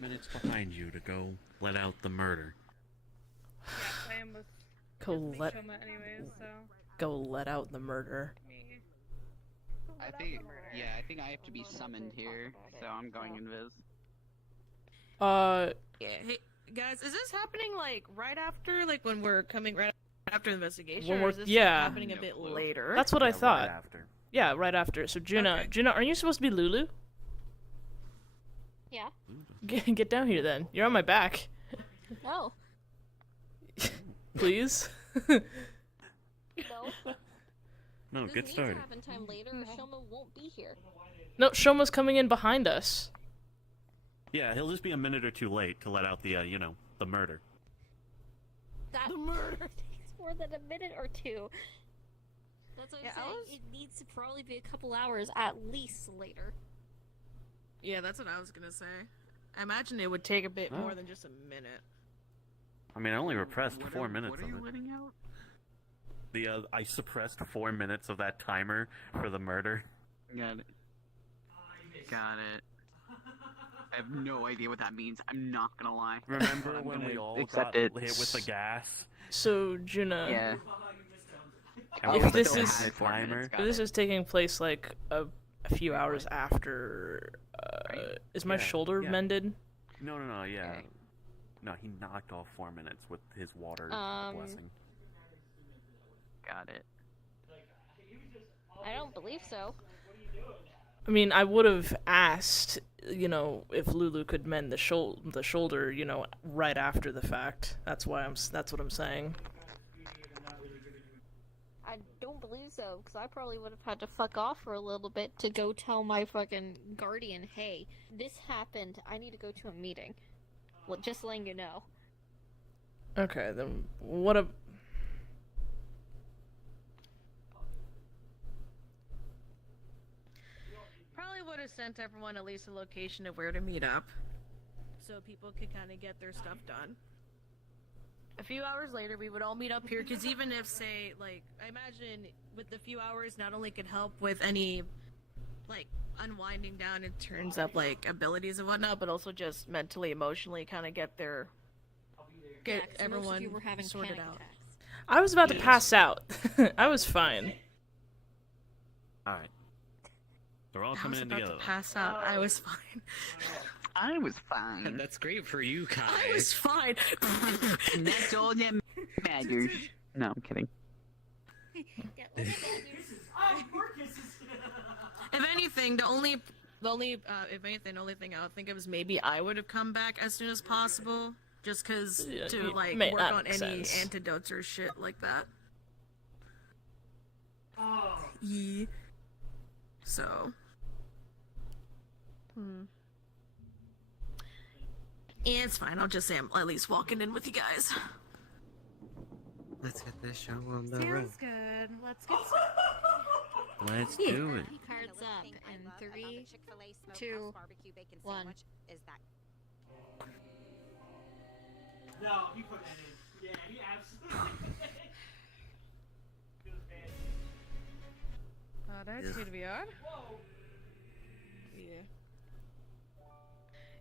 minutes behind you to go let out the murder. Yes, I am with Shoma anyways, so... Go let out the murder. Me. I think, yeah, I think I have to be summoned here, so I'm going invis. Yeah, hey, guys, is this happening, like, right after, like, when we're coming right after the investigation, When or we're- is this yeah. happening a bit later? That's what I thought. Right after. Yeah, right after. So Juna, Okay. Juna, aren't you supposed to be Lulu? Yeah. Get down here then. You're on my back. No. Please. No. No, This get needs started. to happen time later, or Shoma won't be here. No, Shoma's coming in behind us. Yeah, he'll just be a minute or two late to let out the, you know, the murder. That murder takes more than a minute or two. That's what I'm saying. It needs to probably be a couple hours at least later. Yeah, that's what I was gonna say. I imagine it would take a bit more than just a minute. I mean, I only repressed 4 minutes What are of you it. letting out? I suppressed 4 minutes of that timer for the murder. Got it. Got it. I have no idea what that means. I'm not gonna lie. Remember I'm when gonna we all accept got it. hit with the gas? So Juna, Yeah. And If we this still is- had 4 minutes. if this is taking place like a few hours after, is my Yeah, shoulder yeah. mended? No, yeah. Okay. No, he knocked off 4 minutes with his water blessing. Got it. I don't believe so. I mean, I would have asked, you know, if Lulu could mend the shoulder, you know, right after the fact. That's what I'm saying. I don't believe so, because I probably would have had to fuck off for a little bit to go tell my fucking guardian, hey, this happened, I need to go to a meeting. Well, just letting you know. Okay, then what a... Probably would have sent everyone at least a location of where to meet up, so people could kind of get their stuff done. A few hours later, we would all meet up here, because even if, say, like, I imagine with the few hours not only could help with any, like, unwinding down in terms of, like, abilities and whatnot, but also just mentally, emotionally kind of get Yeah, 'cause most of everyone you were having sorted panic out. attacks. I was about to pass out. I was fine. Alright. They're all I coming was in about together. to pass out. I was fine. I was fine. That's great for you, Kai. I was fine. And that's all that matters. No, I'm kidding. Yeah, look at that, If anything, the only thing I would think of is maybe I would have come back as soon as possible, just cause to like May- work that on makes any sense. antidotes or shit like that. Yeah. So. Yeah, it's fine. I'll just say I'm at least walking in with you guys. Let's get this show on the road. good. Let's get Let's do it. Cards up in 3, 2, 1. No, he put that in. Yeah, he absolutely Oh, that's gonna be odd. Yeah.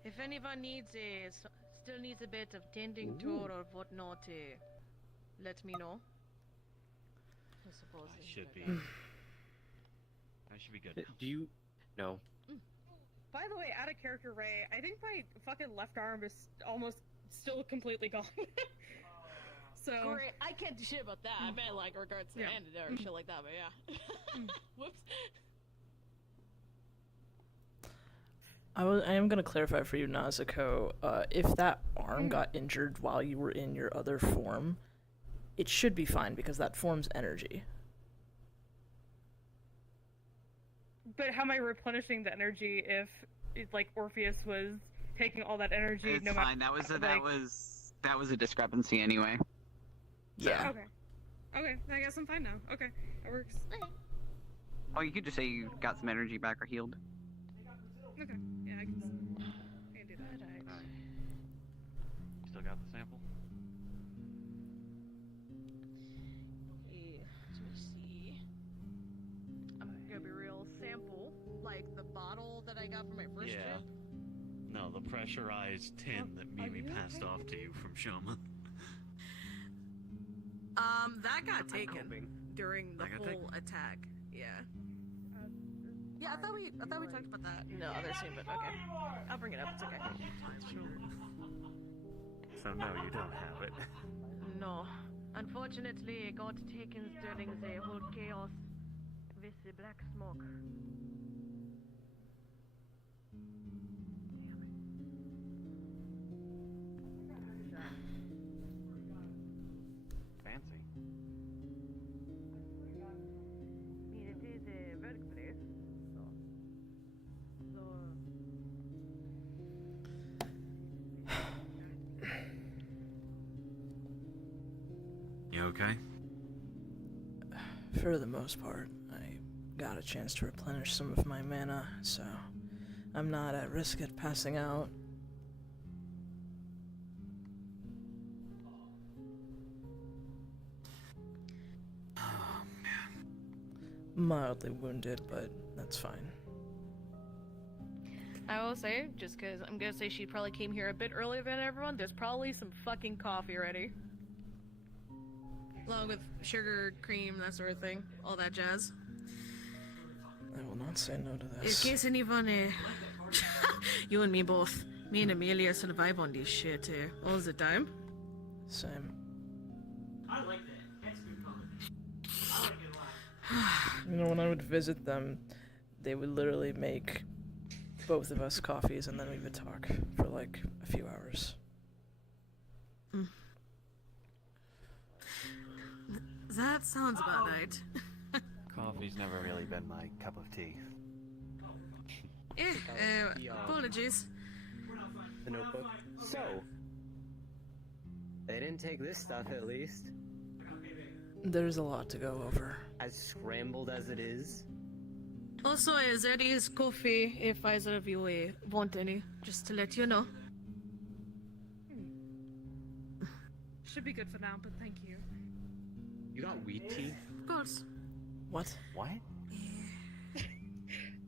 If anyone still needs a bit of tending to or whatnot, let me know. I suppose I should be. I should be good. Do you? No. By the way, out of character, Ray, I think my fucking left arm is almost still completely gone. So Great. I can't do shit about that. I meant like regards to antidote or shit like that, but yeah. Whoops. I am gonna clarify for you, Nazuko. If that arm got injured while you were in your other form, it should be fine because that form's energy. But how am I replenishing the energy if, like, Orpheus was taking all that energy? It's no fine. matter, That was a discrepancy anyway. Yeah. Okay. Okay, I guess I'm fine now. Okay, that works. Oh, you could just say you got some energy back or healed. Okay, yeah, I can do that. Still got the sample? Let me see. I'm gonna be real. Sample, like the bottle that I got from my first trip. No, pressurized tin that Mimi you passed okay? off to you from Shoma. That got taken hoping. during the That got whole attack. Yeah. Yeah, I thought we talked about that. No, other scene, but okay. I'll bring it up. It's okay. So no, you don't have it. No. Unfortunately, it got taken during the whole chaos with the black smoke. Fancy. It is a workplace, so You okay? For the most part, I got a chance to replenish some of my mana, so I'm not at risk at passing out. Oh man. Mildly wounded, but that's fine. I will say, just because I'm gonna say she probably came here a bit earlier than everyone, there's probably some fucking coffee ready. Along with sugar, cream, that sort of thing. All that jazz. I will not say no to In this. case anyone, you and me both. Me and Amelia survive on this shit all the time. Same. I like that. That's good comment. I like it a lot. You know, when I would visit them, they would literally make both of us coffees and then we would talk for like a few hours. That sounds about right. Coffee's never really been my cup of tea. Apologies. The notebook. So, they didn't take this stuff at least. There's a lot to go over. As scrambled as it is. Also, there is coffee if either of you want any, just to let you know. Should be good for now, but thank you. You got wheat tea? Of course. What? What?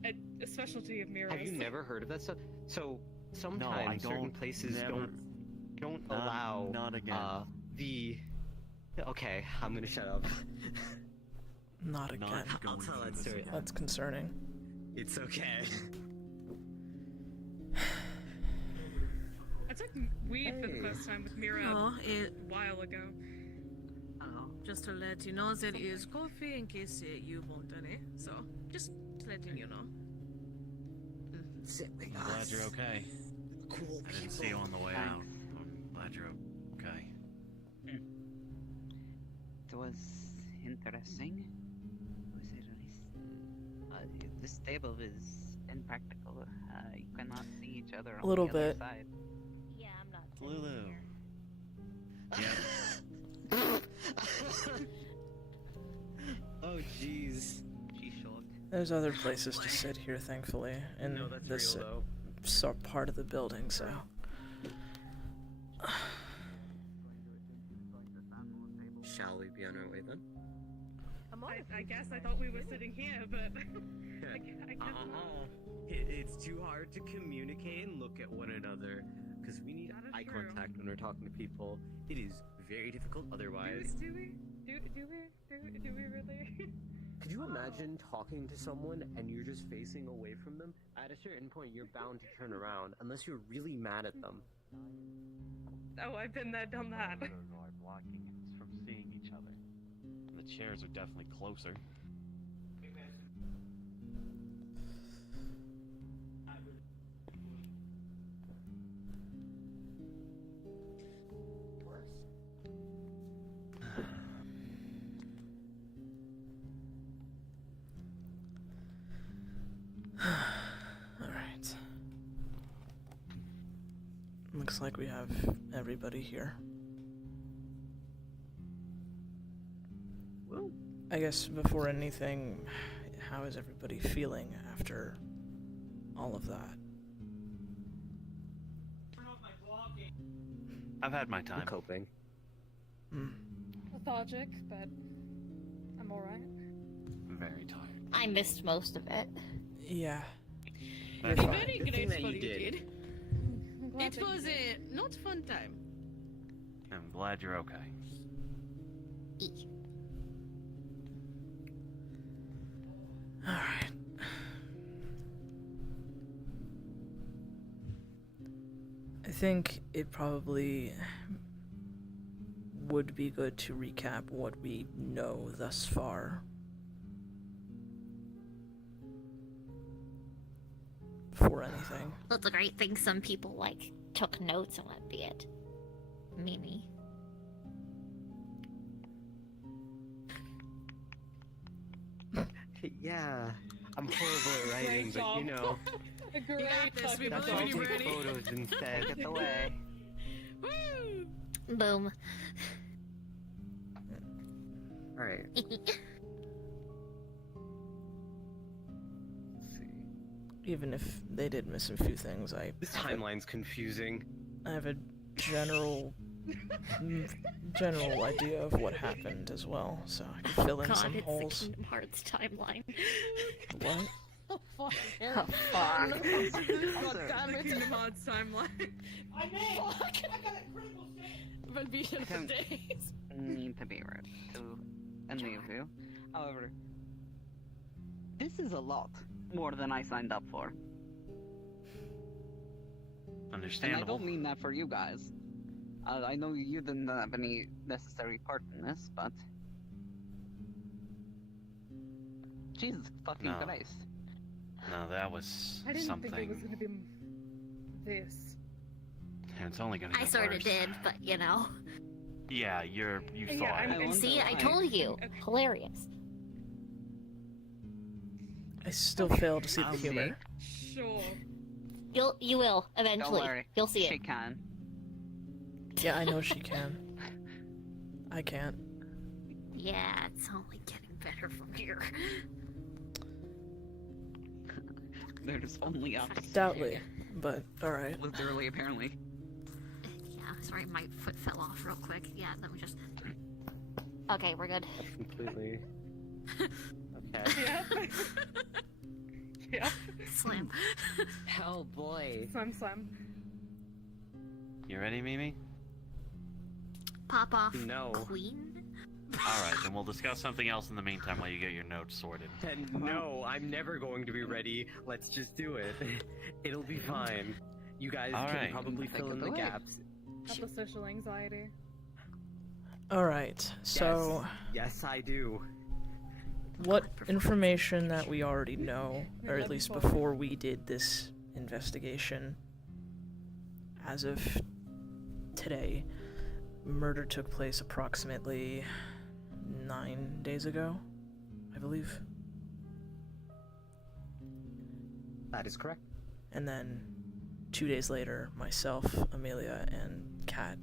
A specialty of Mira's. Have you never heard of that stuff? So, No, I sometimes certain don't. places Never. don't Not- allow not again. the okay, I'm gonna shut up. Not again. Not I'll going tell through that this story. again. That's concerning. It's okay. I took weed for the Hey. first time with Mira No, a while ago. just to let you know, there is coffee in case you want any. So, just letting you know. Sit with I'm glad you're okay. Cool I didn't see you on the way out. I'm glad you're okay. It was interesting. To say the least. This table is impractical. You cannot see each other on Little the other bit. side. Yeah, I'm not sitting Lulu. here. Oh jeez. She's shocked. There's other places to sit here, thankfully, in No, that's this real though. part of the building, so. Shall we be on our way then? I guess I thought we were sitting here, but I guess not. It's too hard to communicate and look at one another because we need That is eye true. contact when we're talking to people. It is very difficult otherwise. Do we really? Could you imagine talking to someone and you're just facing away from them? At a certain point, you're bound to turn around unless you're really mad at them. Oh, I've been there, done that. Are blocking us from seeing each other. And the chairs are definitely closer. Alright. Looks like we have everybody here. Well, I guess before anything, how is everybody feeling after all of that? I've had my I'm time. coping. Hmm. Lethargic, but I'm alright. I'm very tired. I missed most of it. Yeah. That's Be fine. very Good thing that grateful you you did. did. glad It that you was did. a not fun time. I'm glad you're okay. Alright. I think it probably would be good to recap what we know thus far. Before anything. Well, it's a great thing some people, like, took notes and went, be it. Mimi. Yeah, I'm horrible at writing, Great but you job. know, A great got this, we fucking that's believe why I in you, job. take Brody. photos instead. Get away. Woo! Boom. Alright, let's see. Even if they did miss a few things, This timeline's confusing. I have a general general idea of what happened as well, so I can fill in God, some it's holes. the Kingdom Hearts timeline. What? Oh, fuck. Oh, fuck. God damn it. Kingdom Hearts timeline. I may. I got a critical save. Been beaten for Don't- days. Need to be rude to any of you. However, this is a lot more than I signed up for. And I Understandable. don't mean that for you guys. I know you didn't have any necessary part in this, but Jesus fucking No. Christ. No, that was I didn't something. think it was gonna be this. And it's only gonna get I sorta worse. did, but you know. Yeah, you Yeah, thought I'm- it. I And see, wonder I why. told you. Okay. Hilarious. I still fail to see the I'll humor. Sure. You will, Don't eventually. worry. You'll see She it. can. Yeah, I know she can. I can't. Yeah, it's only getting better from here. There's only us. Doubtly, but alright. Literally, apparently. Yeah, sorry, my foot fell off real quick. Yeah, let me just... Okay, we're good. Completely. Okay. Yeah. Yeah. Slam. Oh boy. Slam. You ready, Mimi? Pop off, No. queen? Alright, then we'll discuss something else in the meantime while you get your notes sorted. Then no, I'm never going to be ready. Let's just do it. It'll be fine. You guys All can right. probably Take fill it in the away. gaps. Got the social anxiety. Alright, so Yes, I do. what information that we already know, or at least 11-12. before we did this investigation, as of today, murder took place approximately 9 days ago, I believe. That is correct. And then 2 days later, myself, Amelia, and Kat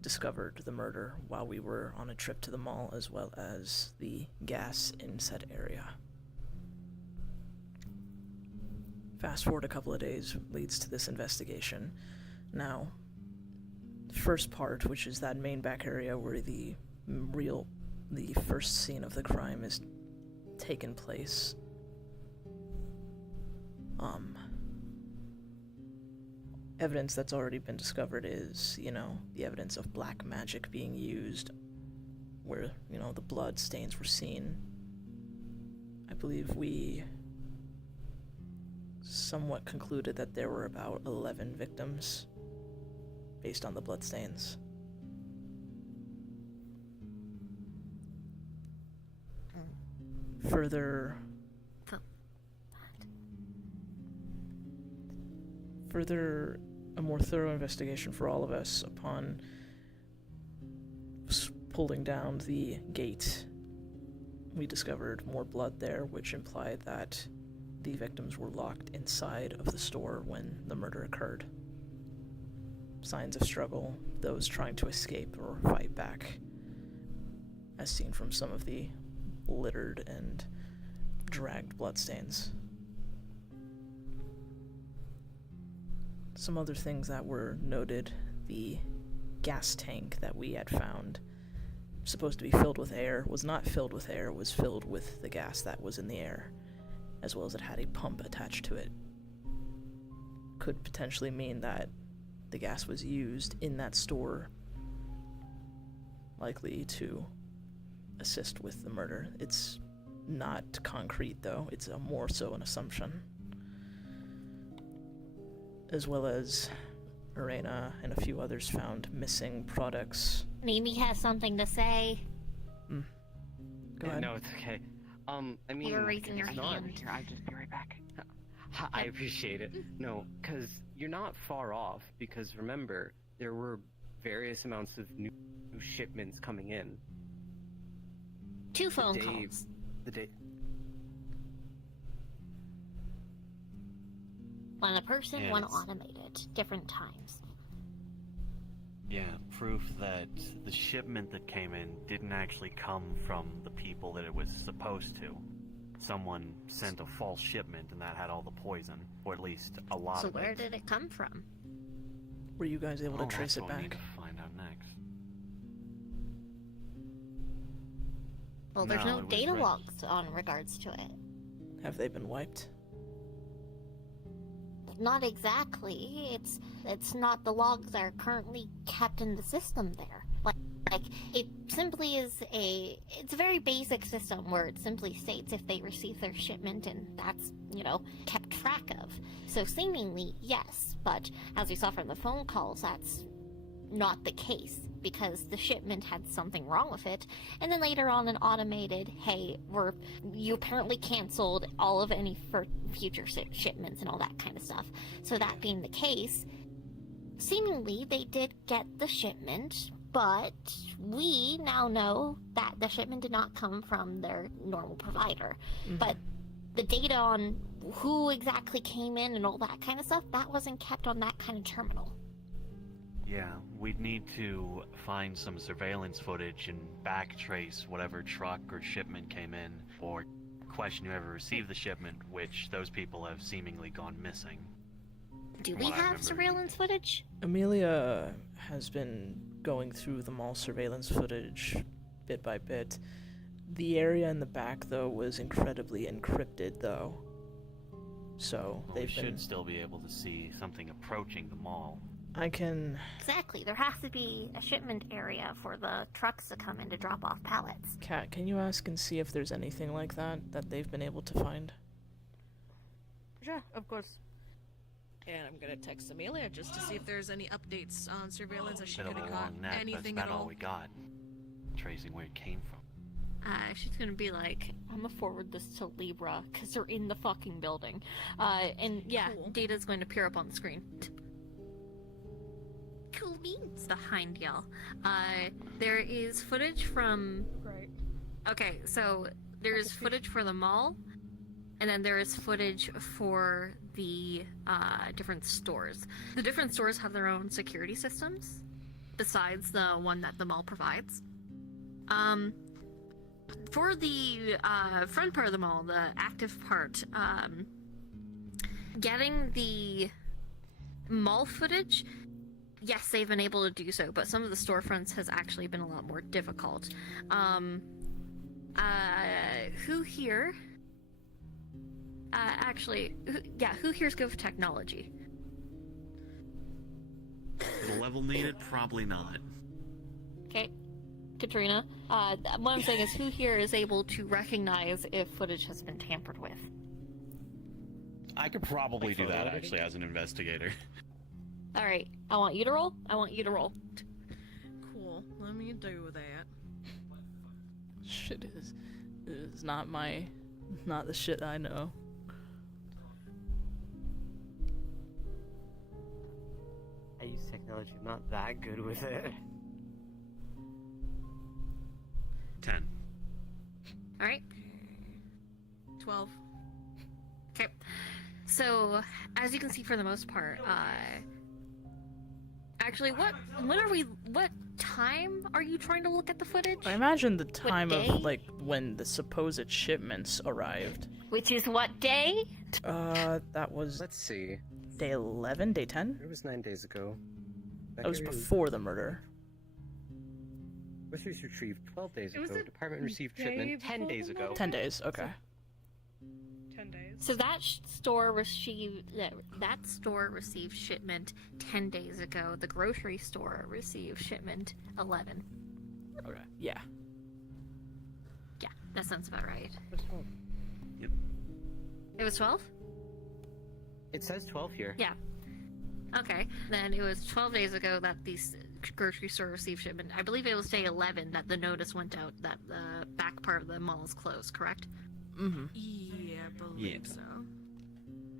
discovered the murder while we were on a trip to the mall, as well as the gas in said area. Fast forward a couple of days leads to this investigation. Now, first part, which is that main back area where the first scene of the crime is taken place. Evidence that's already been discovered is, the evidence of black magic being used, where, the blood stains were seen. I believe we somewhat concluded that there were about 11 victims based on the blood stains. Further, a more thorough investigation for all of us upon pulling down the gate. We discovered more blood there, which implied that the victims were locked inside of the store when the murder occurred. Signs of struggle, those trying to escape or fight back, as seen from some of the littered and dragged bloodstains. Some other things that were noted: the gas tank that we had found, supposed to be filled with air, was not filled with air, it was filled with the gas that was in the air, as well as it had a pump attached to it. Could potentially mean that the gas was used in that store, likely to assist with the murder. It's not concrete, though. It's more so an assumption. As well as Arena and a few others found missing products. Mimi has something to say. Go ahead. No, it's okay. I mean, You're raising your it's not- hand. Here, I'll just be right back. I appreciate it. No, because you're not far off. Because remember, there were various amounts of new shipments coming in. 2 phone day- calls. The day. One a person, Yeah, one it's- automated. Different times. Yeah, proof that the shipment that came in didn't actually come from the people that it was supposed to. Someone sent a false shipment and that had all the poison, or at least a lot So of where it. did it come from? Were you guys able to trace that's it what we need back? to find out next. Well, there's No, no it was data reg- logs on regards to it. Have they been wiped? Not exactly. It's not the logs that are currently kept in the system there. Like it simply is it's a very basic system where it simply states if they receive their shipment and that's, kept track of. So seemingly, yes, but as we saw from the phone calls, that's not the case because the shipment had something wrong with it. And then later on an automated, hey, you apparently canceled all of any future shipments and all that kind of stuff. So that being the case, seemingly they did get the shipment, but we now know that the shipment did not come from their normal provider. But the data on who exactly came in and all that kind of stuff, that wasn't kept on that kind of terminal. Yeah, we'd need to find some surveillance footage and backtrace whatever truck or shipment came in, or question whoever received the shipment, which those people have seemingly gone missing. Do From we what I have remember. surveillance footage? Amelia has been going through the mall surveillance footage bit by bit. The area in the back, though, was incredibly encrypted, though. So Well, we they've should been. still be able to see something approaching the mall. I can. Exactly. There has to be a shipment area for the trucks to come in to drop off pallets. Kat, can you ask and see if there's anything like that they've been able to find? Yeah, of course. And I'm gonna text Amelia just to see if there's any updates on surveillance, if she Bit of could a have caught long neck, but it's anything about at all all. we got. Tracing where it came from. She's gonna be like, I'm gonna forward this to Libra, because they're in the fucking building. And yeah, Cool. data's going to appear up on the screen. Cool beans, the hind yell. There is footage from... Right. Okay, so there's footage for the mall, and then there is footage for the different stores. The different stores have their own security systems, besides the one that the mall provides. For the front part of the mall, the active part, getting the mall footage, yes, they've been able to do so, but some of the storefronts has actually been a lot more difficult. Who here? Who here's good for technology? The level needed? Probably not. Okay, Katrina. What I'm saying is, who here is able to recognize if footage has been tampered with? I could probably Like do photo that editing? actually as an investigator. All right, I want you to roll. Cool. Let me do that. Shit is not the shit I know. I use technology. I'm not that good with it. 10. All right. 12. Okay. So, as you can see, for the most part, actually, what time are you trying to look at the footage? I imagine the time day? of like when the supposed shipments arrived. Which is what day? That was Let's see. day 11, day 10. It was 9 days ago. That was before the murder. Groceries retrieved 12 days It was ago. a Department received day shipment 10 before days the ago. 10 days. Okay. 10 days. So that store received shipment 10 days ago. The grocery store received shipment 11. Okay. Yeah. Yeah, that sounds about right. Yep. It was 12? It says 12 here. Yeah. Okay, then it was 12 days ago that the grocery store received shipment. I believe it was day 11 that the notice went out that the back part of the mall is closed, correct? Mm-hmm. Yeah, I believe so.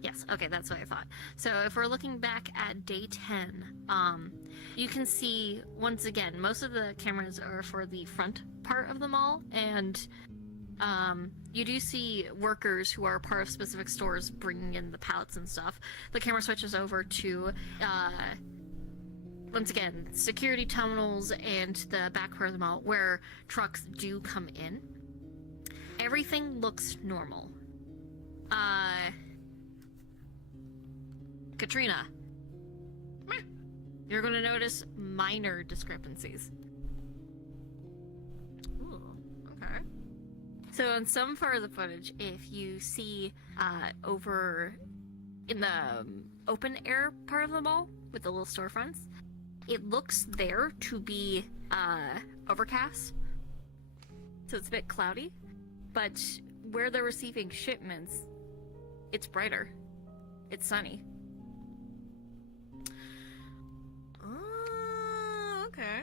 Yes, okay, that's what I thought. So if we're looking back at day 10, you can see, once again, most of the cameras are for the front part of the mall, and you do see workers who are part of specific stores bringing in the pallets and stuff. The camera switches over to, once again, security tunnels and the back part of the mall where trucks do come in. Everything looks normal. Katrina, you're going to notice minor discrepancies. Ooh, okay. So in some part of the footage, if you see over in the open air part of the mall with the little storefronts, it looks there to be overcast. So it's a bit cloudy. But where they're receiving shipments, it's brighter. It's sunny. Okay.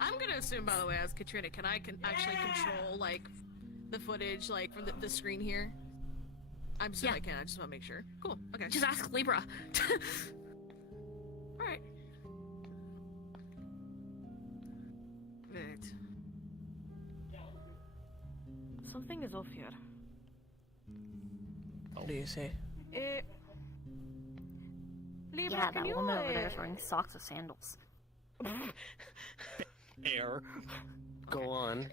I'm gonna assume, by the way, as Katrina, can actually control, like, the footage, like, from the screen here? I'm assuming I can, I just want to make sure. Cool, okay. Just ask Libra. Alright. Right. Something is off here. What do you see? Libra, Yeah, can that you, woman over there is wearing socks with sandals. Air. Go on.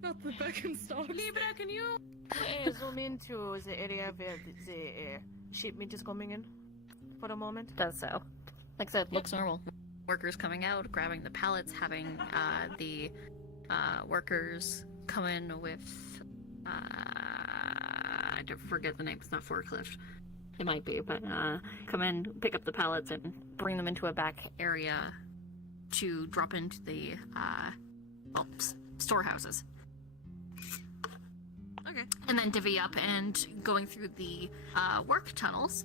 Not the Birkenstocks. Libra, can you zoom into the area where the shipment is coming in for a moment? Does so. Like I said, looks normal. Workers coming out, grabbing the pallets, having the workers come in with I forget the name. It's not forklift. It might be, but come in, pick up the pallets, and bring them into a back area to drop into the storehouses. Okay. And then divvy up and going through the work tunnels,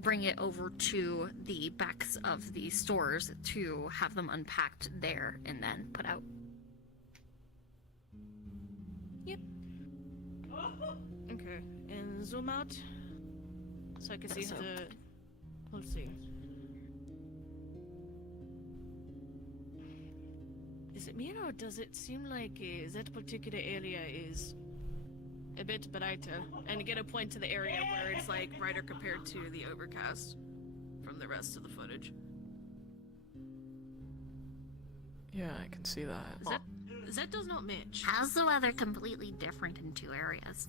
bring it over to the backs of the stores to have them unpacked there and then put out. Yep. Okay, and zoom out so I can see the. Let's see. Is it me or does it seem like that particular area is a bit brighter? And get a point to the area where it's like brighter compared to the overcast from the rest of the footage. Yeah, I can see that. That does not match. How's the weather completely different in two areas?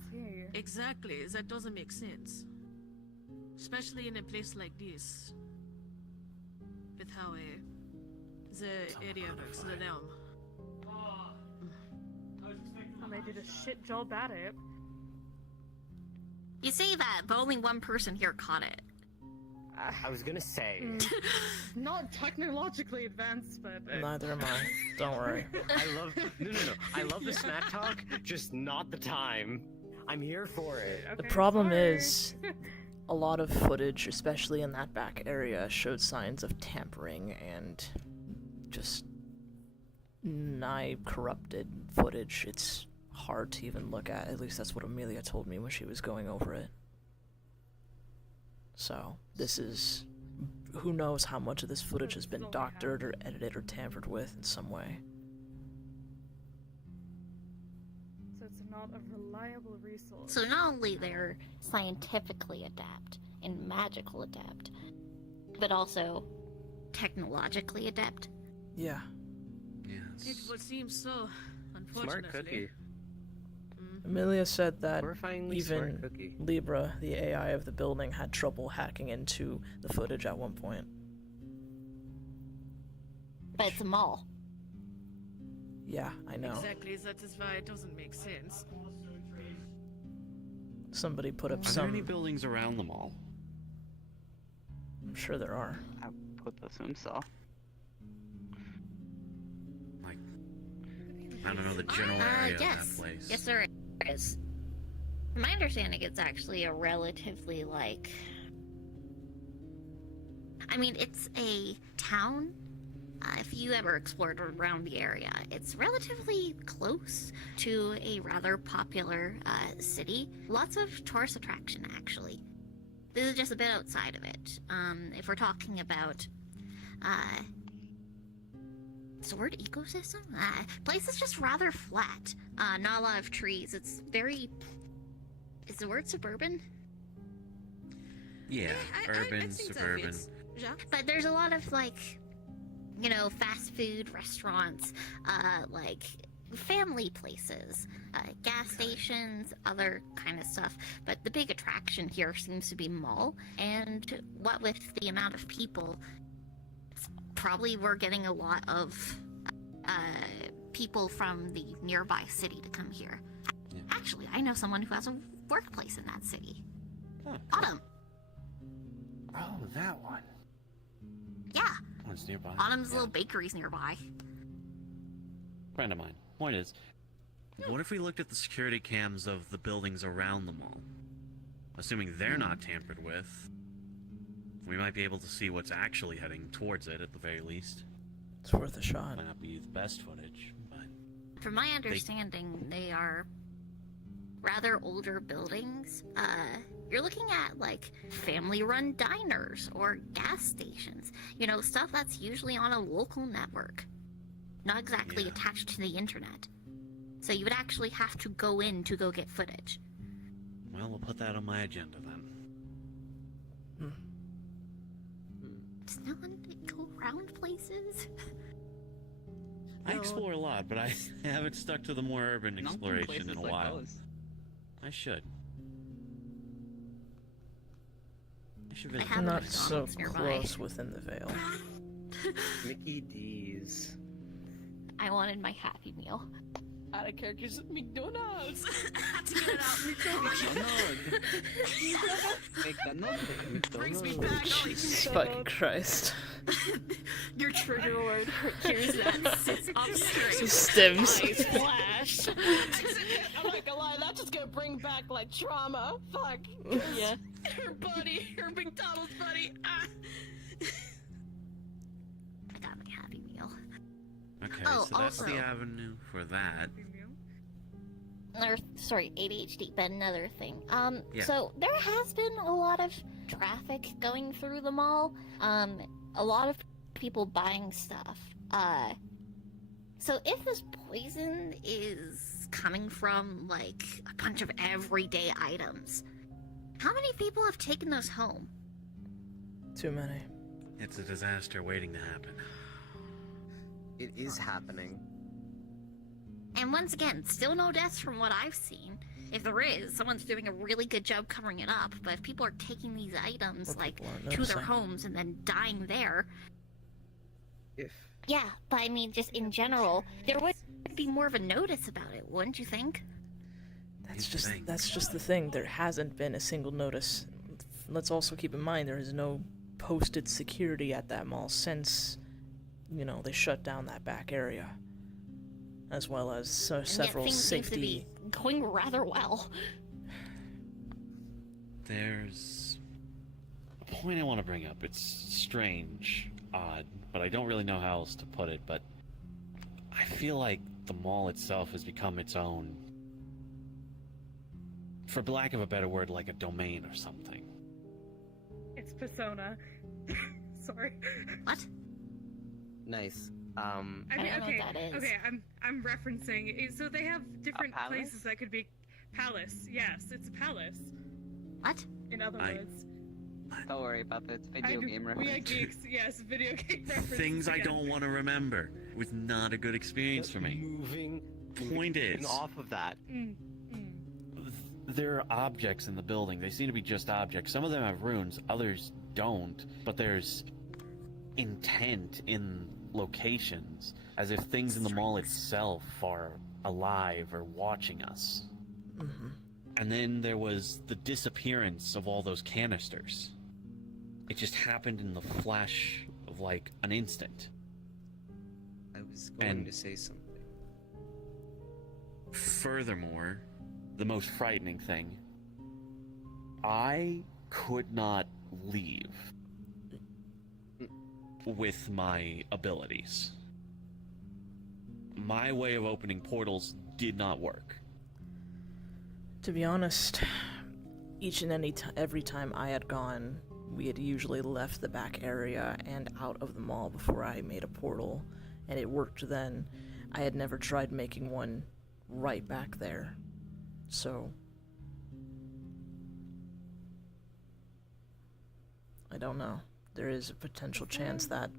Exactly, that doesn't make sense. Especially in a place like this. With how the area works, the realm. And they did a shit job at it. You say that, but only one person here caught it. I was gonna say. Not technologically advanced, but Neither am I. Don't worry. I love no. I love the smack talk, just not the time. I'm here for it. The problem is, a lot of footage, especially in that back area, showed signs of tampering and just nigh corrupted footage. It's hard to even look at. At least that's what Amelia told me when she was going over it. So, this is... who knows how much of this footage has been doctored or edited or tampered with in some way. so it's not a reliable resource. So not only they're scientifically adept and magical adept, but also technologically adept. Yeah. It would seem so, unfortunately. Smart cookie. Amelia said that Horrifyingly smart even cookie. Libra, the AI of the building, had trouble hacking into the footage at one point. But it's a mall. Yeah, I know. Exactly, that is why it doesn't make sense. Somebody put up Are there any buildings around the mall? I'm sure there are. I would assume so. Like, I don't know the general area of that place. Yes, there is. From my understanding, it's actually a relatively, like... I mean, it's a town. If you ever explored around the area, it's relatively close to a rather popular city. Lots of tourist attraction, actually. This is just a bit outside of it. If we're talking about, what's the word, ecosystem? Place is just rather flat. Not a lot of trees. It's very, is the word suburban? Yeah, urban, suburban. But there's a lot of, like, you know, fast food restaurants, like family places, gas stations, other kind of stuff. But the big attraction here seems to be mall. And what with the amount of people, probably we're getting a lot of people from the nearby city to come here. Yeah. Actually, I know someone who has a workplace in that city. Oh, Autumn. Oh, that one. Yeah. One's nearby. Autumn's little bakery's nearby. Friend of mine. Point is, what if we looked at the security cams of the buildings around the mall? Assuming they're not tampered with, we might be able to see what's actually heading towards it at the very least. It's worth a shot. Might not be the best footage, but From my understanding, they are rather older buildings. You're looking at, like, family-run diners or gas stations. You know, stuff that's usually on a local network. Not exactly Yeah. attached to the internet. So you would actually have to go in to go get footage. well, we'll put that on my agenda then. Does no one go around places? I explore a lot, but I haven't stuck to the more urban Not in exploration places in a like while. those. I should. I should I visit. have Not a so McDonald's nearby. close within the veil. Mickey D's. I wanted my Happy Meal. Out of characters, McDonald's. Had to get it out. McDonald's. Brings me back. Jesus fucking Christ. Your trigger word here's that sits up straight. Stems. Eyes flash. I'm not gonna lie, that's just gonna bring back like trauma. Fuck. Yeah. Her buddy, her McDonald's buddy. Ah. I got my Happy Meal. Okay, Oh, so that's the also- avenue for that. Or, sorry, ADHD, but another thing. Yeah. So there has been a lot of traffic going through the mall. A lot of people buying stuff. So if this poison is coming from, like, a bunch of everyday items, how many people have taken those home? Too many. It's a disaster waiting to happen. It is happening. And once again, still no deaths from what I've seen. If there is, someone's doing a really good job covering it up. But if people are taking these items, Or like, people aren't to their noticing. homes and then dying there... If Yeah, but I mean, just in general, there would be more of a notice about it, wouldn't you think? That's Here's the just thing. that's just the thing. There hasn't been a single notice. Let's also keep in mind there is no posted security at that mall since, you know, they shut down that back area, as well as And several yet things seem to safety. be going rather well. There's a point I want to bring up. It's strange, odd, but I don't really know how else to put it, but I feel like the mall itself has become its own, for lack of a better word, like a domain or something. It's Persona. Sorry. What? nice. I mean, I don't know okay, what that is. okay. I'm referencing. So they have different palace? places that could be palace. Yes, it's a palace. What? In other I- words, Don't worry about it. It's I video do- game we are reference. geeks. Yes, video game references. Things I again. don't want to remember. It was not a good experience for me. Moving. Point is, off of that. Mm, mm. there are objects in the building. They seem to be just objects. Some of them have runes, others don't. But there's intent in locations, as if things in the mall itself are alive or watching us. Mhm. And then there was the disappearance of all those canisters. It just happened in the flash of like an instant. I was going And- to say something. Furthermore, the most frightening thing, I could not leave with my abilities. My way of opening portals did not work. To be honest, each and every time I had gone, we had usually left the back area and out of the mall before I made a portal, and it worked then. I had never tried making one right back there. So I don't know. There is a potential chance that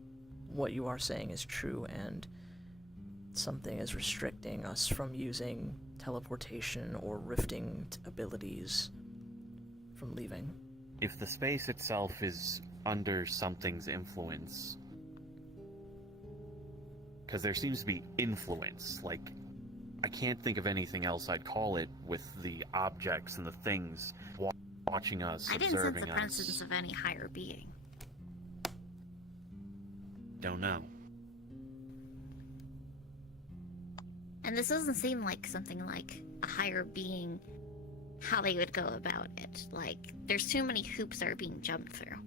what you are saying is true and something is restricting us from using teleportation or rifting abilities from leaving. If the space itself is under something's influence, because there seems to be influence, like, I can't think of anything else I'd call it with the objects and the things watching us, I didn't sense observing the us. presence of any higher being. Don't know. And this doesn't seem like something like a higher being, how they would go about it. Like, there's too many hoops that are being jumped through.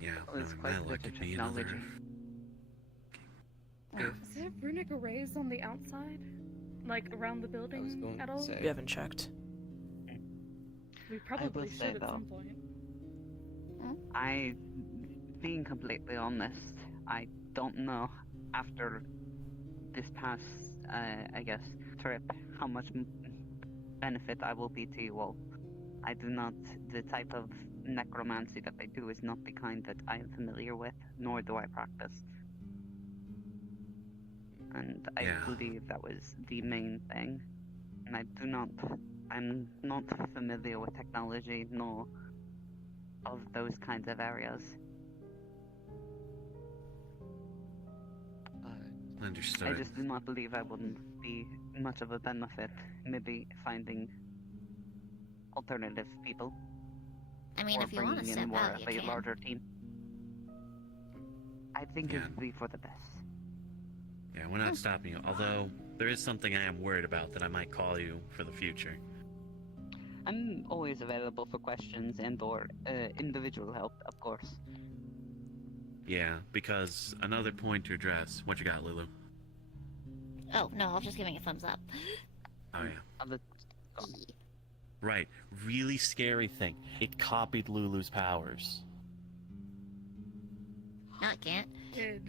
Yeah, Well, it's knowing quite my a luck bit of could be another. technology. Is there runic arrays on the outside? Like around the I was building going at to all? say. We haven't checked. We probably say, should at though, some point. Being completely honest, I don't know after this past, I guess, trip, how much benefit I will be to you all. I do not, the type of necromancy that I do is not the kind that I am familiar with, nor do I practice. And I Yeah. believe that was the main thing. And I'm not familiar with technology, nor of those kinds of areas. Understood. I just do not believe I wouldn't be much of a benefit, maybe finding alternative people. I mean, or if you want to bringing in step more out, of you a can. larger team. I think it Yeah. would be for the best. Yeah, we're not stopping you. Although, there is something I am worried about that I might call you for the future. I'm always available for questions and/or individual help, of course. Yeah, because another point to address. What you got, Lulu? Oh, no, I was just giving a thumbs up. Oh, yeah. Other- Right. Really scary thing. It copied Lulu's powers. No, it can't. Did.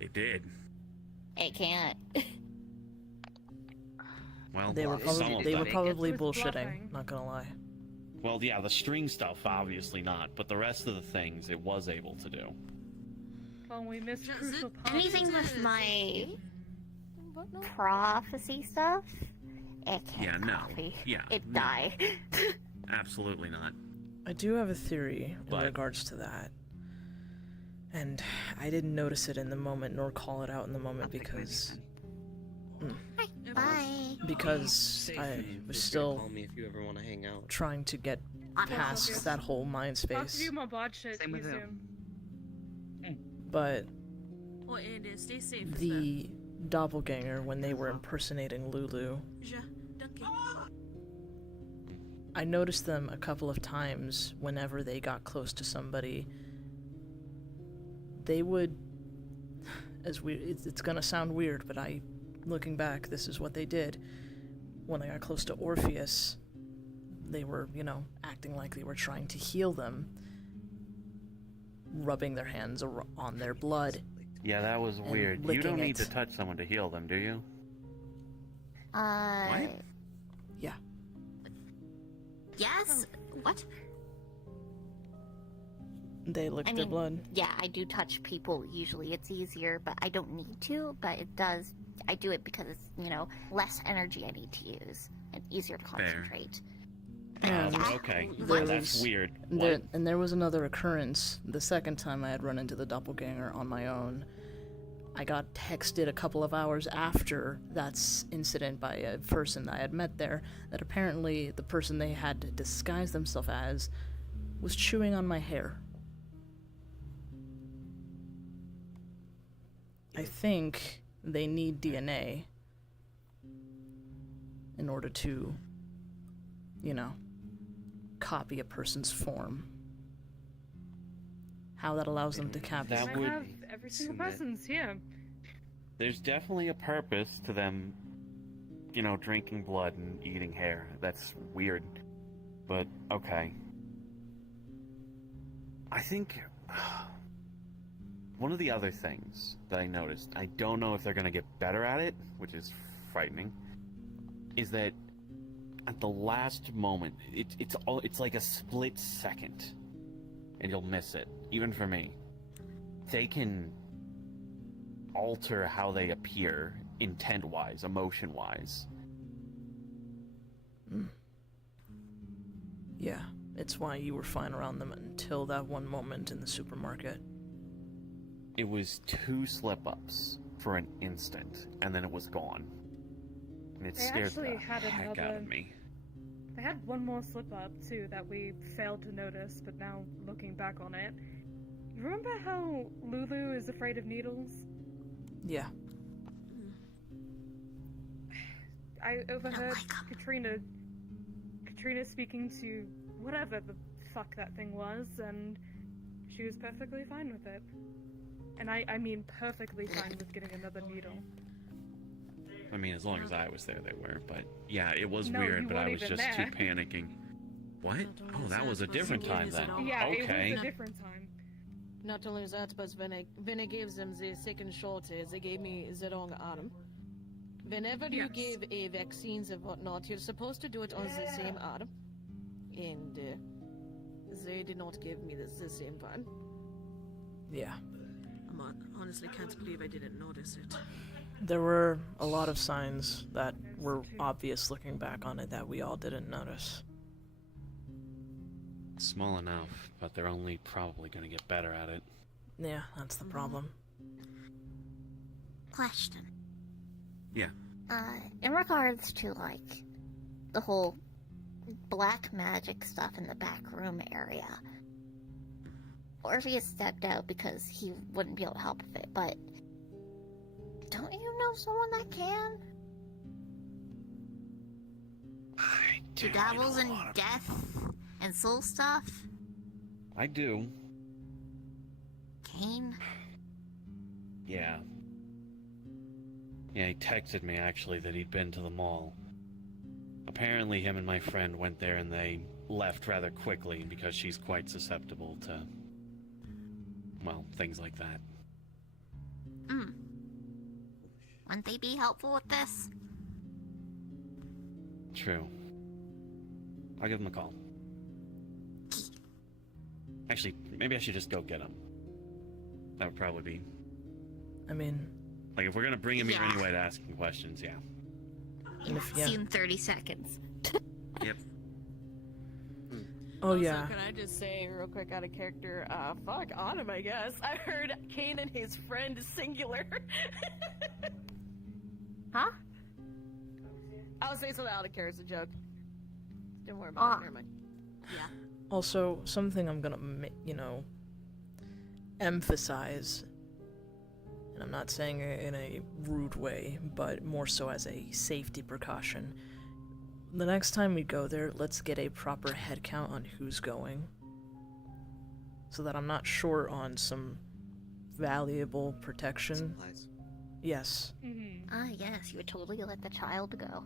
It did. It can't. Well, They were some probably of they were them. probably It was bullshitting. bluffing. Not gonna lie. Well, yeah, the string stuff, obviously not, but the rest of the things it was able to do. Well, we missed Does crucial it- parts. Anything with my prophecy stuff, it can't Yeah, no. copy. Yeah, It no. die. Absolutely not. I do have a theory in But- regards to that. And I didn't notice it in the moment nor call it out in the moment I'll take my because defense. Bye. because Safe I and was feel free to still call me if you ever want to hang out. trying to get On past focus. that whole mind Talk to space. you my bot shit. Same with you him. soon. But Well, and stay safe. as the doppelganger, when they were impersonating Lulu, Ja, danke. I noticed them a couple of times whenever they got close to somebody. They would, it's gonna sound weird, but looking back, this is what they did. When they got close to Orpheus, they were, acting like they were trying to heal them, rubbing their hands on their blood. Yeah, that was And weird. You licking don't need it. to touch someone to heal them, do you? What? Yeah. Yes? What? They licked I their mean, blood. yeah, I do touch people usually. It's easier, but I don't need to, but it does. I do it because it's, less energy I need to use and easier to concentrate. And Okay. There That's was- weird. There was another occurrence the second time I had run into the doppelganger on my own. I got texted a couple of hours after that incident by a person I had met there that apparently the person they had disguised themselves as was chewing on my hair. I think they need DNA in order to, you know, copy a person's form. How that allows them to capture. That I would have every single submit. person's here. There's definitely a purpose to them, you know, drinking blood and eating hair. That's weird. But, okay. I think one of the other things that I noticed, I don't know if they're going to get better at it, which is frightening, is that at the last moment, it's like a split second, and you'll miss it, even for me. They can alter how they appear, intent-wise, emotion-wise. Yeah, it's why you were fine around them until that one moment in the supermarket. It was 2 slip-ups for an instant, and then it was gone. And it They scared actually the had heck out another- of me. They had one more slip up too that we failed to notice, but now looking back on it, you remember how Lulu is afraid of needles? Yeah. I overheard Katrina speaking to whatever the fuck that thing was, and she was perfectly fine with it. And I mean perfectly fine with getting another needle. I mean, as long as I was there, they were. But yeah, it was No, weird, you but I weren't was even just there. too panicking. What? Not Oh, only that was a but different something time is then. it all- Yeah, Okay. it was a different time. Not only that, but when I gave them the second shot, they gave me the wrong arm. Whenever you Yes. give a vaccines and whatnot, you're supposed to do it on the same arm. And they did not give me the same one. Yeah. Honestly can't believe I didn't notice it. There were a lot of signs that were obvious looking back on it that we all didn't notice. Small enough, but they're only probably going to get better at it. Yeah, that's the problem. Question. Yeah. In regards to, like, the whole black magic stuff in the back room area, Orpheus stepped out because he wouldn't be able to help with it, but don't you know someone that can? Do Dabbles in death and soul stuff? I do. Kane? Yeah. Yeah, he texted me actually that he'd been to the mall. Apparently him and my friend went there and they left rather quickly because she's quite susceptible to, well, things like that. Wouldn't they be helpful with this? True. I'll give him a call. Actually, maybe I should just go get him. That would probably be... I mean, Like, if we're gonna bring him here Yeah. anyway to ask him questions, yeah. and if, yeah. See you in 30 seconds. Yep. Oh, yeah. Also, can I just say real quick out of character, fuck Autumn, I guess. I heard Kane and his friend singular. Huh? I'll say something out of character, it's a joke. Don't worry about it, never mind. Yeah. Also, something I'm gonna, emphasize, and I'm not saying it in a rude way, but more so as a safety precaution. The next time we go there, let's get a proper head count on who's going, so that I'm not short on some valuable protection. Supplies. Yes. Mm-hmm. Ah, yes, you would totally let the child go.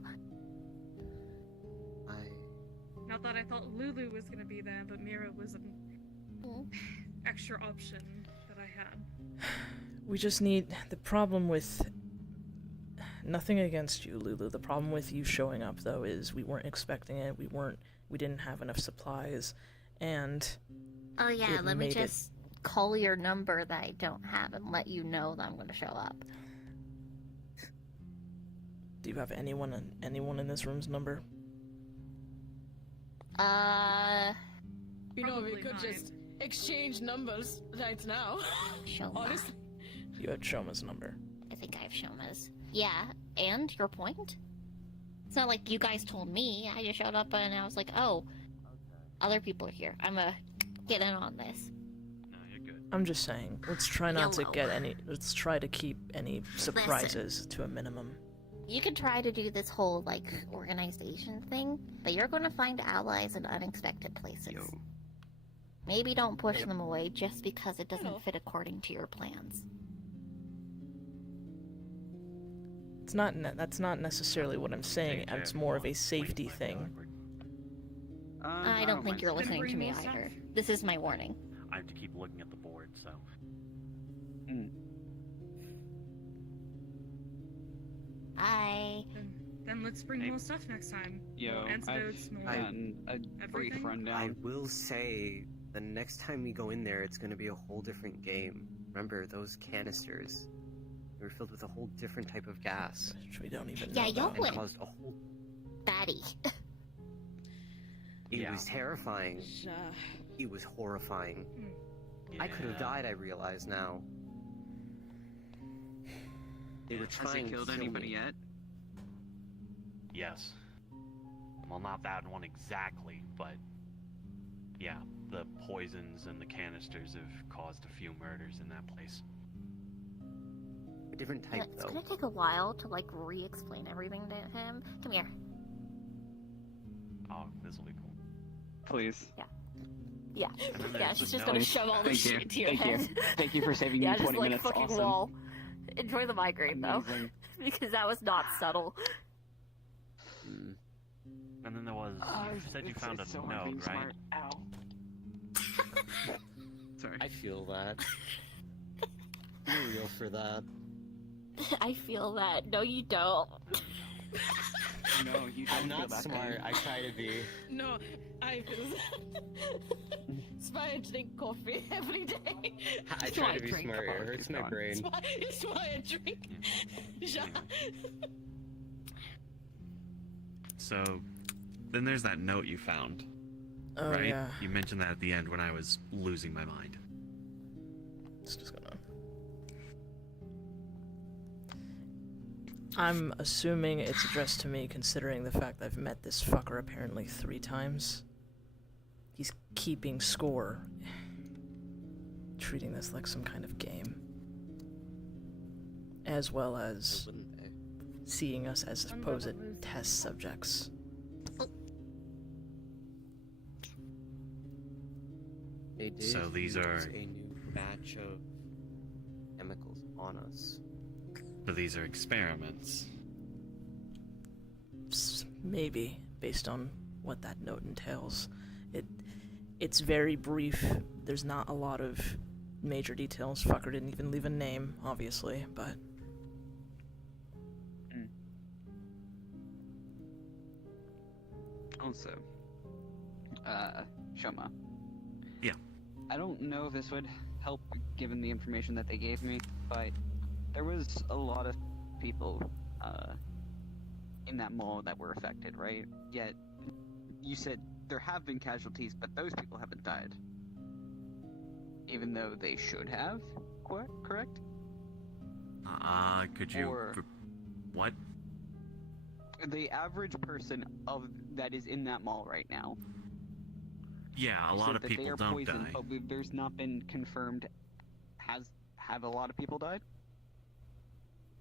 Not that I thought Lulu was gonna be there, but Mira was an extra option that I had. We just need... The problem with... Nothing against you, Lulu. The problem with you showing up, though, is we weren't expecting it. We didn't have enough supplies, and... Oh yeah, It let me made it- just call your number that I don't have and let you know that I'm gonna show up. Do you have anyone in this room's number? You know, we Probably could mine. just exchange numbers right now. Show up. Honestly. You had Shoma's number. I think I have Shoma's. Yeah, and your point? It's not like you guys told me. I just showed up and I was like, oh, other people are here. I'm gonna get in on this. No, you're good. I'm just saying, let's try not to Yellow. get any. Let's try to keep any surprises to a minimum. You could try to do this whole, like, organization thing, but you're gonna find allies in unexpected places. Yo. Maybe don't push them away just because it doesn't fit according to your plans. It's not. That's not necessarily what I'm saying. It's more of a safety thing. I don't think you're listening to me Bring more either. This is my warning. I have to keep looking at the board, so. Then let's bring more stuff next time. Yo, More antidotes, more gotten a brief everything. I rundown. will say, the next time we go in there, it's going to be a whole different game. Remember, those canisters, they were filled with a whole different type of gas. Which we don't even Yeah, know y'all about. And went caused a whole... batty. It was terrifying. It was horrifying. I could have died, I realize now. They were Has trying he killed to kill anybody me. yet? Yes. Well, not that one exactly, but yeah, the poisons and the canisters have caused a few murders in that place. A different type, It's though. gonna take a while to, like, re-explain everything to him. Come here. Oh, this will be cool. Please. Yeah. And then Yeah, there's she's the just gonna note. shove all this Thank you. shit to your Thank head. you. Thank you for saving Yeah, me just 20 like minutes. fucking Awesome. wall. Enjoy the migraine, though. Amazing. Because that was not subtle. Mm. And then there was. You said you found a so hard being note, right? smart. Ow. Sorry. I feel that. You're real for that. I feel that. No, you don't. No, you don't I'm feel not that smart. pain. I try to be. No, I That's why I drink coffee every day. I why try I to be drink smart. It coffee, hurts my Don. brain. It's why I drink. Ja. So, then there's that note you found, Oh right? yeah. You mentioned that at the end when I was losing my mind. It's just gonna. I'm assuming it's addressed to me, considering the fact that I've met this fucker apparently 3 times. He's keeping score. Treating this like some kind of game. As well Why as wouldn't they? seeing us as Some supposed level is- test subjects. They did So these use are- a new batch of chemicals on us. So these are experiments. Maybe, based on what that note entails. It's very brief. There's not a lot of major details. Fucker didn't even leave a name, obviously, but Also, Shoma. Yeah. I don't know if this would help given the information that they gave me, but there was a lot of people in that mall that were affected, right? Yet, you said there have been casualties, but those people haven't died. Even though they should have, correct? Could you... Or- What? The average person that is in that mall right now. Yeah, a you lot said of that they people are don't poisoned, die. but there's not been confirmed. Have a lot of people died?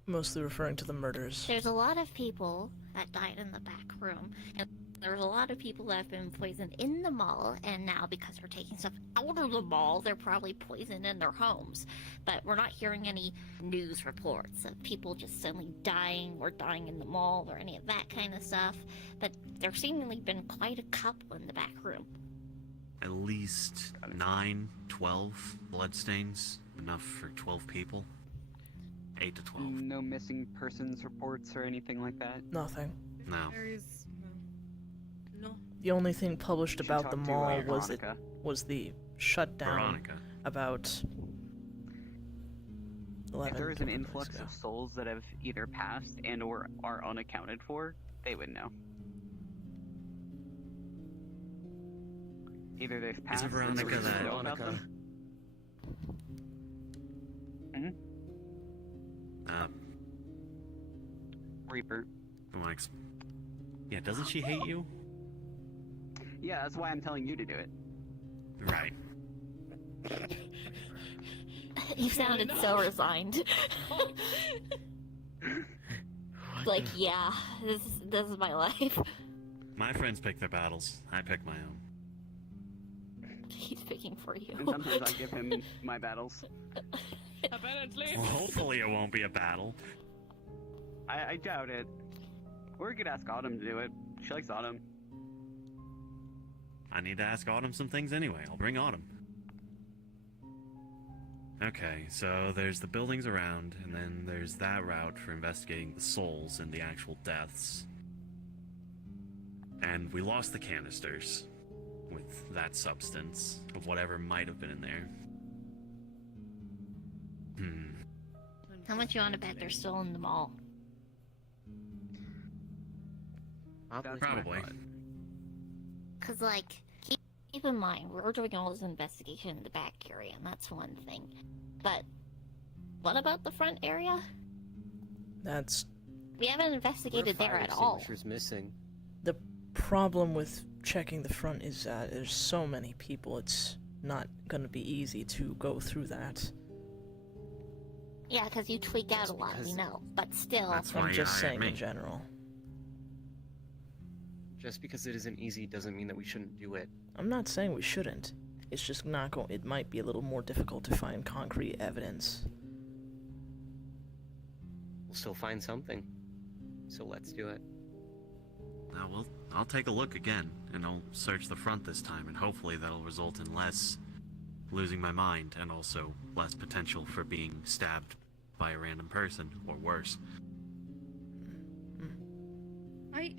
mostly referring to the murders. There's a lot of people that died in the back room, and there's a lot of people that have been poisoned in the mall, and now because they're taking stuff out of the mall, they're probably poisoned in their homes. But we're not hearing any news reports of people just suddenly dying or dying in the mall or any of that kind of stuff. But there's seemingly been quite a couple in the back room. At least 9, 12 bloodstains. Enough for 12 people. 8 to 12. No missing persons reports or anything like that? Nothing. No. There is No. The only thing published Should about talk the to, mall was Veronica. the shutdown Veronica. about 11. If there is an 12 days influx ago. of souls that have either passed and or are unaccounted for, they would know. Either they've passed. Is it and Veronica we just that- know about them. Reaper. Like, yeah, doesn't she hate you? Yeah, that's why I'm telling you to do it. Right. You sounded so resigned. Like, yeah, this is my life. My friends pick their battles. I pick my own. He's picking for you. And sometimes I give him my battles. Apparently. Well, hopefully it won't be a battle. I doubt it. Or we could ask Autumn to do it. She likes Autumn. I need to ask Autumn some things anyway. I'll bring Autumn. Okay, so there's the buildings around, and then there's that route for investigating the souls and the actual deaths. And we lost the canisters with that substance of whatever might have been in there. How much you want to bet they're still in the mall? That's Probably. my thought. Cause like, keep in mind, we're doing all this investigation in the back area, and that's one thing. But what about the front area? That's We haven't investigated What there fire at all. extinguishers missing? the problem with checking the front is that there's so many people, it's not gonna be easy to go through that. Yeah, because you tweak out That's a lot, we because- know. But still, That's why I'm you just hired saying me. in general. Just because it isn't easy doesn't mean that we shouldn't do it. I'm not saying we shouldn't. It's just not going. It might be a little more difficult to find concrete evidence. We'll still find something. So let's do it. Well, I'll take a look again, and I'll search the front this time, and hopefully that'll result in less losing my mind, and also less potential for being stabbed by a random person, or worse.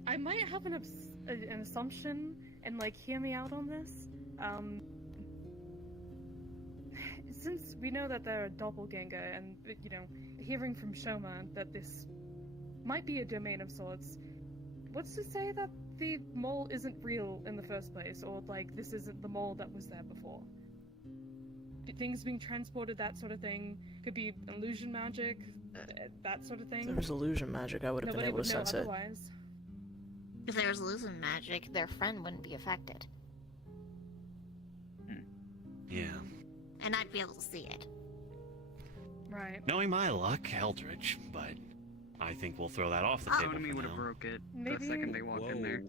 I might have an assumption, and like, hear me out on this. Since we know that they're a doppelganger, and you know, hearing from Shoma that this might be a domain of sorts, what's to say that the mole isn't real in the first place, or like this isn't the mole that was there before? Things being transported, that sort of thing, could be illusion magic, that sort of If thing. there was illusion magic, I would have been Nobody able would to know sense it. otherwise. if there was losing magic, their friend wouldn't be affected. Yeah. And I'd be able to see it. Right. Knowing my luck, Eldritch, but I think we'll throw that off the table Sonomy for would have now. broke it Maybe- the second they walked in there.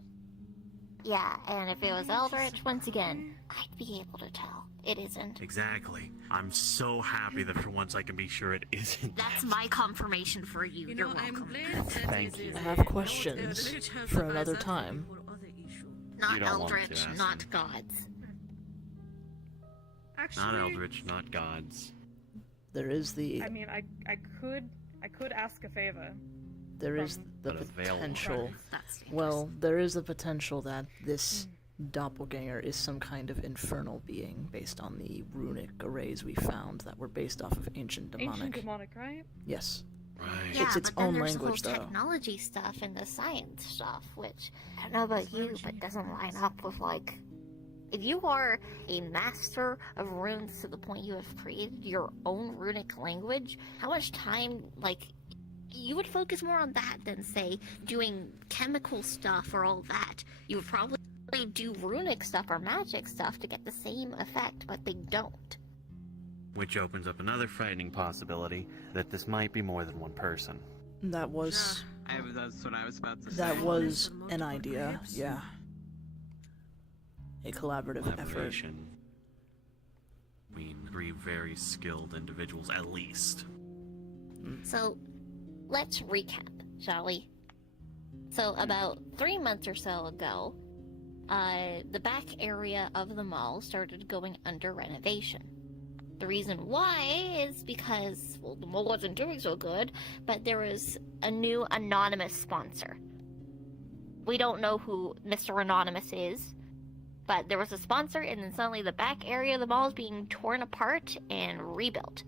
Yeah, and if it was Eldritch, once again, I'd be able to tell. It isn't. Exactly. I'm so happy that for once I can be sure it isn't. That's my confirmation for you. You You're know, I'm welcome. glad that Thank this you. is I a- have no, questions the village has for eyes another up time. for other issue. Not You don't want to, Eldritch, Aspen. not gods. Actually, Not Eldritch, not gods. There is the I mean, I could ask a favor. there is from- the But a veil will potential. That's dangerous. Well, there is a potential that this doppelganger is some kind of infernal being based on the runic arrays we found that were based off of ancient demonic. Ancient demonic, right? Yes. Right. Yeah, It's its but then own there's language, the though. whole technology stuff and the science stuff, which I don't know about you, but doesn't line up with like. If you are a master of runes to the point you have created your own runic language, how much time, like, you would focus more on that than, say, doing chemical stuff or all that. You would probably do runic stuff or magic stuff to get the same effect, but they don't. Which opens up another frightening possibility that this might be more than one person. That was That's what I was about to say. that was Multiple an idea. perhaps? Yeah. A collaborative effort. Collaboration. I mean, 3 very skilled individuals at least. So, let's recap, shall we? So, about 3 months or so ago, the back area of the mall started going under renovation. The reason why is because, well, the mall wasn't doing so good, but there was a new anonymous sponsor. We don't know who Mr. Anonymous is, but there was a sponsor, and then suddenly the back area of the mall is being torn apart and rebuilt.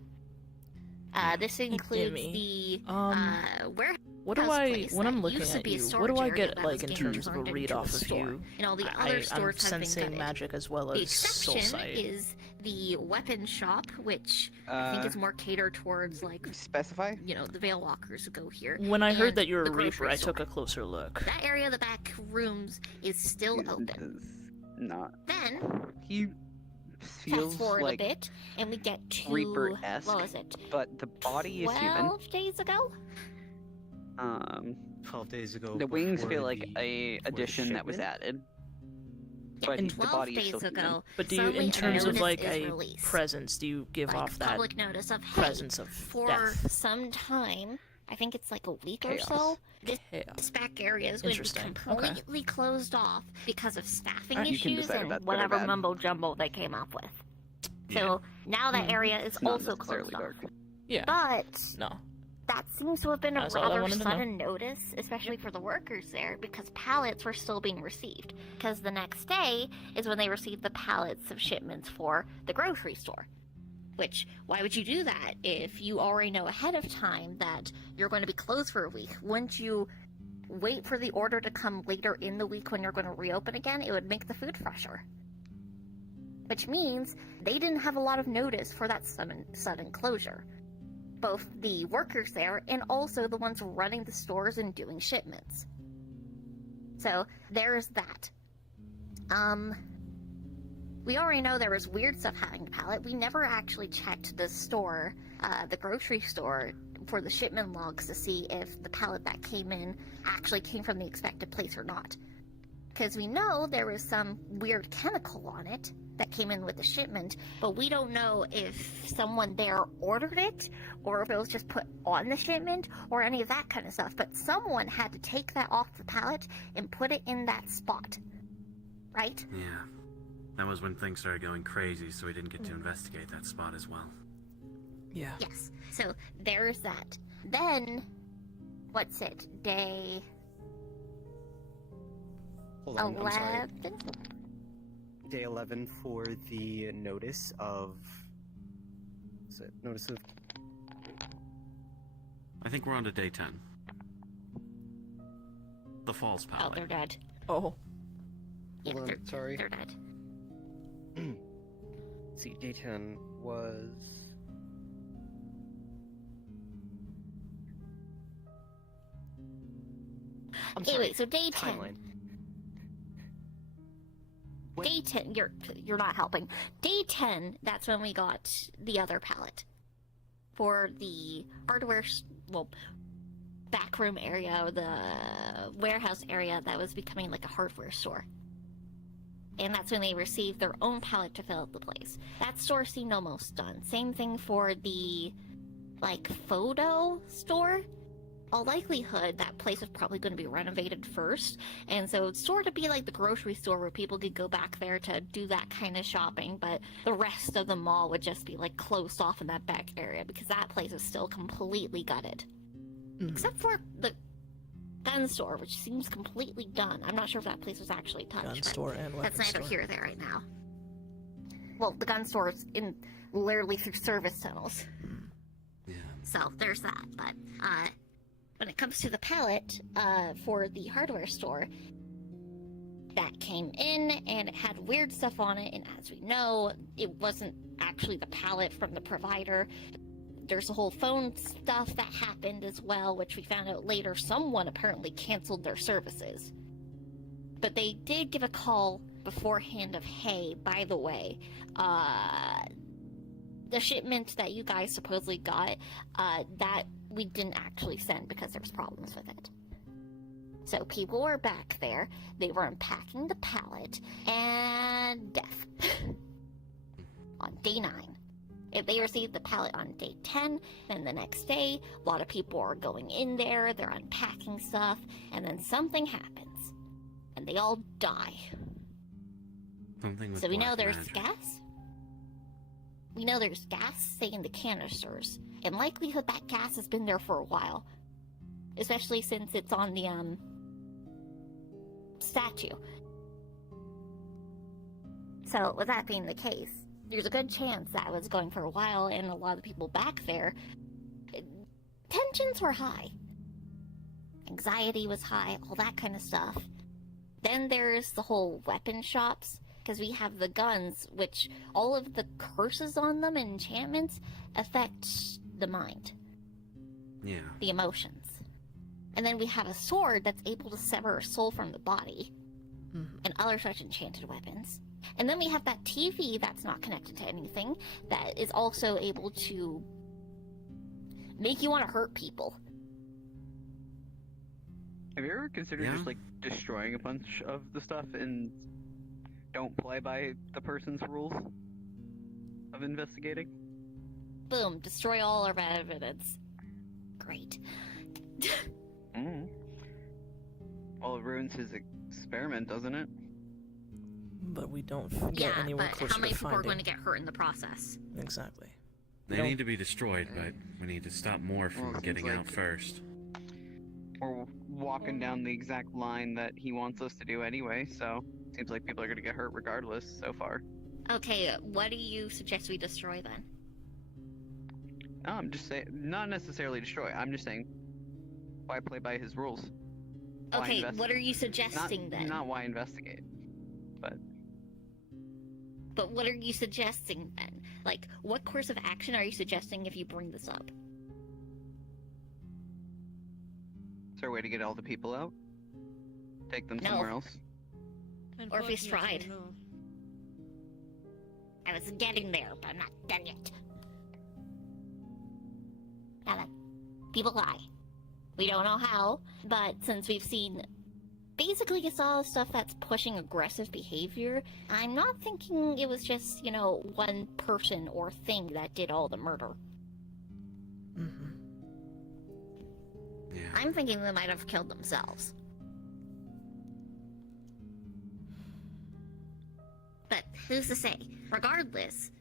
This includes Gimme. the warehouse. What do I place when that I'm looking used to at be a you? What storage do I area get that like was in getting terms of a turned read into off a of store. you? And all the I, other I'm stores have been sensing gutted. magic as well The as soul exception sight. is the weapon shop, which I think is more catered towards, like, Specify? you know, the Veil Walkers who go here. When I heard and that you were the a grocery Reaper, I store. took a closer look. That area of the back rooms is still open. Not. Then, He feels fast forward like a bit, and we get to... Reaper-esque, what was it? but the body is human. 12 days ago? 12 days ago. The wings before feel like the- a before the addition that was shipment? added. Yeah, But And the 12 body is days still human. ago, But do you, suddenly in a terms of notice like is a released. presence, do you give Like, off that public notice of, hey, presence of for death? some time, I think it's like a week Chaos. or so, this Chaos. back area is going to be Interesting. Okay. completely closed off because of staffing Alright, you can issues decide if and that's good or whatever bad. mumbo jumbo they came up with. Yeah. So now that Mhm. area is It's not also necessarily closed off. dark. Yeah. But No. that seems to have been a That's all I rather wanted to know. sudden notice, especially for the workers there, because pallets were still being received. Because the next day is when they received the pallets of shipments for the grocery store. Which, why would you do that if you already know ahead of time that you're going to be closed for a week? Wouldn't you wait for the order to come later in the week when you're going to reopen again? It would make the food fresher. Which means they didn't have a lot of notice for that sudden closure. Both the workers there and also the ones running the stores and doing shipments. So there's that. We already know there was weird stuff happening to pallet. We never actually checked the store, the grocery store, for the shipment logs to see if the pallet that came in actually came from the expected place or not. Because we know there was some weird chemical on it that came in with the shipment, but we don't know if someone there ordered it, or if it was just put on the shipment, or any of that kind of stuff. But someone had to take that off the pallet and put it in that spot. Right? Yeah. That was when things started going crazy, so we didn't get to investigate that spot as well. Yeah. Yes. So there's that. Then, what's it? Day Hold on, I'm sorry. 11? Day 11 for the notice of... Is it notice of... I think we're on to day 10. The false Oh, palette. they're dead. Oh. Yeah, Hold on, sorry. they're dead. See, day 10 was... I'm sorry. Anyway, so day 10. Timeline. Day 10, you're not helping. Day 10, that's when we got the other pallet. For the hardware, backroom area, or the warehouse area that was becoming like a hardware store. And that's when they received their own pallet to fill out the place. That store seemed almost done. Same thing for the, photo store. All likelihood, that place is probably going to be renovated first. And so it's sort of be like the grocery store where people could go back there to do that kind of shopping, but the rest of the mall would just be, closed off in that back area because that place is still completely gutted. Mhm. Except for the gun store, which seems completely done. I'm not sure if that place was actually touched. Gun but store and weapon that's neither store. here nor there right now. Well, the gun store is in literally through service tunnels. Yeah. So there's that. But when it comes to the pallet for the hardware store, that came in and it had weird stuff on it. And as we know, it wasn't actually the pallet from the provider. There's a whole phone stuff that happened as well, which we found out later. Someone apparently canceled their services. But they did give a call beforehand of, hey, by the way, the shipment that you guys supposedly got, that we didn't actually send because there was problems with it. So people were back there, they were unpacking the pallet, and death. On day 9. If they received the pallet on day 10, then the next day, a lot of people are going in there, they're unpacking stuff, and then something happens. And they all die. Something with So we know black there's magic. gas. We know there's gas, say, in the canisters. In likelihood, that gas has been there for a while. Especially since it's on the, statue. So, with that being the case, there's a good chance that was going for a while, and a lot of the people back there, tensions were high. Anxiety was high, all that kind of stuff. Then there's the whole weapon shops, because we have the guns, which all of the curses on them and enchantments affect the mind, Yeah. the emotions. And then we have a sword that's able to sever a soul from the body, and other such enchanted weapons. And then we have that TV that's not connected to anything, that is also able to make you want to hurt people. Have you ever considered Yeah. just like destroying a bunch of the stuff and don't play by the person's rules of investigating? Boom, destroy all our evidence. Great. Well, it ruins his experiment, doesn't it? But we don't get Yeah, anywhere but closer how many to people finding. are going to get hurt in the process? Exactly. They Don't- need to be destroyed, but we need to stop more from Well, it seems getting out like- first. We're walking down the exact line that he wants us to do anyway, so seems like people are gonna get hurt regardless so far. Okay, what do you suggest we destroy then? No, I'm just saying, not necessarily destroy. I'm just saying, why play by his rules? Why Okay, invest- what are you Not, suggesting then? not why investigate. But what are you suggesting then? Like, what course of action are you suggesting if you bring this up? Is there a way to get all the people out? Take them No. somewhere else? Or if we Unfortunately, stride. no. I was getting there, but I'm not done yet. Now then, people lie. We don't know how, but since we've seen basically it's all stuff that's pushing aggressive behavior, I'm not thinking it was just, one person or thing that did all the murder. Yeah. I'm thinking they might have killed themselves. But who's to say? Regardless,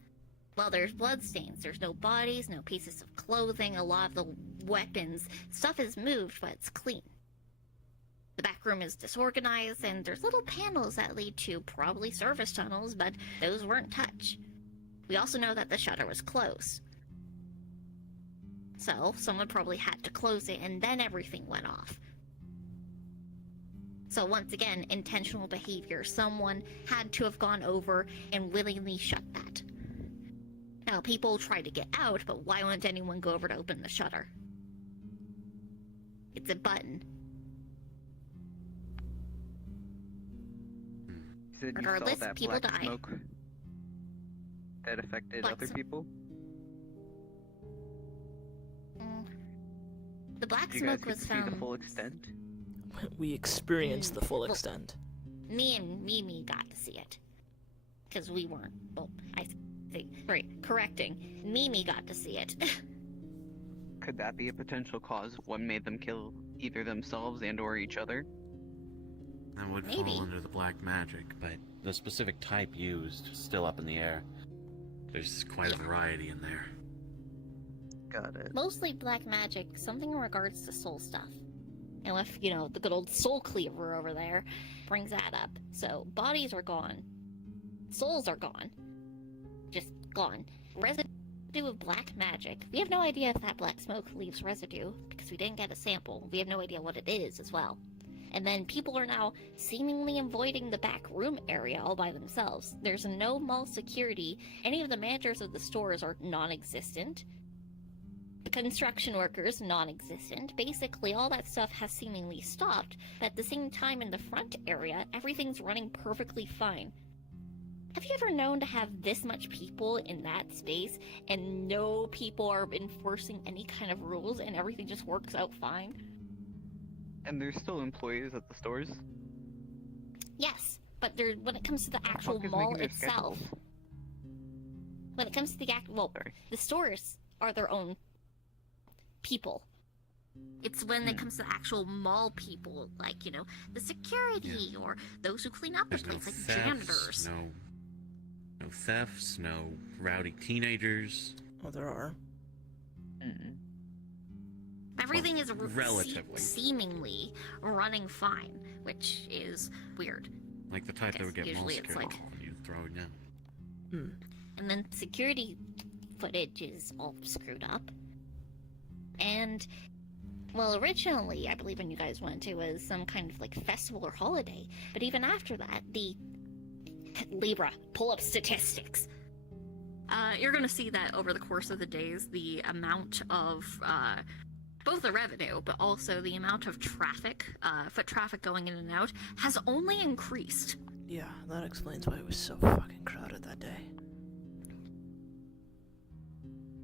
well, there's bloodstains, there's no bodies, no pieces of clothing, a lot of the weapons, stuff is moved, but it's clean. The back room is disorganized, and there's little panels that lead to probably service tunnels, but those weren't touched. We also know that the shutter was closed. So, someone probably had to close it, and then everything went off. So once again, intentional behavior. Someone had to have gone over and willingly shut that. Now, people try to get out, but why wouldn't anyone go over to open the shutter? It's a button. You said you Regardless, saw that people black die. smoke that affected Black other sm- people? The black Did you guys smoke get was to see the found. full extent? We experienced the full Well- extent. Me and Mimi got to see it. Because we weren't. Well, I think. Right, correcting. Mimi got to see it. Could that be a potential cause of what made them kill either themselves and or each other? That would Maybe. fall under the black magic, but the specific type used is still up in the air. There's quite a variety in there. Got it. Mostly black magic, something in regards to soul stuff. And with, the good old soul cleaver over there brings that up. So, bodies are gone. Souls are gone. Just gone. Residue of black magic. We have no idea if that black smoke leaves residue, because we didn't get a sample. We have no idea what it is as well. And then people are now seemingly avoiding the back room area all by themselves. There's no mall security. Any of the managers of the stores are non-existent. The construction workers, non-existent. Basically, all that stuff has seemingly stopped, but at the same time in the front area, everything's running perfectly fine. Have you ever known to have this much people in that space, and no people are enforcing any kind of rules, and everything just works out fine? And there's still employees at the stores? Yes, but when it comes to the Who the actual fuck is mall making their itself, schedules? when it comes to the Sorry. the stores are their own people. It's when it comes to the actual mall people, like, the security or those who clean up the There's no place, like thefts, janitors. no thefts, no rowdy teenagers. Oh, there are. Everything is relatively. seemingly running fine, which is weird. Like the type that would get Usually it's multiple like- and you throw it down. And then security footage is all screwed up. And, well, originally, I believe when you guys went to was some kind of, festival or holiday. But even after that, the Libra, pull up statistics. You're gonna see that over the course of the days, the amount of both the revenue, but also the amount of traffic, foot traffic going in and out, has only increased. Yeah, that explains why it was so fucking crowded that day.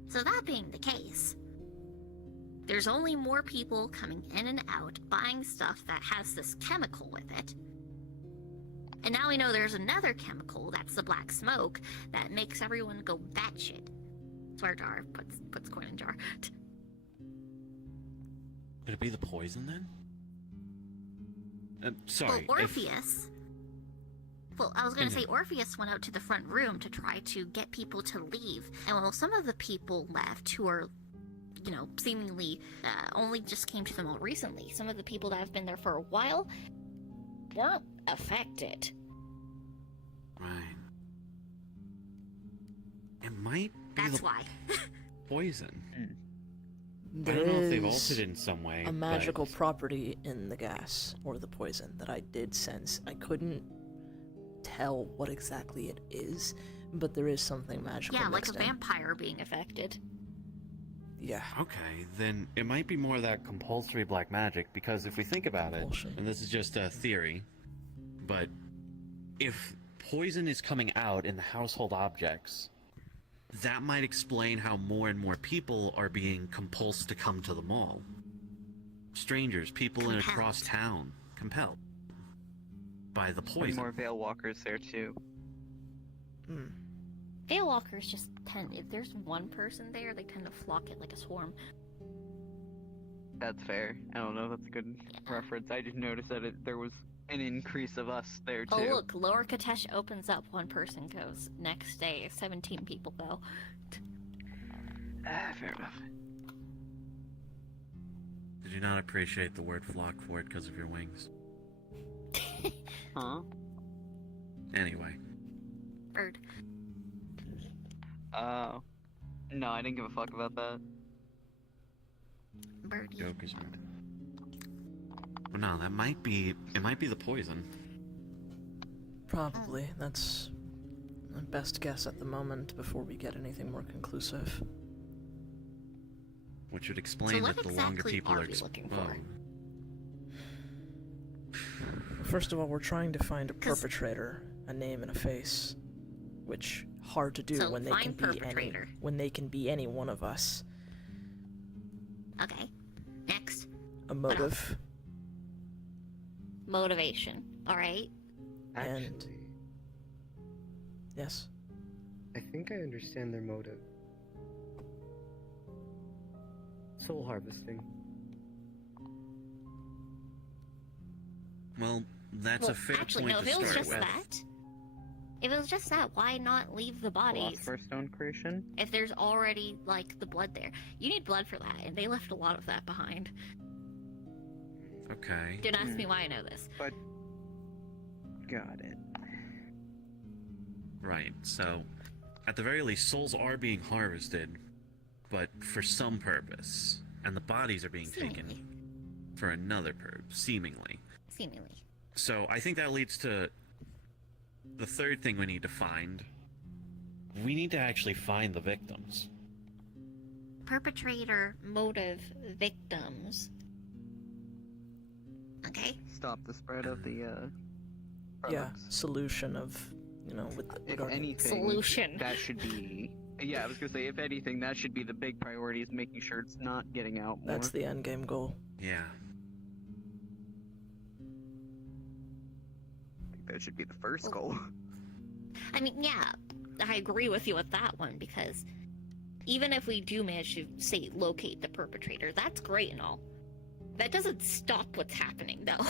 So that being the case, there's only more people coming in and out buying stuff that has this chemical with it. And now we know there's another chemical, that's the black smoke, that makes everyone go batshit. Swear jar, puts coin in jar. Could it be the poison then? Sorry. Well, Orpheus... Well, I was going to say Orpheus went out to the front room to try to get people to leave. And while some of the people left who are, you know, seemingly only just came to the mall recently, some of the people that have been there for a while weren't affected. Right. It might be That's the why. poison. I There don't know if they've is altered it in some way. a magical but... property in the gas or the poison that I did sense. I couldn't tell what exactly it is, but there is something magical. Yeah, like a mixed in. vampire being affected. Yeah. Okay, then it might be more of that compulsory black magic, because if we think about it, Bullshit. and this is just a theory, but if poison is coming out in the household objects, that might explain how more and more people are being compulsed to come to the mall. Strangers, people in across town, compelled by the And poison. more Veil Walkers there too. Veilwalkers just tend, if there's one person there, they tend to flock it like a swarm. That's fair. I don't know if that's a good reference. I just noticed that there was an increase of us there too. Oh look, Lower Katesh opens up, one person goes. Next day, 17 people go. Fair enough. Did you not appreciate the word flock for it because of your wings? Huh? Anyway. Bird. No, I didn't give a fuck about that. Birdie. Joker's rude. Well, no, it might be the poison. Probably. That's my best guess at the moment before we get anything more conclusive. Which would explain what that the longer exactly people are are we looking for? First of all, we're trying to find a perpetrator, a name and a face, which hard to do So when they find can be perpetrator. any one of us. Okay. Next. A motive. Motivation. Alright. And- Actually, Yes. I think I understand their motive. Soul harvesting. Well, that's Well, a fair actually, point no, to if it was start just with. that... If it was just that, why not leave the bodies? Philosopher's Stone creation? If there's already, like, the blood there. You need blood for that, and they left a lot of that behind. Okay. Don't ask me why I know this. But... Got it. Right, so at the very least, souls are being harvested, but for some purpose, and the bodies are being Seemingly. taken for another purpose, seemingly. Seemingly. So I think that leads to the third thing we need to find. We need to actually find the victims. Perpetrator, motive, victims. Okay? Stop the spread of the, Yeah. products. Solution of, with the If regarding- anything, Solution. that should be... Yeah, I was gonna say, if anything, that should be the big priority, is making sure it's not getting out more. That's the end game goal. Yeah. I think that should be the first goal. I mean, yeah, I agree with you with that one, because even if we do manage to, say, locate the perpetrator, that's great and all. That doesn't stop what's happening, though.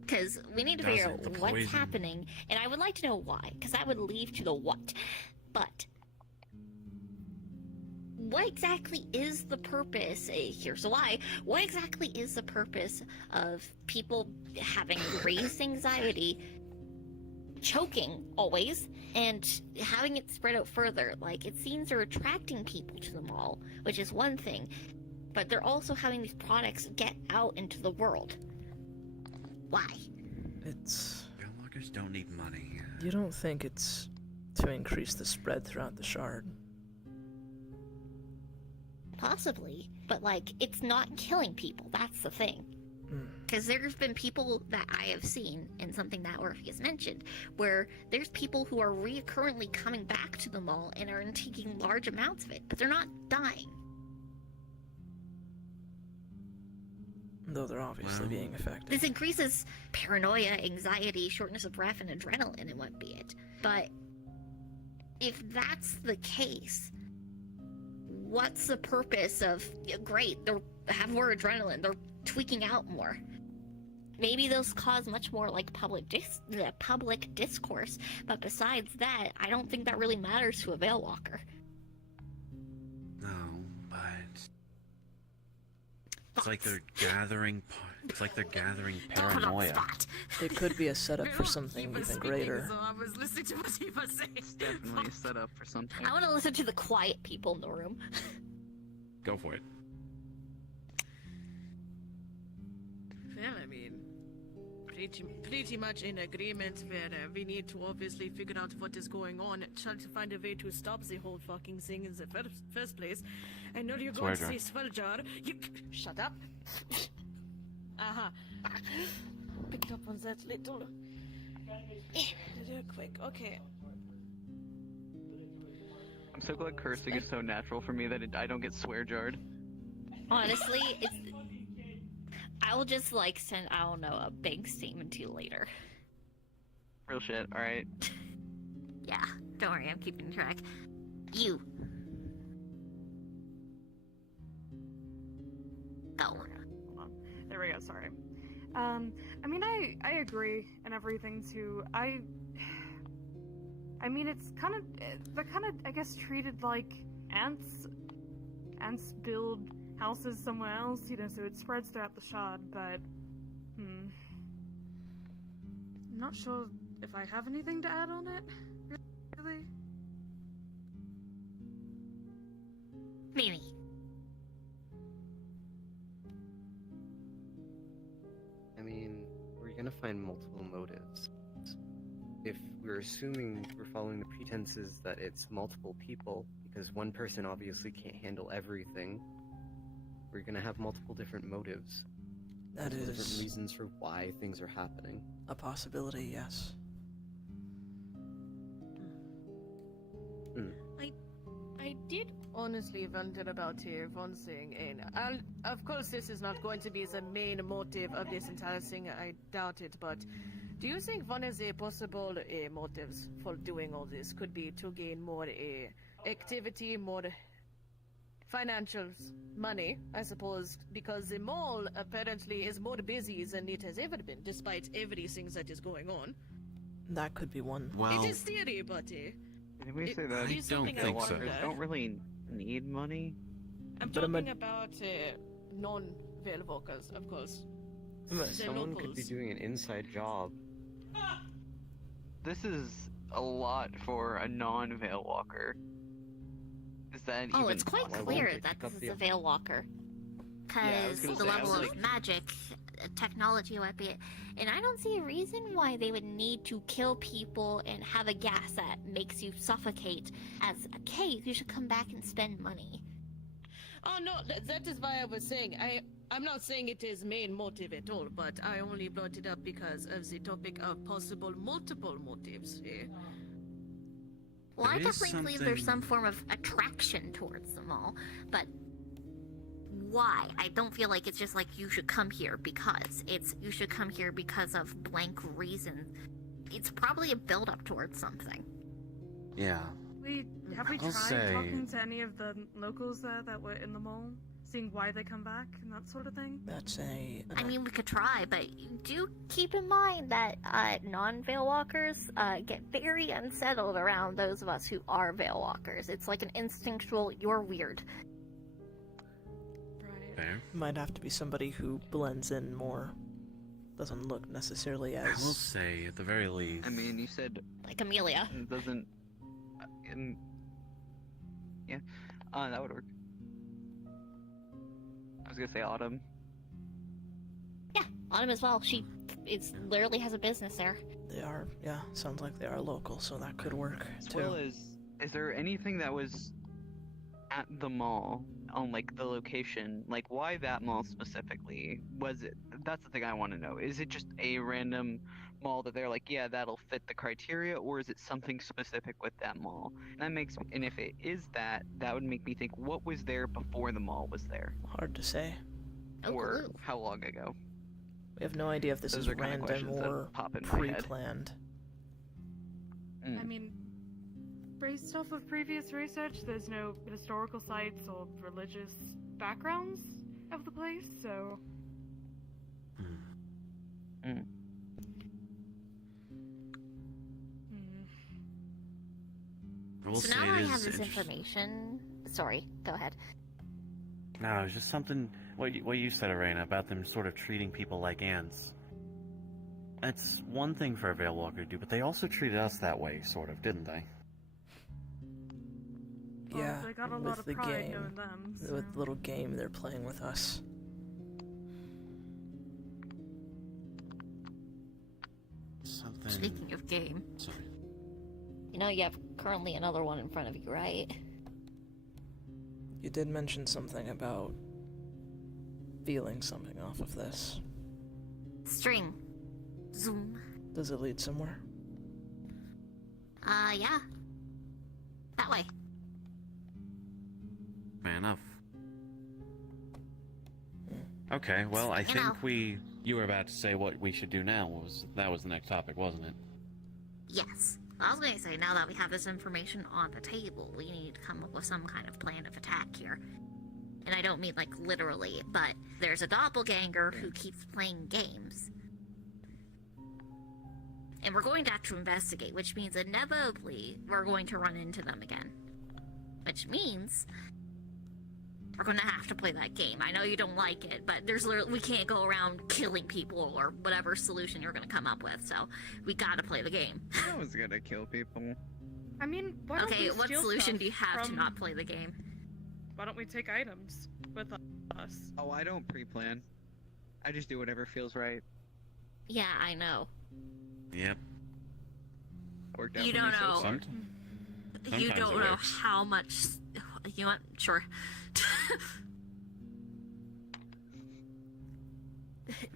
Because we need to figure out Doesn't, the what's poison. happening, and I would like to know why, because that would lead to the what. But what exactly is the purpose? Here's the why. What exactly is the purpose of people having raised anxiety, choking always, and having it spread out further? Like, it seems they're attracting people to the mall, which is one thing, but they're also having these products get out into the world. Why? It's Veilwalkers don't need money. You don't think it's to increase the spread throughout the shard? Possibly, but like, it's not killing people. That's the thing. Because there's been people that I have seen, and something that Orpheus mentioned, where there's people who are recurrently coming back to the mall and are taking large amounts of it, but they're not dying. Though they're obviously being affected. This increases paranoia, anxiety, shortness of breath, and adrenaline, and what be it. But if that's the case, what's the purpose of, great, they have more adrenaline, they're tweaking out more. Maybe those cause much more like public discourse, but besides that, I don't think that really matters to a Veil Walker. No, but it's like they're gathering. It's like they're gathering paranoia. It could be a setup for something even greater. So I was listening to what he was saying. It's definitely a setup for something. I want to listen to the quiet people in the room. Go for it. Well, I mean, pretty much in agreement where we need to obviously figure out what is going on, try to find a way to stop the whole fucking thing in the first place. I know you're going to say Swelljar. You shut up. Aha. Picked up on that little. Real quick. Okay. I'm so glad cursing is so natural for me that I don't get swear jarred. Honestly, I will just like send, I don't know, a big statement to you later. Real shit, alright. Yeah, don't worry, I'm keeping track. You. Go. Hold on. There we go, sorry. I mean, I agree and everything too. I mean, it's kind of, they're kind of, I guess, treated like ants. Ants build houses somewhere else, you know, so it spreads throughout the shard, but, I'm not sure if I have anything to add on it, really. Mimi. I mean, we're gonna find multiple motives. If we're assuming we're following the pretenses that it's multiple people, because one person obviously can't handle everything, we're gonna have multiple different motives. That multiple is different reasons for why things are happening. a possibility, yes. I did honestly wonder about here one thing, and of course this is not going to be the main motive of this entire thing, I doubt it, but do you think one of the possible motives for doing all this could be to gain more activity, more financials, money, I suppose, because the mall apparently is more busy than it has ever been, despite everything that is going on. That could be one. Well, It is theory, but Did we say that it is something I think so. wonder. don't really need money? I'm But I'm talking about non-veil walkers, of course. Someone could be locals. doing an inside job. This is a lot for a non-veil walker. Is that Oh, even it's quite possible? clear Pick that up this the- is a Veil Walker. Yeah, I was Because gonna the say, I level was of like- magic, technology, what be it. And I don't see a reason why they would need to kill people and have a gas that makes you suffocate as a cave. You should come back and spend money. Oh no, that is why I was saying I'm not saying it is main motive at all, but I only brought it up because of the topic of possible multiple motives. Well, I There is definitely believe there's some something- form of attraction towards them all, but why? I don't feel like it's just like you should come here because. It's you should come here because of blank reason. It's probably a build-up towards something. yeah. Have we I'll tried say- talking to any of the locals there that were in the mall? Seeing why they come back and that sort of thing? That's a... I mean, we could try, but do keep in mind that non-Veil Walkers get very unsettled around those of us who are Veil Walkers. It's like an instinctual, you're weird. Right. Fair. might have to be somebody who blends in more. Doesn't look necessarily I will as... say, at the very least. I mean, you said Like Amelia. it doesn't. Yeah, that would work. I was gonna say Autumn. Yeah, Autumn as well. She literally has a business there. Yeah. are, yeah, sounds like they are local, so that could work As too. well as, is there anything that was at the mall on like the location? Like, why that mall specifically? Was it? That's the thing I want to know. Is it just a random mall that they're like, yeah, that'll fit the criteria, or is it something specific with that mall? And that makes, and if it is that, that would make me think, what was there before the mall was there, Hard to say. Oh, or cool. how long ago? We have no idea if this Those is are kinda random questions that or pop in my head. pre-planned. Mm. I mean, based off of previous research, there's no historical sites or religious backgrounds of the place, so... Mm. I will So say now it that I is have this interest- information... Sorry, go ahead. No, it's just something. What you said, Arena, about them sort of treating people like ants. That's one thing for a Veil Walker to do, but they also treated us that way, sort of, didn't they? Well, Yeah, they got a with lot of the pride game, knowing them, with so- the little game they're playing with us. Something. Speaking of game, Sorry. You know you have currently another one in front of you, right? You did mention something about feeling something off of this. string. Zoom. Does it lead somewhere? Yeah. That way. Fair enough. Okay, well, I You know. think you were about to say what we should do now. That was the next topic, wasn't it? Yes. I was going to say, now that we have this information on the table, we need to come up with some kind of plan of attack here. And I don't mean, like, literally, but there's a doppelganger who keeps playing games. And we're going to have to investigate, which means inevitably we're going to run into them again. Which means we're going to have to play that game. I know you don't like it, but we can't go around killing people or whatever solution you're going to come up with, so we gotta play the game. I was gonna kill people. I mean, why don't Okay, we what steal solution stuff do you have to from- not play the game? Why don't we take items with us? Oh, I don't pre-plan. I just do whatever feels right. Yeah, I know. Yep. Worked You out for don't me so know. far. You Sometimes don't it know works. how much. You know what? Sure.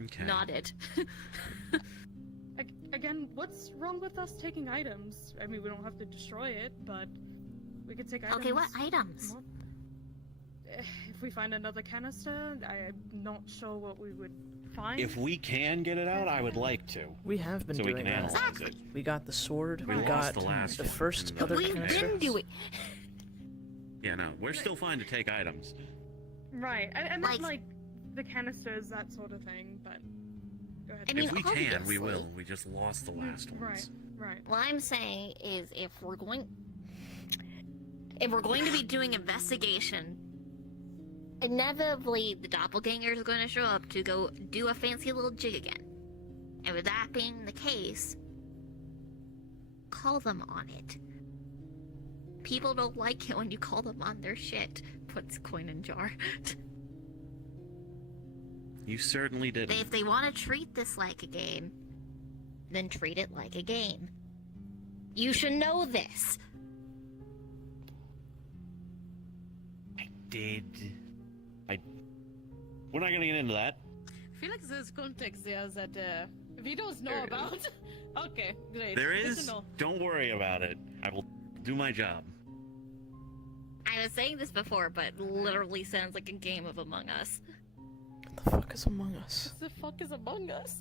Okay. Nodded. Again, what's wrong with us taking items? I mean, we don't have to destroy it, but we could take items. Okay, what items? Well, if we find another canister, I'm not sure what we would find. If we can get it out, I would like to. We have been So we doing can that. analyze it. We got the sword, We we lost got the last the one first in the other We've canister. been doing. Yeah, no, we're still fine to take items. Right, and Like- like the canisters, that sort of thing, but go ahead. I mean, If we can, we obviously. will. We just lost the last ones. Right, right. What I'm saying is, if we're going to be doing investigation, inevitably the doppelganger is going to show up to go do a fancy little jig again. And with that being the case, call them on it. People don't like it when you call them on their shit. Puts coin in jar. You certainly did. If they want to treat this like a game, then treat it like a game. You should know this. I did. We're not gonna get into that. I feel like there's context there that we don't know There is. about. Okay, great. There Good to is. know. Don't worry about it. I will do my job. I was saying this before, but literally sounds like a game of Among Us. What the fuck is Among Us? What the fuck is Among Us?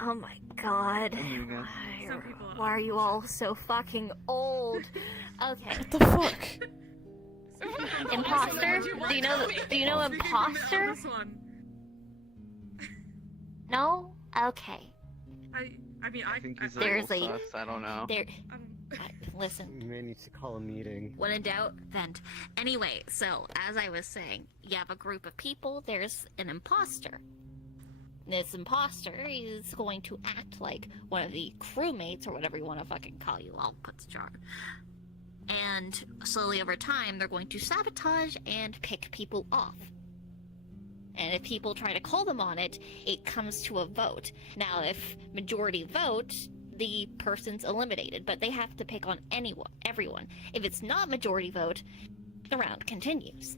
Oh my god. Among Us. Some people are. Why are you all so fucking old? Okay. What the fuck? Imposter? Do you know imposter? This one. No? Okay. I mean, I think he's a There's little a- sus, I don't know. There. um, Listen. We may need to call a meeting. When in doubt, vent. Anyway, so as I was saying, you have a group of people, there's an imposter. This imposter is going to act like one of the crewmates, or whatever you want to fucking call you. I'll put the jar. And slowly over time, they're going to sabotage and pick people off. And if people try to call them on it, it comes to a vote. Now, if majority vote, the person's eliminated, but they have to pick on everyone. If it's not majority vote, the round continues.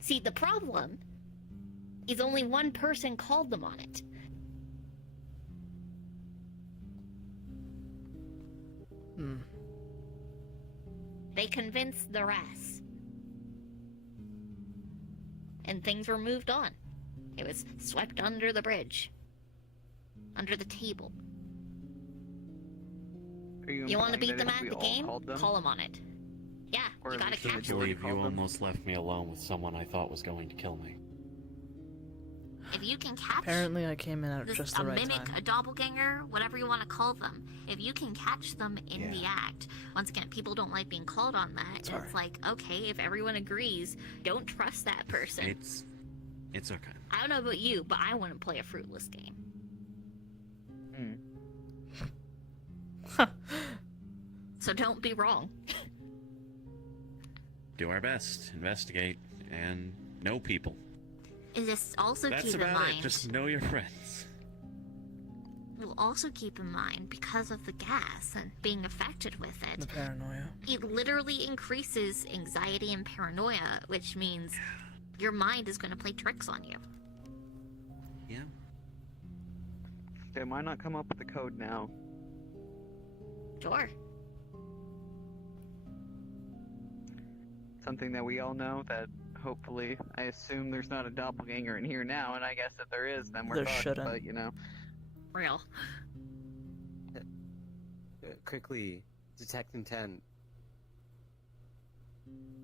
See, the problem is only one person called them on it. They convinced the rest. And things were moved on. It was swept under the bridge. Under the table. You want to beat them at the game? Call them on it. Yeah, you gotta I catch them. believe you almost left me alone with someone I thought was going to kill me. If you can catch Apparently I came in at this, just the a right mimic, time. a doppelganger, whatever you want to call them, if you can catch them in the act, once again, people don't like being called on that. Sorry. It's like, okay, if everyone agrees, don't trust that person. It's okay. I don't know about you, but I wouldn't play a fruitless game. So don't be wrong. Do our best, investigate, and know people. Just also That's keep in about mind. it. Just know your friends. We'll also keep in mind, because of the gas and being affected with The it, paranoia. it literally increases anxiety and paranoia, which means your mind is going to play tricks on you. Yeah. They might not come up with the code now. Sure. Something that we all know that hopefully, I assume there's not a doppelganger in here now, and I guess if there is, then we're There fucked, shouldn't. but you know. Real. Quickly, detect intent.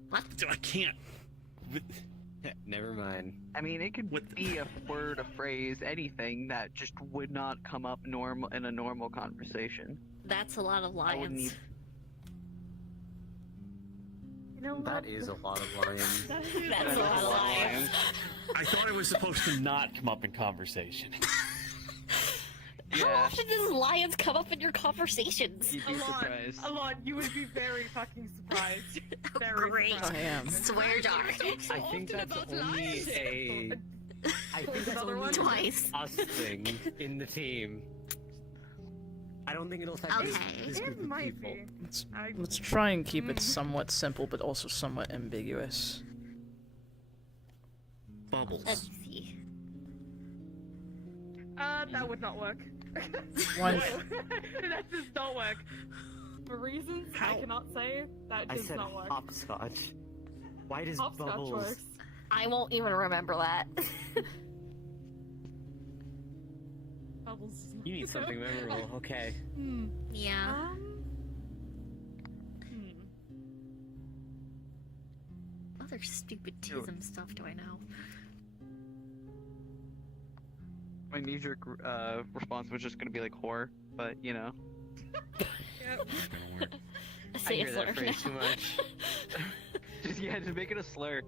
What? I can't. Never mind. I mean, it could be a word, a phrase, anything that just would not come up normal in a normal conversation. That's a lot of I wouldn't lions. even. You know what? That is a lot of lions. That's a lot of lions. I thought it was supposed to not come up in conversation. How Yeah. often does lions come up in your conversations? You'd be surprised. A lot. You would be very fucking surprised. Very Great. surprised. I am. Swear jar. I think that's only a. I think that's Another only one? Twice. us thing in the team. I don't think it'll affect Okay. this It group of might people. be. Let's try and keep it somewhat simple, but also somewhat ambiguous. Bubbles. Let's see. That would not work. Why- That does not work. For reasons I cannot say, that I does said not work. hopscotch. Why does Hopscotch bubbles? works. I won't even remember that. Bubbles does not You need something memorable. Okay. Yeah. Other stupid tism stuff do I know? My knee-jerk response was just gonna be like horror, but you know. Yep. I I say hear a that slur phrase too now. much. Just make it a slur.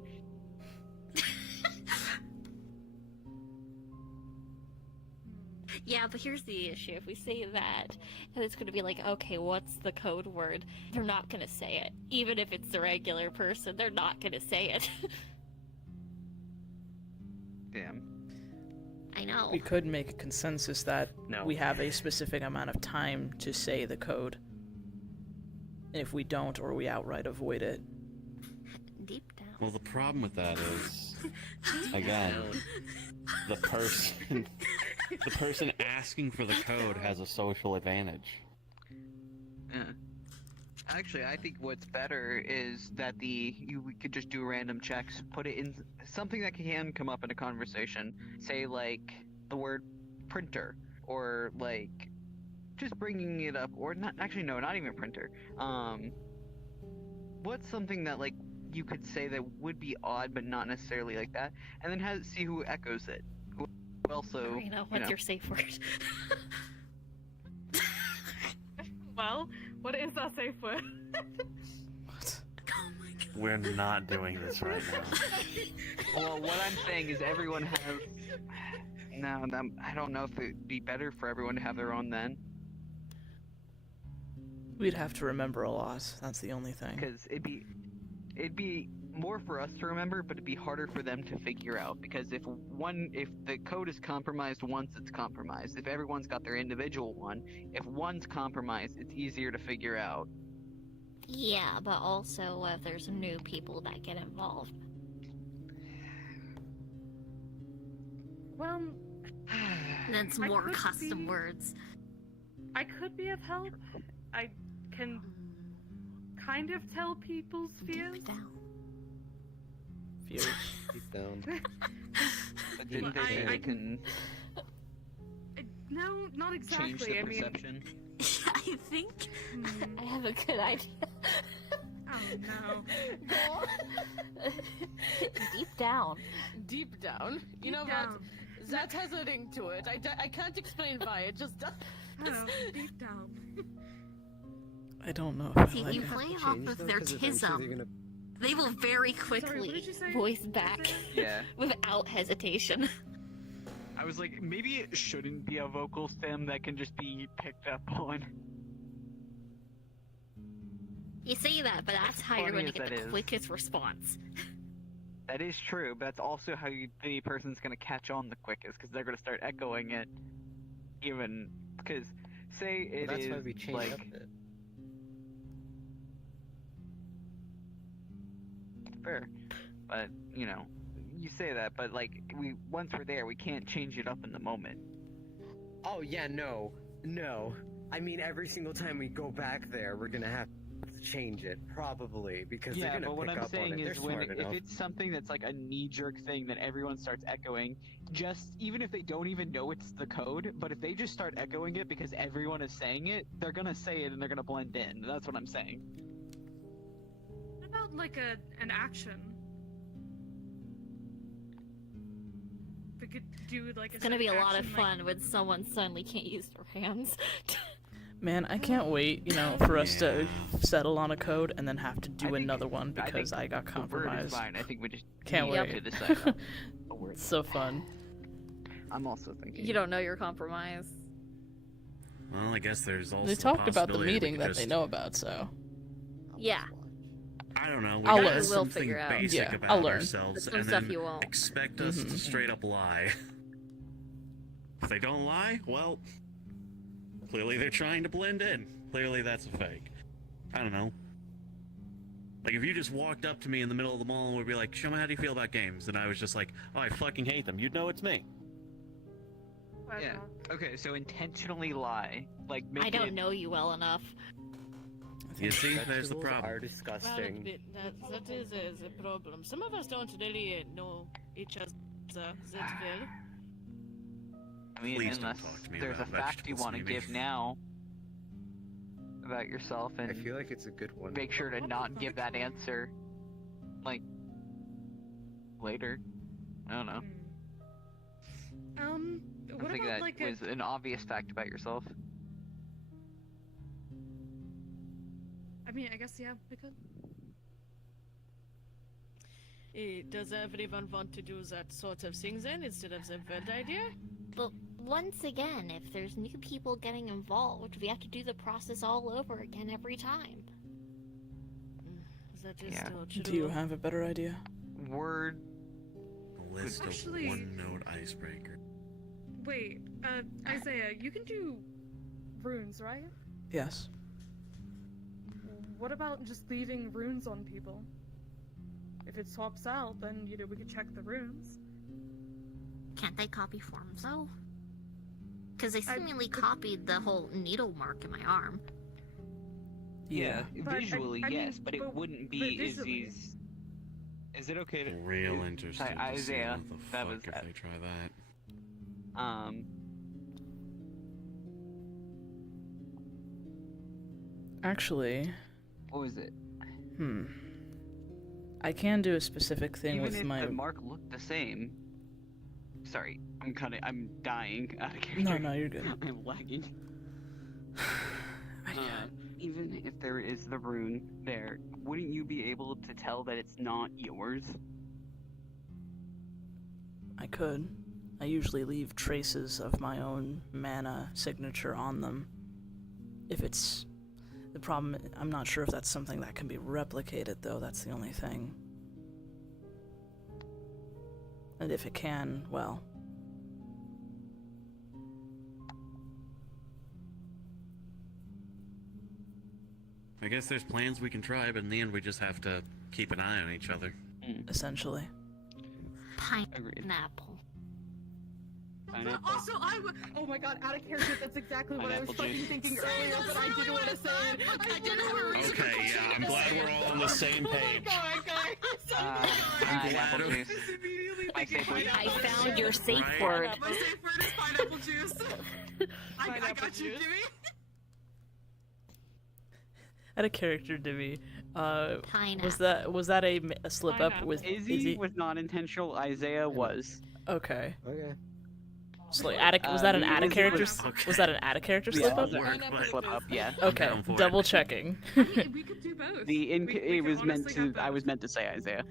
Yeah, but here's the issue. If we say that, then it's going to be like, okay, what's the code word? They're not going to say it. Even if it's the regular person, they're not going to say it. Damn. I know. We could make a consensus that No. we have a specific amount of time to say the code. And if we don't, or we outright avoid it, Deep down. Well, the problem with that is, again, the person asking for the code has a social advantage. Yeah. Actually, I think what's better is that we could just do random checks, put it in something that can come up in a conversation. Say like the word printer, or like just bringing it up, or not. Actually, no, not even printer. What's something that like you could say that would be odd, but not necessarily like that, and then see who echoes it. Who also, Karina, what's your safe word? Well, what is our safe word? We're not doing this right now. Well, what I'm saying is everyone has. No, I don't know if it'd be better for everyone to have their own then, we'd have to remember a lot. That's the only thing. because it'd be more for us to remember, but it'd be harder for them to figure out, because if the code is compromised once, it's compromised. If everyone's got their individual one, if one's compromised, it's easier to figure out. Yeah, but also if there's new people that get involved. Well, That's I more could custom be- words. I could be of help. I can kind of tell people's fears. Fears. Deep down. But didn't Well, they say I they can- can No, not exactly. change the I mean, perception? I think. I have a good idea. oh no. Go on. Deep down. Deep down. You Deep know down. what? That has a ring to it. I can't explain why. It just does. I don't know, deep down. I don't know if I See, like you it. play Change, off though, of their 'cause eventually they're tism. gonna- They will very Sorry, what quickly did you say? Voice What did you back say? Yeah. without hesitation. I was like, maybe it shouldn't be a vocal stem that can just be picked up on. You say that, but that's how you're funny going to as get the that is. quickest response. That is true, but that's also how the person's gonna catch on the quickest, because they're gonna start echoing it. Even because, say Well, it that's is why we changed like up it. fair, but you know, you say that, but like once we're there, we can't change it up in the moment. Oh yeah, no. I mean, every single time we go back there, we're gonna have to change it, probably, because they're Yeah, gonna but what pick I'm up on saying it. They're is when smart if enough. it's something that's like a knee-jerk thing that everyone starts echoing, just even if they don't even know it's the code, but if they just start echoing it because everyone is saying it, they're gonna say it and they're gonna blend in. That's what I'm saying. What about like an action? We could do like a It's gonna be a lot of action, fun when someone suddenly can't use their hands. Man, I can't wait, for us to settle on a code and then have to do I think- another one I because think I got The word is compromised. fine. I think we just Can't need wait. to decide on a word. It's so fun. I'm also thinking. You don't know your compromise. Well, I guess there's also They the talked about the possibility meeting we that could they just- know about, so. Yeah. I don't know. We I'll got learn. to We'll something figure out. basic Yeah, about I'll learn. ourselves, Some and stuff then you won't. expect us to Mhm. straight up lie. If they don't lie, well, clearly they're trying to blend in. Clearly that's a fake. I don't know. Like, if you just walked up to me in the middle of the mall and would be like, "Show me how do you feel about games?" and I was just like, "Oh, I fucking hate them," you'd know it's me. Yeah. Okay, so intentionally lie, like make I don't it... know you well enough. You see, there's the Vegetables problem. are disgusting. That is a problem. Some of us don't really know each other that well. I mean, Please don't unless talk to me there's a about fact you vegetables, want to Mimi. give now about yourself, and I feel like it's a good one. make sure to What not the give fuck? that answer, like, later. I don't know. What I think about that like was an obvious fact about yourself. I mean, I guess yeah, we could. Does everyone want to do that sort of thing then instead of the bird idea? But once again, if there's new people getting involved, we have to do the process all over again every time. That is Yeah. still true. Do you have a better idea? Word. A list Actually- of one-note icebreaker. Wait, Isaiah, you can do runes, right? Yes. What about just leaving runes on people? If it swaps out, then we could check the runes. Can't they copy forms though? Because they I- seemingly copied the whole needle mark in my arm. Yeah. But, visually I mean, yes, but it but- wouldn't but be visually- Izzy's. Is it okay to Real interesting to see Isaiah, what the that fuck was if that. they try that. Actually, What was it? I can do a specific thing Even with if my. the mark looked the same. Sorry, I'm dying out of character. No, you're good. I'm lagging. I can't. Even if there is the rune there, wouldn't you be able to tell that it's not yours? I could. I usually leave traces of my own mana signature on them. If it's. The problem, I'm not sure if that's something that can be replicated, though, that's the only thing. And if it can, well... I guess there's plans we can try, but in the end we just have to keep an eye on each other. Essentially. Agreed. Pineapple. Pineapple. Also, oh my god, out of character, that's exactly what I was Pineapple fucking juice. thinking earlier, but I didn't want to say it. I didn't have a reason. Okay, yeah, I'm glad we're all on the same page. Pineapple glad- juice. My safe word. I found your safe Right. word. My safe word is pineapple juice. I got you, Jimmy. Out of character, Divvy. Pineapple. Was that a slip up Pineapple. with Izzy was not intentional. Isaiah was. Okay. Okay. So like, was that an out of Izzy character? was- Okay. Was that an out of character Yeah, slip up? it was a Work, but- slip up. Yeah. I'm Okay, down for it. double checking. We could do both. It was meant honestly to. got I both. was meant to say Isaiah.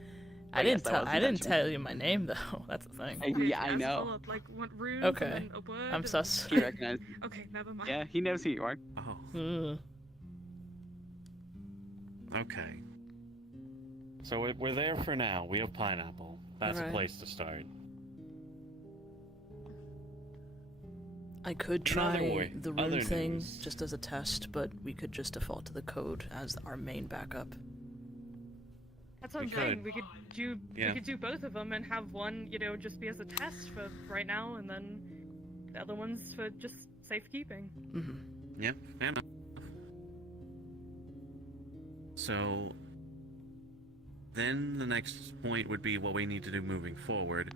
I guess didn't that tell. was I didn't intentional. tell you my name though. That's the thing. Yeah, I As know. well, like, what runes Okay. and then a word I'm and- sus. He recognized. Okay, never mind. Yeah, he knows who you are. Oh, Mm. okay. So we're there for now. We have pineapple. That's Alright. a place to start. I could In other try way- the other rune thing news. just as a test, but we could just default to the code as our main backup. That's what We I'm saying. could. We Yeah. could do both of them and have one, just be as a test for right now, and then the other one's for just safekeeping. Mm-hmm. Yep, fair enough. So then the next point would be what we need to do moving forward.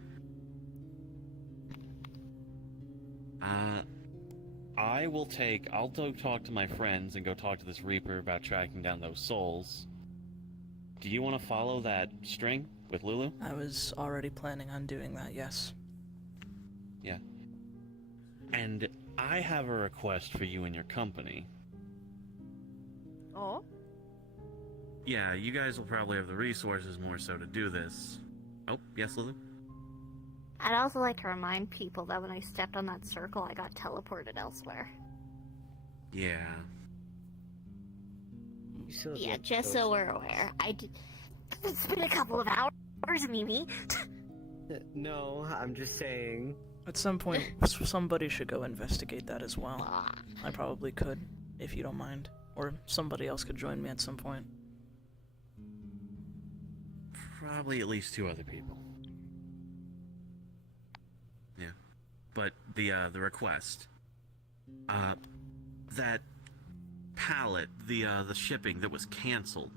I'll go talk to my friends and go talk to this Reaper about tracking down those souls. Do you want to follow that string with Lulu? I was already planning on doing that, yes. Yeah. And I have a request for you and your company. Oh? Yeah, you guys will probably have the resources more so to do this. Oh, yes, Lulu? I'd also like to remind people that when I stepped on that circle, I got teleported elsewhere. Yeah. You still have Yeah, yet to just go so we're aware. It's been a couple of hours, Mimi. No, I'm just saying. At some point, somebody should go investigate that as well. I probably could, if you don't mind. Or somebody else could join me at some point. Probably at least 2 other people. Yeah. But the request. That pallet, the shipping that was canceled.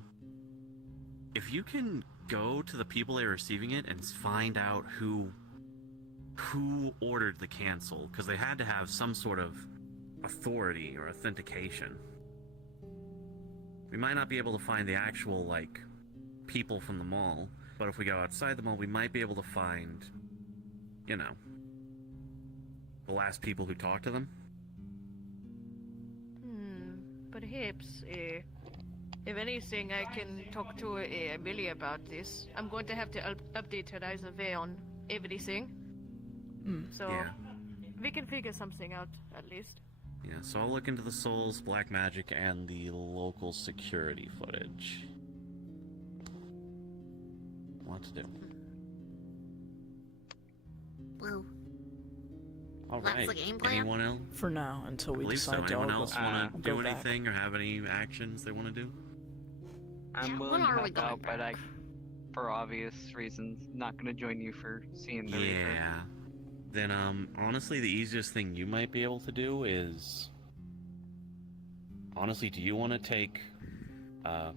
If you can go to the people that are receiving it and find out who ordered the cancel, because they had to have some sort of authority or authentication. We might not be able to find the actual, like, people from the mall, but if we go outside the mall, we might be able to find, the last people who talked to them. Perhaps, if anything, I can talk to Amelia about this. I'm going to have to update her either way on everything. So, Yeah. we can figure something out, at least. Yeah, so I'll look into the souls, black magic, and the local security footage. What to do? Woo. All That's right. the game plan? Anyone else? For now, until I we believe so. decide to Anyone all else go, want to go do back. anything or have any actions they want to do? I'm Yeah, willing when to are we help going out, but back? for obvious reasons, not going to join you for seeing the Reaper. Yeah. Then, honestly, the easiest thing you might be able to do is... Honestly, do you want to take... do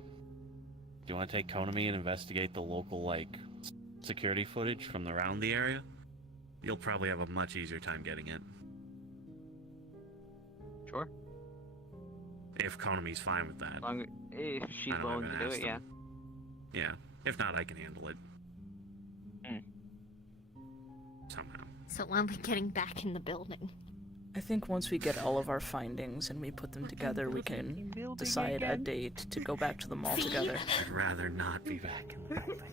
you want to take Konami and investigate the local, like, security footage from around the area? You'll probably have a much easier time getting it. Sure. If Konami's fine with that. If she's I don't know, I willing to haven't do asked it, yeah. them. Yeah. If not, I can handle it. Somehow. So when are we getting back in the building? I think once we get all of our findings and we put them together, we can decide a date to go back to the mall together. I'd rather not be back in the building.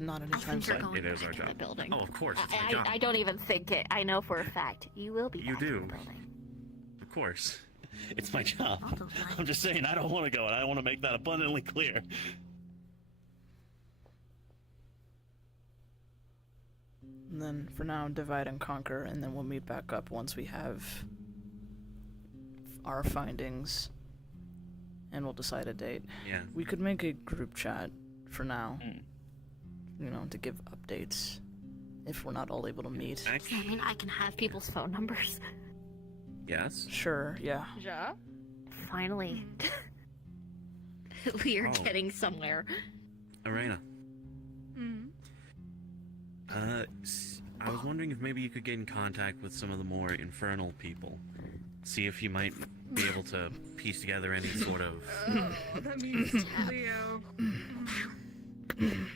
Not I anytime think you're soon. going It is back our in job. the building. Oh, of course, it's my job. I don't even think it. I know for a fact you will be You back do. in the building. Of course. It's my job. I'll do that. I'm just saying, I don't want to go, and I want to make that abundantly clear. And then for now, divide and conquer, and then we'll meet back up once we have our findings, and we'll decide a date. Yeah. We could make a group chat for now, you know, to give updates if we're not all able to meet. I mean, I can have people's phone numbers. Yes. Sure, yeah. Ja? Finally. We are getting somewhere. Arena. Mm. I was wondering if maybe you could get in contact with some of the more infernal people. See if you might be able to piece together any sort of... Oh, that means Leo.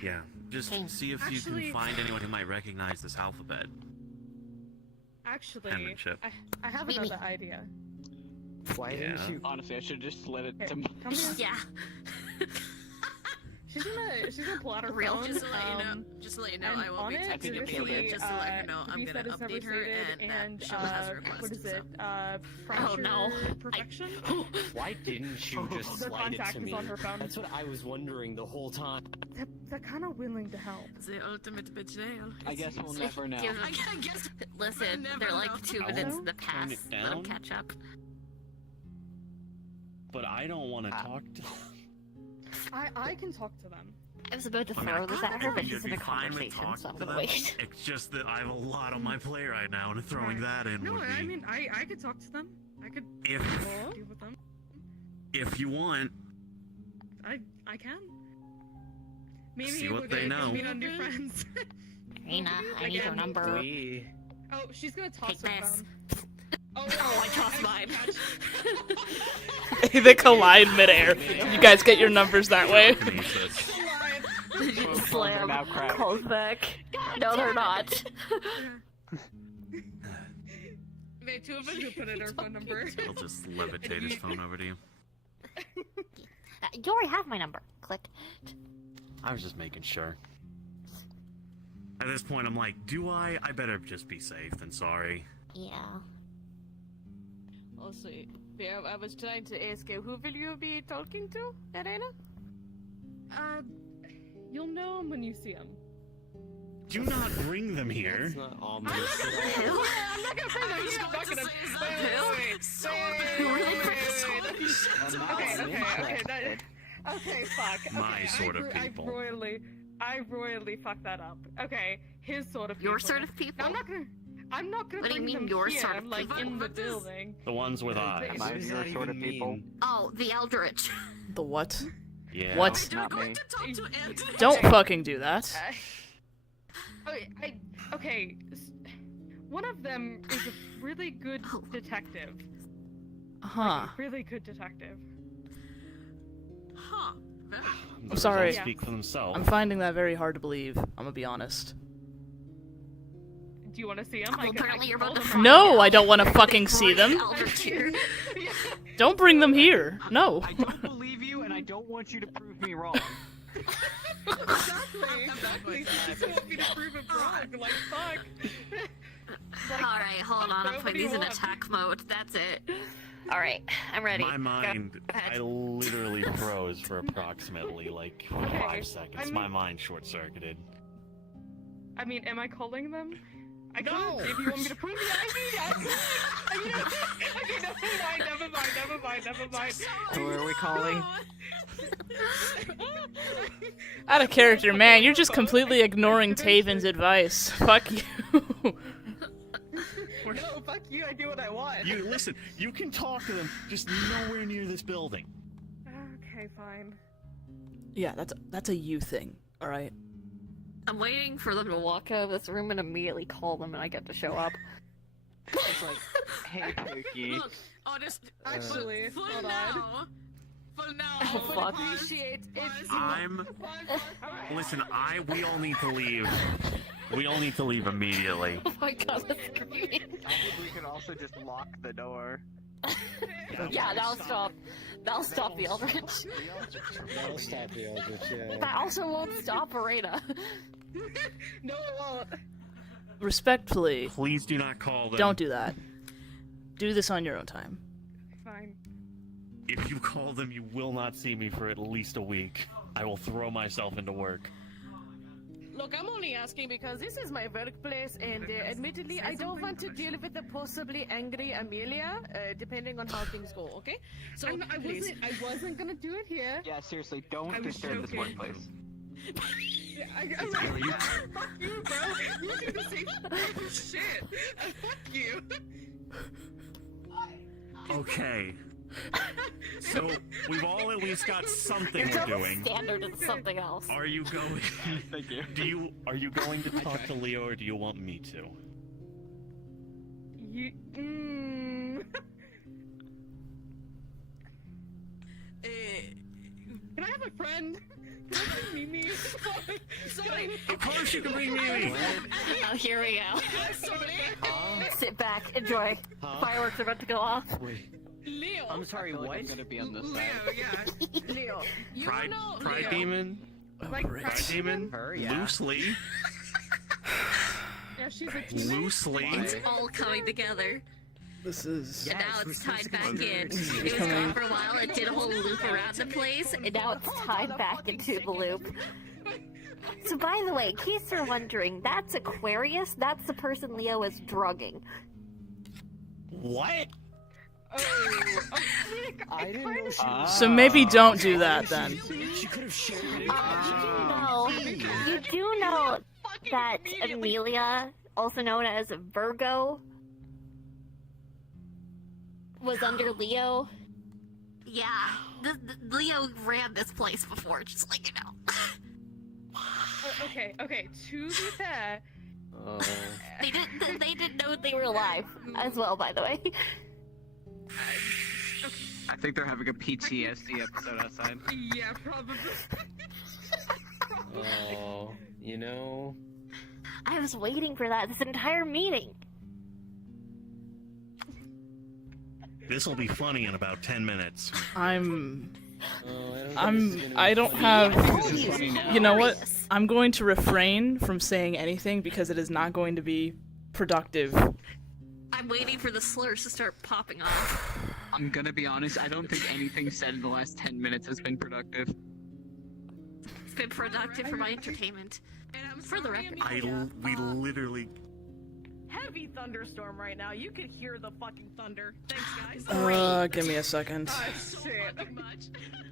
Yeah, just see if you can find anyone who might recognize this alphabet. Actually, Penmanship. I have another idea. Why didn't you? Honestly, I should just let it Here, to. come here. Yeah. She's gonna pull out her Real. phone. Just to let you know, and I will on be it, texting you're Amelia gonna see, just to let her know to I'm be gonna said as never update her stated, and that she'll have a request. what is it? Oh, Fracture no. perfection? Why didn't you just The slide it contact to is me? on her phone. That's what I was wondering the whole time. They're kind of willing to help. The ultimate betrayal. I guess we'll never know. I guess. Listen, Never they're like know. 2 minutes in the Tone past. it Let them down. catch up. But I don't want to talk to I can talk to them. I was about to I mean, throw this at her, but you'd she's in be a fine with conversation, so I'm talking to gonna them. wait. It's just that I have a lot on my plate right now, and throwing that in No, would be... I mean, I could talk to them. I could If deal with them. you want, I can. Maybe See it what would they give know. me new friends. Rena, I need her number. Oh, she's gonna toss Take her this. phone. Oh, I tossed mine. They collide midair. You guys get your numbers that way. Slam. Calls back. No, they're not. Wait, two of us who put in our phone number. I'll just levitate his phone over to you. You already have my number. Click. I was just making sure. At this point, I'm like, do I? I better just be safe than sorry. Yeah. Also, yeah, I was trying to ask you, who will you be talking to, Arena? You'll know him when you see him. Do not bring them here. That's not ominous at all. I'm not gonna bring them. I'm not gonna. Wait. Okay, fuck. My sort of I people. royally fucked that up. Okay, his sort of people. Your sort of people? No, I'm not gonna What do you bring mean, them your here, sort of like people? in the building. The ones with eyes. Am I What does your that sort of even people? mean? Oh, the Eldritch. The what? Yeah. What? Not me. Talk to Anthony. Don't fucking do that. Okay. One of them is a really good detective. Huh. Really good detective. Huh. Very. I'm sorry. Don't speak for themselves. I'm finding that very hard to believe. I'm gonna be honest. Do you want to see him? Well, apparently you're about to find find No, I don't want to fucking see them. Eldritch here. Don't bring them here. No. I don't believe you, and I don't want you to prove me wrong. Exactly. You just want me to prove it wrong. Like, fuck. Alright, hold on. I'm What putting do you these in want? attack mode. That's it. Alright, I'm ready. My mind, ahead. I literally froze for approximately like 5 seconds. I mean- My mind short-circuited. I mean, am I calling them? I No. can't. If you want me to prove it, okay, never mind. Who are we calling? Out of character, man. You're just completely ignoring Taven's advice. Fuck you. No, fuck you. I do what I want. You listen. You can talk to them, just nowhere near this building. Okay, fine. Yeah, that's a you thing. All right. I'm waiting for them to walk out of this room and immediately call them and I get to show up. It's like, hey, Pookie. Look, honest. Actually, for hold now, I Oh, would fuck. appreciate if Listen. We all need to leave. We all need to leave immediately. Oh my god, that's screaming. I think we can also just lock the door. Yeah, that'll stop. That'll stop the Eldritch. That'll stop the Eldritch, yeah. That also won't stop Arena. No, it won't. Respectfully, Please do not call them. don't do that. Do this on your own time. Fine. If you call them, you will not see me for at least a week. I will throw myself into work. Look, I'm only asking because this is my workplace, and admittedly, I don't want to deal with a possibly angry Amelia, depending on how things go. Okay? So please. I wasn't gonna do it here. Yeah, seriously, don't I was disturb this joking. workplace. I'm like, fuck you, bro. You do the same shit. Fuck you. Okay. So we've all at least got something Your we're double doing. standard is something else. Are you going? Thank you. Are you going to talk to Leo, or do you want me to? You. Can I have a friend? Can I bring Mimi? Sorry. Of course you can bring me. Oh, here we go. Sorry. Sit back, enjoy. Huh? Fireworks are about to go off. Wait. Leo. I'm sorry, I feel like what? I'm gonna be on this Leo, side. yeah. Leo, you Pride know Pride Leo. Demon. Oh, Like, great. Pride Demon. Her, yeah. Loosely. Yeah, she's a teammate. Loosely. It's all coming together. This is. Yeah. And now Yes, it's we're tied supposed back to go in. there. It was gone for a while. It did a whole loop around the place. And now it's tied back into the loop. So, by the way, in case you're wondering, that's Aquarius. That's the person Leo is drugging. What? I didn't know she was. So maybe don't do that then. She could have shared it. You do know that Amelia, also known as Virgo, was under Leo. Yeah, Leo ran this place before, just like you know. Okay, to be fair, Oh. They didn't know they were alive as well, by the way. I think they're having a PTSD episode outside. yeah, probably. Oh. You know. I was waiting for that this entire meeting. This will be funny in about 10 minutes. I'm. Oh, I don't think this is gonna I be don't funny. have. This is funny now. You know what? I'm going to refrain from saying anything because it is not going to be productive. I'm waiting for the slurs to start popping off. I'm gonna be honest, I don't think anything said in the last 10 minutes has been productive. It's been productive for my entertainment. And I'm For the sorry, record. Amelia, We literally. Heavy thunderstorm right now. You could hear the fucking thunder. Thanks, guys. Give me a second. Oh, shit.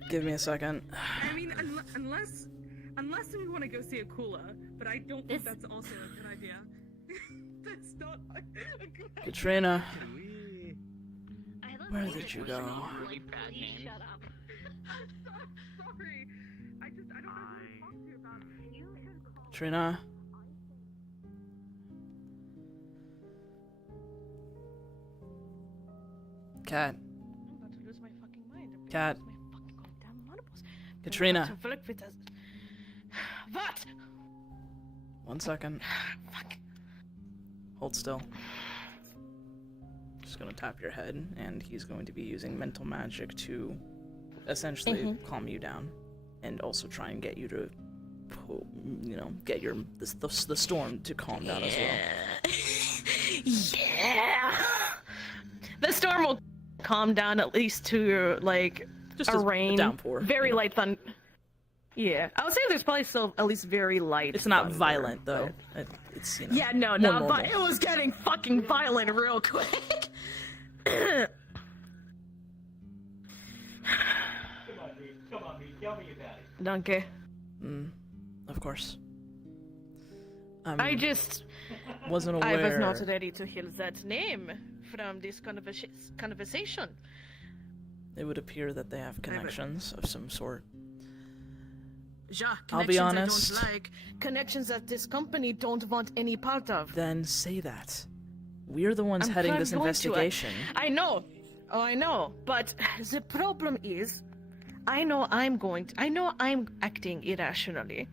Give me a second. I mean, unless we want to go see Akula, but I don't think that's also a good idea. That's not a good idea. Katrina, We- where did you go? Really bad name. Shut up. Sorry. I don't know who to talk to you about it. Katrina. Cat. I'm about to lose my fucking mind. I'm Cat. gonna lose my fucking goddamn marbles. Katrina. To flip with us. What? 1 second. Fuck. Hold still. Just gonna tap your head, and he's going to be using mental magic to essentially calm you down, and also try and get you to, get the storm to calm down as well. Yeah. The storm will calm down at least to like Just a a rain, downpour. very light thunder. Yeah, I would say there's probably still at least very light. It's not thunder, violent though. but- It's Yeah, no, more no, normal. but it was getting fucking violent real quick. Come on, Reed. Tell me about it. Donkey. Of course. I just wasn't I aware. was not ready to hear that name from this conversation. It would appear that they have connections of some sort. Ja, I'll be connections honest. I don't like. Connections that this company don't want any part of. Then say that. We're the ones I'm heading trying this going to. investigation. I know. Oh, I know. But the problem is, I know I'm acting irrationally,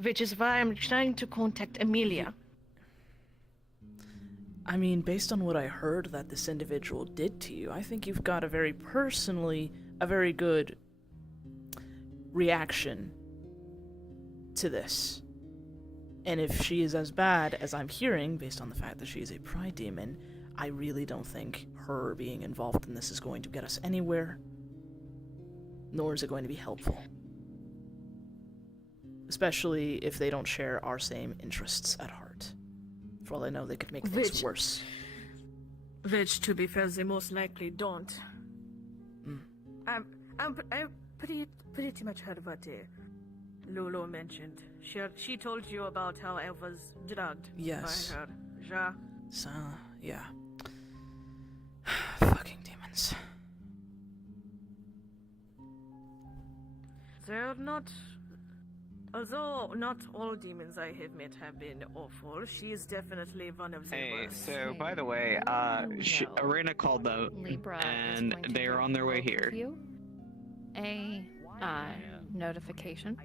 which is why I'm trying to contact Amelia. I mean, based on what I heard that this individual did to you, I think you've got a very good reaction to this. And if she is as bad as I'm hearing, based on the fact that she is a pride demon, I really don't think her being involved in this is going to get us anywhere, nor is it going to be helpful. especially if they don't share our same interests at heart. For all I know, they could make things worse. Which, to be fair, they most likely don't. I'm pretty much heard what Lulu mentioned. She told you about how I was drugged Yes. by her. Ja. So, yeah. Fucking demons. They're not... Although not all demons I have met have been awful, she is definitely one of the Hey, worst. so by the way, Arena called them, Libra is and going to they are on their way here. you a notification.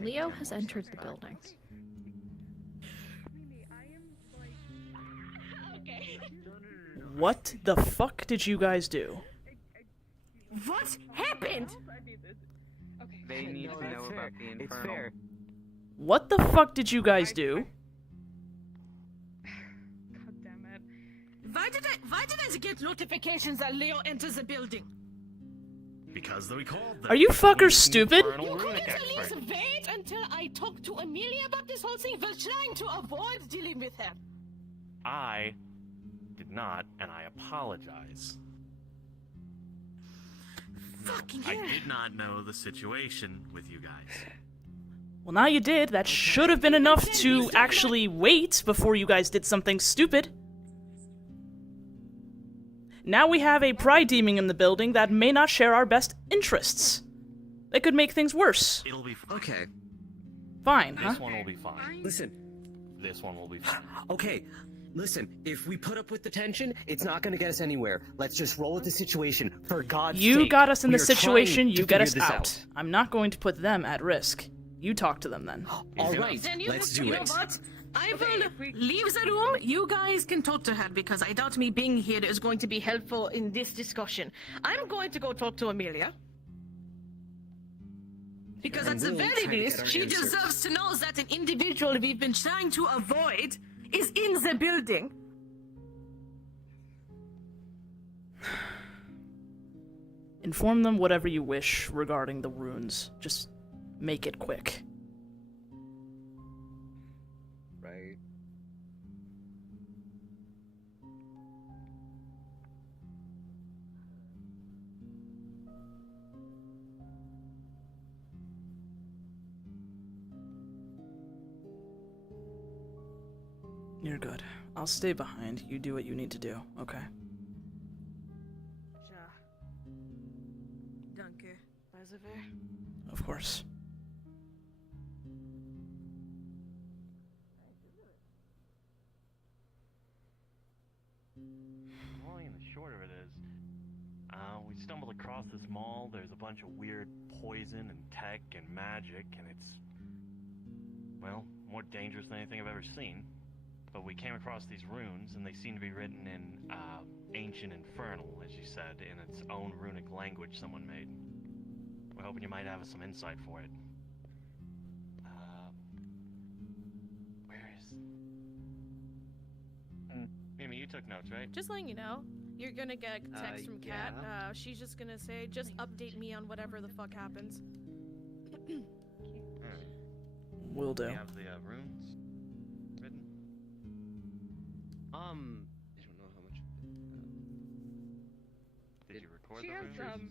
Leo has entered the building. What the fuck did you guys do? What happened? They need to know about the infernal. What the fuck did you guys do? God damn it. Why did I get notifications that Leo enters the building? Because we called them. Are you fuckers stupid? You couldn't at least wait until I talked to Amelia about this whole thing? We're trying to avoid dealing with her. I did not, and I apologize. Fucking I hell. did not know the situation with you guys. Well, now you did. That should have been enough to actually wait before you guys did something stupid. Now we have a pride demon in the building that may not share our best interests. That could make things worse. It'll be fine. Okay, Fine, huh? This one will be fine. listen. This one will be fine. Okay, listen. If we put up with the tension, it's not going to get us anywhere. Let's just roll with the situation. For God's sake. You got us in We the are situation, trying to you get figure us this out. I'm not going to put them at risk. You talk to them then. All right, Then let's do you it. know what? I will leave the room. You guys can talk to her because I doubt me being here is going to be helpful in this discussion. I'm going to go talk to Amelia. Because And at the we'll very try to get least, our she answers. deserves to know that an individual we've been trying to avoid is in the building. Inform them whatever you wish regarding the runes. Just make it quick. Right. You're good. I'll stay behind. You do what you need to do, okay? Ja. Danke. Reservoir. Of course. The long and the short of it is, we stumbled across this mall. There's a bunch of weird poison and tech and magic, and it's, well, more dangerous than anything I've ever seen. But we came across these runes, and they seem to be written in ancient infernal, as you said, in its own runic language someone made. We're hoping you might have some insight for it. Where is... Mimi, you took notes, right? Just letting you know, you're gonna get a text from Kat. yeah. She's just gonna say, just update me on whatever the fuck happens. Will do. We have the runes written. I don't know how much. Did you record She the has runes?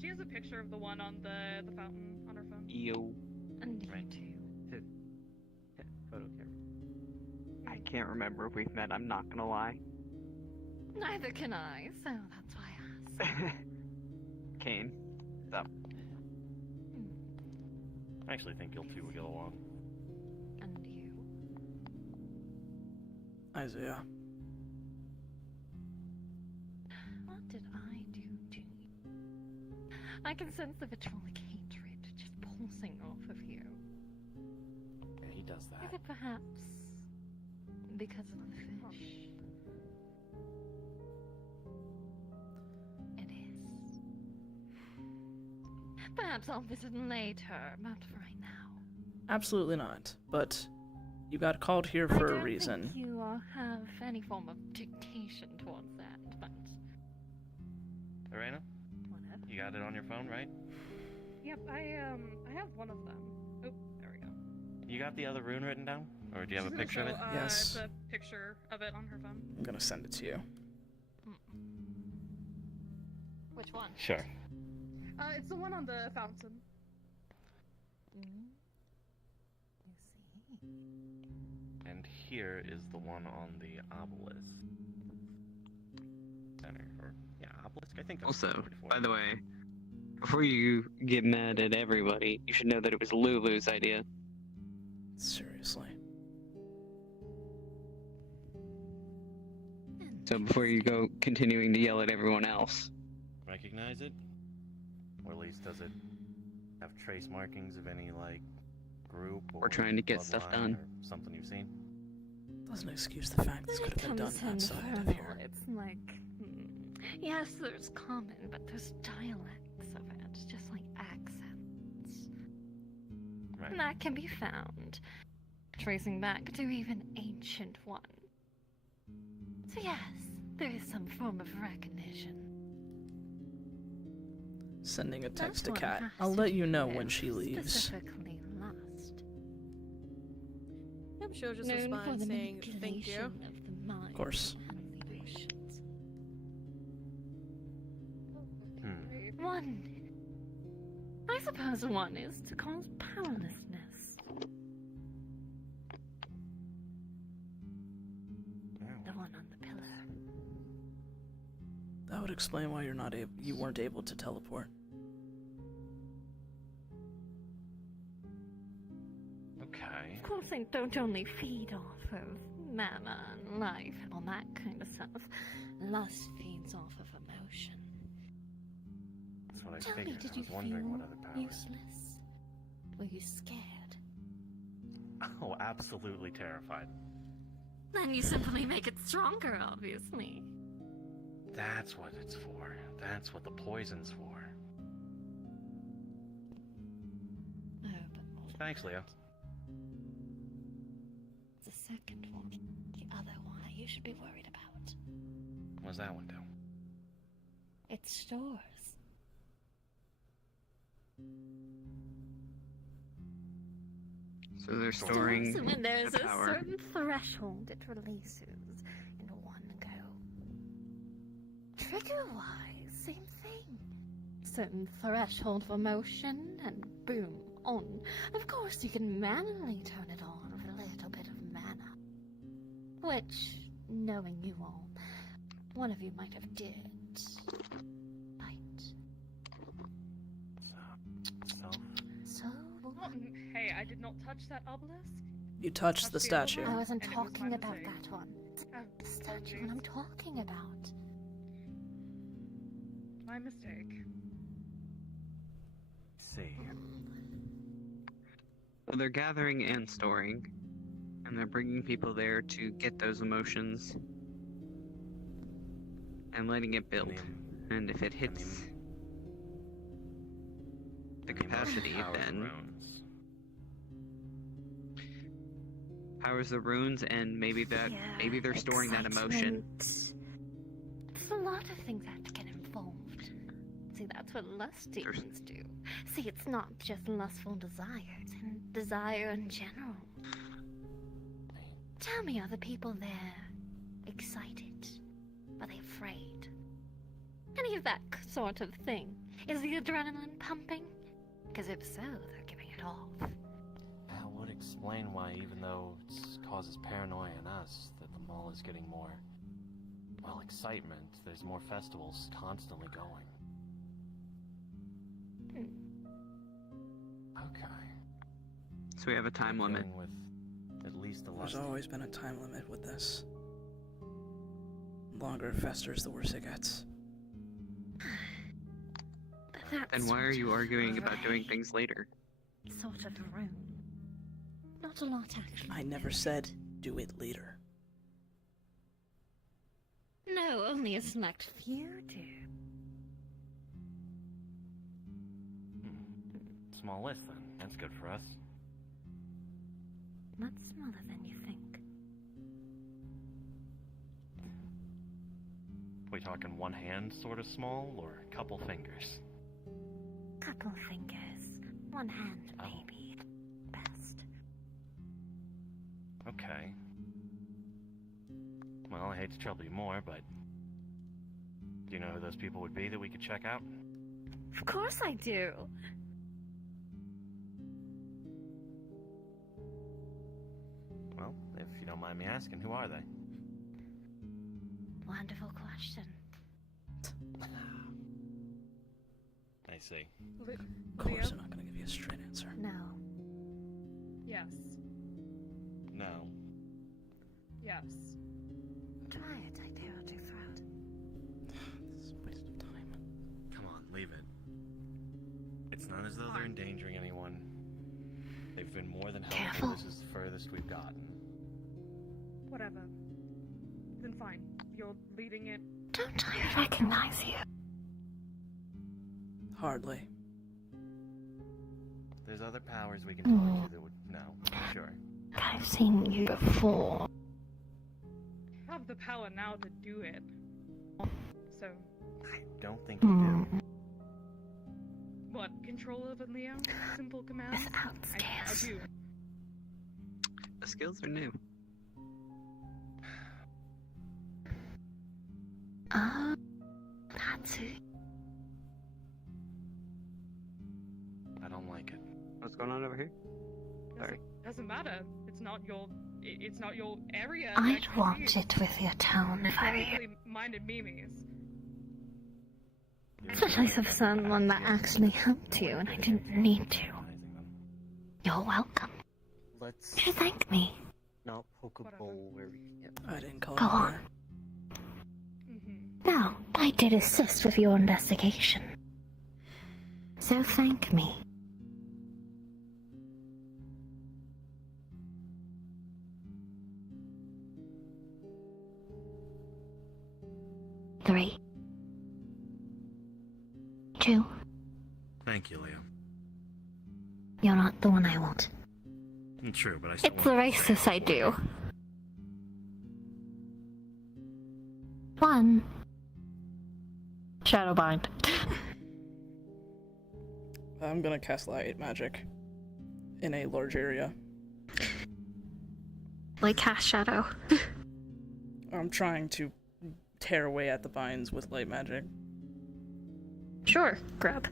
she has a picture of the one on the fountain on her phone. Yo. And Right. Photo camera. I can't remember if we've met, I'm not gonna lie. neither can I, so that's why I asked. Kane, what's up? I actually think you'll two will get along. And you? Isaiah. What did I do to you? I can sense the vitriolic hatred just pulsing off of you. Yeah, he does Is that. it perhaps because of the fish? It is. Perhaps I'll visit later, not right now. Absolutely not. But you got called here I for don't a reason. think you have any form of dictation towards that, but Arena, whatever. you got it on your phone, right? Yep, I have one of them. Oh, there we go. You got the other rune written down? Or do you have a picture of it? Yes. It's a picture of it on her phone. I'm gonna send it to you. Which one? Sure. It's the one on the fountain. You see. And here is the one on the obelisk. Center, or, yeah, obelisk, I think. I'm Also, pretty sure. by the way, before you get mad at everybody, you should know that it was Lulu's idea. Seriously. So before you go continuing to yell at everyone else. Recognize it? Or at least does it have trace markings of any, like, group or We're trying to get stuff bloodline done. or something you've seen? Doesn't excuse the fact this When could it have been done comes outside of infernal, here. it's like, yes, there's common, but there's dialects of it, just like accents. Right. And that can be found, tracing back to even ancient one. So yes, there is some form of recognition. Sending a text That to one Kat. has I'll to let you be know when she leaves. Specifically lust. I'm sure just Known for respond the saying thank manipulation you. of the mind Of course. and the emotions. Hmm. One. I suppose one is to cause powerlessness. The one on the pillar. That would explain why you weren't able to teleport. Okay. Of course, I don't only feed off of mana and life and all that kind of stuff. Lust feeds off of emotion. That's what I Tell me, figured. did I you was wondering feel what other powers. useless? Were you scared? Oh, absolutely terrified. Then you simply make it stronger, obviously. That's what it's for. That's what the poison's for. Oh, but more than Thanks, Leo. The second one. The other one that you should be worried about. What's that one do? It stores. So they're storing So when there's the a power. certain threshold, it releases in one go. Trigger-wise, same thing. Certain threshold of emotion, and boom, on. Of course, you can manually turn it on with a little bit of mana. Which, knowing you all, one of you might have did. Right. Self. So, Hey, I did not touch that obelisk. You touched the statue. I wasn't And it was my talking about mistake. that one. Oh, The statue I'm talking about. my mistake. See. Well, they're gathering and storing, and they're bringing people there to get those emotions and letting it build. And if it hits the capacity, then powers the runes, and maybe maybe they're storing that emotion. There's a lot of things that have to get involved. See, that's what lust demons do. See, it's not just lustful desire, it's desire in general. Tell me, are the people there excited? Are they afraid? Any of that sort of thing. Is the adrenaline pumping? Because if so, they're giving it off. That would explain why, even though it causes paranoia in us, that the mall is getting more, well, excitement. There's more festivals constantly going. Okay. So we have a time We're limit. dealing with at least a There's lust. always been a time limit with this. The longer it festers, the worse it gets. But that's Then why are you sort of arguing about doing array, things later? Sort of rune. Not a lot, actually. I never said do it later. No, only a select few do. Small list, then. That's good for us. Much smaller than you think. We talking one hand sort of small, or a couple fingers? Couple fingers. One hand, maybe. Best. Okay. Well, I hate to trouble you more, but do you know who those people would be that we could check out? Of course I do. Well, if you don't mind me asking, who are they? Wonderful question. I see. Of course, I'm not going to give you a straight answer. No. Yes. No. Yes. Try it, I dare to throat. This is a waste of time. Come on, leave it. It's not as though they're endangering anyone. They've been more than helpful. Careful. This is the furthest we've gotten. Whatever. Then fine. You're leading it. Don't I recognize you? Hardly. There's other powers we can talk to that would know, for sure. I've seen you before. I have the power now to do it. So, I don't think you do. what? Control over Leo? Simple commands? Without I scales. do. The skills are new. That's it. I don't like it. What's going on over here? Sorry. Doesn't matter. It's not your. It's not your area. I'd expertise. want it with your tone if I were you. Basically minded Mimi's. It's the choice of someone that actually helped you, and I didn't need to. You're welcome. Let's You should thank me. not poke a Whatever. bowl where we can't. I didn't call Go it on. No, I did assist with your investigation. So thank me. Three. 2. Thank you, Leo. You're not the one I want. True, but I still It's the racist I do. 1. Shadowbind. I'm going to cast light magic in a large area. Like cast shadow. I'm trying to tear away at the vines with light magic. Sure, grab.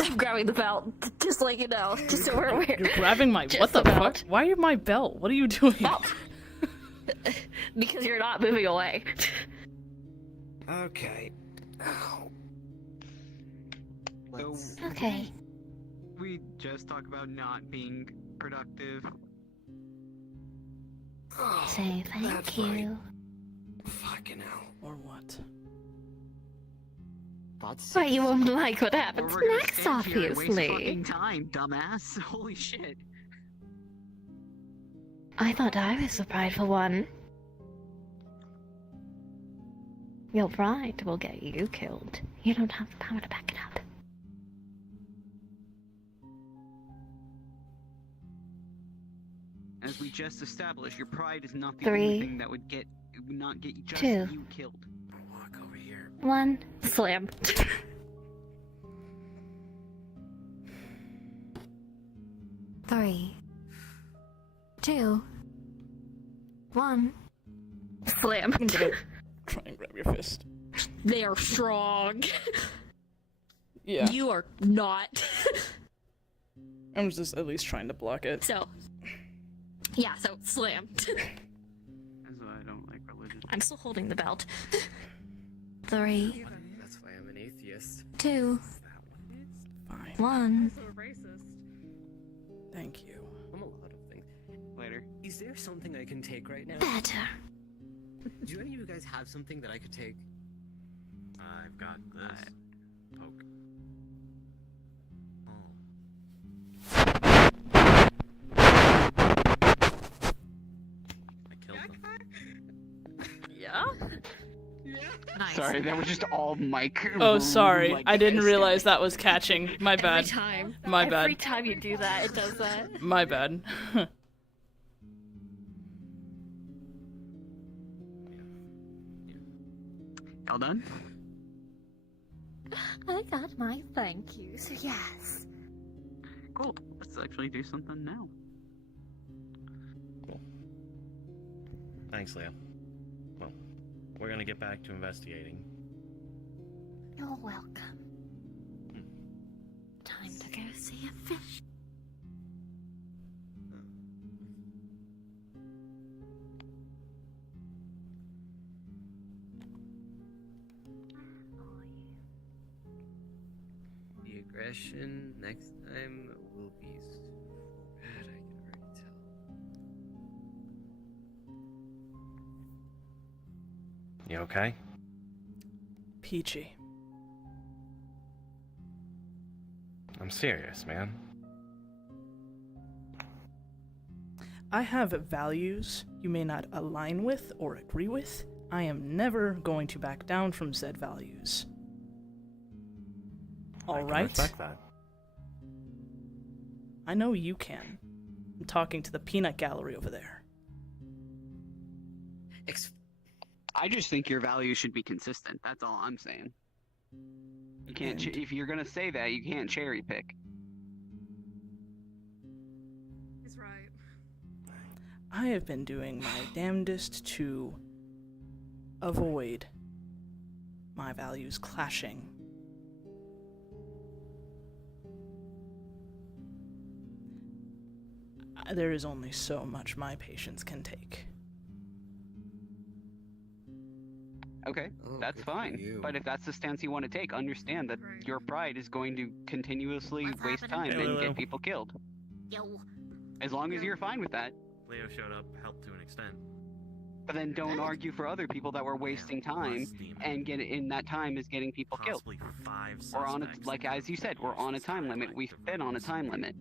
I'm grabbing the belt, just like you know, just so we're aware. You're grabbing my Just what the about. fuck? Why are my belt? What are you doing? Belt. Because you're not moving away. Okay. Let's... Okay. We just talk about not being productive. Say thank you. Fucking hell. Or what? That's But you won't like what Or happens we're gonna next, stand here and waste obviously. fucking time, dumbass. Holy shit. I thought I was the prideful one. Your pride will get you killed. You don't have the power to back it up. As we just established, your pride is not the 3, only thing that would not get just 2. you killed. walk over here. 1. Slam. 3, 2, 1. Slam. Try and grab your fist. They are strong. Yeah. You are not. I'm just at least trying to block it. So, yeah, so slam. That's why I don't like religion. I'm still holding the belt. 3, That's why I'm an atheist. 2, Fine. 1. Also a racist. Thank you. I'm a lot of things. Later. Is there something I can take right now? Better. Do any of you guys have something that I could take? I've got this. Poke. Oh. I killed them. Yeah? Nice. Sorry, that was just all mic. Oh, sorry. like I didn't this. realize that was catching. My Every bad. time. My Every bad. time you do that, it does that. My bad. All done? I got my thank you, so yes. cool. Let's actually do something now. Cool. Thanks, Leo. Well, we're gonna get back to investigating. You're welcome. Time to go see a fish. The aggression next time will be so bad, I can already tell. You okay? Peachy. I'm serious, man. I have values you may not align with or agree with. I am never going to back down from said values. I can Alright? respect that. I know you can. I'm talking to the peanut gallery over there. I just think your values should be consistent. That's all I'm saying. You can't. And- If you're gonna say that, you can't cherry pick. He's right. I have been doing my damnedest to avoid my values clashing. There is only so much my patience can take. Okay, Oh, that's good for fine. you. But if that's the stance you want to take, understand that Right. your pride is going to continuously What's waste happening? time Hey, and Lulu. get people killed. Yo. As long as you're fine with that. Leo showed up, helped to an extent. But then don't argue for other people that were wasting time and get in that time is getting people killed. Possibly 5 We're on a, suspects like in as you said, we're on a time limit. We've been on a time limit.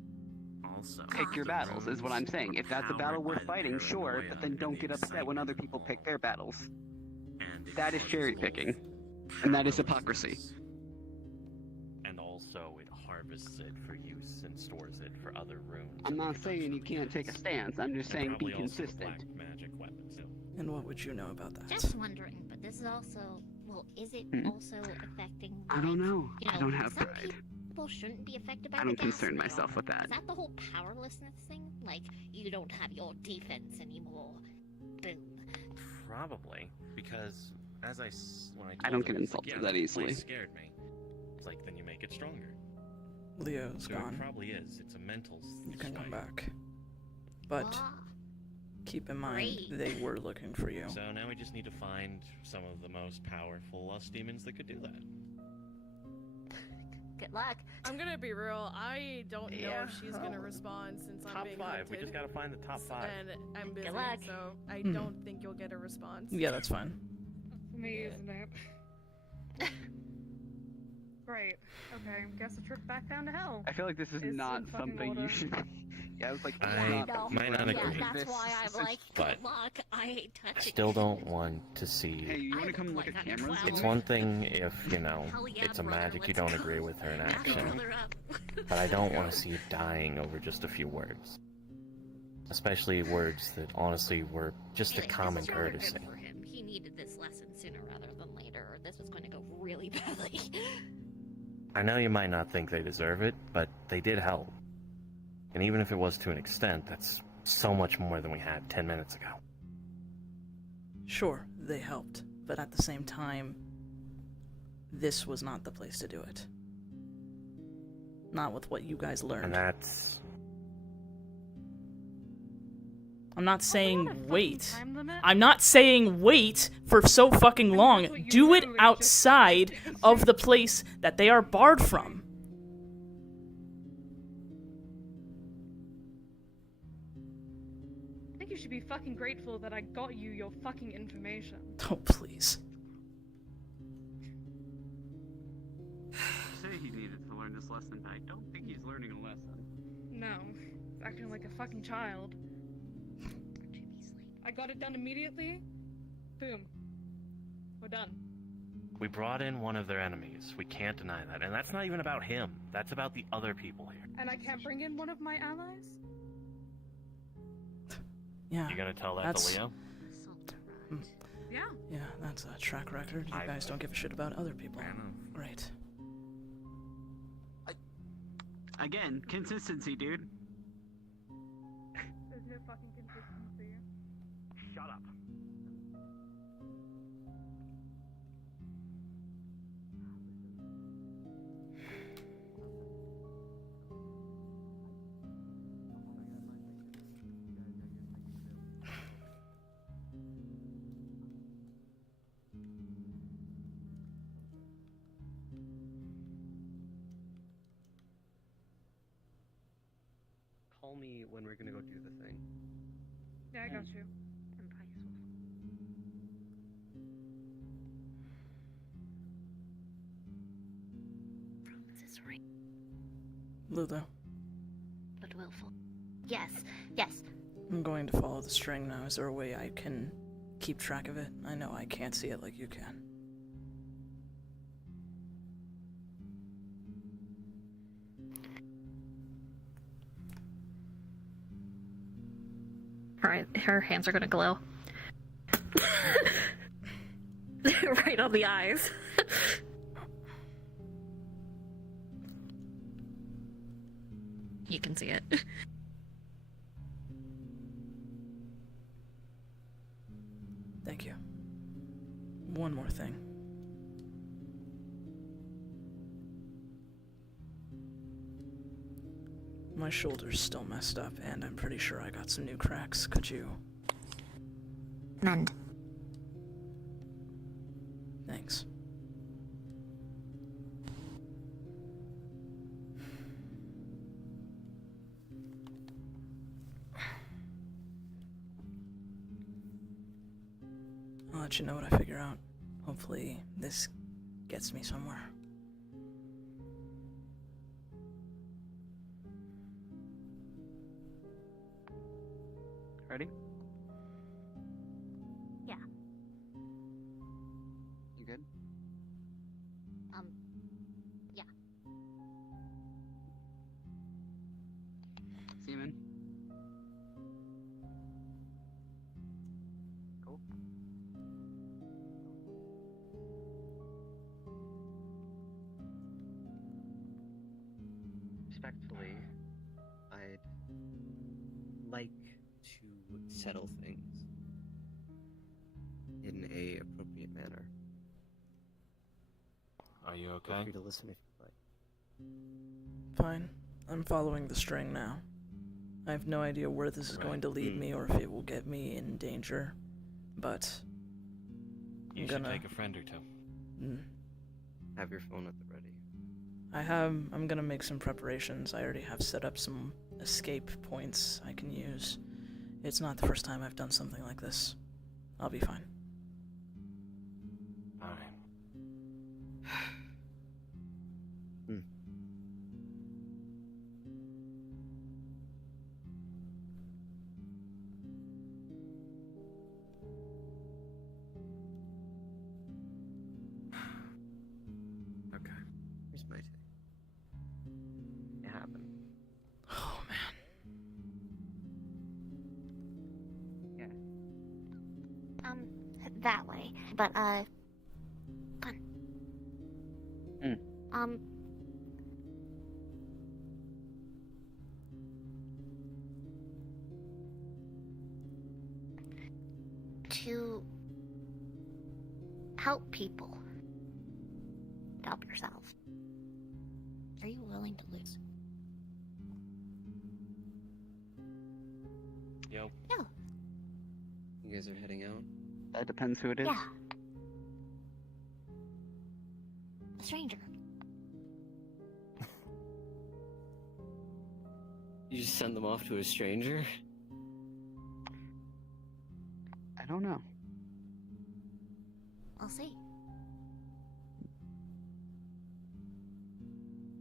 Also, Pick your the battles is what I'm rooms saying. If that's a were battle powered worth by the fighting, sure, paranoia but then and don't the get upset when other excitement people of pick all. their battles. And it That is causes cherry both picking. And that is hypocrisy. powerlessness, and also it harvests it for use and stores it for other rooms. I'm and not saying you eventually can't take a ends. stance. I'm just And saying be probably also the consistent. black magic weapons. And what would you know about that? Just wondering, but this is also, well, is it Hmm. also affecting? I don't know. You I don't have some pride. people shouldn't be affected by I the don't gas concern smell. myself with that. Is that the whole powerlessness thing? Like, you don't have your defense anymore. Boom. Probably because when I I told don't him, get it's like, insulted yeah, that place easily. scared me. It's like then you make it stronger. Leo's So it gone. probably is. It's a mental. You can come fight. back. But Ah, keep in mind, Great. they were looking for you. So now we just need to find some of the most powerful lust demons that could do that. good luck. I'm gonna be real. I don't know Yeah. if she's gonna respond since I'm Top being 5. We hunted. just gotta find the top 5. And I'm busy, Good luck. so I Mhm. don't think you'll get a response. Yeah, that's fine. For me, isn't it? Great. Okay, guess a trip back down to hell. I feel like this is It's not in fucking something order. you should. Yeah, I was like, I it's not know. might not something Yeah, agree. that's this- why I'm like, But good luck. I hate I touching. still don't want to see. Hey, you want I to come look look like at a cameras? clown. It's one thing if, Hell yeah, it's a brother, magic you let's don't go. agree with her in Back action, another up. but I don't want to see you dying over just a few words. Especially words that honestly were just a Hey, common this is rather courtesy. good for him. He needed this lesson sooner rather than later, or this was going to go really badly. I know you might not think they deserve it, but they did help. And even if it was to an extent, that's so much more than we had 10 minutes ago. Sure, they helped, but at the same time, this was not the place to do it. Not with what you guys And learned. that's... I'm not Oh, saying we're on a fucking wait. time limit? I'm not saying wait for so fucking And long. that's what you Do it do, is just- outside of the place that they are barred from. I think you should be fucking grateful that I got you your fucking information. Oh, please. Say he needed to learn this lesson, but I don't think he's learning a lesson. No, acting like a fucking child. I got it done immediately. Boom. We're done. We brought in one of their enemies. We can't deny that. And that's not even about him. That's about the other people here. And I can't bring in one of my allies? Yeah. You gonna tell that That's- to Leo? Yeah. Yeah, that's a track record. You guys don't give a shit about other people. I know. Great. Again, consistency, dude. There's no fucking consistency. Shut up. Call me when we're gonna go do the thing. Yeah, I got you. Promises ring. Lulu, But willful. Yes, yes. I'm going to follow the string now. Is there a way I can keep track of it? I know I can't see it like you can. Her hands are gonna glow. Right on the eyes. You can see it. Thank you. One more thing. My shoulder's still messed up, and I'm pretty sure I got some new cracks. Could you? Mend. Thanks. I'll let you know what I figure out. Hopefully, this gets me somewhere. Ready? Yeah. You good? Yeah. Seaman? Cool. Respectfully, I'd like to settle things in a appropriate manner. Are you Feel okay? free to listen if you'd like. Fine. I'm following the string now. I have no idea where this is going to lead me or if it will get me in danger, but You should take a friend or two. Have your phone at the ready. I'm gonna make some preparations. I already have set up some escape points I can use. It's not the first time I've done something like this. I'll be fine. Alright. Okay. Here's my take. It happened. Oh man. That way. But, fun. To help people, help yourself. Are you willing to lose? Yo. No. You guys are heading out? That depends who it is. Yeah. A stranger. You just send them off to a stranger? I don't know. We'll see.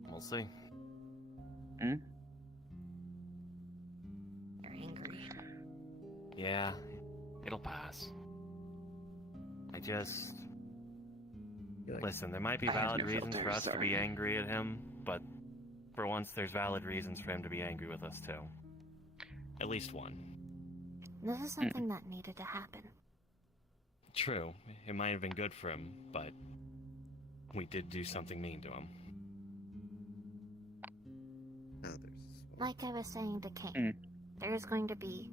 We'll see. Hmm? You're angry. Yeah, it'll pass. Listen, there might be I have valid no reasons for filter, us to be sorry. angry at him, but for once there's valid reasons for him to be angry with us too. At least one. This is something that needed to happen. True, it might have been good for him, but we did do something mean to him. like I was saying to Kane, there's going to be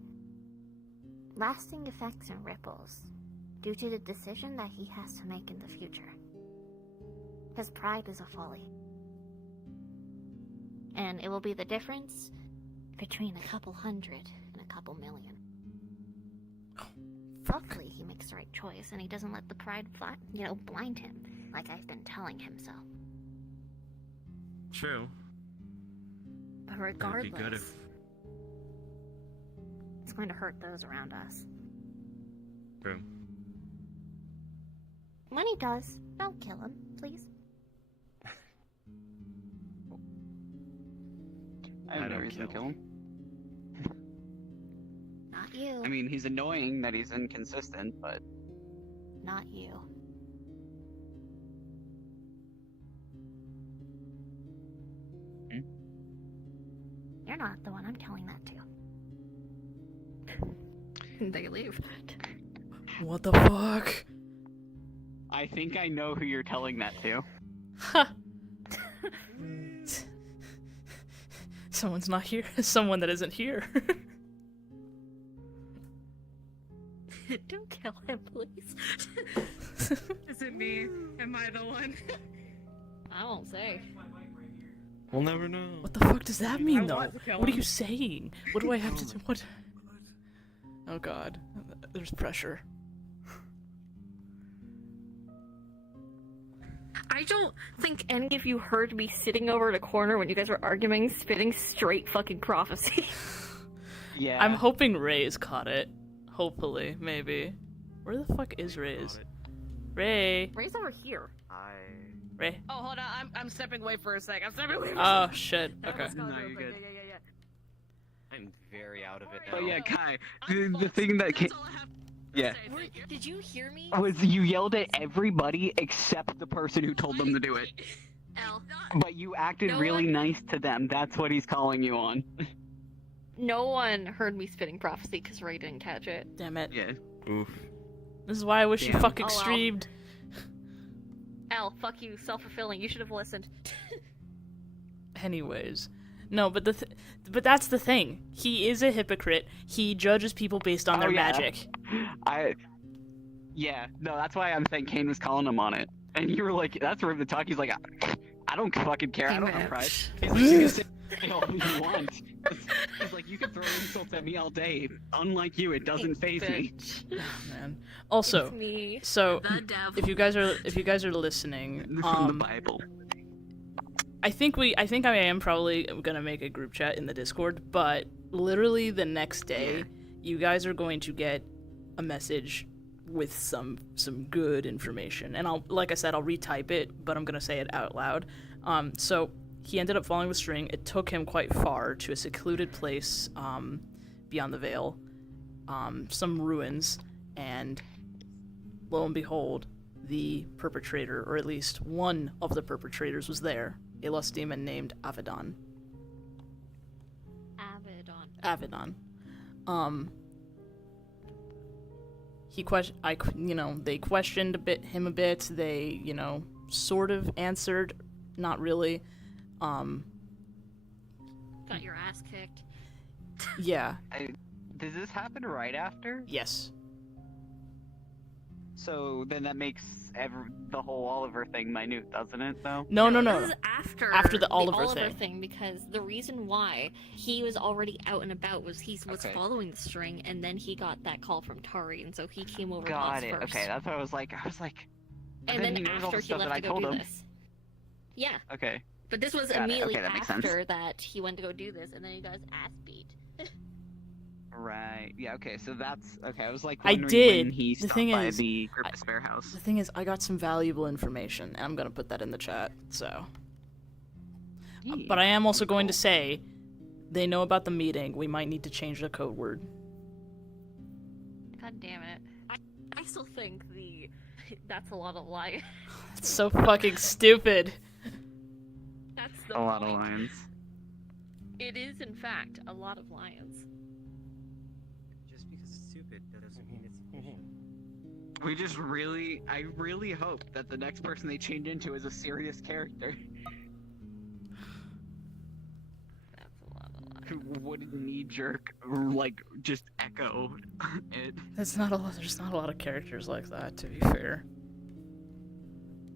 lasting effects and ripples due to the decision that he has to make in the future. His pride is a folly. And it will be the difference between a couple hundred and a couple million. Hopefully he makes the right choice and he doesn't let the pride blind him, like I've been telling him so. True. But regardless, It'd be good if... it's going to hurt those around us. True. When he does, don't kill him, please. I have no don't reason to kill him. Not you. I mean, he's annoying that he's inconsistent, but... Not you. You're not the one I'm telling that to. They leave. What the fuck? I think I know who you're telling that to. Someone's not here. Someone that isn't here. Don't kill him, please. Is it me? Am I the one? I won't say. We'll never know. What the fuck does that mean, I though? want to kill What are him. you saying? What do I have to do? What? Oh god. There's pressure. I don't think any of you heard me sitting over in a corner when you guys were arguing, spitting straight fucking prophecy. Yeah. I'm hoping Ray's caught it. Hopefully, maybe. Where the fuck is Ray's? Ray. Ray's over here. Ray. Oh, hold on. I'm stepping away for a sec. I'm stepping away for a Oh sec. shit. Okay. Let's go No, real you're quick. good. Yeah. I'm very out of it now. But yeah, Kai, I'm the full. thing that came... That's all I have to Yeah. say. Thank you. Did you hear me? Was you yelled at everybody except the person who told them to do it. L. But you acted No really one- nice to them. That's what he's calling you on. No one heard me spitting prophecy because Ray didn't catch it. Damn it. Yeah. Oof. This is why I wish you Damn. fuck Oh, well. extremed. L, fuck you, self-fulfilling. You should have listened. Anyways. No, but but that's the thing. He is a hypocrite. He judges people based on Oh, their yeah. magic. Yeah, no, that's why I'm saying Kane was calling him on it. And you were like, that's rude to talk. He's like, I don't fucking care. I don't have pride. He's like, you can say all you want. He's like, you can throw insults at me all day. Unlike you, it doesn't phase me. Man. Also, It's me, so the devil. if you guys are listening, From the Bible. I think I am probably gonna make a group chat in the Discord, but literally the next day, you guys are going to get a message with some good information, and like I said, I'll retype it, but I'm gonna say it out loud. So he ended up following the string. It took him quite far to a secluded place beyond the Veil, some ruins, and lo and behold, the perpetrator, or at least one of the perpetrators, was there. A lost demon named Avedon. Avedon. They questioned him a bit. They, sort of answered, not really. Got your ass kicked. Yeah. Does this happen right after? Yes. So then that makes the whole Oliver thing minute, doesn't it, though? No. This is after the Oliver thing, because the reason why he was already out and about was he was Okay. following the string, and then he got that call from Tari, and so he came over Got once it. first. Okay, that's what I was like. And then then he knows all after the he stuff that left I to go told do him. this. Yeah, Okay. but this was Got it. immediately Okay, that makes sense. after that he went to go do this, and then he got his ass beat. Right. Yeah. Okay. So that's okay. I was like, I wondering did. when he The stopped thing by is, the group despair house. The thing is, I got some valuable information, and I'm gonna put that in the chat, so. But I am also going to say, they know about the meeting. We might need to change the code word. God damn it! I still think that's a lot of lie. It's so fucking stupid. That's the A lot of point. lines. It is, in fact, a lot of lions. Just because it's stupid, that doesn't mean it's efficient. I really hope that the next person they change into is a serious character. That's a lot of lies. wouldn't knee-jerk, like, just echo it. There's not a lot of characters like that, to be fair.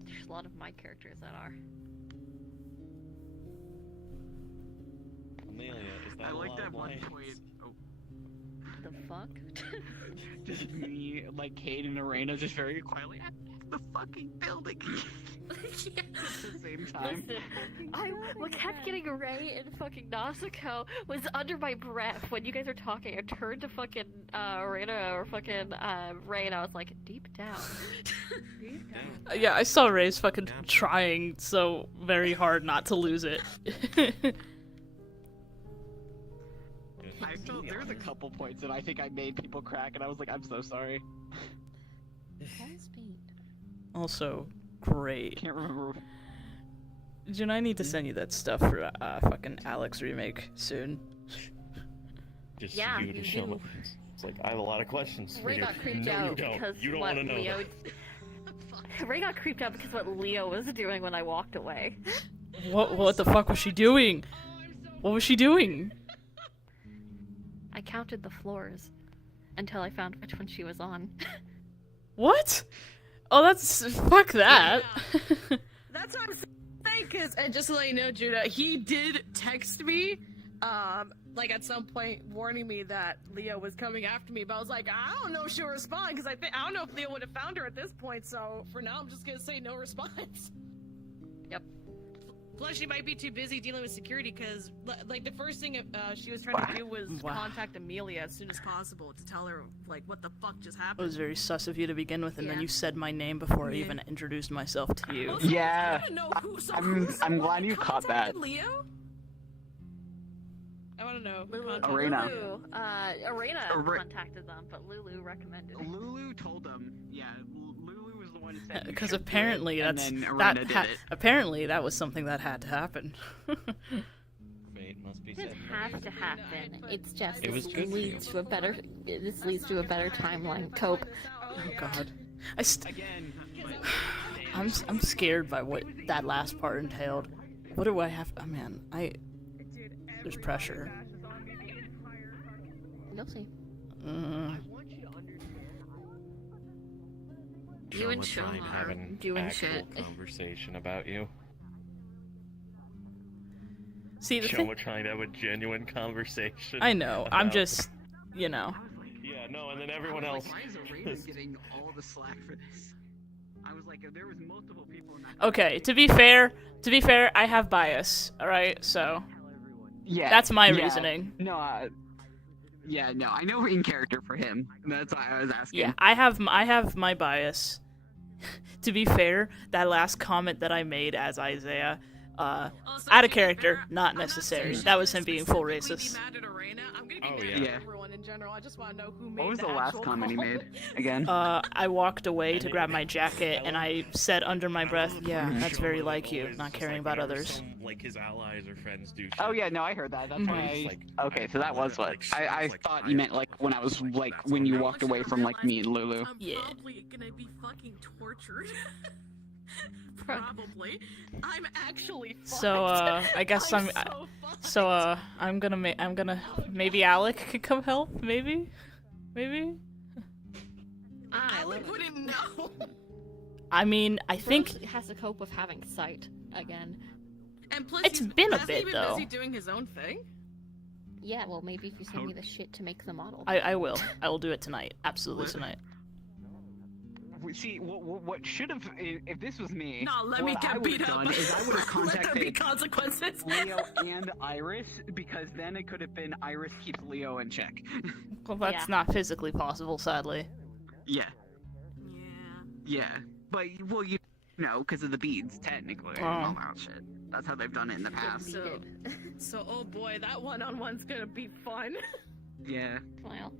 There's a lot of my characters that are. Amelia, is that I a like lot that of one lights? point. Oh, The fuck? just me, like, Kate and Arena just very quietly at the fucking building at the same time. What kept getting Ray and fucking Nausicaa was under my breath when you guys were talking. I turned to fucking Arena or fucking Ray and I was like, deep down. Yeah, I saw Ray's fucking trying so very hard not to lose it. I felt there's a couple points that I think I made people crack, and I was like, I'm so sorry. Also, great. Can't remember. Jun, I need to send you that stuff for fucking Alex remake soon. Just Yeah, you to you show do. me. It's like, I have a lot of questions for Ray you. got creeped No, out you don't. because You don't what want to know. Leo... Ray got creeped out because what Leo was doing when I walked away. What the fuck was she doing? What was she doing? I counted the floors until I found which one she was on. What? Oh, that's fuck that. That's what I'm saying, cause, and just to let you know, Judah, he did text me, like at some point warning me that Leo was coming after me, but I was like, I don't know if she'll respond, because I don't know if Leo would have found her at this point, so for now I'm just gonna say no response. Yep. Plus, she might be too busy dealing with security, because, like, the first thing she was trying to do was contact Amelia as soon as possible to tell her, like, what the fuck just It happened. was very sus of you to begin with, and then Yeah. you said my name before I even introduced myself to you. Also, Yeah, I wanna know who, so I'm who glad you caught that. contacted Leo? I want to know. who Lulu, contacted Arena. Leo. Arena Ar- contacted them, but Lulu recommended it. Lulu told them. Yeah, Lulu was the one who said. you Because should do apparently it, and that's then that Arena did it. apparently that was something that had to happen. Fate must be It said. has to happen. It's just It was this good for leads you. to a better. This leads to a better timeline. Cope. Oh god, Again, I'm scared by what that last part entailed. What do I have? Oh man, there's pressure. You'll see. You and Shoma trying to Shoma have are an doing actual shit. conversation about you. See, the thing, Shoma trying to have a genuine conversation. I know. I'm about- just, you know. Yeah, no, and then everyone I else. was like, why is Arena getting all the slack for this? I was like, there was multiple people in that. Okay, to be fair, I have bias. All right, so Yeah, that's my yeah. reasoning. No, yeah, no, I know we're in character for him. That's why I was asking. Yeah, I have my bias. To be fair, that last comment that I made as Isaiah, Also, out of to be character, fair, not I'm not necessary. saying That she was should him being full specifically racist. Be mad at Arena. I'm gonna be Oh, mad yeah. at Yeah. everyone in general. I just want to know who made What was the the last actual comment he call. made again? I walked away to grab my jacket, and I said under my breath, "Yeah, that's very Shoma like you, always not just, caring like, about whenever others." some, like his allies or friends do shit. Oh yeah, no, I heard that. That's Mhm. why. He's like, Okay, so that was what like, I like, thought I you meant, am like the when I was fuck, like that's when you all. walked away from like me and Lulu. I'm Yeah. probably gonna be fucking tortured. Probably. I'm actually fucked. So I guess I'm so fucked. I'm gonna maybe Alec could come help, maybe. Alec wouldn't know. I mean, I think Rose has to cope with having sight again. And plus, It's he's, been a hasn't he bit, been though. busy doing his own thing. Yeah, well, maybe if you send me the shit to make the model. I will do it tonight, absolutely What? tonight. See, what should have, if this was me, No, let me what I get would beat have up. done is I would have Let there be contacted consequences. Leo and Iris, because then it could have been Iris keeps Leo in check. Well, that's Yeah. not physically possible, sadly. Yeah, Yeah. yeah. But, well, you know, because of the beads, technically, and all that shit. That's how they've done it in the past. So, oh boy, that one-on-one's gonna be fun. Yeah. Well,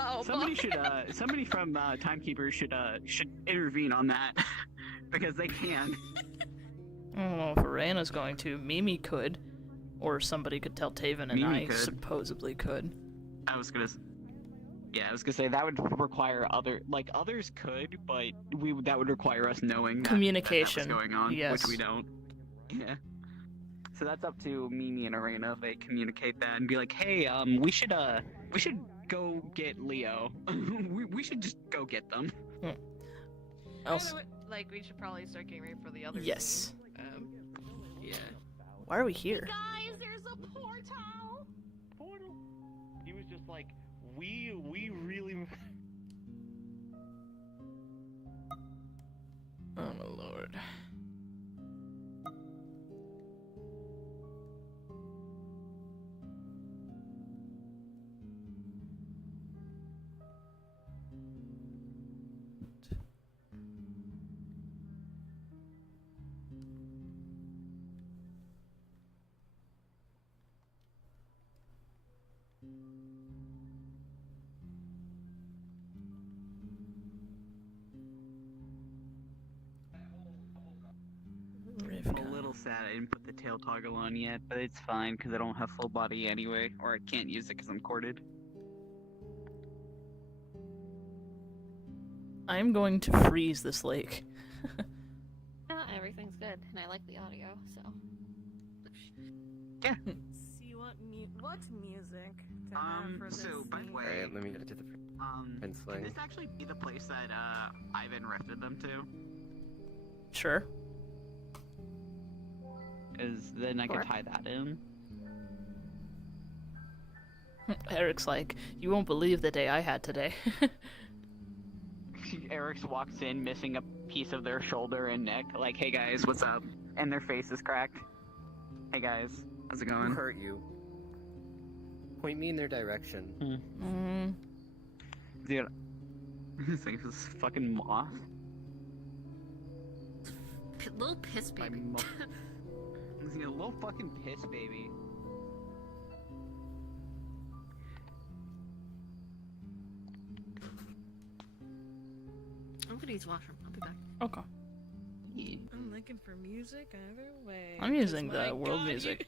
Oh, Somebody boy. should, somebody from Timekeepers should intervene on that, because they can. I don't know if Arena's going to. Mimi could, or somebody could tell Taven, and Mimi I could. supposedly could. I was gonna say that would require others could, but that would require us knowing that Communication, that was going on, yes. which we don't. Yeah. So that's up to Mimi and Arena if they communicate that and be like, hey, we should go get Leo. we should just go get them. Else, Like, we should probably start getting ready for the other yes. scene. Yeah. Why are we here? Guys, there's a portal! Portal. He was just like, we really. Oh my lord. I'm a little sad I didn't put the tail toggle on yet, but it's fine because I don't have full body anyway, or I can't use it because I'm corded. I'm going to freeze this lake. Everything's good, and I like the audio, so. Yeah. See what music to have for this So by the scene. way, Alright, let me get to the can penciling. this actually be the place that Ivan rifted them to? Sure. Because then I Sure. could tie that in. Eric's like, you won't believe the day I had today. Eric's walks in missing a piece of their shoulder and neck, like, hey guys, what's up? And their face is cracked. Hey guys, how's it Who going? hurt you? Point me in their direction. Dude, it's like this fucking moth. Little piss My baby. It's like a little fucking piss baby. I'm gonna use the washroom. I'll be back. Okay. I'm looking for music either way. I'm using 'cause my the world God, music. you-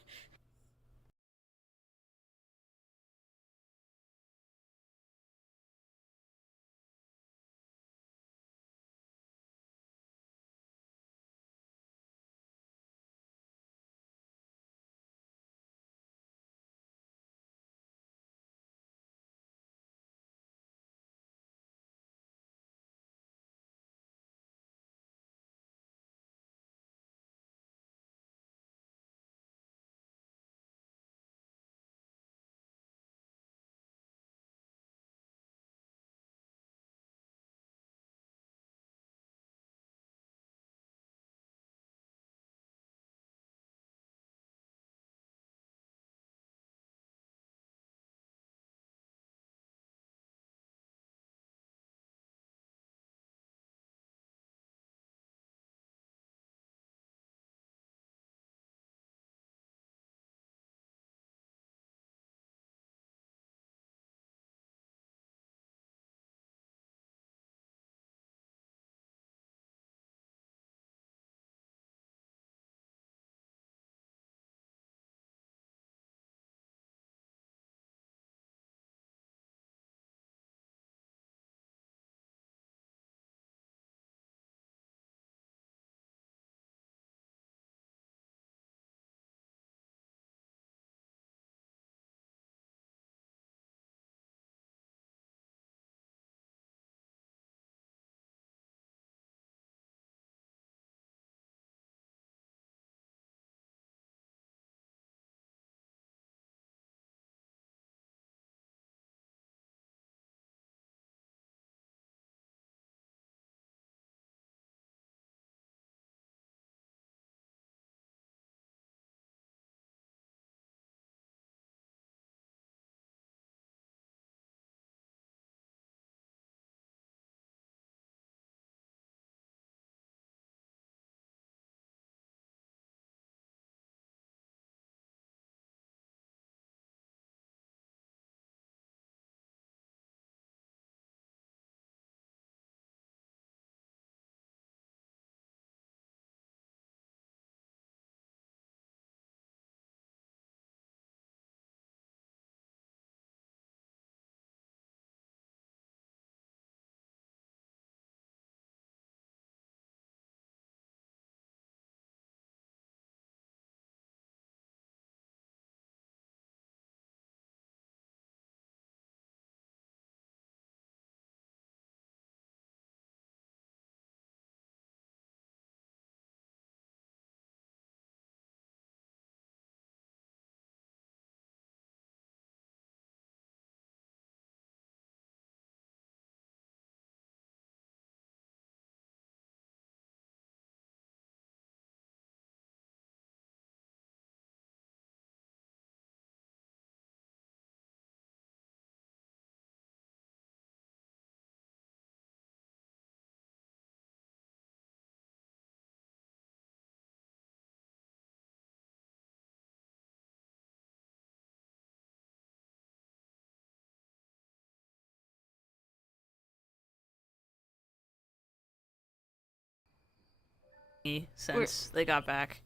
since they got back.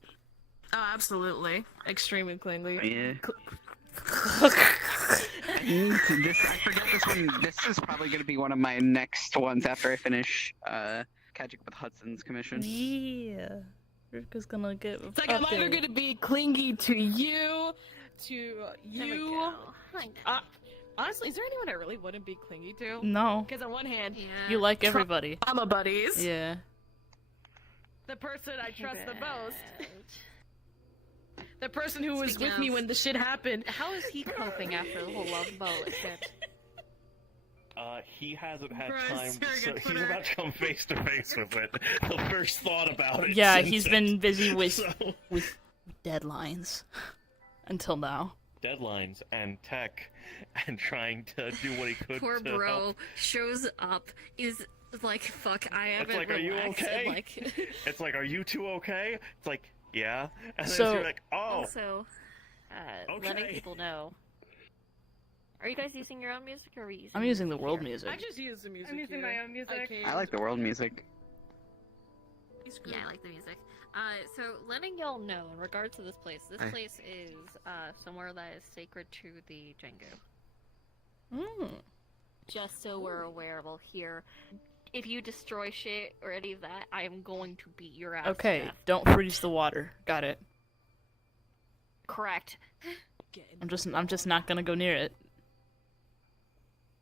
Oh, absolutely. Extremely cleanly. Yeah. I forget this one. This is probably going to be one of my next ones after I finish catching up with Hudson's commission. Yeah. Rivka's gonna get It's like I'm either gonna be clingy to you, honestly, is there anyone I really wouldn't be clingy to? No. Because on one hand, You like everybody. trauma buddies. Yeah. The person I trust the most. The person who was Speaking with me of- when the shit happened. How is he coping after the whole love boat shit? He hasn't had Bro, time, surrogate so he's Twitter. about to come face to face with it. The first thought about it. Yeah, since he's it. been busy with So- with deadlines until now. Deadlines and tech, and trying to do what he could Poor to bro help. shows up, is like, fuck, I haven't like, are you relaxed in, okay? like... It's like, are you two okay? It's like, yeah. And then So- you're like, oh, Also, letting okay. people know. Are you guys using your own music, or are we using? I'm using the world music. I just use the music. I'm using my own music. I like the world music. Yeah, I like the music. So letting y'all know in regards to this place. This Aye. place is somewhere that is sacred to the Django. Just so we're aware, well, here, if you destroy shit or any of that, I am going to beat your ass. to Okay, death. don't freeze the water. Got it. Correct. I'm just not gonna go near it.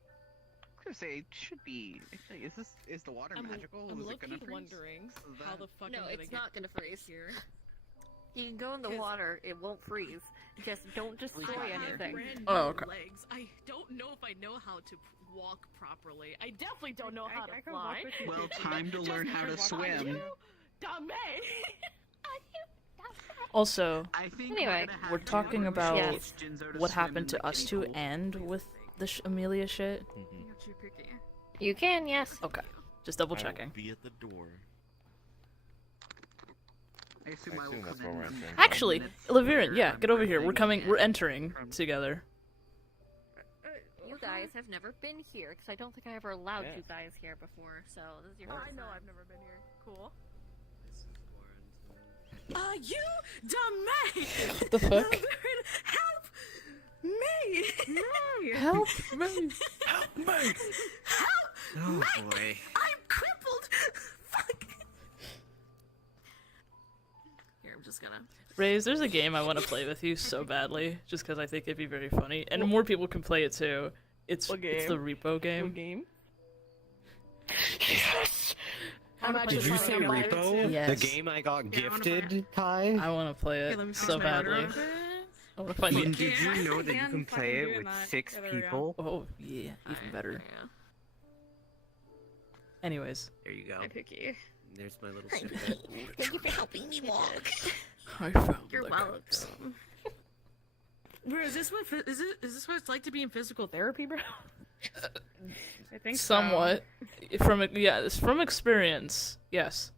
I was gonna say it should be. Actually, is the water magical? I'm is it low-key gonna freeze? wondering Is how that- the fuck No, I'm gonna it's get not gonna freeze. here. You can go in the 'Cause- water; it won't freeze. Just don't destroy I have anything. brand Oh, new okay. legs. I don't know if I know how to walk properly. I definitely don't know how to I can walk fly. with you. Well, time to learn how to Are swim. you dumb? Also, I think Anyway, gonna have we're to talking teach about Jinzo to what swim happened in to the us kiddie two pool. and with the Amelia shit. Mhm. You can, yes. Okay, just double I will checking. be at the door. I assume I I will assume that's come what we're in entering. 10 Actually, minutes Laviren, later. yeah, get over here. We're I'm coming. We're getting entering from- together. You guys have never been here because I don't think I ever allowed Yeah. you guys here before. So this is your Oh, first I know time. I've never been here. Cool. You dumb man! What the fuck? Help me! Help me! Help me! Help! Oh boy. I'm crippled! Fuck! Here, I'm just gonna. Raze, there's a game I want to play with you so badly, just because I think it'd be very funny, and more people can play it too. It's What it's the game? repo game. game? Yes. I'm Did actually Did you say trying to buy it Repo? too. Yes. The game I got Yeah, I wanna play gifted, Ty? I want to play Here, it let me fix so my badly. order. I want to find Ian, it. did you Yeah, know that you Dan can fucking play it doing with that. 6 Yeah, there we go. people? Oh yeah, even better. Yeah. Anyways, There you go. I'm picky. There's my little snippet. Thank you for helping me walk. I found You're the cups. welcome. Bro, is this what it's like to be in physical therapy, bro? I think so. Somewhat, it's from experience. Yes.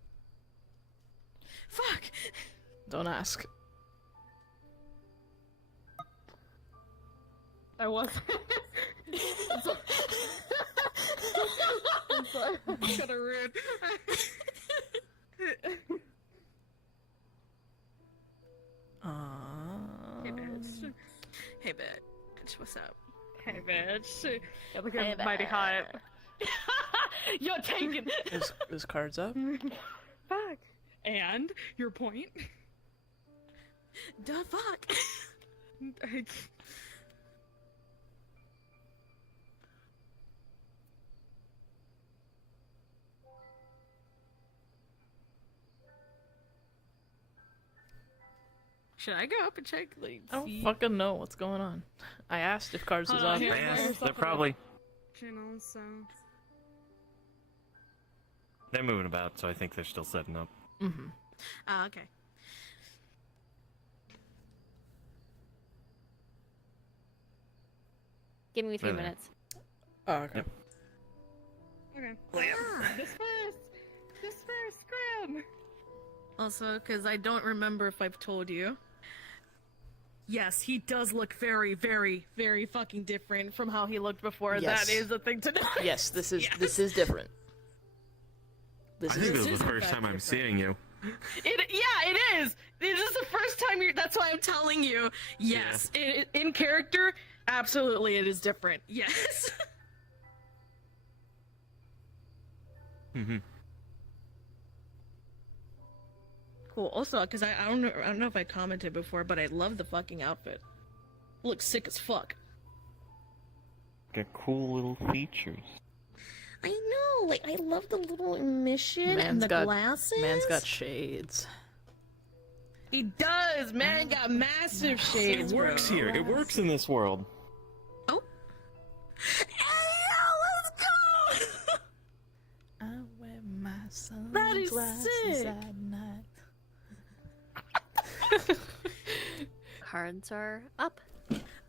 Fuck! Don't ask. I was. I'm sorry. Kind of rude. Hey, bitch. Hey, bitch. What's up? Hey, bitch. You're looking Hey, mighty hot. You're taken. Is cards up? Fuck. And your point? The fuck? Should I go up and check? Like, I don't see? fucking know what's going on. I asked if cards Hold was on, up. here. They're probably Channels, so. they're moving about, so I think they're still setting up. Mm-hmm. Oh, okay. Give me 3 Really? minutes. Oh, okay. Okay. Ah. This first, scram! Also, because I don't remember if I've told you. Yes, he does look very, very, very fucking different from how he looked before. Yes. That is a thing to know. Yes, this is Yes. this is different. This I think is this is is the in first fact time I'm different. seeing you. Yeah, it is. It is the first time you're. That's why I'm telling you. Yes, in character, absolutely, it is different. Yes. Mm-hmm. Cool. Also, because I don't know if I commented before, but I love the fucking outfit. Looks sick as fuck. Got cool little features. I know. Like I love the little emission and the glasses. Man's got shades. He does. Man got massive shades. It works bro. here. It works in this world. Oh. Hey, let's go. I wear my That is sunglasses sick. at night. Cards are up.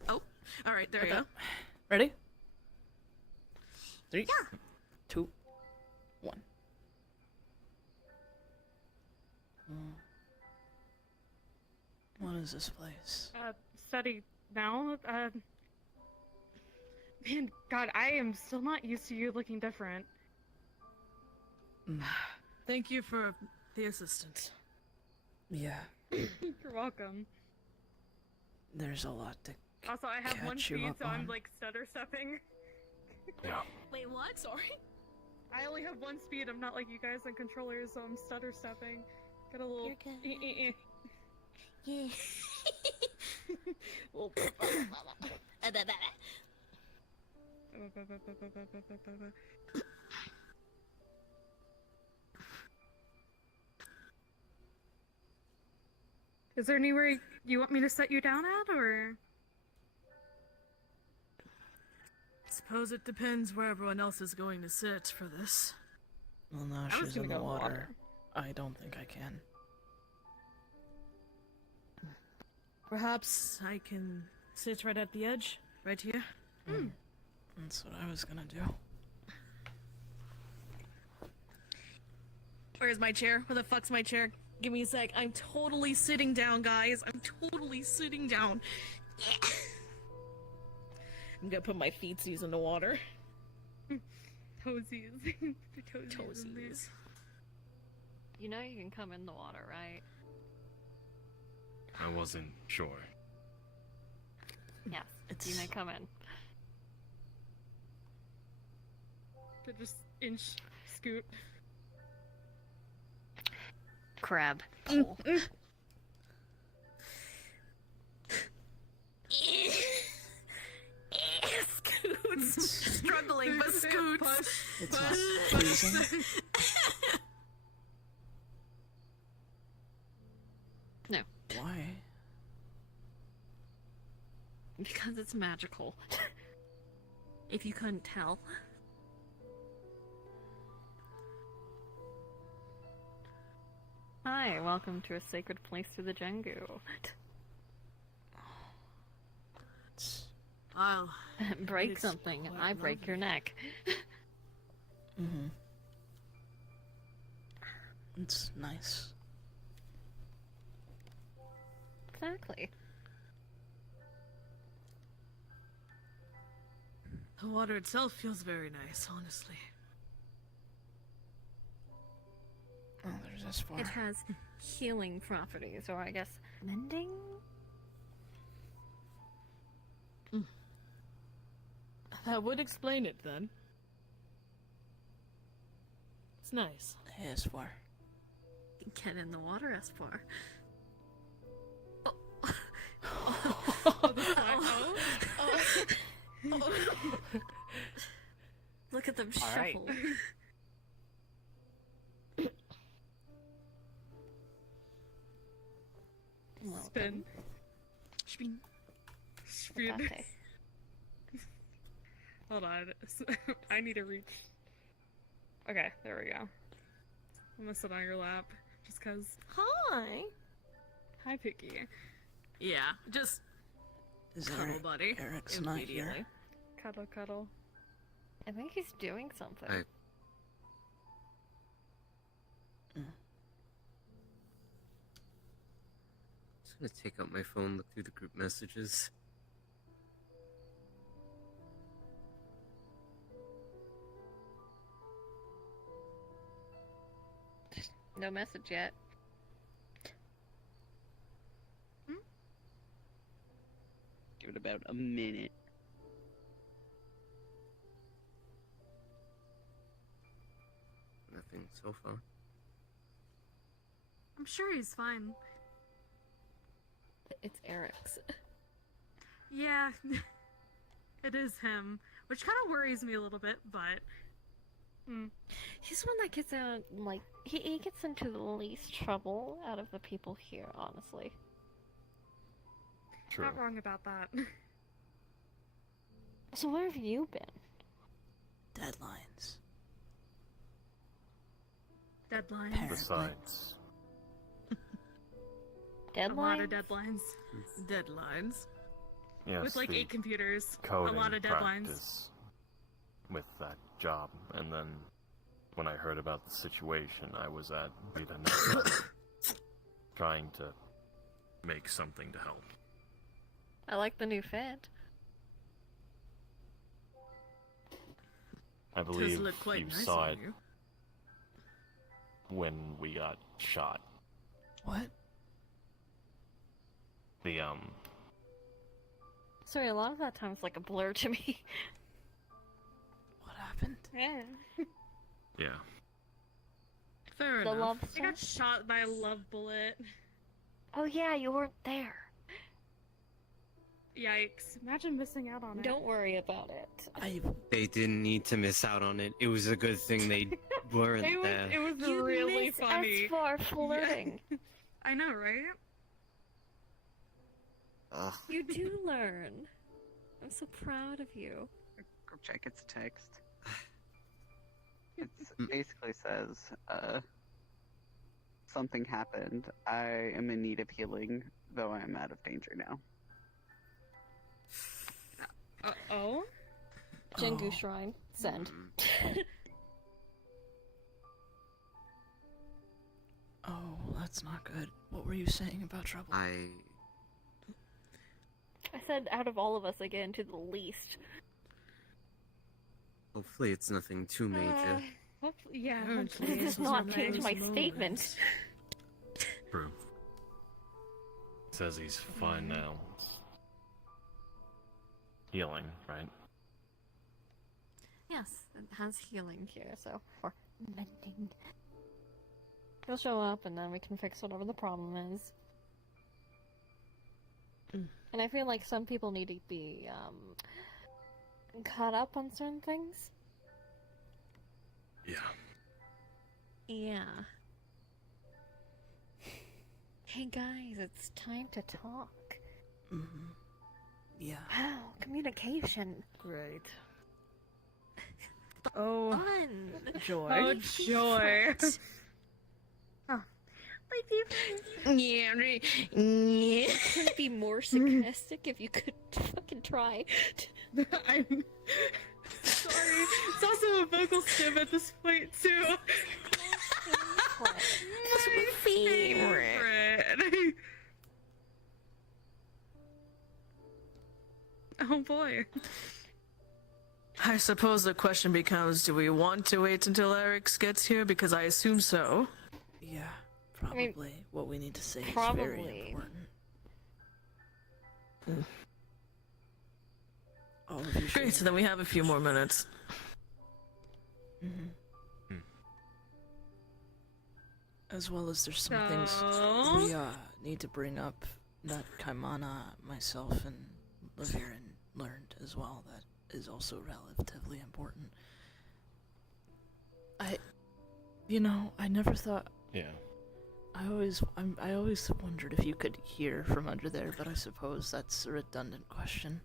Oh, all right, there we go. Ready? 3, 2, 1. What is this place? Study now. Man, God, I am still not used to you looking different. Thank you for the assistance. Yeah, You're welcome. there's a lot to Also, I have one catch you speed, up so I'm on. like stutter stepping. Yeah. Wait, what? Sorry. I only have one speed. I'm not like you guys on controllers, so I'm stutter stepping. Get a little. You're good. Yeah. Is there anywhere you want me to set you down at, or? Suppose it depends where everyone else is going to sit for this. Well, no, I was she's in gonna the go water. I don't think I can. Perhaps I can sit right at the edge, right here. That's what I was gonna do. Where's my chair? Where the fuck's my chair? Give me a sec. I'm totally sitting down, guys. I'm totally sitting down. I'm gonna put my feetsies in the water. Toesies. Toesies. in there. Toesies. You know you can come in the water, right? I wasn't sure. Yes. It's- You may come in. But just inch scoot. Crab. Scoots. Struggling, but scoots. It's not freezing. No. Why? Because it's magical. If you couldn't tell. Hi, welcome to a sacred place through the Jengu. I'll Break It's something, and quite I break your neck. Mm-hmm. It's nice. Exactly. The water itself feels very nice, honestly. Oh, there's this far. It has healing properties, or I guess mending? That would explain it then. It's nice. As far. Get in the water, Espar. Look at them All right. shuffle. Spin. Spin. Spin. Okay. Hold on. I need to reach. Okay, there we go. I'm gonna sit on your lap. Just cause. Hi! Hi, Picky. Yeah, just Is cuddle, Eric, buddy. Eric's not here. Immediately. Cuddle, cuddle. I think he's doing something. I- I'm just gonna take out my phone, look through the group messages. No message yet. give it about a minute. Nothing so far. I'm sure he's fine. It's Eric's. Yeah, it is him, which kind of worries me a little bit, but... He's the one that gets out, like, he gets into the least trouble out of the people here, honestly. True. Not wrong about that. So where have you been? Deadlines. Deadlines. Besides, A lot of Deadlines? deadlines. Deadlines. yes, With like the 8 computers. A coding lot of deadlines. practice with that job, and then when I heard about the situation, I was at Vita trying to make something to help. I like the new fit. I believe look quite you nice saw on it you. when we got shot. What? The Sorry, a lot of that time's like a blur to me. What happened? Yeah. yeah. Fair The enough. love I got shot by a love bullet. Oh yeah, you weren't there. Yikes. Imagine missing out on it. Don't worry about it. They didn't need to miss out on it. It was a good thing they weren't there. It was You really miss funny. us for flirting. I know, right? Ugh. You do learn. I'm so proud of you. Go check its text. It basically says, something happened. I am in need of healing, though I am out of danger now. Uh-oh? Jengu Oh. Shrine. Send. Oh, that's not good. What were you saying about trouble? I said out of all of us again to the least. Hopefully it's nothing too major. Hopefully, yeah. Oh, Hopefully This Jesus. does not Those change my moments. statement. True. Says he's fine now. Healing, right? Yes, it has healing here, so for mending. He'll show up and then we can fix whatever the problem is. And I feel like some people need to be caught up on certain things. Yeah. Yeah. Hey guys, it's time to talk. Mm-hmm. Yeah. Wow, communication. Great. Oh, Fun. Joy. oh joy. Yeah, yeah. Couldn't be more sarcastic if you could fucking try. I'm sorry. It's also a vocal stim at this point, too. That's my favorite. Oh boy. I suppose the question becomes, do we want to wait until Eric's gets here? Because I assume so. Yeah, probably. What we need to say is very probably. important. All of you should. Great, so then we have a few more minutes. Mm-hmm. As well as there's some things So- we need to bring up that Kaimana, myself, and Laviren learned as well that is also relatively important. I never thought. Yeah. I always wondered if you could hear from under there, but I suppose that's a redundant question.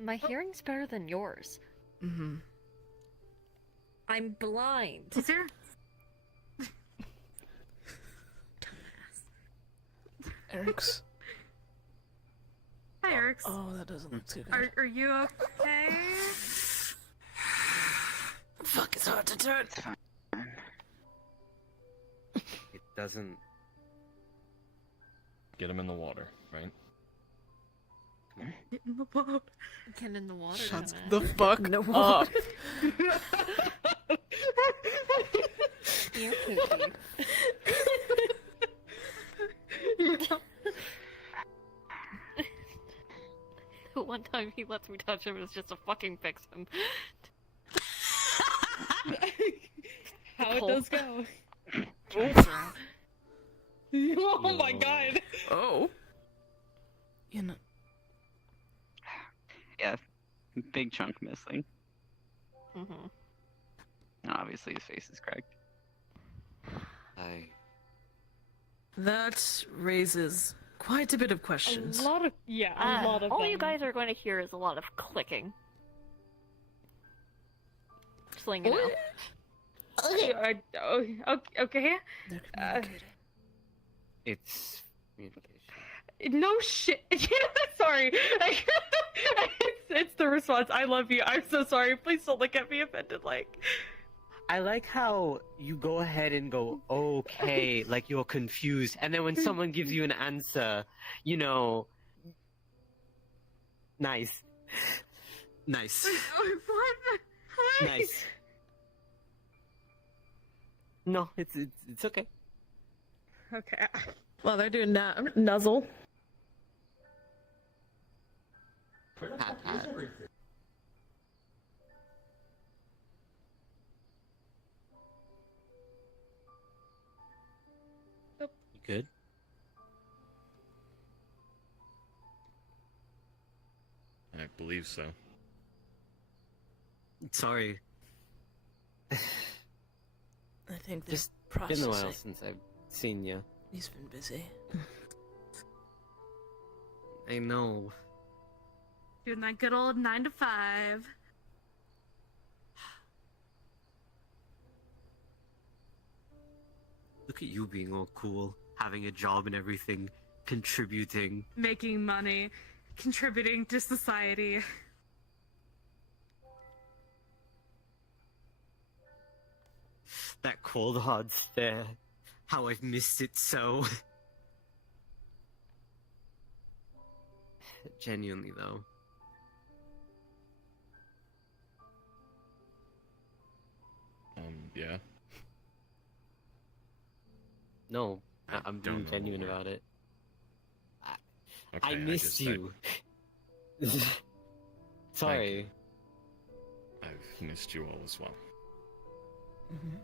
My hearing's better than yours. Mm-hmm. I'm blind. Is there? Eric's. Hi, Eric. Oh, that doesn't look too good. Are you okay? Fuck, it's hard to turn. It doesn't. Get him in the water, right? Get in the boat. Get in the water. Shut dumbass. the fuck up. You're poopy. he lets me touch him is just to fucking fix him. How it does go. Oh my god. Oh. You know. Yeah, big chunk missing. Mm-hmm. Obviously, his face is cracked. That raises quite a bit of questions. A lot of All them. you guys are going to hear is a lot of clicking. Just letting you know. Okay. They're communicating. It's communication. No shit. Sorry. It's the response. I love you. I'm so sorry. Please don't look at me offended. Like, I like how you go ahead and go, okay, like you're confused, and then when someone gives you an answer, you know, nice. Nice. Nice. No, it's okay. okay. While they're doing that, I'm gonna nuzzle. Pat, pat. You good? I believe so. Sorry. I think they're Just processing. been a while since I've seen you. He's been busy. I know. Doing that good old 9 to 5. Look at you being all cool, having a job and everything, contributing. Making money, contributing to society. That cold hard stare. How I've missed it so. Genuinely though. Yeah. No, I'm don't being know genuine more. about it. Okay, I missed you. Sorry. I've missed you all as well. Mm-hmm.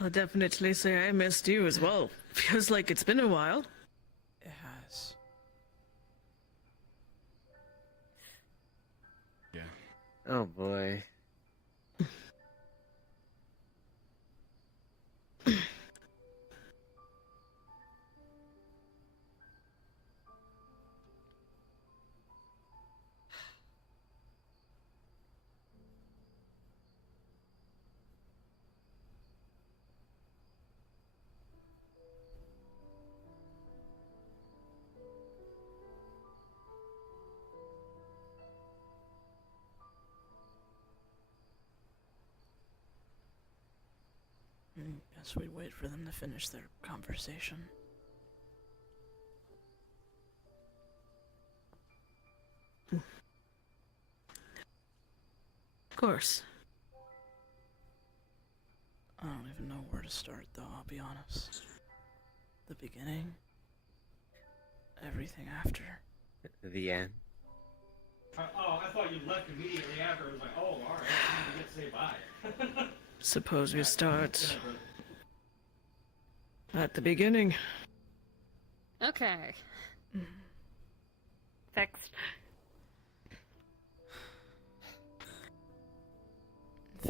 I'll definitely say I missed you as well. Feels like it's been a while. It has. Yeah. Oh boy. Guess we wait for them to finish their conversation. Of course. I don't even know where to start, though, I'll be honest. The beginning. Everything after. The end. Oh, I thought you left immediately after. I was like, oh, alright, I need to get to say bye. Suppose we start at the beginning. Okay. Fixed.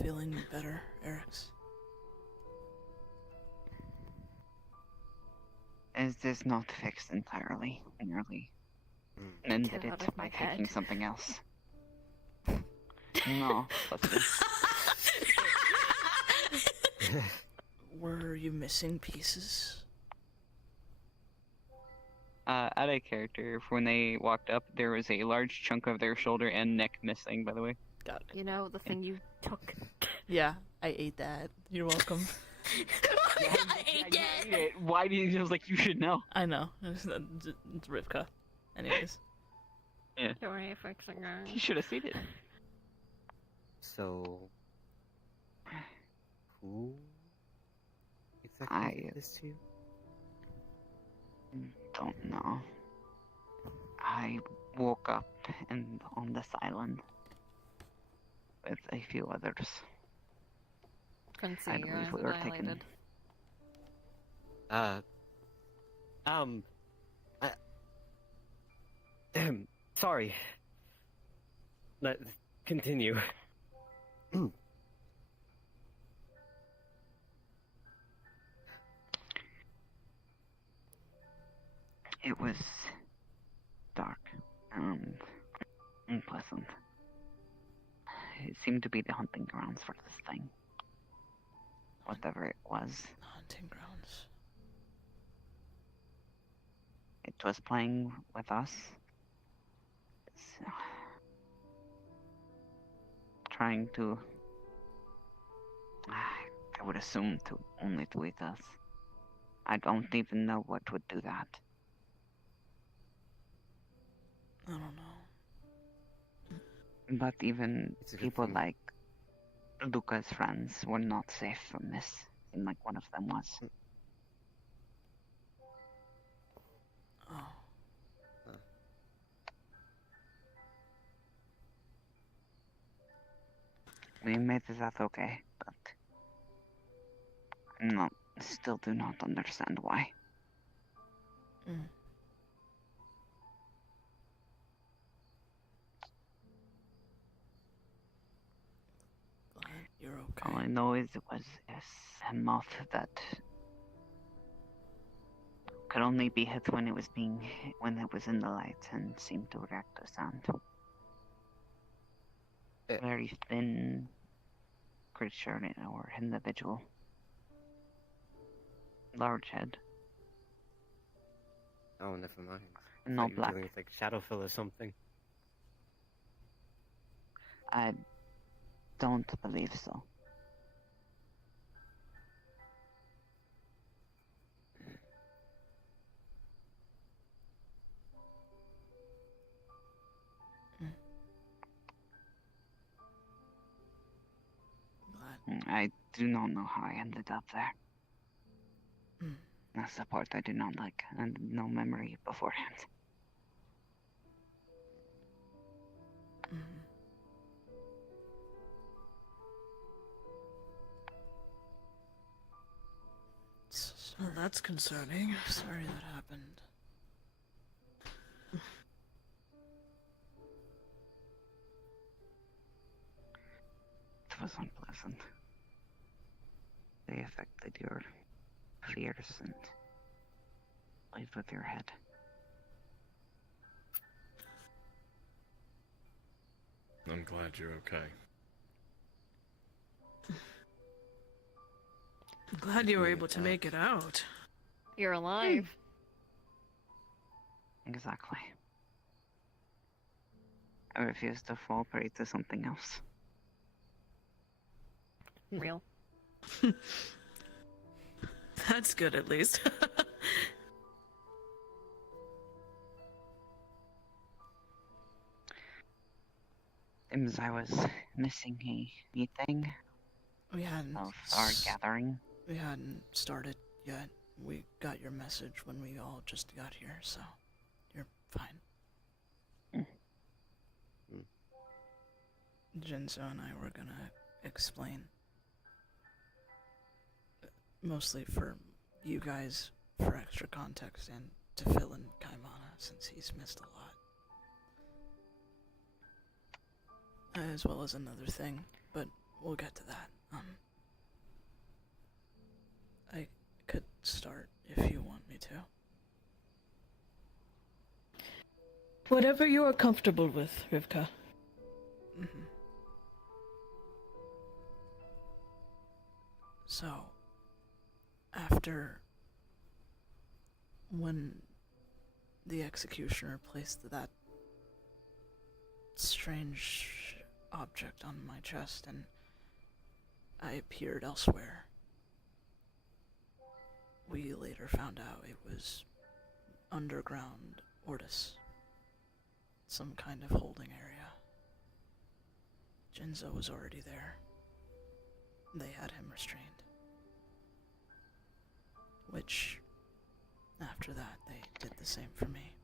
Feeling better, Eric's? Is this not fixed entirely? Nearly. Ended Get out it of by my taking head. something else. No, but Were you missing pieces? out of character, when they walked up, there was a large chunk of their shoulder and neck missing, by the way. Got it. You know, the thing you took. Yeah, I ate that. You're welcome. I ate it. Why do you? I was like, you should know. I know. It's Rivka. Anyways. Yeah. Don't worry, fixing her. You should have seen it. So, who exactly did this to you? Don't know. I woke up on this island with a few others. Quincy, I your believe eyes we are were dilated. Taken. Sorry. Let's continue. It was dark and unpleasant. It seemed to be the hunting grounds for this thing. Whatever it was. Hunting grounds. It was playing with us. Trying to... I would assume only to eat us. I don't even know what would do that. I don't know. But even It's a good people thing. like Luca's friends were not safe from this. Seemed like one of them was. Oh. We made it out okay, but still do not understand why. Mm. Glad you're okay. All I know is it was a moth that could only be hit when it was in the light and seemed to react to sound. Very thin creature or individual. Large head. Oh, never mind. No Thought you were black. dealing with like Shadowfill or something. I don't believe so. I do not know how I ended up there. That's the part I do not like, and no memory beforehand. Well, that's concerning. Sorry that happened. It was unpleasant. They affected your fears and played with your head. I'm glad you're okay. I'm glad you were able to make it out. You're alive. Exactly. I refuse to fall prey to something else. Real. That's good, at least. Seems I was missing a meeting We hadn't. of our gathering. We hadn't started yet. We got your message when we all just got here, so you're fine. Jinzo and I were gonna explain. Mostly for you guys, for extra context, and to fill in Kaimana, since he's missed a lot. As well as another thing, but we'll get to that. I could start if you want me to. Whatever you are comfortable with, Rivka. So, after when the executioner placed that strange object on my chest and I appeared elsewhere, we later found out it was underground Ortis. Some kind of holding area. Jinzo was already there. They had him restrained. Which, after that, they did the same for me.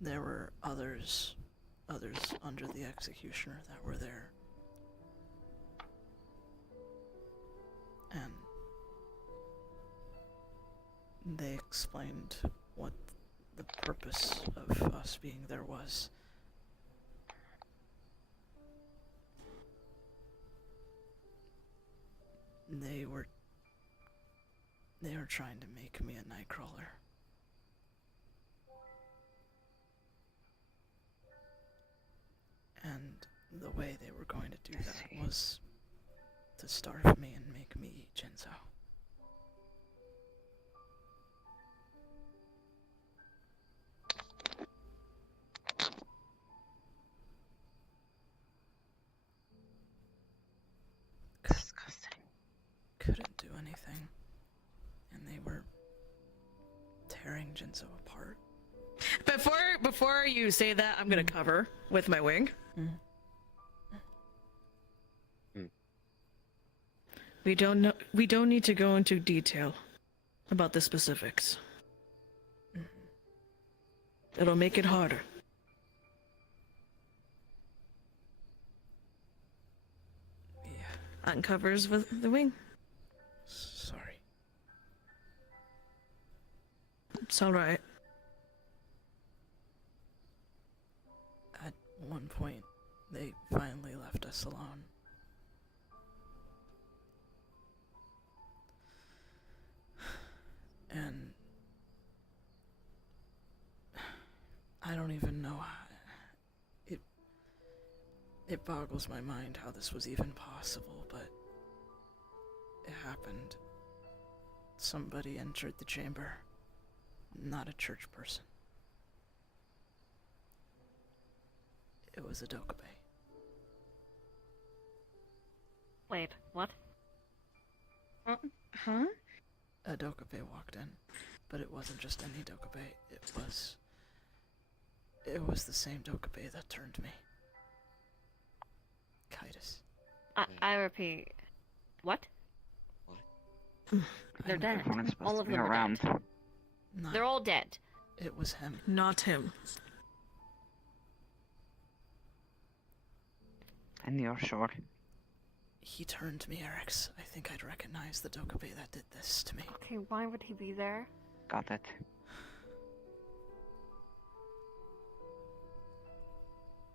There were others under the executioner that were there. And they explained what the purpose of us being there was. They were trying to make me a Nightcrawler. And the way they were going to do that was to starve me and make me eat Jinzo. Disgusting. Couldn't do anything. And they were tearing Jinzo apart. Before you say that, I'm gonna cover with my wing. We don't need to go into detail about the specifics. It'll make it harder. Yeah. Uncovers with the wing. Sorry. It's alright. At one point, they finally left us alone. And I don't even know how it boggles my mind how this was even possible, but it happened. Somebody entered the chamber, not a church person. It was a Dokube. Wait, what? Huh? A Dokube walked in, but it wasn't just any Dokube. It was the same Dokube that turned me. Kaitis. I repeat. What? They're dead. All of them are around. dead. They're all dead. It was him. Not him. And you're sure? He turned me, Eric's. I think I'd recognize the Dokube that did this to me. Okay, why would he be there? Got it.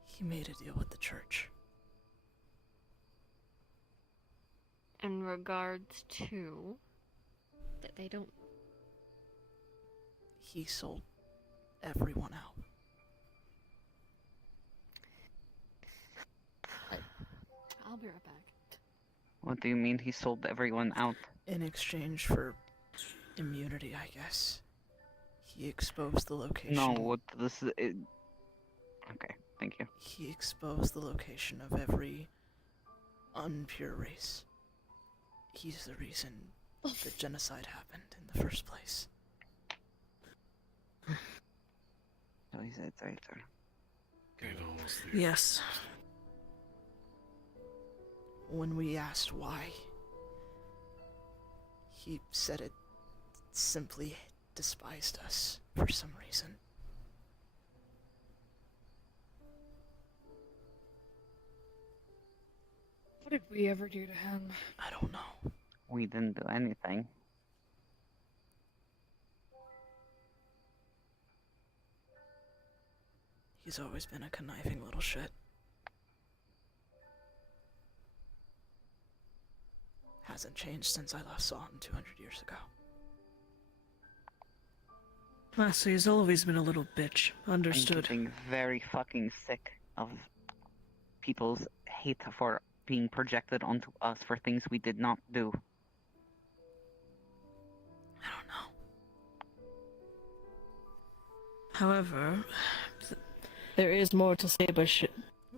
He made a deal with the church. In regards to... that they don't... He sold everyone out. I'll be right back. What do you mean he sold everyone out? In exchange for immunity, I guess. He exposed the location. No, what this is... Okay, thank you. He exposed the location of every unpure race. He's the reason the genocide happened in the first place. So he's a traitor. Yes. When we asked why, he said it simply despised us for some reason. What did we ever do to him? I don't know. We didn't do anything. He's always been a conniving little shit. Hasn't changed since I last saw him 200 years ago. So he's always been a little bitch. Understood. I'm getting very fucking sick of people's hate for being projected onto us for things we did not do. I don't know. However, there is more to say, but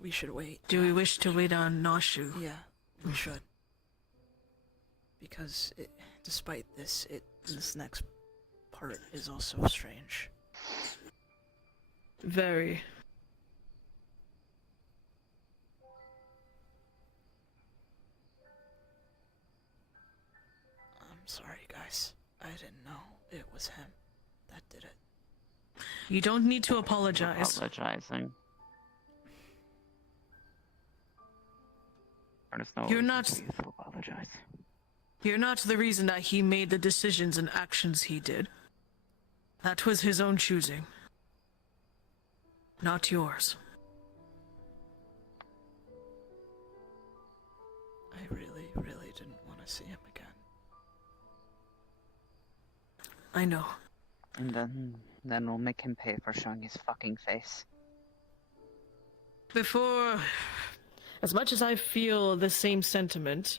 we should wait. Do we wish to wait on Noshu? Yeah, we should. Because despite this, this next part is also strange. Very. I'm sorry, guys. I didn't know it was him that did it. You don't need to apologize. Apologizing. There's no You're reason not- for you to apologize. You're not the reason that he made the decisions and actions he did. That was his own choosing. Not yours. I really, really didn't want to see him again. I know. And then we'll make him pay for showing his fucking face. Before... As much as I feel the same sentiment,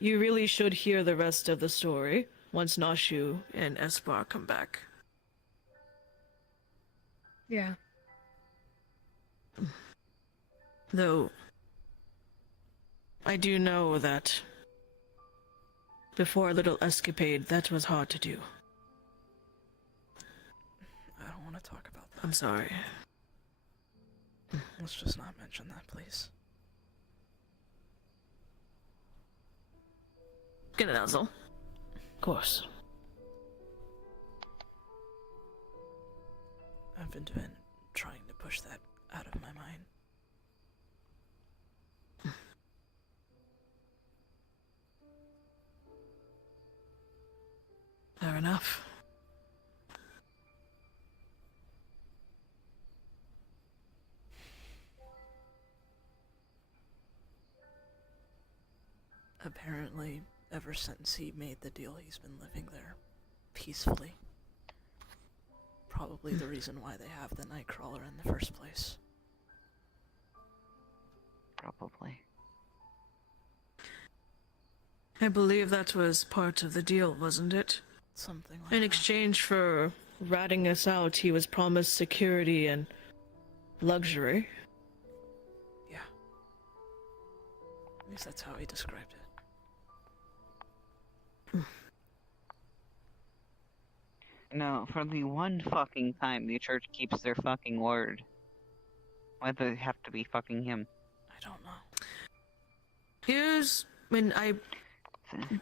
you really should hear the rest of the story once Nashu and Esbar come back. Yeah. Though, I do know that before a little escapade, that was hard to do. I don't want to talk about that. I'm sorry. Let's just not mention that, please. Get it, Azel. Of course. I've been trying to push that out of my mind. Fair enough. Apparently, ever since he made the deal, he's been living there peacefully. Probably the reason why they have the Nightcrawler in the first place. Probably. I believe that was part of the deal, wasn't it? Something like In that. exchange for ratting us out, he was promised security and luxury. Yeah. At least that's how he described it. No, for the one fucking time the church keeps their fucking word. Why does it have to be fucking him? I don't know. Here's when I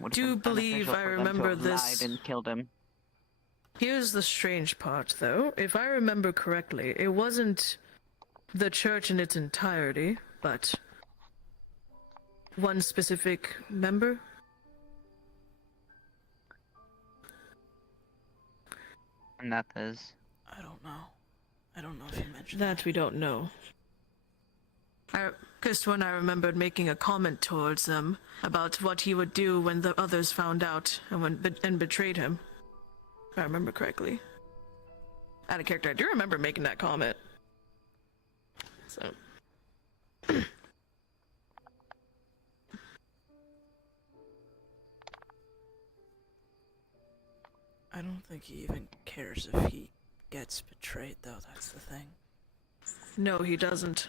Would do have been believe beneficial I for them to remember have this. lied and killed him. Here's the strange part, though. If I remember correctly, it wasn't the church in its entirety, but one specific member. And that is... I don't know. I don't know if you mentioned That we don't know. Because when I remembered making a comment towards them about what he would do when the others found out and betrayed him. If I remember correctly. Out of character, I do remember making that comment. So. I don't think he even cares if he gets betrayed, though, that's the thing. No, he doesn't.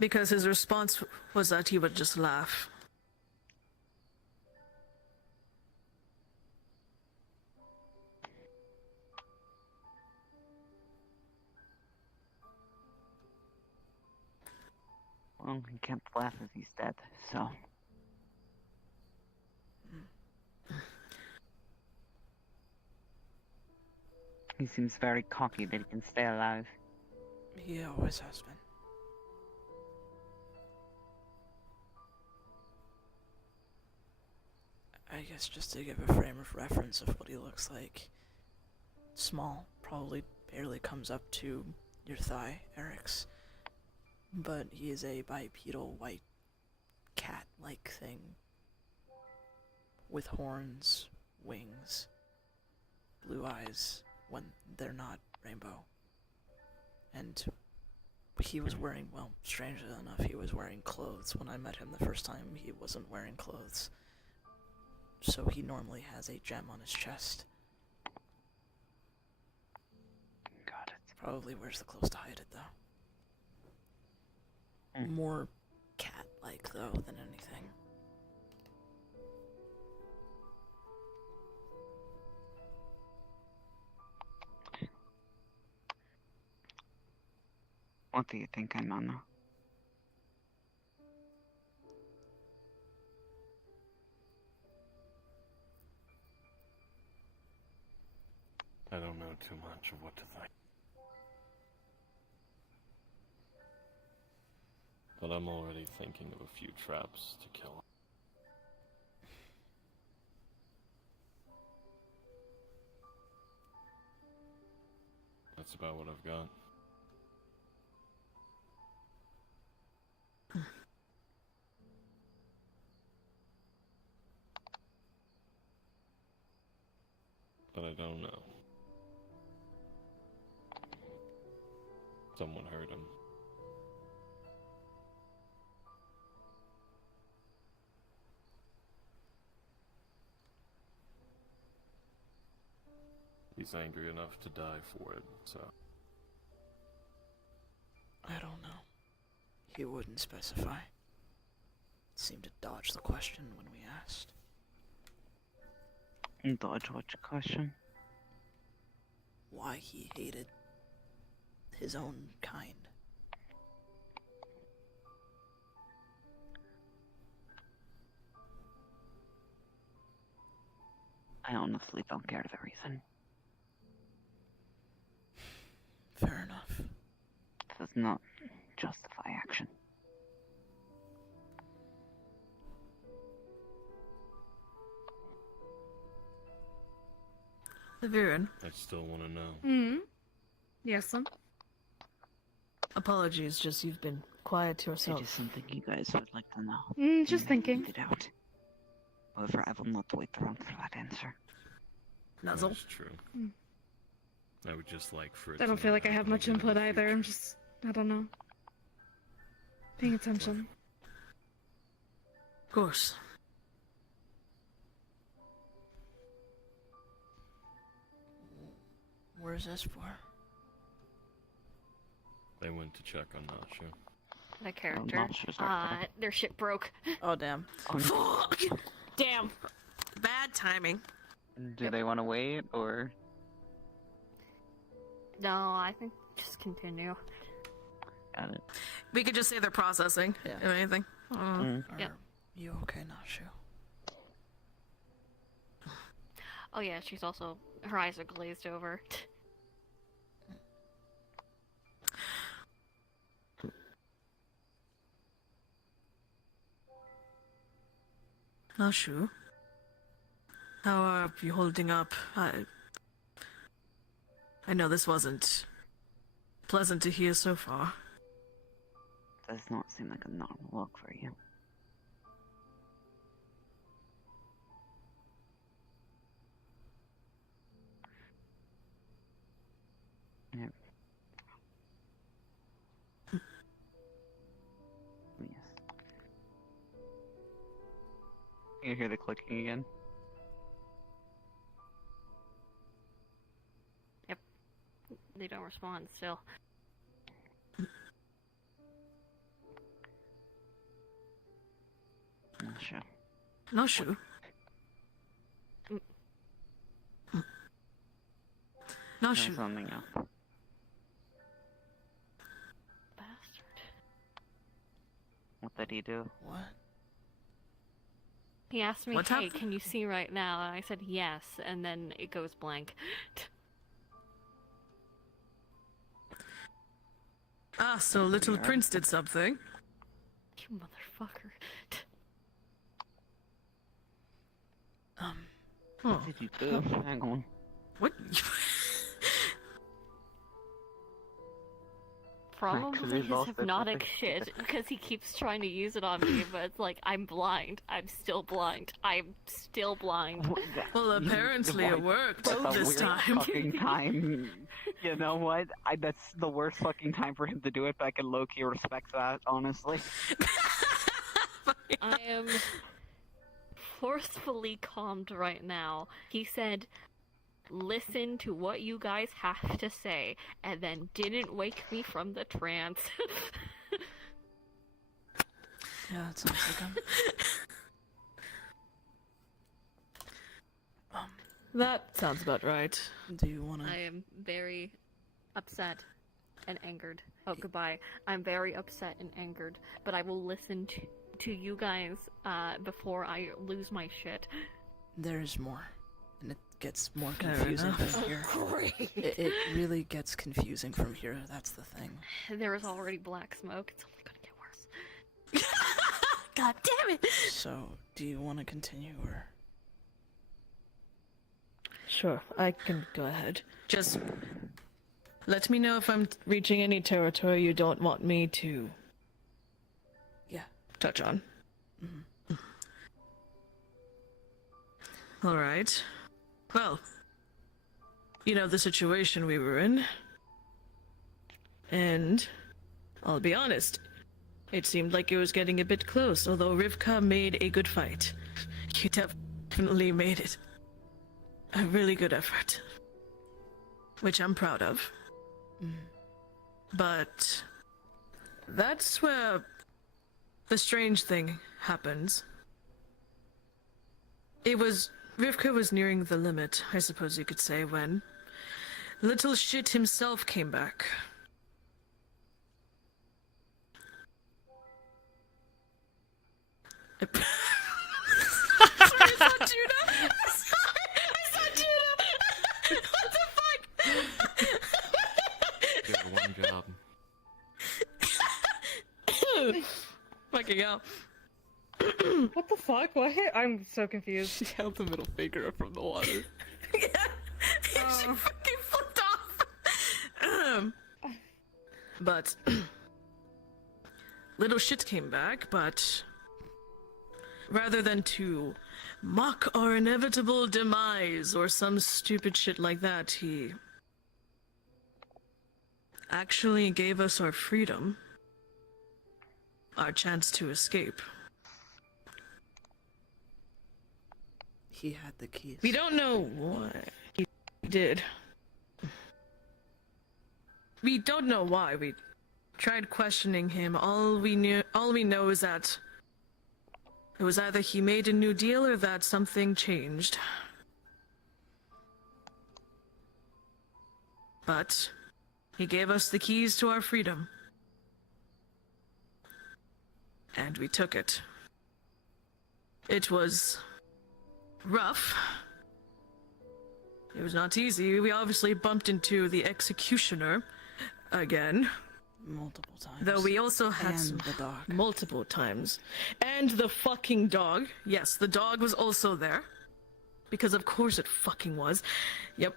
Because his response was that he would just laugh. Well, he can't laugh if he's dead, so... He seems very cocky that he can stay alive. He always has been. I guess just to give a frame of reference of what he looks like. Small, probably barely comes up to your thigh, Eric's. But he is a bipedal white cat-like thing. With horns, wings, blue eyes when they're not rainbow. And he was wearing, well, strangely enough, he was wearing clothes. When I met him the first time, he wasn't wearing clothes. So he normally has a gem on his chest. Got it. Probably wears the clothes to hide it, though. More cat-like, though, than anything. What do you think, Anana? I don't know too much of what to think. But I'm already thinking of a few traps to kill him. That's about what I've got. But I don't know. Someone heard him. He's angry enough to die for it, so... I don't know. He wouldn't specify. Seemed to dodge the question when we asked. Dodge what question? Why he hated his own kind. I honestly don't care the reason. Fair enough. Does not justify action. Viren. I still want to know. Hmm? Yes, son? Apologies, just you've been quiet to yourself. It is something you guys would like to know. Just thinking. It out. However, I will not wait around for that answer. Nuzzle? That's true. I would just like for it I don't to feel like I have happen much again in input the either. future. I'm just, I don't know. Paying attention. Of course. Where's this for? They went to check on Nasha. The character. Their ship broke. Oh, damn. Fuck! Damn. Bad timing. Do they want to wait, or...? No, I think just continue. Got it. We could just say they're processing, if anything. Yep. You okay, Nashu? Oh yeah, she's also... Her eyes are glazed over. Nashu, how are you holding up? I know this wasn't pleasant to hear so far. Does not seem like a normal look for you. Yep. Yes. You hear the clicking again? Yep. They don't respond still. Sure. Nashu. Nashu. Something up. Bastard. What did he do? What? He asked me, What's hey, happening? can you see right now? And I said yes, and then it goes blank. Ah, so Little Prince did something. You motherfucker. What did you do? Hang on. What? Probably his lost it, hypnotic I shit, think. because he keeps trying to use it on me, but it's like, I'm blind. I'm still blind. I'm still blind. Well, apparently it worked That's a this weird time. fucking time. You know what? That's the worst fucking time for him to do it, but I can low-key respect that, honestly. I am forcefully calmed right now. He said, listen to what you guys have to say, and then didn't wake me from the trance. Yeah, that sounds like him. That sounds about right. Do you want to... I am very upset and angered. Oh, goodbye. I'm very upset and angered, but I will listen to you guys before I lose my shit. There's more. And gets more Fair confusing enough. from here. Great. It really gets confusing from here, that's the thing. There was already black smoke. It's only gonna get worse. God damn it! So, do you want to continue, or...? Sure, I can go ahead. Just let me know if I'm reaching any territory you don't want me to... Yeah. Touch on. Mhm. Alright. Well, you know the situation we were in. And I'll be honest, it seemed like it was getting a bit close, although Rivka made a good fight. You definitely made it. A really good effort. Which I'm proud of. But that's where the strange thing happens. Rivka was nearing the limit, I suppose you could say, when little shit himself came back. Sorry, I saw Judah! I saw Judah! What the fuck? Give her one job. Fucking hell. What the fuck? What? I'm so confused. She held the middle finger from the water. She fucking flipped off! But... little shit came back, but... rather than to mock our inevitable demise or some stupid shit like that, he... actually gave us our freedom. Our chance to escape. He had the keys. We don't know why he did. We don't know why. We tried questioning him. All we know is that it was either he made a new deal or that something changed. But he gave us the keys to our freedom. And we took it. It was rough. It was not easy. We obviously bumped into the executioner again. Multiple times. Though we also had And some the dog. multiple times. And the fucking dog. Yes, the dog was also there. Because of course it fucking was. Yep.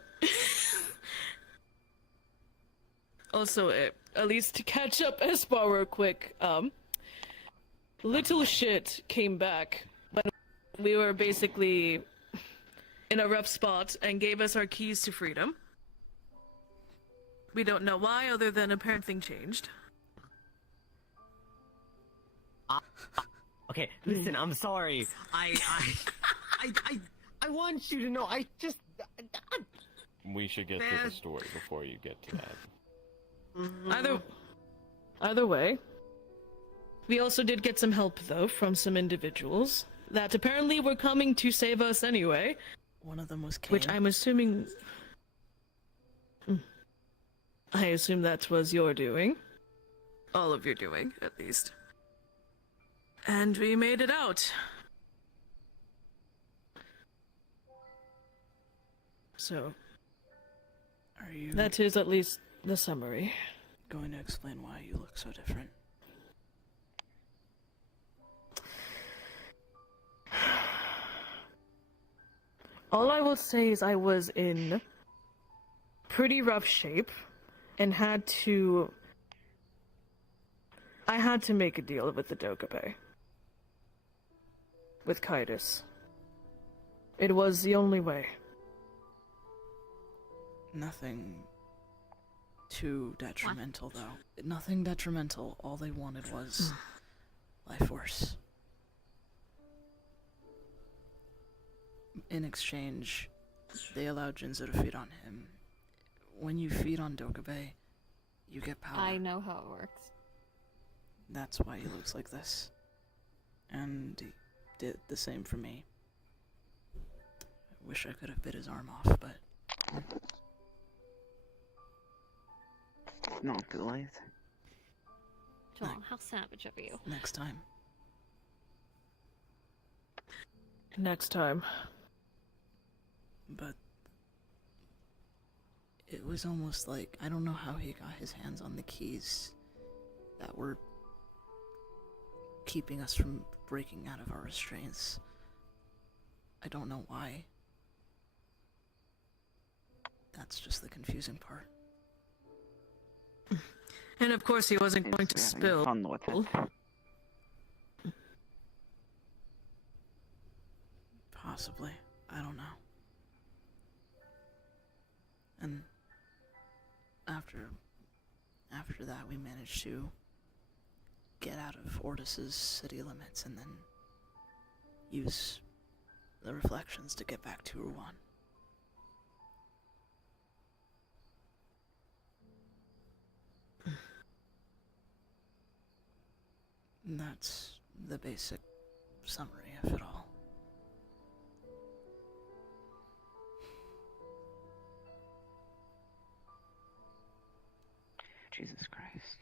Also, at least to catch up Espar real quick, little shit came back when we were basically in a rough spot and gave us our keys to freedom. We don't know why, other than apparently changed. Okay, listen, I'm sorry. I want you to know, We should get to the story before you get to that. Either way, we also did get some help, though, from some individuals that apparently were coming to save us anyway. One of them was Kane. Which I'm assuming... I assume that was your doing. All of your doing, at least. And we made it out. So... Are you that is at least the summary. going to explain why you look so different? All I will say is I was in pretty rough shape and had to make a deal with the Dogabe. With Kaitis. It was the only way. Nothing too detrimental, though. Nothing detrimental. All they wanted was life force. In exchange, they allowed Jinzo to feed on him. When you feed on Dogabe, you get power. I know how it works. That's why he looks like this. And he did the same for me. I wish I could have bit his arm off, but... Not too late. John, how savage of you. Next time. Next time. But It was almost like, I don't know how he got his hands on the keys that were keeping us from breaking out of our restraints. I don't know why. That's just the confusing part. And of course he wasn't going to spill. Fun with it. Possibly. I don't know. And after that, we managed to get out of Ortis's city limits and then use the reflections to get back to Rouen. And that's the basic summary of it all. Jesus Christ.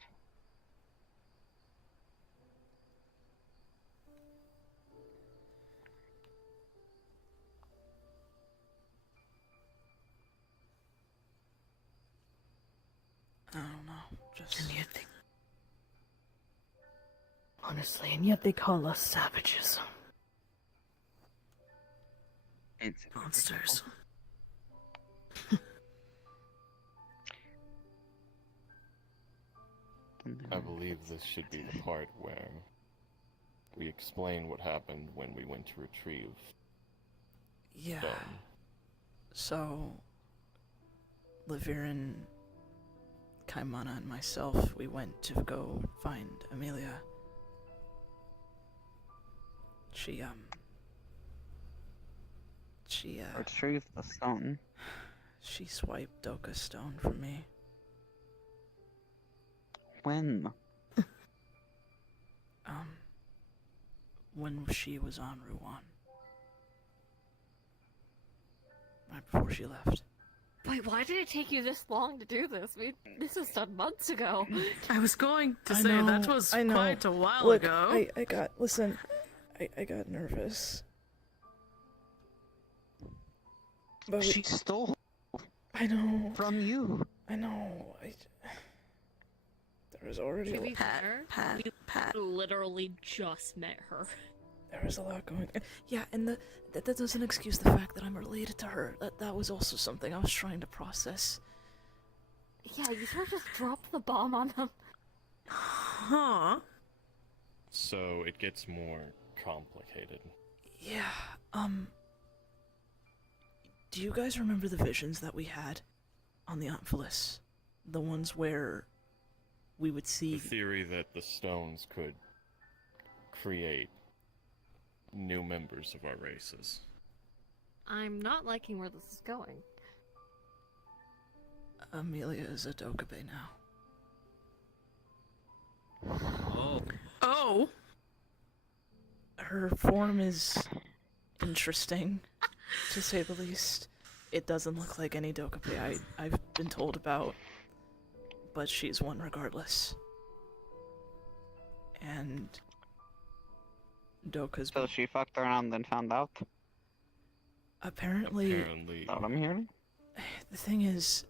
I don't know, just... And yet they... Honestly, and yet they call us savages. It's monsters. I believe this should be the part where we explain what happened when we went to retrieve Yeah. Stone. So, Lavirin, Kaimana, and myself, we went to go find Amelia. She retrieve the stone. She swiped Doka's stone from me. When? When she was on Rouen. Right before she left. Wait, why did it take you this long to do this? This was done months ago. I was going to I say know, that was I know. quite a while Look, ago. I got nervous. But She stole I know. from you. I know. There was already To a be lot, fair, we literally just met her. there was a lot going. Yeah, and that doesn't excuse the fact that I'm related to her. That was also something I was trying to process. Yeah, you sort of just dropped the bomb on them. Huh? So it gets more complicated. Yeah. Do you guys remember the visions that we had on the Omphalos? The ones where we would see... The theory that the stones could create new members of our races. I'm not liking where this is going. Amelia is a Dokube now. Oh! Her form is interesting, to say the least. It doesn't look like any Dokube I've been told about, but she's one regardless. And Doka's... So she fucked around and found out? Apparently... That's what I'm hearing? The thing is,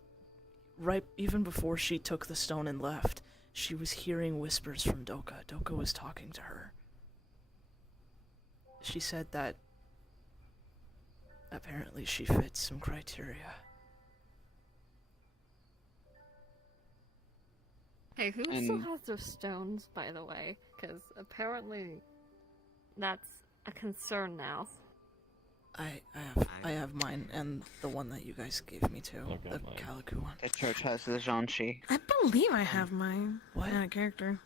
even before she took the stone and left, she was hearing whispers from Doka. Doka was talking to her. She said that apparently she fits some criteria. Hey, who Still has their stones, by the way, because apparently that's a concern now. I have mine and the one that you guys gave me too, the Calico one. The church has the Zhanshi. I believe I have mine. What? Out of character.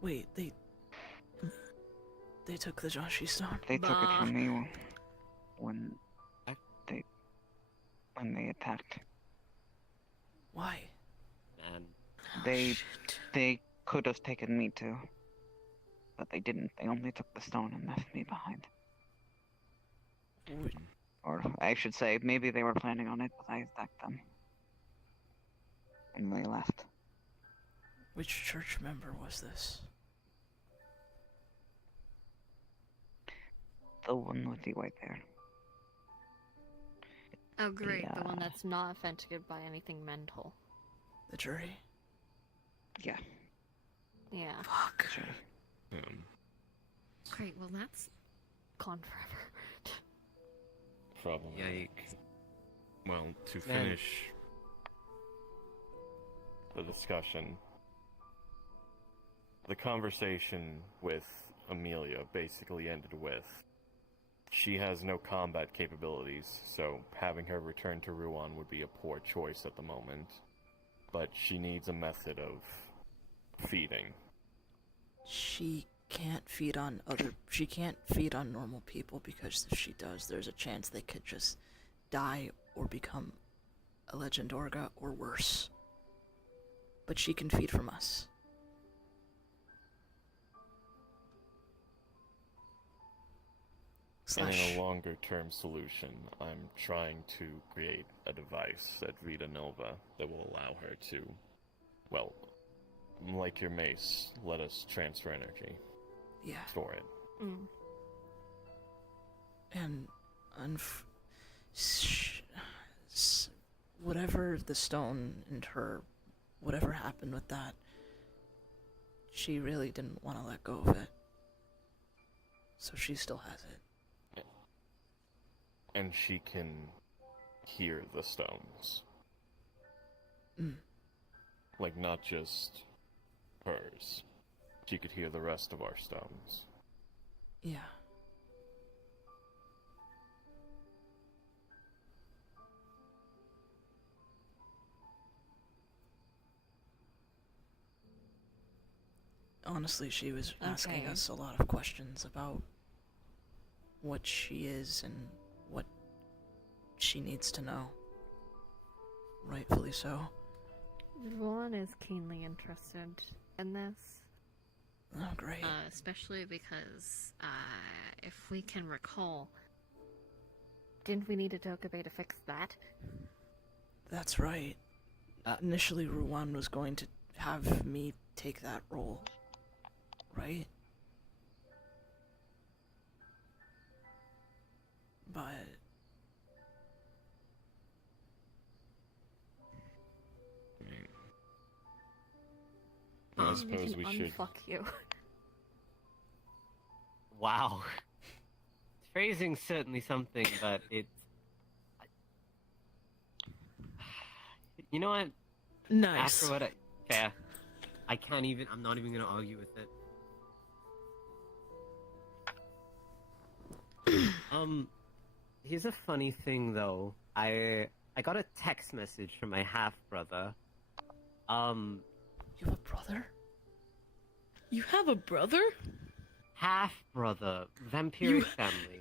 Wait, they took the Zhanshi stone? They took it from me when they attacked. Why? And They could have taken me too. But they didn't. They only took the stone and left me behind. Or I should say, maybe they were planning on it, but I attacked them. And they left. Which church member was this? The one with the white hair. Oh, great. The one Yeah. that's not affected by anything mental. The jury. Yeah. Yeah. Fuck. Great, well, that's gone forever. Problematic. Well, to Man. finish the discussion, the conversation with Amelia basically ended with she has no combat capabilities, so having her return to Ruan would be a poor choice at the moment. But she needs a method of feeding. She can't feed on normal people, because if she does, there's a chance they could just die or become a Legend Orga or worse. But she can feed from us. And in a longer-term solution, I'm trying to create a device at Vita Nova that will allow her to, well, like your mace, let us transfer energy. Yeah. For it. Mm. And whatever the stone and her, whatever happened with that, she really didn't want to let go of it. So she still has it. And she can hear the stones. Mm. Like, not just hers. She could hear the rest of our stones. Yeah. Honestly, she was asking Okay. us a lot of questions about what she is and what she needs to know. Rightfully so. Rowan is keenly interested in this. Oh, great. especially because, if we can recall, Didn't we need a Tokabe to fix that? That's right. Initially, Ruwan was going to have me take that role. Right? But... I We suppose can we should... unfuck you. Wow. Phrasing's certainly something, but it's... You know what? Nice. After what I... Fair. I can't even... I'm not even gonna argue with it. Here's a funny thing, though. I got a text message from my half-brother. You have a brother? You have a brother? Half-brother. Vampiric family.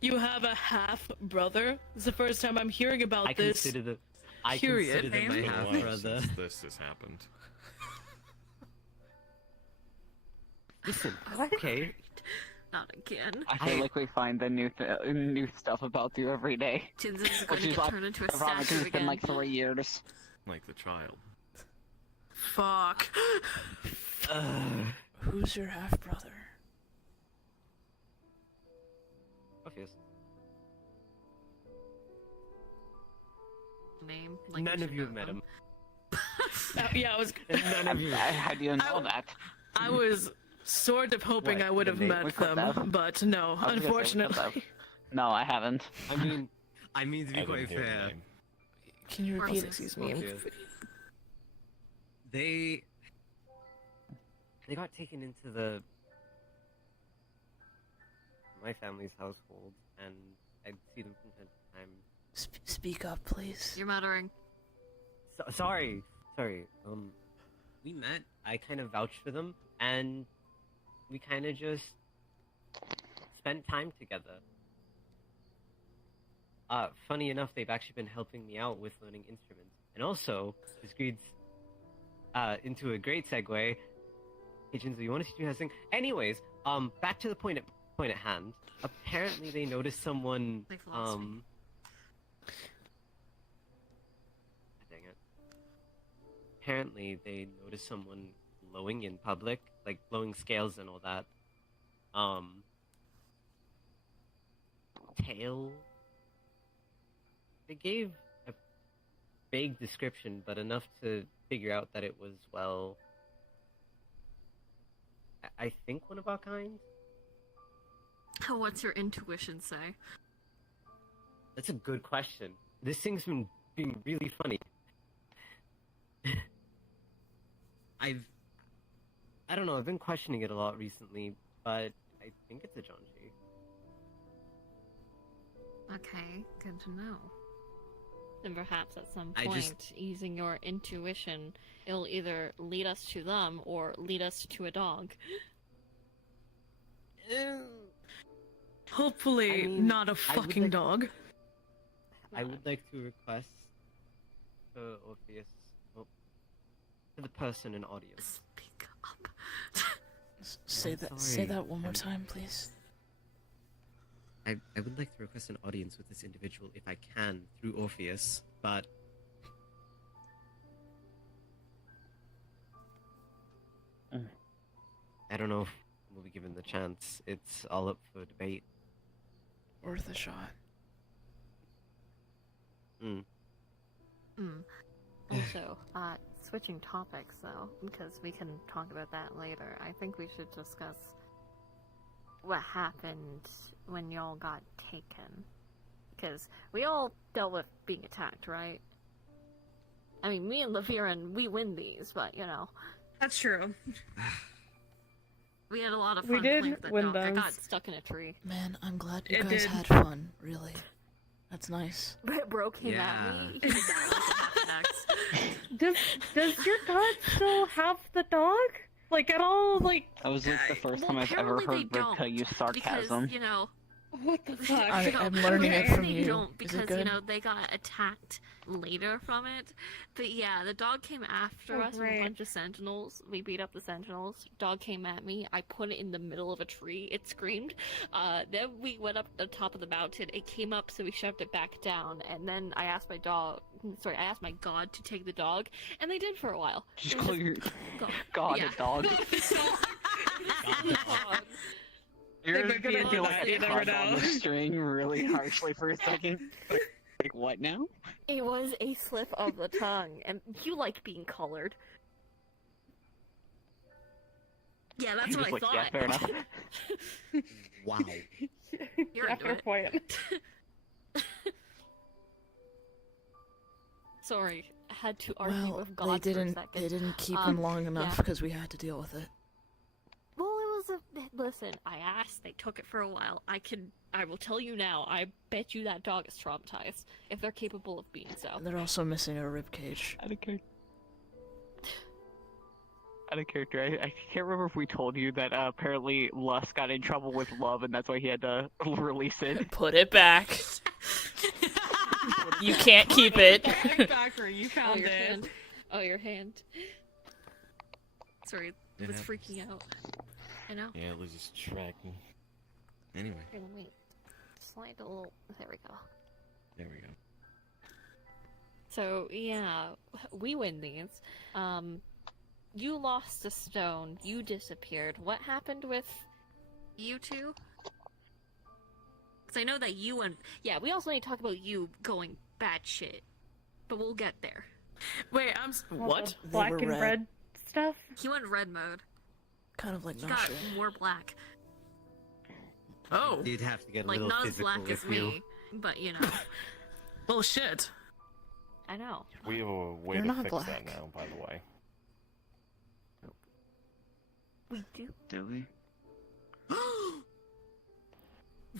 You have a half brother? It's the first time I'm hearing about I this. consider I Period. consider them my It's been a while half-brother. since this has happened. Listen, okay. not again. I feel like we find the new stuff about you every day. This is going Which to is turn into a ironic, 'cause statue it's been again. like 3 years. Like the child. Fuck. Who's your half-brother? Obvious. Name? None of you have met him. Yeah, I was. None of you. How do you know that? I was sort of hoping What, I would the have name? We met could them, have. but no, I was gonna say we could unfortunately. have. No, I haven't. I mean to be I didn't quite hear the fair, name. Can you repeat? Excuse me. Obvious. They got taken into my family's household, and I'd see them from time to time. Speak up, please. You're muttering. Sorry. We met. I kind of vouched for them, and we kind of just spent time together. Funny enough, they've actually been helping me out with learning instruments, and also this leads into a great segue. Hey, Jinzo, you want to see how to sing? Anyways, back to the point at hand. Apparently, they noticed someone. They've lost me. Dang it. Apparently, they noticed someone blowing in public, like blowing scales and all that. Tail. they gave a vague description, but enough to figure out that it was, well, I think one of our kind. What's your intuition say? That's a good question. This thing's been being really funny. I don't know, I've been questioning it a lot recently, but I think it's a Janji. Okay, good to know. And perhaps at some I point, just- using your intuition, it'll either lead us to them or lead us to a dog. Hopefully, I mean, not a I would fucking like- dog. I would like to request for Orpheus, well, for the person in audio. Speak up. Say I'm say sorry. that one more time, please. I would like to request an audience with this individual if I can through Orpheus, but I don't know if we'll be given the chance. It's all up for debate. Worth a shot. Also, switching topics though, because we can talk about that later. I think we should discuss what happened when y'all got taken. Because we all dealt with being attacked, right? I mean, me and Laviran, we win these, but you know. That's true. We had a lot of We fun did playing with that win dog. I those. got Stuck in a tree. Man, I'm glad you It guys did. had fun. Really, that's nice. Bro came at me. He was Does your dad still have the dog? Like at all? Like That was like the first Well, time I've ever apparently heard they Rivka don't, use sarcasm. Because, you know, what the fuck? I'm learning it from they you. don't Is because it good? you know they got attacked later from it. But yeah, the dog came after Oh, us with right. a bunch of sentinels. We beat up the sentinels. Dog came at me. I put it in the middle of a tree. It screamed. Then we went up the top of the mountain. It came up, so we shoved it back down. And then I asked my god to take the dog, and they did for a while. Just It was call your God. god Yeah. a dog. You're They're gonna gonna do do like that, a you never tug on know. the string really harshly for a second. Like what now? It was a slip of the tongue, and you like being colored. Yeah, that's He what was I like, yeah, thought. fair enough. Wow. You're yeah, into fair it. point. Sorry, I had to argue Well, with they God for a didn't. second. They didn't keep Um, him long enough yeah. because we had to deal with it. Well, it was a listen. I asked. They took it for a while. I will tell you now. I bet you that dog is traumatized if they're capable of being so. And they're also missing a rib cage. Out of character, I can't remember if we told you that apparently Lus got in trouble with Love and that's why he had to release it. Put it back. You can't keep it. Exactly, you Oh, found your it. hand. Oh, your hand. Sorry, It was happens. freaking out. I know. Yeah, Liz is tracking. Anyway, Here, let me slide a little. There we go. there we go. So yeah, we win these. You lost a stone. You disappeared. What happened with? You two? Because I know that you and Yeah, we also need to talk about you. going bad shit. But we'll get there. Wait, All what? the black were and red. red stuff. He went red mode. Kind of like He got Nasha. more black. Oh, You'd have to get a Like, little not as physical black as with you. me. But, you know. well, shit. I know. We have a way You're to not fix that black. now, by the way. We do. Do we?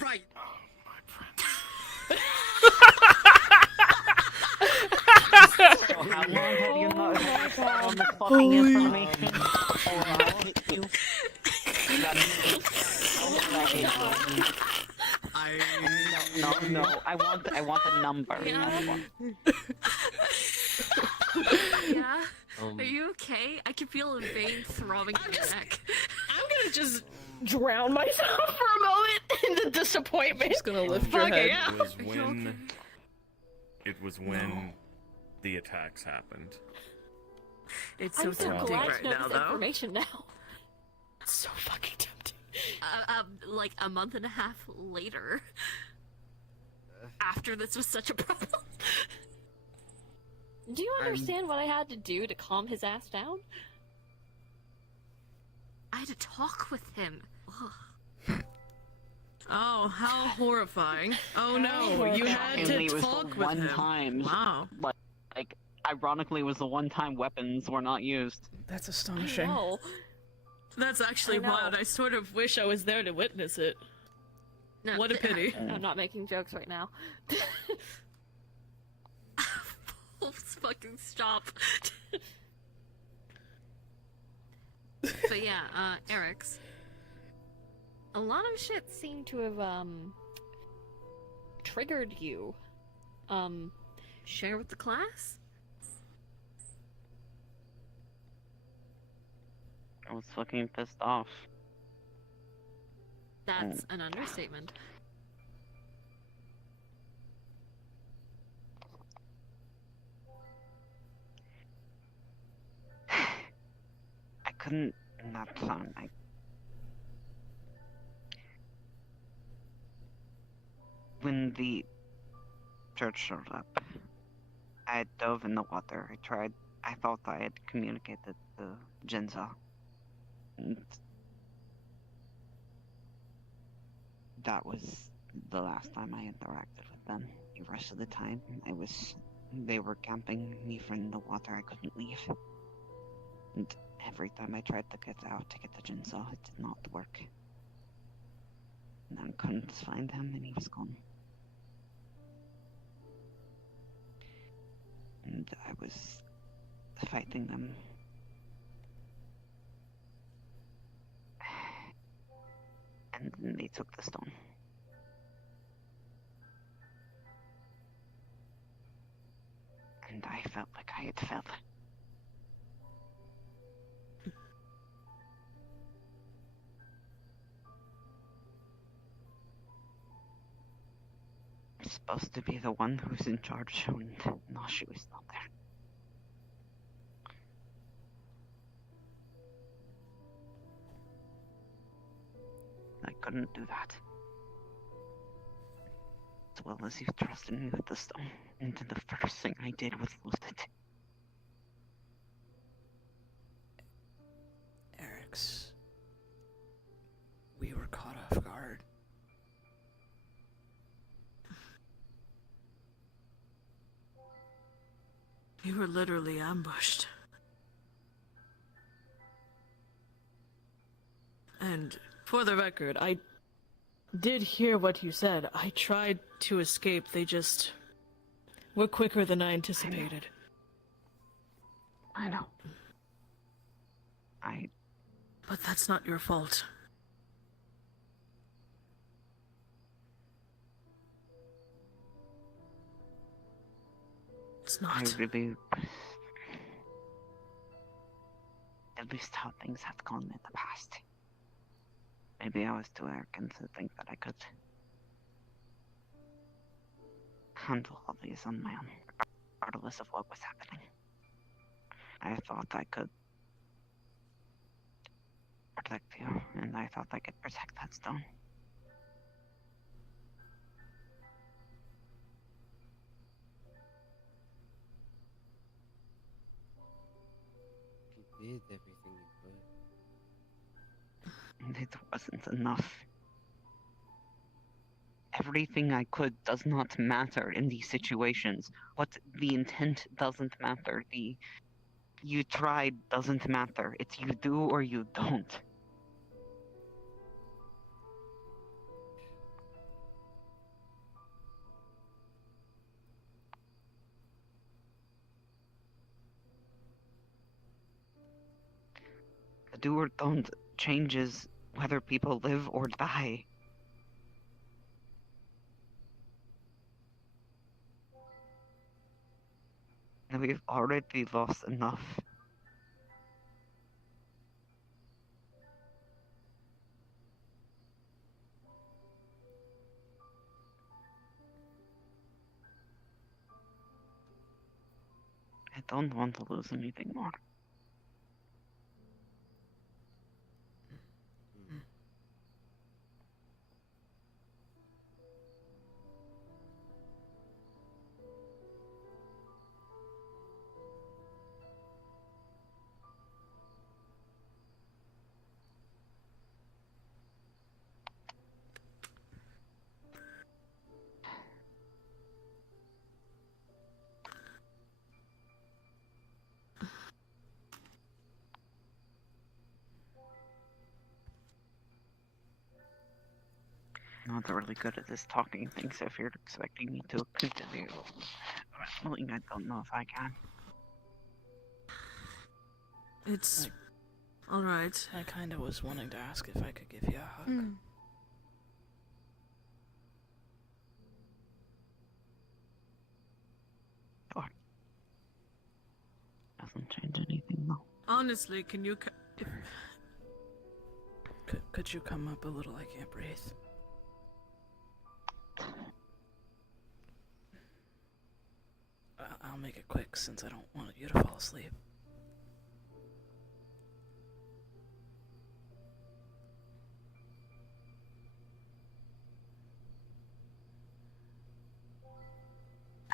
Right. So how long have you not my God. on the fucking information? No, I want the number. Yeah. Yeah? Um, Are you okay? I can feel a vein throbbing in your neck. I'm gonna just drown myself for a moment in the disappointment. Just gonna lift your Okay, head. yeah. It was Are you when okay? it was when the attacks happened. It's so I'm so tempting glad right to know now, this though. information now. So fucking tempting. Like a month and a half later. after this was such a problem. Do you understand what I had to do to calm his ass down? I had to talk with him. Ugh. Oh, how horrifying. Oh no, you had Shockingly, to it was talk the with one him. time. Wow. Like, ironically, it was the one time weapons were not used. That's astonishing. No. That's actually I know. wild. I sort of wish I was there to witness it. No, What a pity. I'm not making jokes right now. Let's fucking stop. But yeah, Eric's. A lot of shit seemed to have, triggered you. Share with the class? I was fucking pissed off. That's an understatement. I couldn't not sound like. When the church showed up, I dove in the water. I thought I had communicated to Jinza. And that was the last time I interacted with them. The rest of the time, they were camping me from the water. I couldn't leave. And every time I tried to get out to get the Jinza, it did not work. And I couldn't find him, and he was gone. And I was fighting them. And then they took the stone. And I felt like I had failed. I'm supposed to be the one who's in charge, and no, she was not there. I couldn't do that. As well as you trusted me with the stone, and the first thing I did was lose it. Eric's. We were caught off guard. You were literally ambushed. And for the record, I did hear what you said. I tried to escape. They just were quicker than I anticipated. I know. But that's not your fault. It's not. I really... At least how things have gone in the past. Maybe I was too arrogant to think that I could handle all these on my own, regardless of what was happening. I thought I could protect you, and I thought I could protect that stone. You did everything you could. And it wasn't enough. Everything I could does not matter in these situations. What the intent doesn't matter. The you tried doesn't matter. It's you do or you don't. The do or don't changes whether people live or die. And we've already lost enough. I don't want to lose anything more. not really good at this talking thing, so if you're expecting me to continue rambling, I don't know if I can. It's alright. I kinda was wanting to ask if I could give you a hug. Sure. Doesn't change anything, though. Honestly, can you... Could you come up a little? I can't breathe. I'll make it quick since I don't want you to fall asleep.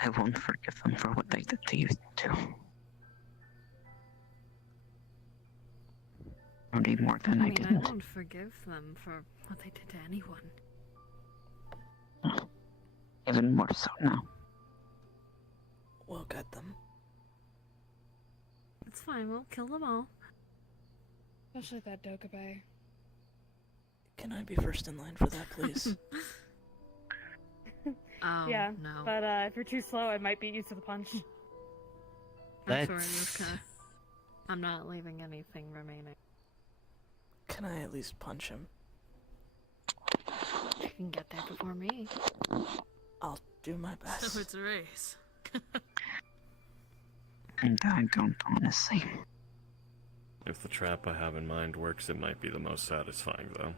I won't forgive them for what they did to you, too. Any more than I didn't. I won't forgive them for what they did to anyone. Even more so now. We'll get them. It's fine, we'll kill them all. Especially that Dokkaebi. Can I be first in line for that, please? Oh, Yeah, no. but if you're too slow, I might beat you to the punch. I'm sorry, Yuska. I'm not leaving anything remaining. Can I at least punch him? You can get there before me. I'll do my best. So it's a race. And I don't, honestly. If the trap I have in mind works, it might be the most satisfying, though.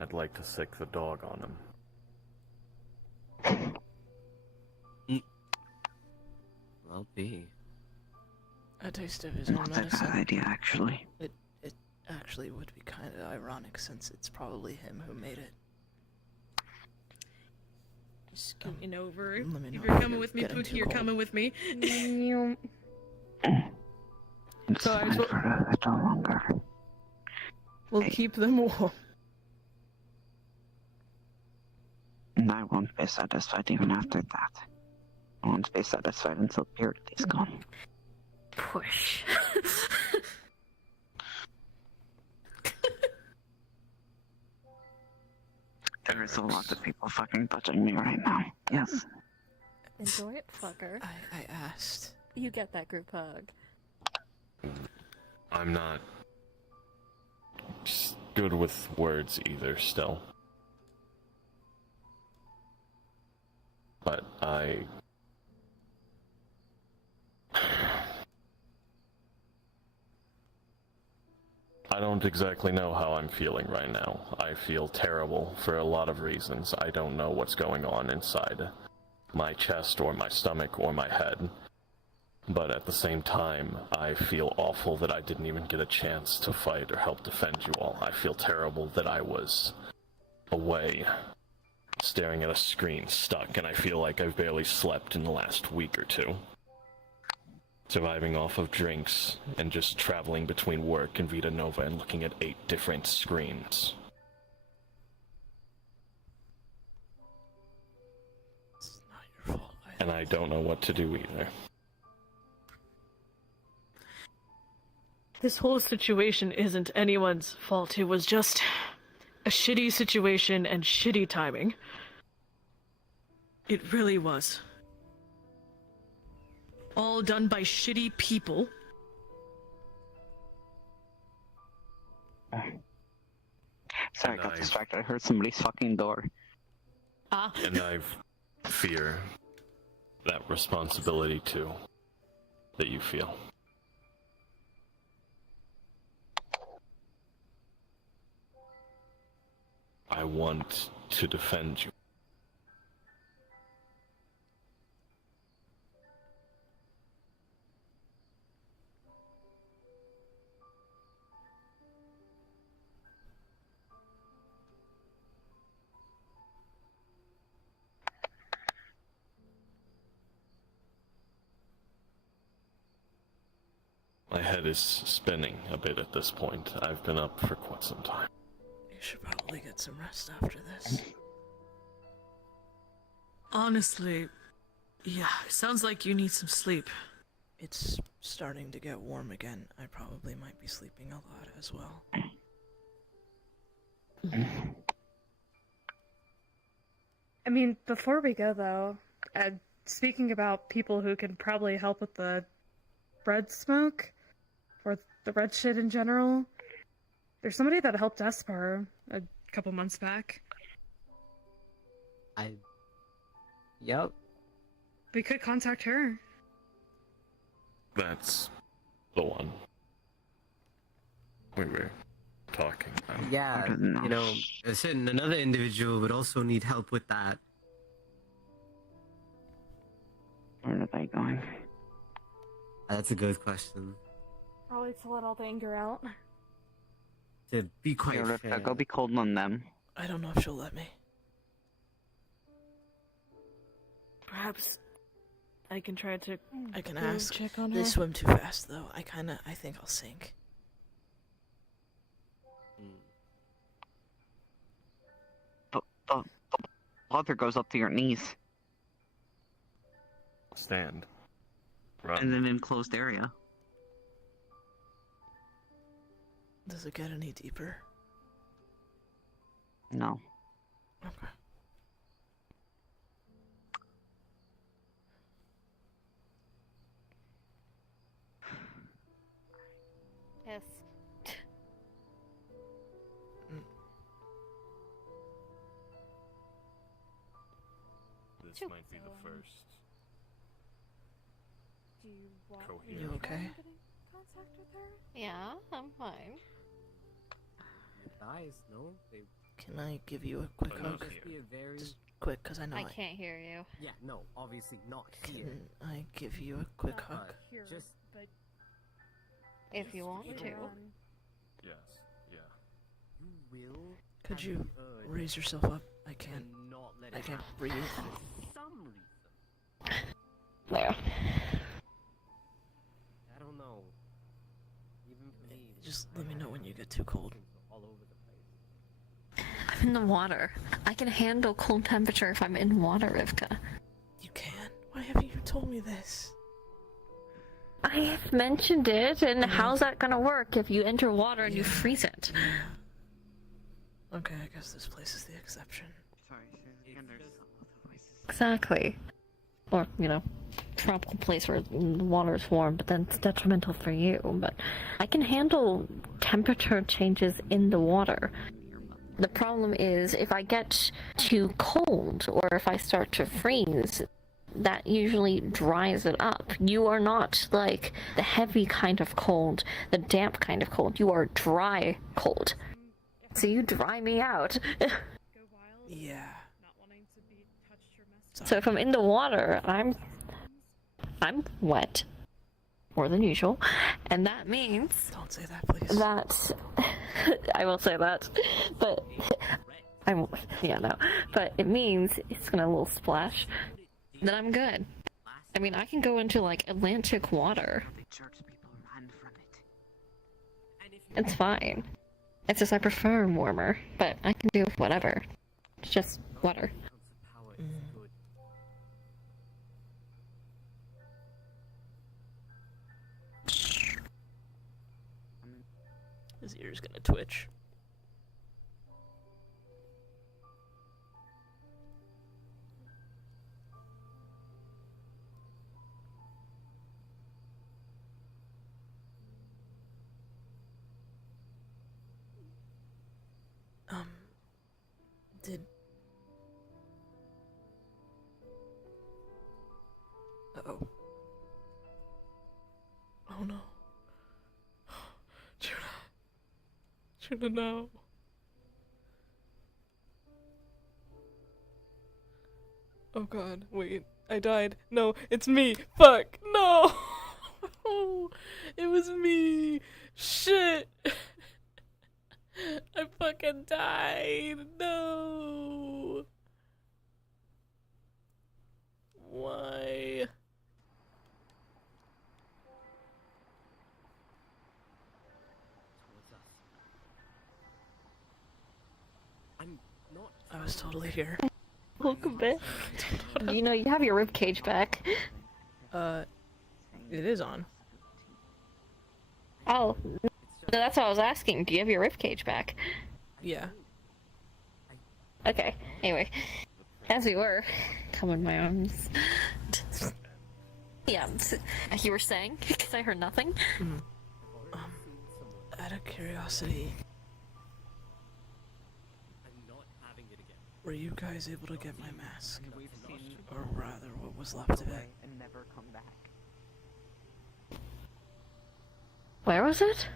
I'd like to sick the dog on him. Well, be. A taste of his own Not a medicine. bad idea, actually. It actually would be kind of ironic since it's probably him who made it. Scooting over. let me know If you're if coming you're with me, getting Pookie, too you're cold. coming with me. It's fine for a little longer. We'll keep them warm. And I won't be satisfied even after that. I won't be satisfied until Purity's gone. Push. There is a lot of people fucking touching me right now. Yes. Enjoy it, fucker. I asked. You get that group hug. I'm not good with words either, still. But I don't exactly know how I'm feeling right now. I feel terrible for a lot of reasons. I don't know what's going on inside my chest or my stomach or my head. But at the same time, I feel awful that I didn't even get a chance to fight or help defend you all. I feel terrible that I was away, staring at a screen, stuck, and I feel like I've barely slept in the last week or two. Surviving off of drinks and just traveling between work and Vita Nova and looking at 8 different screens. It's not your fault. And I don't know what to do either. This whole situation isn't anyone's fault. It was just a shitty situation and shitty timing. It really was. All done by shitty people. Sorry, I got Nice. distracted. I heard somebody's fucking door. And I fear that responsibility too, that you feel. I want to defend you. My head is spinning a bit at this point. I've been up for quite some time. You should probably get some rest after this. Honestly, yeah, it sounds like you need some sleep. It's starting to get warm again. I probably might be sleeping a lot as well. I mean, before we go though, speaking about people who can probably help with the red smoke, or the red shit in general, there's somebody that helped Espar a couple months back. Yep. We could contact her. That's the one we were talking about. Yeah, you know, another individual would also need help with that. Where are they going? That's a good question. Probably to let all the anger out. To be quite Here, fair. go be cold on them. I don't know if she'll let me. Perhaps I can try to. I can go ask. check on They her. swim too fast, though. I think I'll sink. The water goes up to your knees. Stand. Run. In an enclosed area. Does it get any deeper? No. Okay. Yes. This Sure. might be the first. Do you want Coherent. You okay? me to get in contact with her? Yeah, I'm fine. Your thighs, no? They Can I give you a quick Oh, no, hug? here. be a very. Just quick, because I know I can't hear you. Yeah, no, obviously not here. Can I give you a quick hug? Here, Just but If you want later to. on. Yes, yeah. You will. Could have you the urge raise yourself up? I to can't. not let I it can't happen breathe. for some reason. There. I don't know. Even for me. Just let me know when you get too cold. All over the place. I'm in the water. I can handle cold temperature if I'm in water, Rivka. You can? Why haven't you told me this? I have mentioned it, and how's that gonna work if you enter water and you Yeah. freeze it? Okay, I guess this place is the exception. Sorry, there's voices. Exactly. Or, you know, tropical place where the water is warm, but then it's detrimental for you. But I can handle temperature changes in the water. The problem is if I get too cold or if I start to freeze, that usually dries it up. You are not like the heavy kind of cold, the damp kind of cold. You are dry cold. So you dry me out. Go wild. Yeah. Not wanting to be touched or messed So if I'm in the water, I'm wet more than usual, and that means Don't say that, please. that I will say that, but I won't. Yeah, no. But it means it's gonna little splash. Then I'm good. I mean, I can go into like Atlantic water. The church people ran from it. It's fine. It's just I prefer warmer, but I can do whatever. It's just water. Power is good. His ear's gonna twitch. Did... Uh-oh. Oh no. Judah. Judah, no. Oh god, wait. I died. No, it's me. Fuck. No. It was me. Shit. I fucking died. No. Why? Towards us. I'm not. I was totally here. Welcome back. You know, you have your rib cage back. It is on. Oh, no, that's what I was asking. Do you have your rib cage back? Yeah. Okay. Anyway, as we were, come in my arms. Yeah, you were saying? Because I heard nothing. Out of curiosity, were you guys able to get my mask? Or rather, what was left of it? And never come back. Where was it?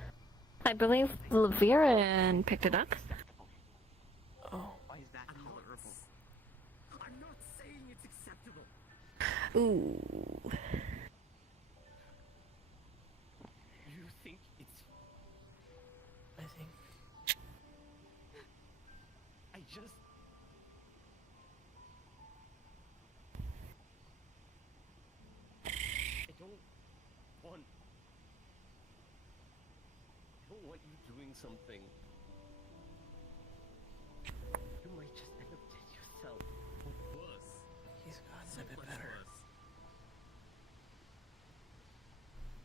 I believe Levira picked it up. Oh. Why is that tolerable? I'm not saying it's acceptable. Ooh. You think it's... I think... I just... I don't want you doing something. You might just end up dead yourself. Or worse. He's gotten a bit better.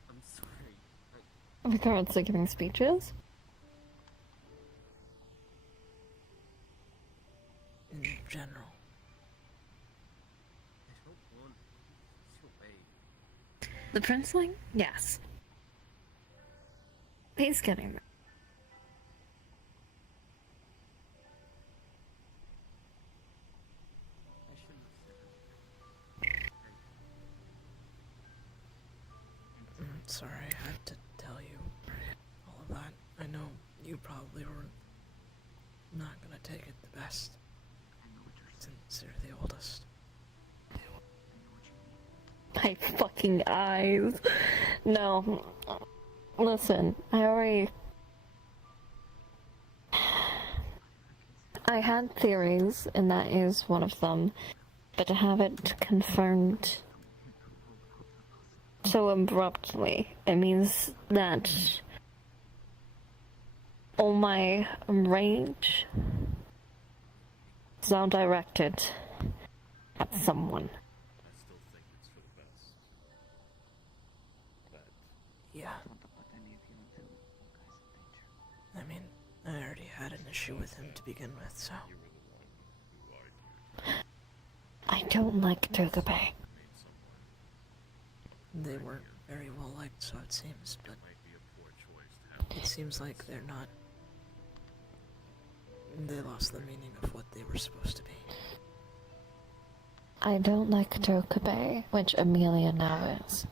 I'm sorry. Regards to giving speeches? In general. I don't want to wait. The princeling? Yes. He's getting there. Sorry, I had to tell you all of that. I know you probably were not gonna take it the best. Since you're the oldest. My fucking eyes. No. Listen, I had theories, and that is one of them. But to have it confirmed so abruptly, it means that all my rage is now directed at someone. Yeah. I mean, I already had an issue with him to begin with, so... I don't like Togepi. They weren't very well liked, so it seems, but... It seems like they're not... They lost the meaning of what they were supposed to be. I don't like Togepi, which Amelia now is.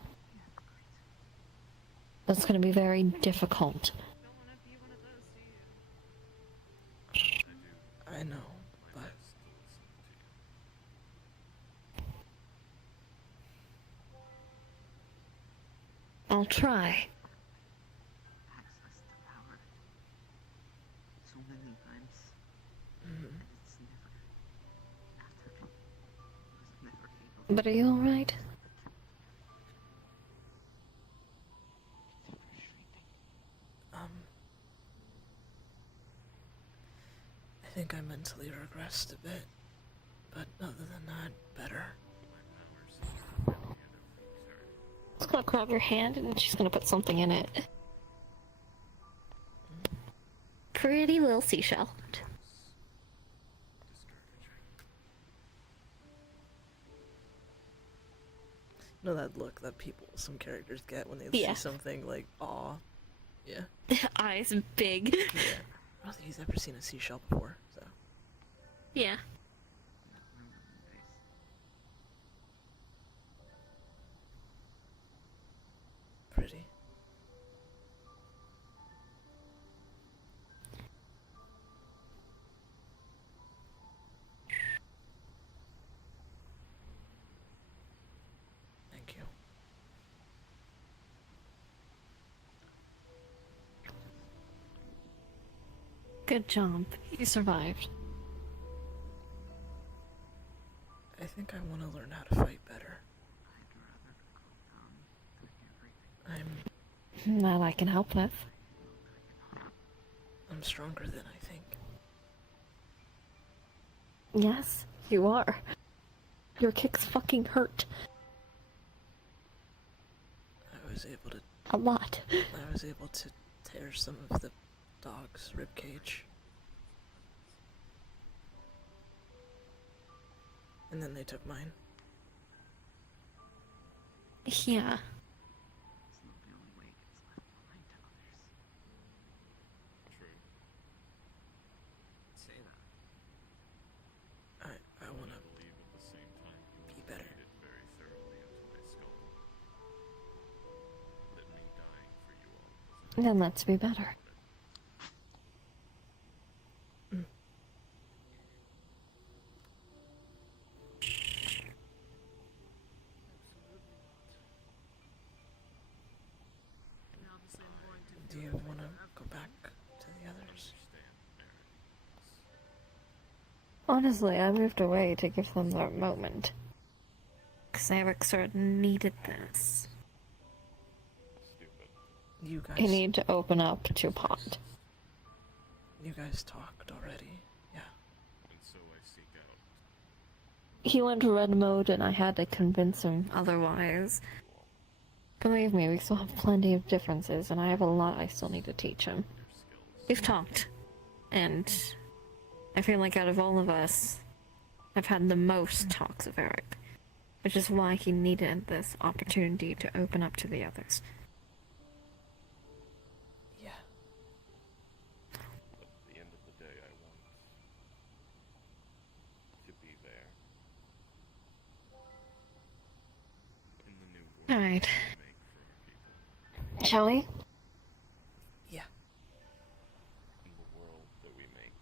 That's gonna be very difficult. I know, but... I'll try. Access to power. So many times. Mm-hmm. And it's never... After... He was never able... But are you alright? I think I mentally regressed a bit, but other than that, better. She's gonna grab your hand and she's gonna put something in it. Pretty little seashell. You know that look that some characters get when they Yeah. see something like, aw. Yeah. Eyes big. Yeah. I don't think he's ever seen a seashell before, so. Yeah. Pretty. Thank you. Good job. You survived. I think I want to learn how to fight better. That I can help with. I'm stronger than I think. Yes, you are. Your kicks fucking hurt. I was able to... A lot. I was able to tear some of the dog's ribcage. And then they took mine. Yeah. It's not the only way it gets left behind to others. True. Say that. I wanna believe at the same time you be better. read it very thoroughly into my skull. That me dying for you all was Then let's be better. And obviously I'm going to Do you it want to forever. go back to the others? Honestly, I moved away to give them that moment. Because Eric sort of needed this. stupid. You guys. I need to open up to Pot. You guys talked already. Yeah. And so I seek out. He went to red mode and I had to convince him. Otherwise, Believe me, we still have plenty of differences, and I have a lot I still need to teach him. we've talked. And I feel like out of all of us, I've had the most talks with Eric. Which is why he needed this opportunity to open up to the others. Yeah. But at the end of the day, I want to be there. In the new world Alright. we make for our people. Shall we? Yeah. In the world that we make.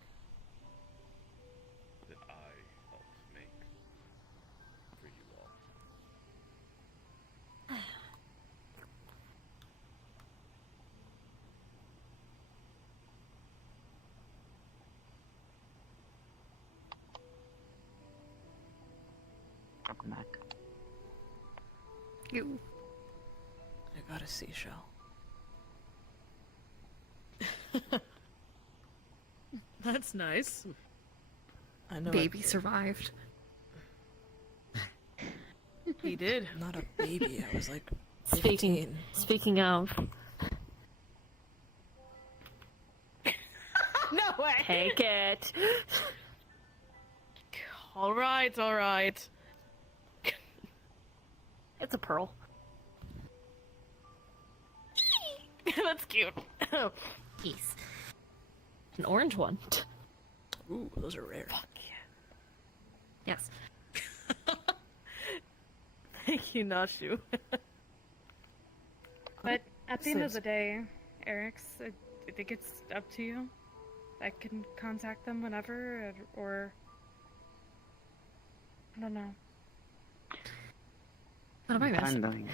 That I helped make. For you all. Welcome back. You. I got a seashell. That's nice. I know. Baby survived. He did. Not a baby. I was like 15. Speaking of, No way. take it. All right, all right. It's a pearl. That's cute. Peace. An orange one. Ooh, those are rare. Yes. Thank you, Nashu. But at the end of Since- the day, Eric's, I think it's up to you. I can contact them whenever, or I don't know. What am I missing? Fine,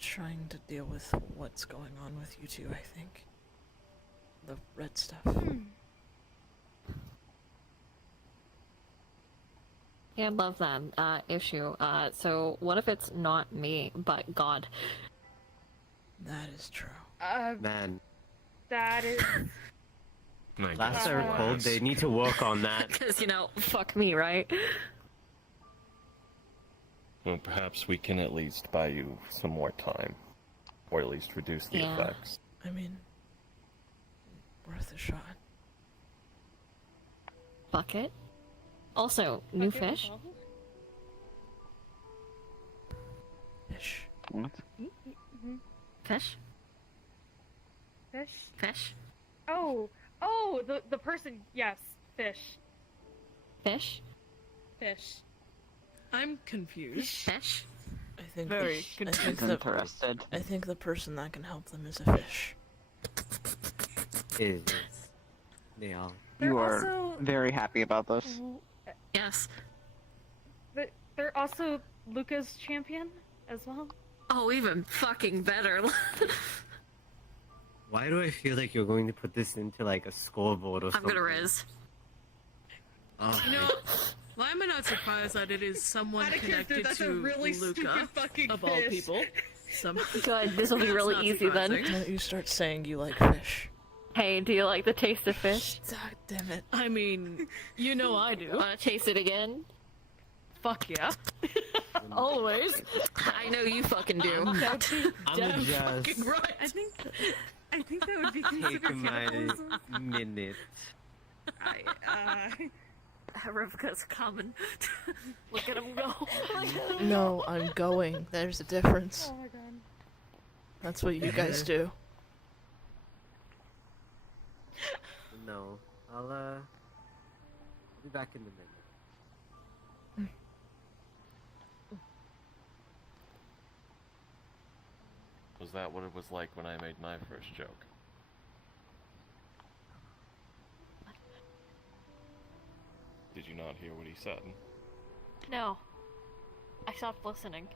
Trying to deal with what's going on with you two, I think. The red stuff. Yeah, I love that issue. So what if it's not me, but God? That is true. Man, That is. last I recalled, they need to work on that. Because, fuck me, right? Well, perhaps we can at least buy you some more time. Or at least reduce the Yeah. effects. I mean, worth a shot. Bucket. Also, new fish. Fish. What? Fish. Fish? Fish. Oh, the person. Yes, fish. Fish. Fish. I'm confused. Fish. I think Very I think confused. the Interested. I think the person that can help them is a fish. Is they are. They're You are also- very happy about this. Yes. But they're also Luca's champion as well. Oh, even fucking better. Why do I feel like you're going to put this into like a scoreboard or I'm something? gonna riz. Oh, You know, why am I not surprised that it is someone Out of character, connected that's a to really Luca, stupid fucking of all fish. people? Good. This will be That's really not easy then. surprising. Don't you start saying you like fish. Hey, do you like the taste of fish? God damn it. I mean, you know I do. Wanna taste it again? Fuck yeah. Always. I know you fucking do. I'm gonna Damn just fucking right. I think that would be take considered my cannibalism. minute. Rivka's coming. Look at him go. No, I'm going. There's a difference. Oh my god. That's what you guys do. No, I'll be back in a minute. Was that what it was like when I made my first joke? Did you not hear what he said? No. I stopped listening.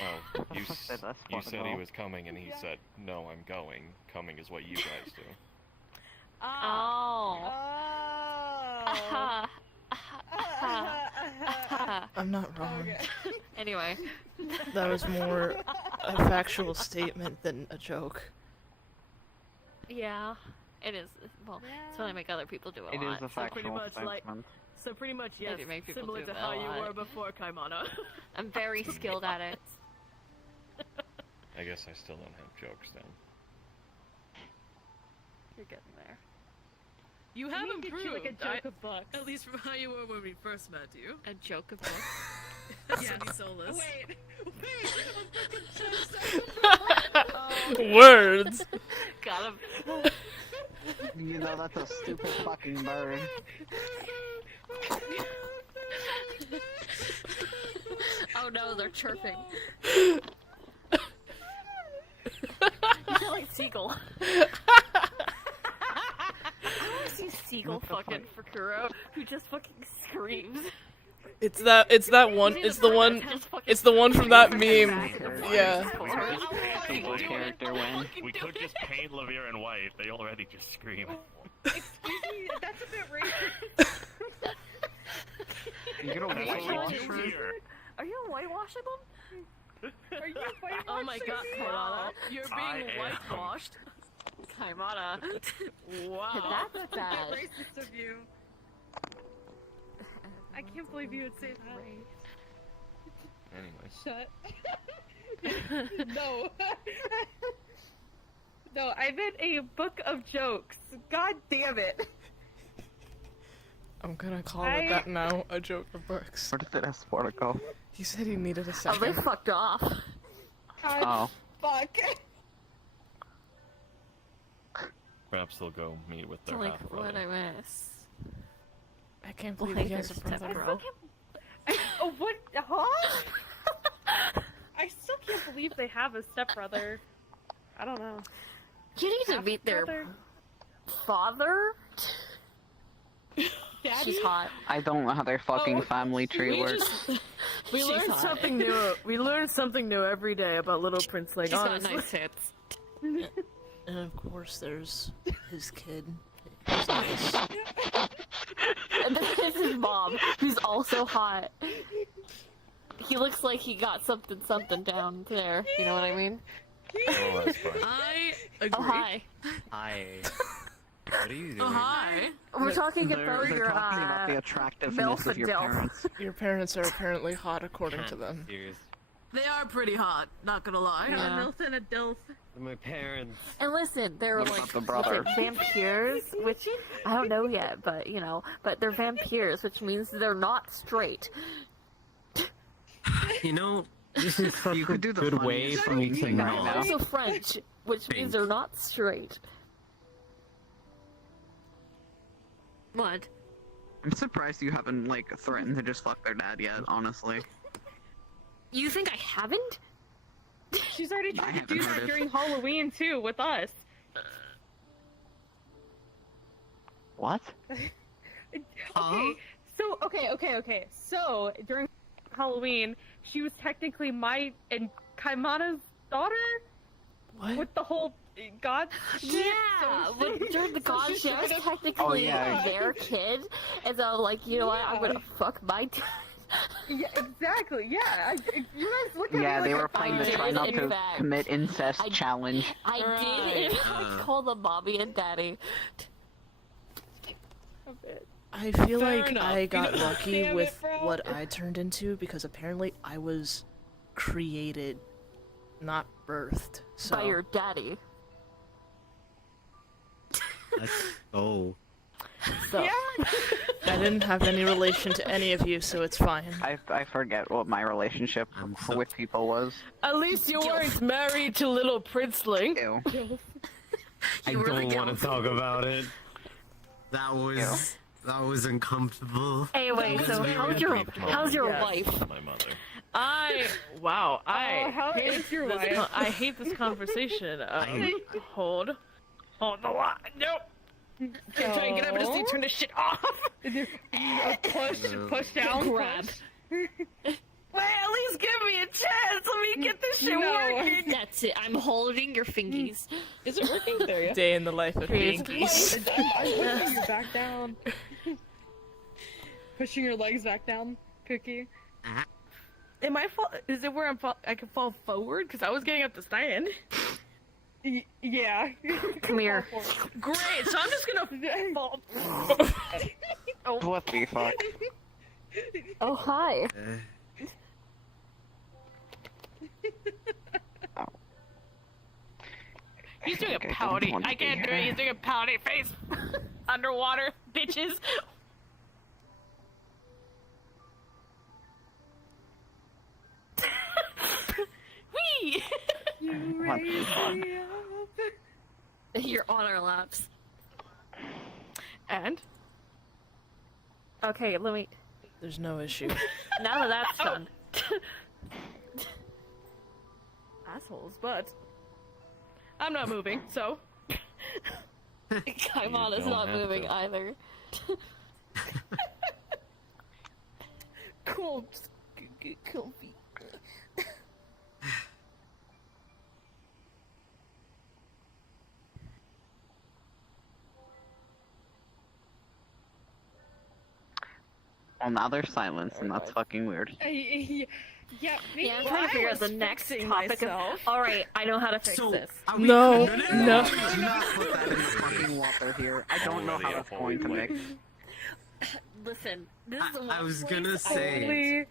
Oh, you said he Protocol. was coming and he said, no, I'm going. Coming is what you guys do. Oh. I'm not wrong. Anyway. That was more a factual statement than a joke. Yeah. It is. Well, it's when I make other people do it It a is lot. a factual pretty much like- statement. So pretty much, I yes, do make people similar do to that how a you lot. were before Kaimana. I'm very skilled at it. I guess I still don't have jokes then. You're getting there. You have need to get you, like, a improved. joke of books. At least from how you were when we first met you. A joke of books. Sunny Solus. Words! Got him. You know that's a stupid fucking bird. Oh no, they're chirping. You sound like Seagull. I want to see Seagull fucking Fukuro, who just fucking screams. It's that one. It's the one. It's the one from that meme. Yeah. Single character win. We could just paint Levere in white. They already just scream. Excuse me, that's a bit racist. You're gonna That's what whitewash we do her? here. Are you whitewashing them? Are you whitewashing Oh my god, me? Kaimana, you're I being am. whitewashed. Kaimana. Wow. That's bad. Racist of you. I can't believe you would say that. Anyway. Shut. No. No, I meant a book of jokes. God damn it. I'm gonna call it that now. A joke of books. Where did this protocol? He said he needed a Oh, they second. fucked off. God, Oh. fuck. Perhaps they'll go meet with their Like, half what brother. I miss. I can't believe Like he has a their brother. stepbro. Oh, what? Huh? I still can't believe they have a stepbrother. I don't know. You need to meet their Half-brother? father? Daddy? She's hot. I don't know how their fucking Oh, family tree We works. just we She's learn hot. something new. We learn something new every day about Little Prince. Like She's got honestly, nice hits. And of course, there's his kid. He's nice. And then there's his mom, who's also hot. He looks like he got something down there. You know what I mean? Oh, that's fine. I agree. Oh, hi. Hi. What are you doing? Oh, hi. We're talking They're about your, talking about the attractiveness of your Milf and Dilf. parents. Your parents are apparently hot according to them. Serious. They are pretty hot. Not gonna lie. Yeah. Milton a dilf. My parents. And listen, they're What like about the brother? vampires, which I don't know yet, but you know, but they're vampires, which means they're not straight. You know, this is such You a could do the good way funniest for me to thing right know. now. Also French, which means they're not straight. What? I'm surprised you haven't like threatened to just fuck their dad yet. Honestly, You think I haven't? She's already I tried to haven't do heard that it. during Halloween too with us. what? Okay. So during Halloween, she was technically my and Kaimana's daughter What? with the whole god shit. Yeah, so but during the god she's shit, I was trying to- technically yeah. their kid, and so I'm like, you know what, I'm Yeah. gonna fuck my dad. Yeah, exactly. Yeah, you guys look at Yeah, me like they I were playing the did, try not in to fact. commit incest I- challenge. I did, and I called them mommy and daddy. a bit. I feel Fair like enough. I got Damn lucky it, with bro. what I turned into because apparently I was created, not birthed. So By your daddy. Oh. So, Yeah. I didn't have any relation to any of you, so it's fine. I forget what my relationship with people was. At least you weren't married to little Princeling. Ew. I don't want to talk about it. That was uncomfortable. Anyway, so how's your wife? My mother. Wow. how is your wife? I hate this conversation. Hold the line. Nope. Can't try and get up. I just need to turn this shit off. Push down, Grab. Wait, at least give me a chance. Let me get this shit working. That's it. I'm holding your fingies. Is it working? There you go. Day in the life of Binkies. I'm pushing you back down. Pushing your legs back down, Cookie. Am I fall? Is it where I can fall forward? Because I was getting up to stand. Yeah. Come here. Great. So I'm just gonna fall. What the fuck? Oh, hi. He's doing Okay, a pouty. didn't want to I can't be do it. here. He's doing a pouty face. Underwater, bitches. Wee! You What the raise fuck? me up. You're on our laps. And? Okay, let me. There's no issue. Now that that's done. Assholes, but I'm not moving, so. Kaimon is don't not have moving to. either. Cool. Just get comfy. Well, now there's silence, and that's fucking weird. Yeah, Yeah, I'm trying to figure out the next topic. Alright, I know how to fix this. No. Do not put that in the fucking water here. I don't know how that's going to mix. Listen, this is the one I was place gonna say. Holy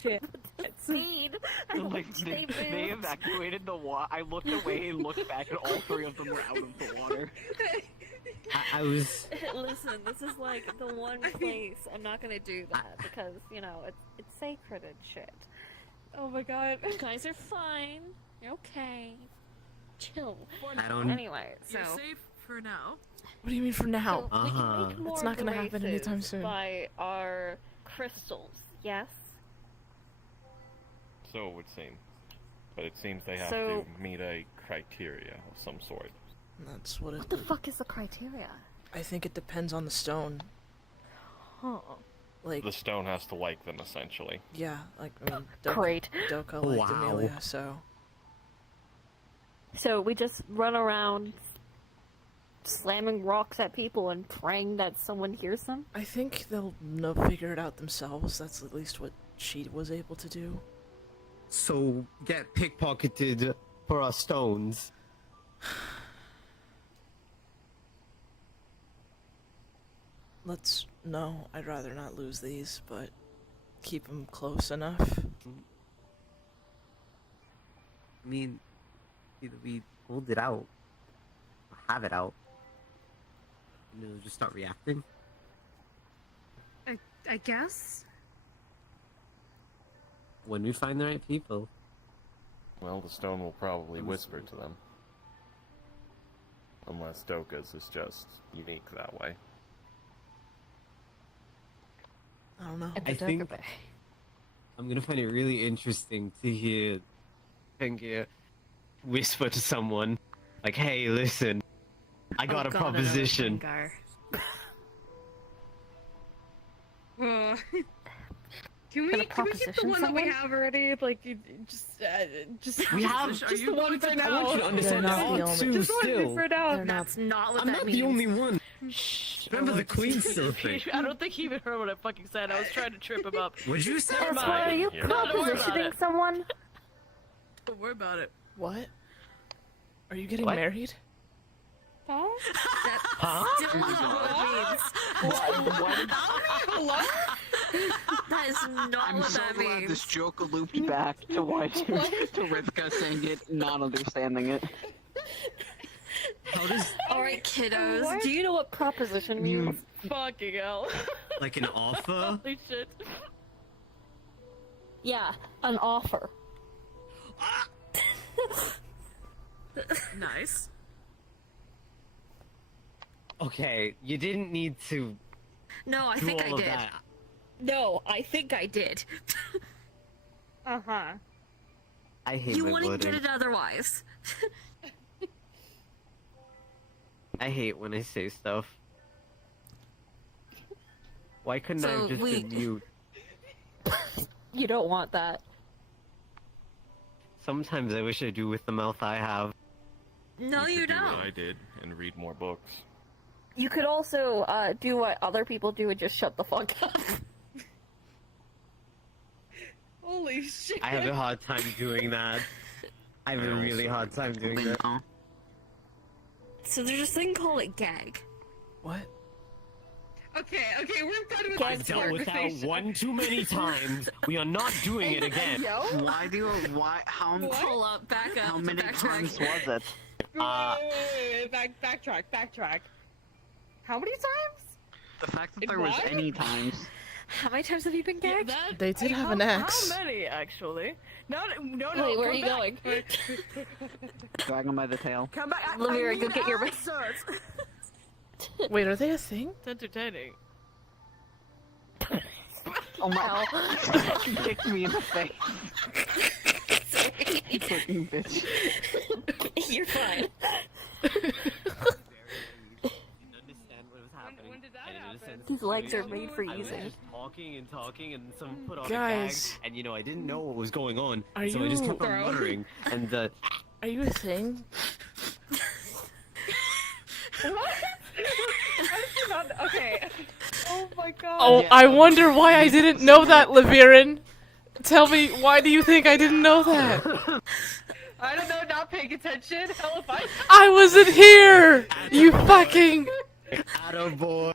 shit. Seed. I don't Like, think they moved. evacuated the water. I looked away and looked back, and all three of them were out of the water. I was. Listen, this is like the one place I'm not gonna do that because you know it's sacred and shit. Oh my god. You guys are fine. You're okay. Chill. I don't. Anyway, so You're safe for now. What do you mean for now? so we can make more It's not gonna happen races anytime soon. by our crystals. Yes. So it would seem. But it seems they have So- to meet a criteria of some sort. That's what it. What the fuck is the criteria? I think it depends on the stone. Huh. Like, The stone has to like them, essentially. yeah, like I mean, Doka, Great. Doka liked Wow. Amelia, so So we just run around slamming rocks at people and praying that someone hears them? I think they'll figure it out themselves. That's at least what she was able to do. So get pickpocketed for our stones. No, I'd rather not lose these, but keep them close enough. I mean, either we hold it out, or have it out, and it'll just start reacting. I guess? When we find the right people. Well, the stone will probably whisper to them. Unless Doka's is just unique that way. I don't know. I think I'm gonna find it really interesting to hear Pinky whisper to someone, like, "Hey, listen, I got a proposition." Can we keep the proposition one that we someone? have already? Like, just We have. just the one for I now. want you to understand They're that not the odds only- too. Just the one Still, for now. That's not what I'm that not means. the only one. Remember the Queen still I thing. don't think he even heard what I fucking said. I was trying to trip him up. What'd you say? Never That's mind. why are you Yeah. Don't worry about propositioning it. someone? Don't worry about it. What? Are you getting What? married? Huh? Still not what it means. Hello? That is not I'm what so that glad means. this joke looped back to what to Rivka saying it, not understanding it. How does Alright, kiddos, do you know what proposition means? Fucking hell. Like an offer? Holy shit. Yeah, an offer. Nice. Okay, you didn't need to No, I do think all I of did. that. No, I think I did. Uh-huh. I hate You my wouldn't get wording. it otherwise. I hate when I say stuff. Why couldn't I So have just we- been mute? You don't want that. Sometimes I wish I do with the mouth I have. No, you could do don't. what I did and read more books. You could also do what other people do and just shut the fuck up. Holy shit. I have a hard time doing that. I have a really hard time doing that. So there's this thing called a gag. What? Okay, we're done with I've this dealt with that conversation. one too many times. We are not doing it again. Pull up, back up, How many backtrack. times was it? Wait, backtrack. How many times? The fact that In there was what? any times. How many times have you been gagged? They did have an axe. How many, actually? No. Wait, where are come you back. going? Drag him by the tail. Come back. I Lavira, need go get your- answers. Wait, are they a thing? It's entertaining. Oh my! He kicked me in the face. You fucking bitch. You're fine. When did that happen? These legs are made for I was using. just talking, and someone put on a Guys. gag, and I didn't know what was going on, Are so I just you- kept on muttering, and Are you a thing? What? Okay. Oh my god. Oh, I wonder why I didn't know that, Laviren. Tell me, why do you think I didn't know that? I don't know, not paying attention. Hell if I wasn't here! You fucking... Attaboy.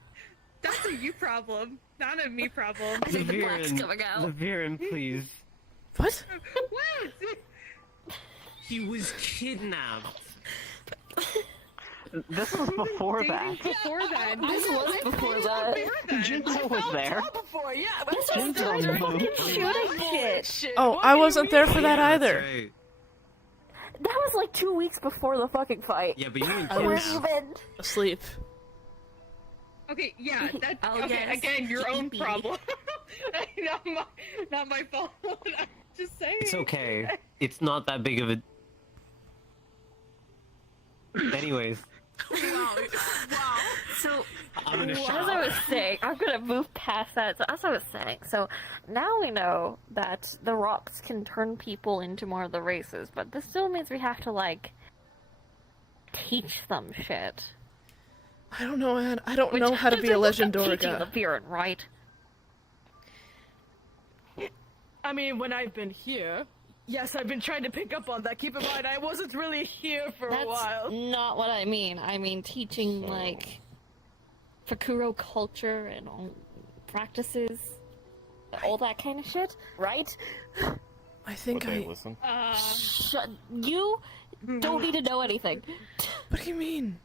That's a you problem, not a me problem. I think the black's coming out. Laviren, please. What? What? He was kidnapped. This was before that. Before that. This was before that. Jinzo was there. Before, yeah. This was during fucking shooting shit. Oh, I wasn't there for that either. Right. That was like 2 weeks before the fucking fight. Yeah, but you weren't I Where was have you been? asleep. Okay, yeah, that. Oh, okay, yes. again, your own Yippee. problem. not my fault. I'm just saying. It's okay. It's not that big of a. Anyways, Wow. So, I'm gonna As shout. I was saying, I'm gonna move past that. So, as I was saying, so now we know that the rocks can turn people into more of the races, but this still means we have to, like, teach them shit. I don't know, Anne. I don't Which- know how to be a teaching Legendorga. the Viren, right? I mean, when I've been here, yes, I've been trying to pick up on that. Keep in mind, I wasn't really here for That's a while. not what I mean. I mean teaching, So- like, Fakuro culture and all practices, all that kind of shit, right? I think Would they I... listen? Shut. You don't need to know anything. What do you mean?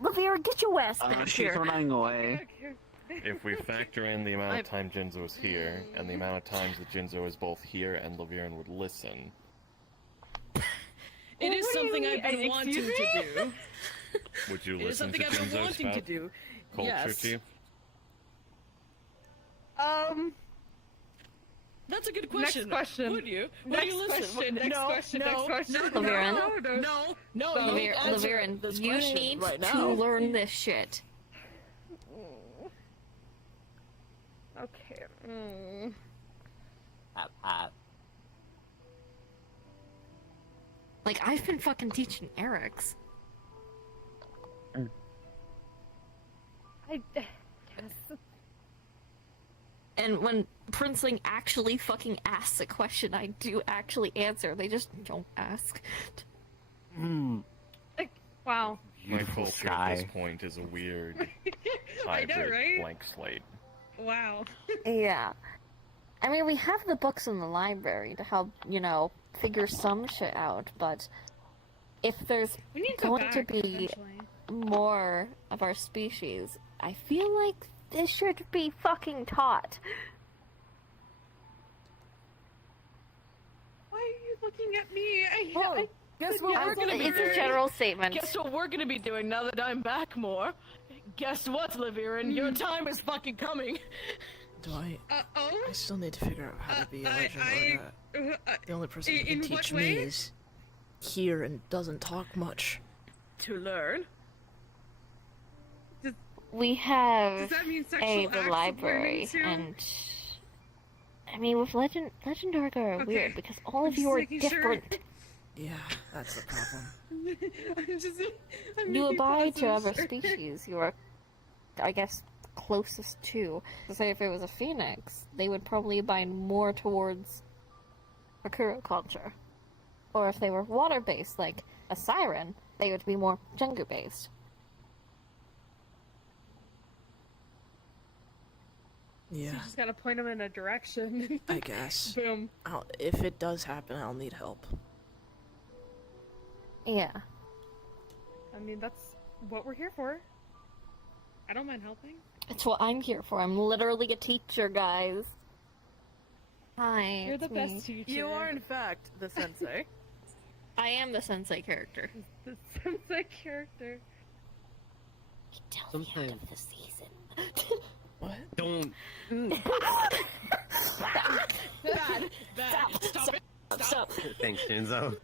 Lavira, get your ass back She's here. running away. If we factor in the amount of time Jinzo is here, and the amount of times that Jinzo is both here and Laviren would listen, It is What do you something mean? I've been wanting Excuse to me? do. would you It is listen to something I've been Jinzo wanting to spout do. culture Yes. to you? That's a good question. Next question. Would you? Would Next you listen? question, next no, question, no, next question. No, Laviren? no, you need to answer Laviren, this you question need right to now. learn this shit. Okay. Like, I've been fucking teaching Eric's. I guess. And when Princeling actually fucking asks a question, I do actually answer. They just don't ask. Wow. My Beautiful culture at this sky. point is a weird I know, hybrid right? blank slate. Wow. Yeah. I mean, we have the books in the library to help, you know, figure some shit out, but if there's We need to go going to back, be eventually. more of our species, I feel like This should be fucking taught. Why are you looking at me? Guess what we're gonna be It's doing? a general statement. Guess what we're gonna be doing now that I'm back more? Guess what, Liviran? Your time is fucking coming. Do I? Uh-oh? I still need to figure out how to be a legend or not. The only person who can in teach what me way? is here and doesn't talk much. To learn? We have Does that mean sexual a acts the of library, learning too? and I mean, with Legendarga are Okay. weird because all I'm of just you are making sure. different. Yeah, that's the problem. You abide to other species. You are, I guess, closest to. To say if it was a phoenix, they would probably abide more towards Akuro culture, or if they were water-based, like a siren, they would be more jungle-based. Yeah, So you just gotta point them in a direction. I guess. Boom. If it does happen, I'll need help. Yeah. I mean, that's what we're here for. I don't mind helping. It's what I'm here for. I'm literally a teacher, guys. Hi. You're the it's me. best teacher. You are, in fact, the sensei. I am the sensei character. The sensei character. Sometimes. The season. What? Don't. Bad. Stop it. Stop. Thanks, Shinzo.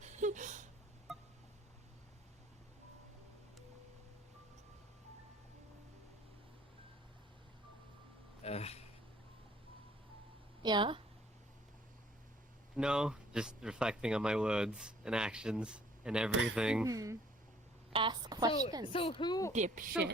Yeah? No, just reflecting on my words and actions and everything. Ask questions. So who Dipshit.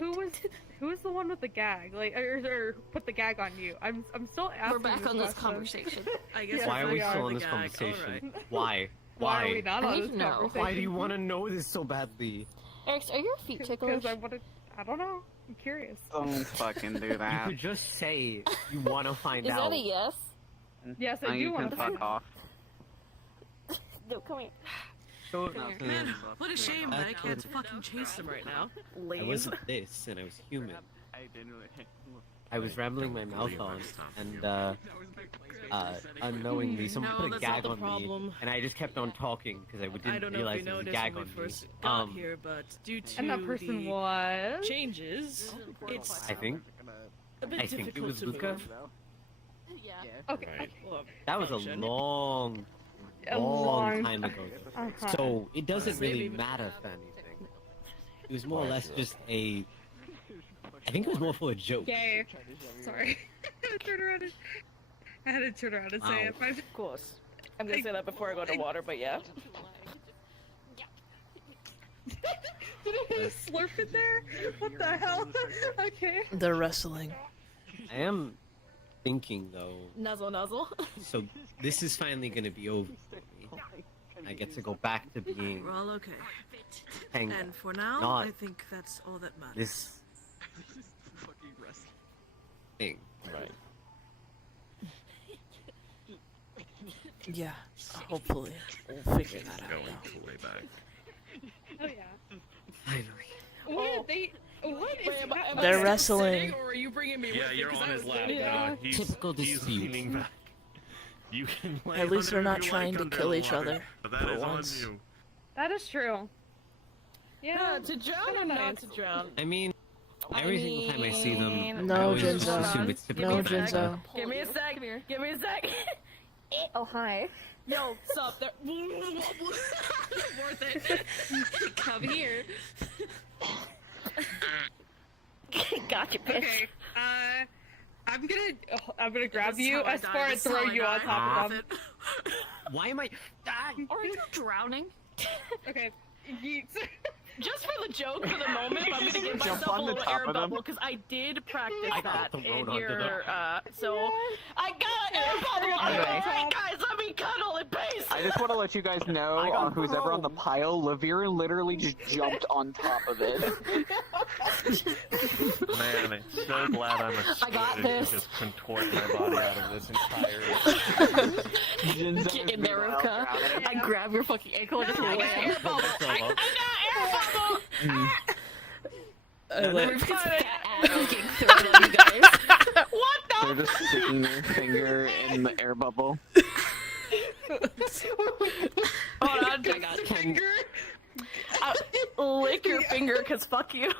who was the one with the gag? Like or put the gag on you? I'm still asking. We're back on this question. conversation. I guess Yes, Why are we we are still on the this gag. conversation? Alright. Why? Why are we not I on need this to know. conversation? Why do you want to know this so badly? Eric, are your feet ticklish? Because I want to. I don't know. I'm curious. Don't fucking do You that. could just say you want to find Is out. that a yes? Yes, I No, do you want can to. fuck off. No, come here. So, Man, what a shame that I can't fucking chase them right now. I wasn't this, and I was human. I was rambling my mouth on, and unknowingly someone No, put a that's gag not on the problem. me, and I just kept on talking because I I didn't don't know realize if you there was a noticed gag when we on first me. got here, but due to And that person the was. changes, it's I think. a bit I think it difficult was to Luca. move. Yeah. Okay. Right. Well, That was a function. long A long time ago. Uh-huh. So it doesn't Maybe really even- matter for anything. It was more or less just a. I think it was more for a joke. Yay. Sorry. I had to turn around and say Wow. it. But Of course. I'm gonna say that before I go to water, but yeah. did I slurp it there? What the hell? Okay. They're wrestling. I am thinking though. Nuzzle, nuzzle. So this is finally gonna be over for me. I get to go back to being We're all okay. Tenga. And for now, Not I think that's all that matters. this thing. Right. Yeah, hopefully we'll figure that out. Going now. way back. Oh yeah. Finally. What? They. What is Wait, am I They're still wrestling. sitting, or are you bringing me Yeah, with you? you're 'Cause on I his was lap getting- now. He's, Typical he's dispute. leaning back. You can lay At least they're whatever not you trying like to under kill the each water, other But that for is once. on you. That is true. Yeah. To drown or not to drown? I mean, every single time I see them, No, I always Jinzo. just assume it's typical No, Tenga. Jinzo. Give me a sec. Give me a sec. Oh, hi. Yo, sup? There. Worth it. Come here. Gotcha, bitch. Okay. I'm gonna grab This is you, how I Espar, die. and This is throw how I you on die. top of Worth them. it. Why am I? Are you drowning? Okay. Yeet. Just for the joke, for the moment, I'm gonna give Jump myself a on the little top air of them. bubble because I did practice I that got thrown in onto your. So I got an air bubble. Okay. Alright, guys, let me cuddle and pace. I just want to let you guys know, I got who's ever on the thrown. pile, Lavira literally just jumped on top of it. Man, I'm so glad I'm a I got spirit this. to just contort my body out of this entire. Jinzo Get is in there, meanwhile Ruka. drowning. I grab your fucking ankle and just I got wham. air bubble. I got air bubble. I let Ruka's fat ass getting thrown at you guys. You're just sticking your finger in the air bubble. Hold on, lick your finger, cause fuck you.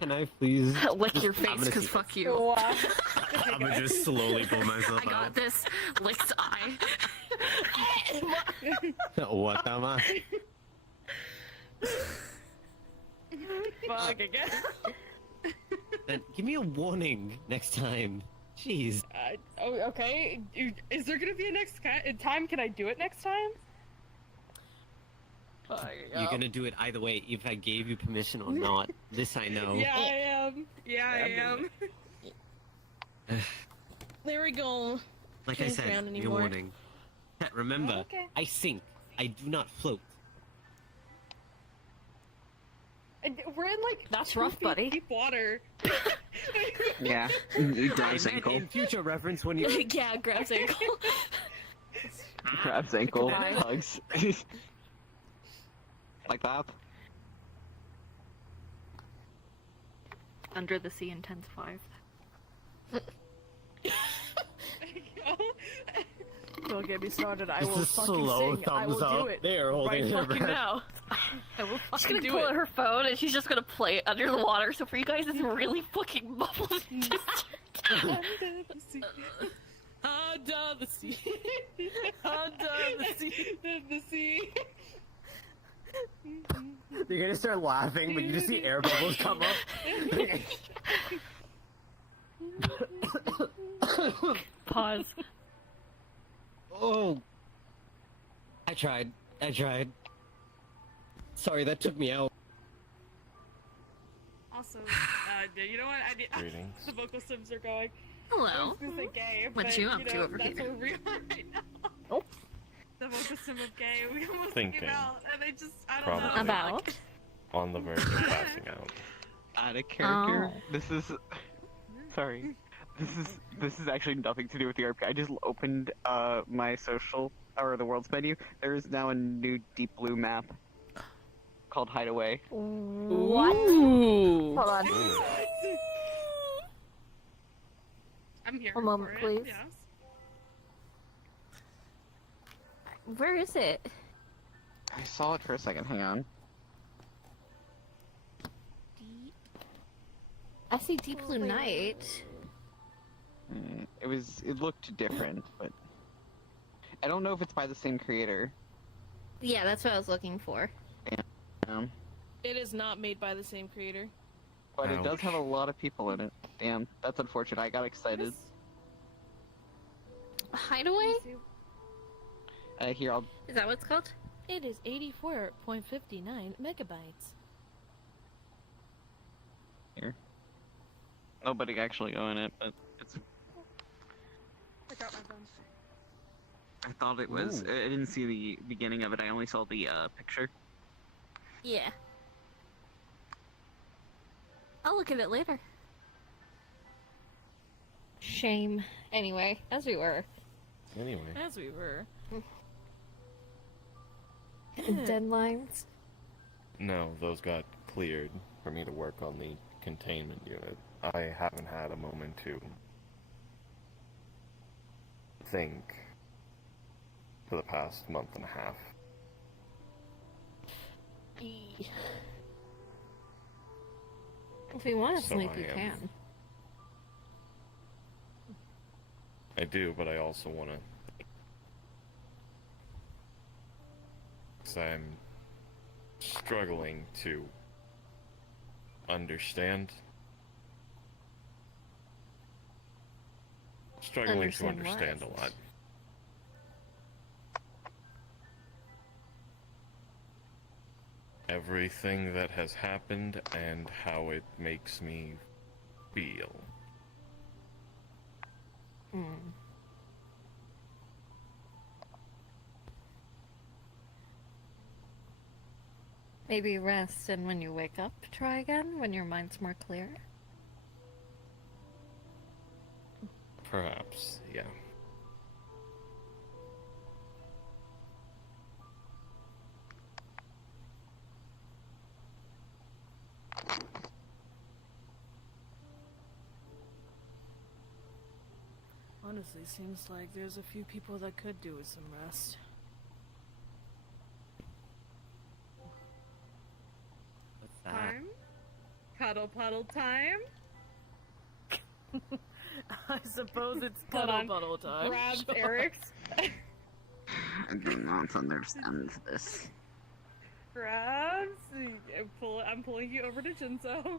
Can I please Lick your I'm face, gonna cause see- fuck you. I'm gonna just slowly pull myself I got out. this. Lick's eye. What am I? Fuck again. Then give me a warning next time. Jeez. Oh, okay. Is there gonna be a next time? Can I do it next time? You're gonna do it either way, if I gave you permission or not. This I know. Yeah, I am. Yeah, I am. There we go. Like I Can't said, drown your anymore. warning. Remember, Oh, okay. I sink. I do not float. We're in like That's 2 rough, feet buddy. deep water. Yeah. I Grab's meant ankle. in future reference when you. Yeah, grabs ankle. Grab's ankle. Goodbye. Hugs. Like that. Under the Sea intensifies. Don't get me started. I Just will a fucking slow sing. I thumbs will do up. it. They are holding right their fucking breath. now. I will She's fucking gonna do pull it. out her phone and she's just gonna play it under the water. So for you guys, it's really fucking muffled. Under the sea. Under the sea. Under the sea. The sea. You're gonna start laughing, but you just see air bubbles come up. Pause. Oh. I tried. Sorry, that took me out. Also, you know what? Greetings. The vocal sims are going. I Hello. was gonna say gay, What but, you up to know, over that's here? where we are right now. Oh. The vocal sim of gay. We almost Thinking. came out, and I just, I don't Probably. know. About? On the verge of passing out. Out of character. Oh. This is. Sorry. This is actually nothing to do with the RP. I just opened my social or the world's menu. There is now a new deep blue map called Hideaway. What? Ooh. Hold on. Ooh. I'm here. A moment, for please. It, yes. Where is it? I saw it for a second. Hang on. I see Deep Blue Night. It looked different, but I don't know if it's by the same creator. Yeah, that's what I was looking for. It is not made by the same creator. But it does Ouch. have a lot of people in it. Damn, that's unfortunate. I got excited. Hideaway? Here, I'll. Is that what it's called? It is 84.59 megabytes. Here. Nobody actually own it, but it's. I got my phone. I thought it was. Ooh. I didn't see the beginning of it. I only saw the picture. Yeah. I'll look at it later. Shame. Anyway, as we were. Anyway. As we were. Deadlines. No, those got cleared for me to work on the containment unit. I haven't had a moment to think for the past month and a half. If you want to So sleep, I you am. can. I do, but I also want to. Because I'm struggling to understand. Struggling to Understand what? understand a lot. Everything that has happened and how it makes me feel. Maybe rest, and when you wake up, try again when your mind's more clear. Perhaps, yeah. Honestly, seems like there's a few people that could do with some rest. What's that? Time? Cuddle puddle time? I suppose it's Hold cuddle on. puddle time. Grabs Sure. Eric's. I do not understand this. Grabs. I'm pulling you over to Jinzo.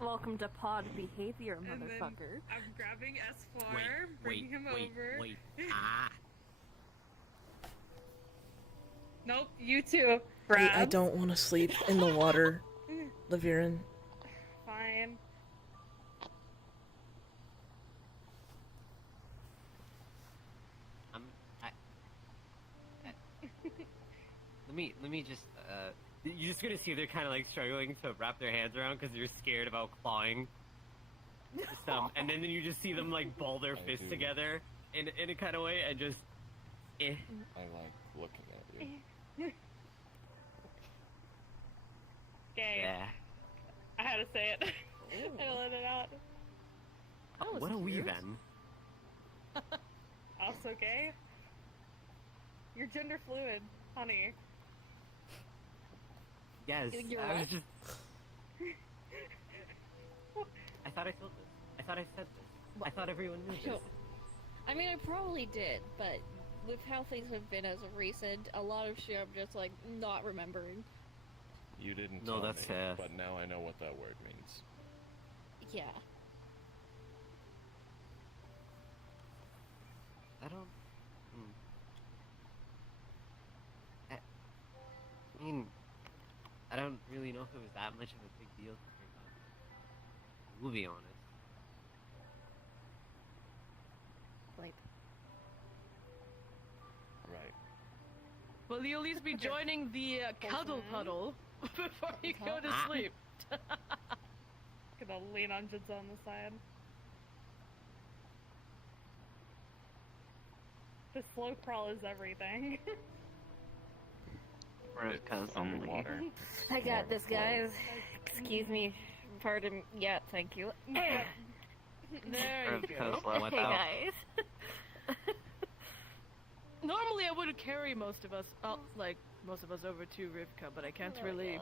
Welcome to pod behavior, And then motherfucker. I'm grabbing S4, bringing him over. Wait. Ah. Nope, you too. I Grabs. don't want to sleep in the water, Laviren. Fine. Let me just, you're just gonna see they're kind of like struggling to wrap their hands around because they're scared about clawing the stump, and then you just see them like ball their fists together in a kind of way and just, eh. I like looking at you. Gay. Yeah. I had to say it. I let it out. Oh, what are we then? Also gay? You're gender fluid, honey. Yes, You're I was what? just. I thought I told this. I thought I said this. I thought everyone knew this. I mean, I probably did, but with how things have been as of recent, a lot of shit I'm just like not remembering. You didn't No, tell that's me, fair. but now I know what that word means. Yeah. I don't. I mean, I don't really know if it was that much of a big deal to bring up. We'll be honest. Like. Right. Will you at least be joining the cuddle puddle before you go to sleep? Gonna lean on Jinzo on the side. The slow crawl is everything. Underwater. I got this, More guys. Excuse me. Pardon. Yeah, thank you. There you go. Hey, guys. Normally I would carry most of us, most of us over to Rivka, but I can't really.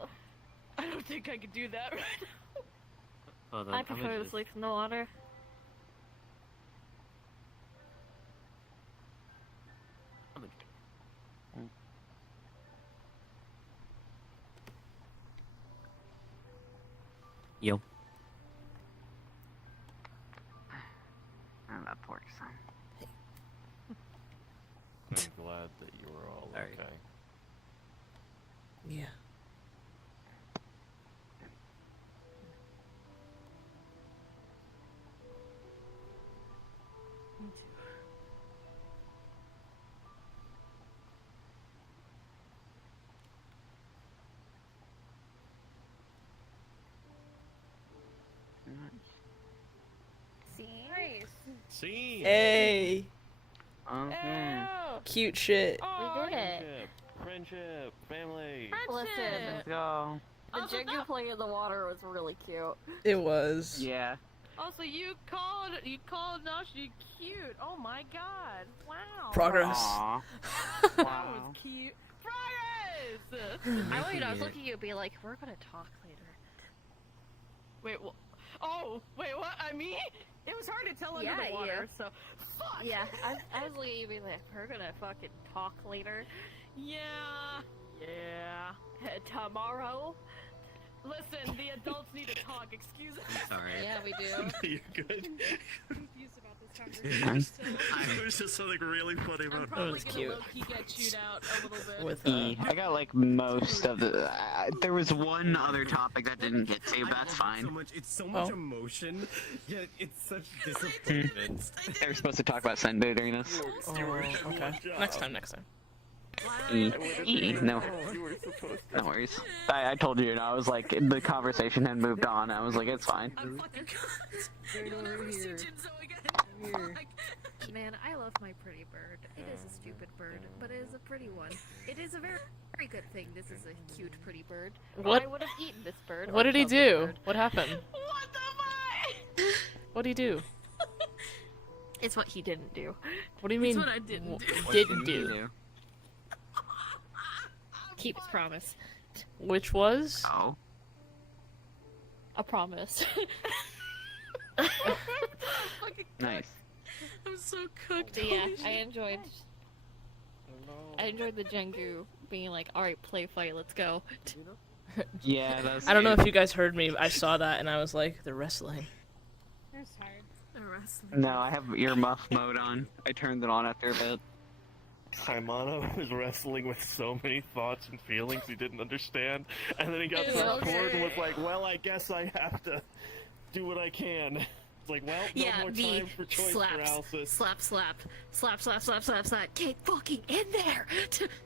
I don't think I could do that right now. Hold on, I I'm gonna prefer to just- sleep in the water. Yo. Oh, that poor son. I'm glad that you were all Alright. okay. Yeah. See? Nice. See? Hey! Okay. Cute shit. We did it. Friendship, family. Listen, Let's go. the Jenga play in the water was really cute. It was. Yeah. Also, you called Nashi cute. Oh my god! Wow. Progress. Aww. That Wow. was cute. Progress. I was looking at you and be like, we're gonna talk later. Wait, wait, what? I mean, it was hard to tell under the water, so fuck. Yeah, I was looking at you and be like, we're gonna fucking talk later. Yeah. Tomorrow. Listen, the adults need to talk. Excuse us. Sorry. Yeah, we do. You're good. Confused about this conversation. There was just something really funny I'm about probably was gonna cute. low-key get chewed out a little bit. With I got like most of the. There was one other topic that didn't get to, but that's fine. It's so much Oh. emotion, yet it's such disappointment. They were supposed to talk about Senbu during this. Oh, okay. Next time. No. No worries. I told you, I was like, the conversation had moved on. I was like, it's fine. I'm fucking You'll never see Jinzo again. Man, I love my pretty bird. It is a stupid bird, but it is a pretty one. It is a very, very good thing. This is a cute, pretty bird. What- I would have eaten this bird. What or did he killed this do? bird. What happened? What the fuck? What'd he do? It's what he didn't do. What do you mean? It's what I didn't do. Didn't do. Keep his promise. Which was? Oh. A promise. Nice. I'm so cooked. But yeah, holy I shit. enjoyed the Jengu being like, alright, play fight, let's go. Yeah, that's. I don't know if you guys heard me. I saw that and I was like, they're wrestling. They're tired. They're wrestling. No, I have earmuff mode on. I turned it on after a bit. Kaimana was wrestling with so many thoughts and feelings he didn't understand, and then he got to the Okay. court and was like, well, I guess I have to do what I can. It's like, well, no Yeah, more the time for choice paralysis. slap, get fucking in there.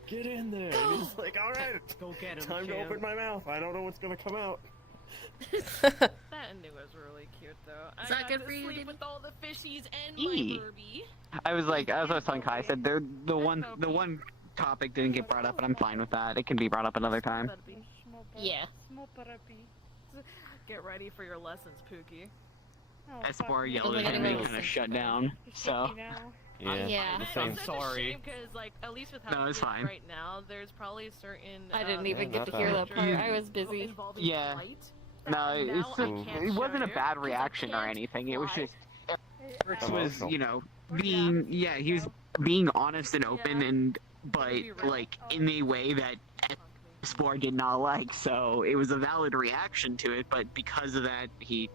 Get in there. Go. And he's like, all right, Go get him, time to champ. open my mouth. I don't know what's gonna come out. That ending was really cute, though. Is I that got good to for you, sleep David? with all the fishies and Eee. my Furby. I was like, as I was telling Kai, I said the one topic didn't get brought up, and I'm fine with that. It can be brought up another time. Yeah. Small puppy. Get ready for your lessons, Pookie. Oh, Espor fuck. yelled at him and kind of shut down. So. Yeah. I'm sorry. Because, like, at least with how No, it it's is fine. right now, there's probably certain. I didn't even Yeah, get to not hear bad. that part. I was busy. Involving Yeah. flight. No, Now I it's, can't it show wasn't a you bad 'cause I reaction or can't anything. It was fly. just Brooks was, Emotional. you know, being he was being honest and open, and but like in a way that Spore did not like. So it was a valid reaction to it, but because of that, he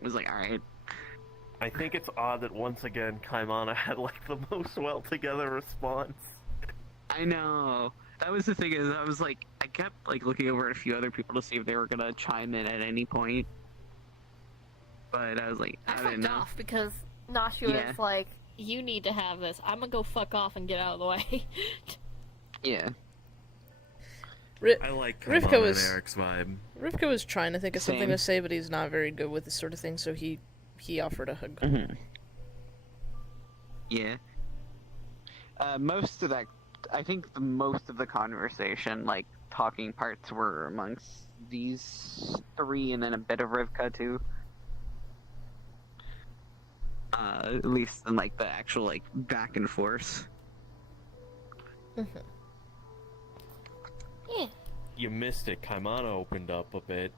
was like, all right. I think it's odd that once again Kaimana had like the most well together response. I know. That was the thing, is I was like, I kept like looking over at a few other people to see if they were gonna chime in at any point. But I was like, I I didn't fucked know. off because Nashi Yeah. was like, you need to have this. I'm gonna go fuck off and get out of the way. Yeah. I like Rivka Kaimana was- and Eric's vibe. Rivka was trying to think of something Same. to say, but he's not very good with this sort of thing, so he offered a hug. Mm-hmm. Yeah. Most of that, I think most of the conversation, like talking parts, were amongst these three, and then a bit of Rivka too. At least in like the actual like back and forth. Yeah. You missed it. Kaimana opened up a bit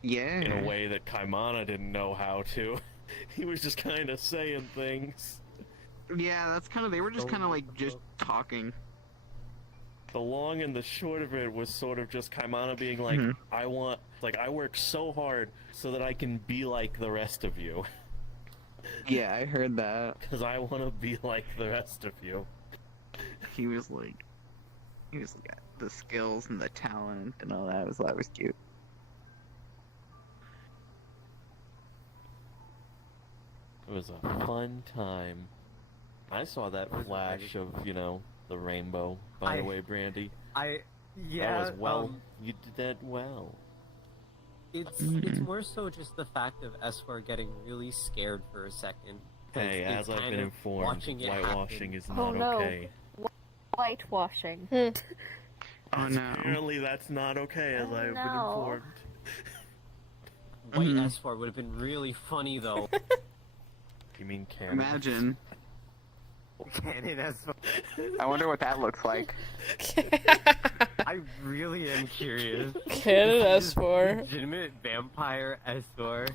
Yeah. in a way that Kaimana didn't know how to. He was just kind of saying things. Yeah, that's kind of. They were just kind of like just talking. The long and the short of it was sort of just Kaimana being like, Mhm. I work so hard so that I can be like the rest of you. Yeah, I heard that. Because I want to be like the rest of you. He was like the skills and the talent and all that. That was cute. It was a fun time. I saw that flash of, the rainbow, by the way, Brandy. Yeah. That was you did that well. It's more so just the fact of S4 getting really scared for a second. 'cause Hey, it's as I've kind been of informed, watching it whitewashing happen. is Oh, not no. okay. Whitewashing. Oh no. Apparently that's not okay, as I've been no. informed. White Mhm. S4 would have been really funny though. You mean Canon? Imagine. Canon S4. I wonder what that looks like. I really am curious. Canon This is S4. Legitimate vampire S4.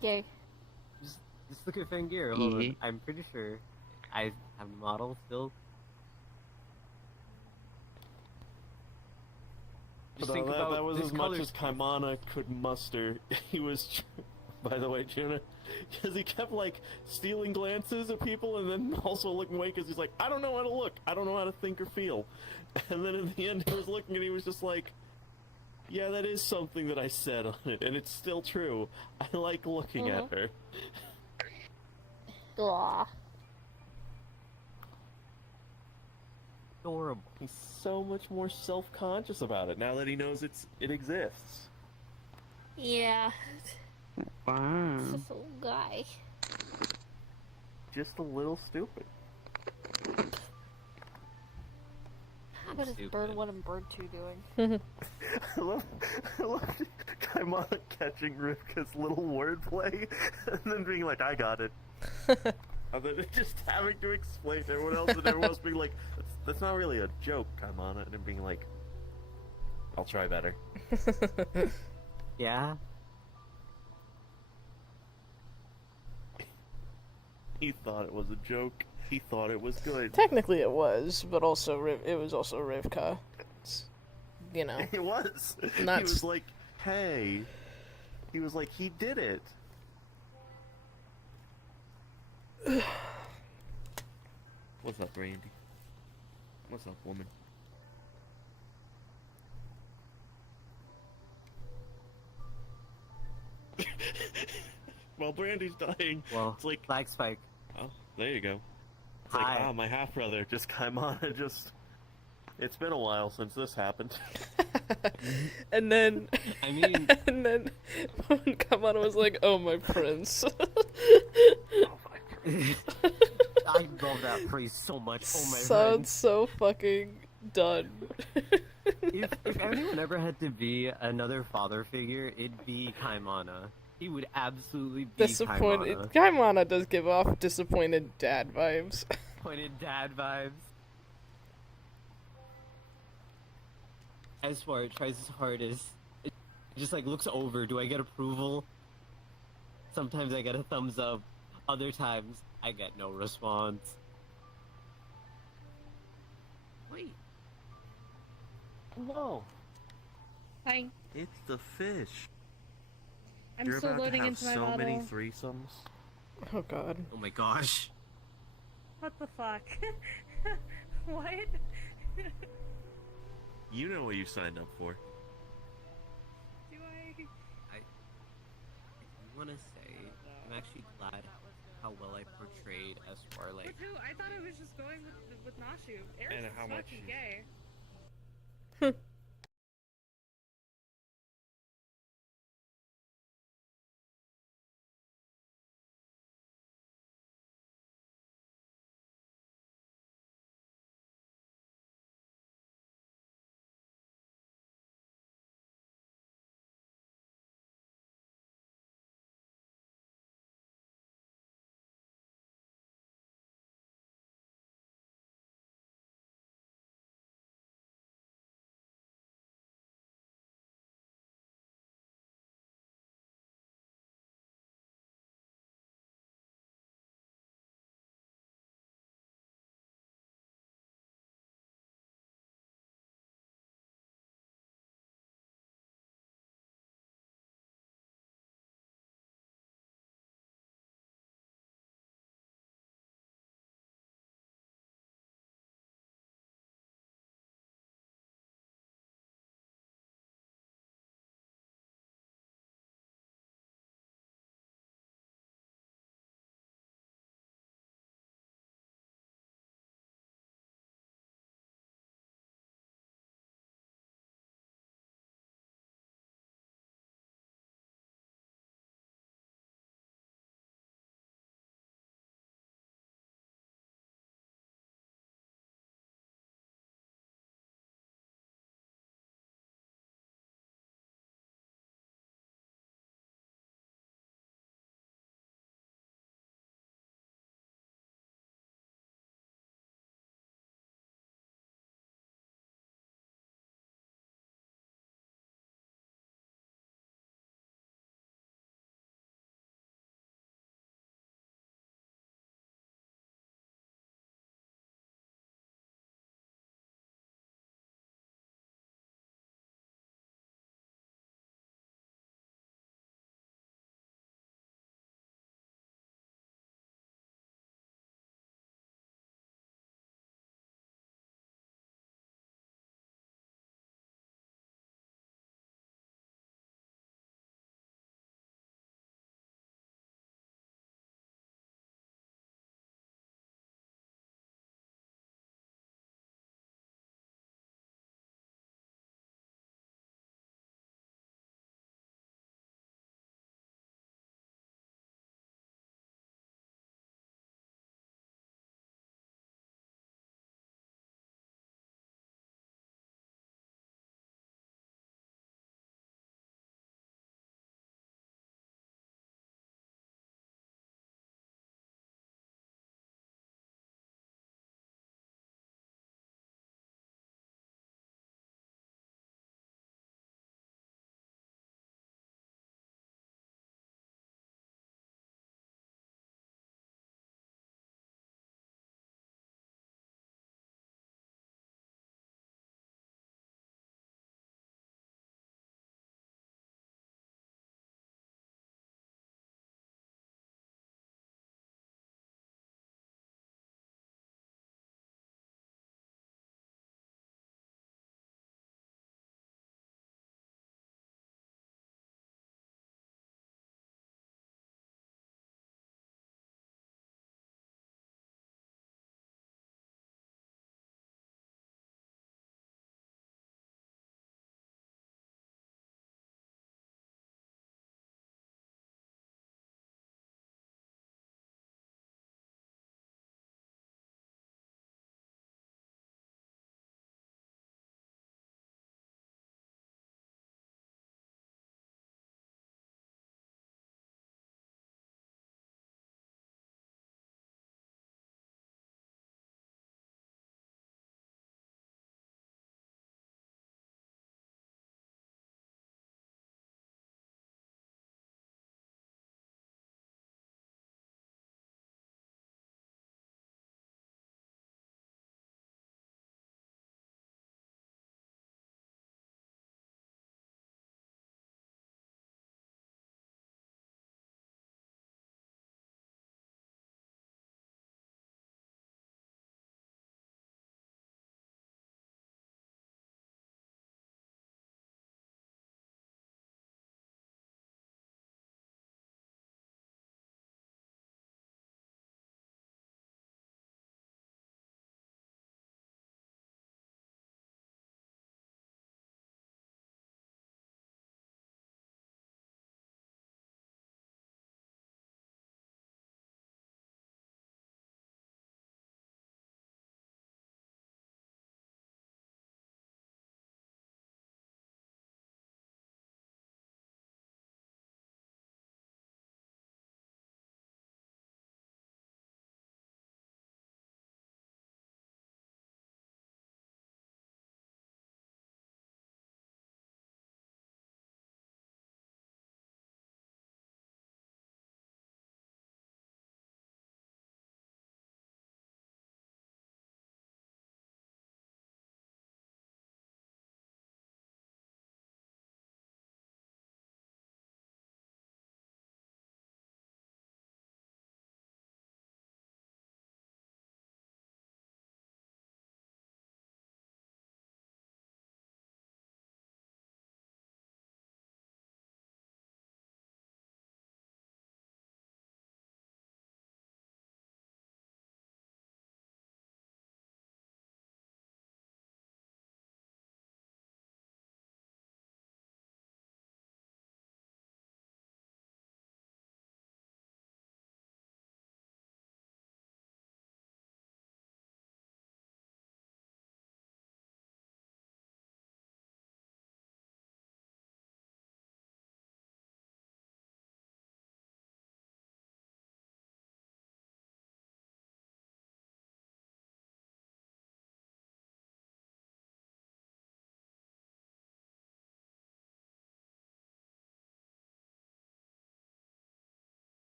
Yay. Just look at Fangir. Hold Yeah. on. I'm pretty sure I have the model still. Just But think that about was this as much color as Kaimana could muster. He was, by the way, Juna, because he kept like stealing glances at people and then also looking away because he's like, I don't know how to look, I don't know how to think or feel. And then in the end, he was looking and he was just like, yeah, that is something that I said on it, and it's still true. I like looking at her. Blah. adorable. He's so much more self-conscious about it now that he knows it exists. Yeah. Wow. It's just a little guy. Just a little stupid. What is Bird 1 and Bird 2 doing? I love Kaimana catching Rivka's little wordplay and then being like, I got it. And then just having to explain to everyone else, and everyone else being like, that's not really a joke, Kaimana. And then being like, I'll try better. Yeah? He thought it was a joke. He thought it was good. Technically it was, but also it was also Rivka. It's, you know. It was. Not He was like, hey. He was like, he did it. What's up, Randy? What's up, woman? Well, Brandy's dying. Well, it's like Flag Spike. Oh, there you go. It's Hi. like, my half brother, just Kaimana, just. It's been a while since this happened. And then, I mean, and then when Kaimana was like, "Oh, my prince." I love that phrase so much. Oh my Sounds god. so fucking done. If anyone ever had to be another father figure, it'd be Kaimana. He would absolutely be Disappointed. Kaimana. Kaimana does give off disappointed dad vibes. Pointed dad vibes. Eswar tries his hardest. It just like looks over. Do I get approval? Sometimes I get a thumbs up. Other times I get no response. Wait. Whoa. Hi. It's the fish. I'm You're still about loading to have into my so bottle. many threesomes. Oh god. Oh my gosh. What the fuck? What? You know what you signed up for. Do I? I want to say I'm actually glad how well I portrayed Eswar. Like, With who? I thought I was just going with Nashu. Eric's And how much fucking you- gay.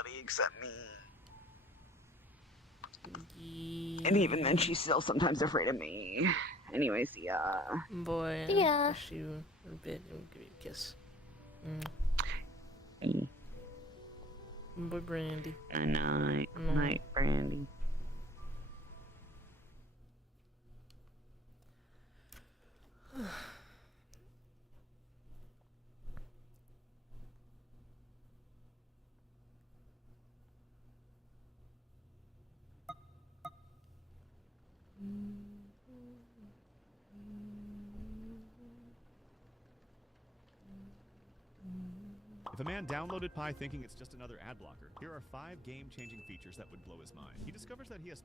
anybody except me. And even then, she's still sometimes afraid of me. Anyways, yeah. Boy, Yeah. wish you a bit. I'll give you a kiss. Boy, Brandy. Good night. Mm. Night, Brandy. If a man downloaded Pi thinking it's just another ad blocker, here are 5 game-changing features that would blow his mind. He discovers that he has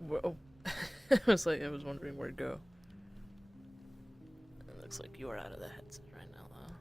Whoa. I was like, I was wondering where to go. It looks like you are out of the headset right now, though.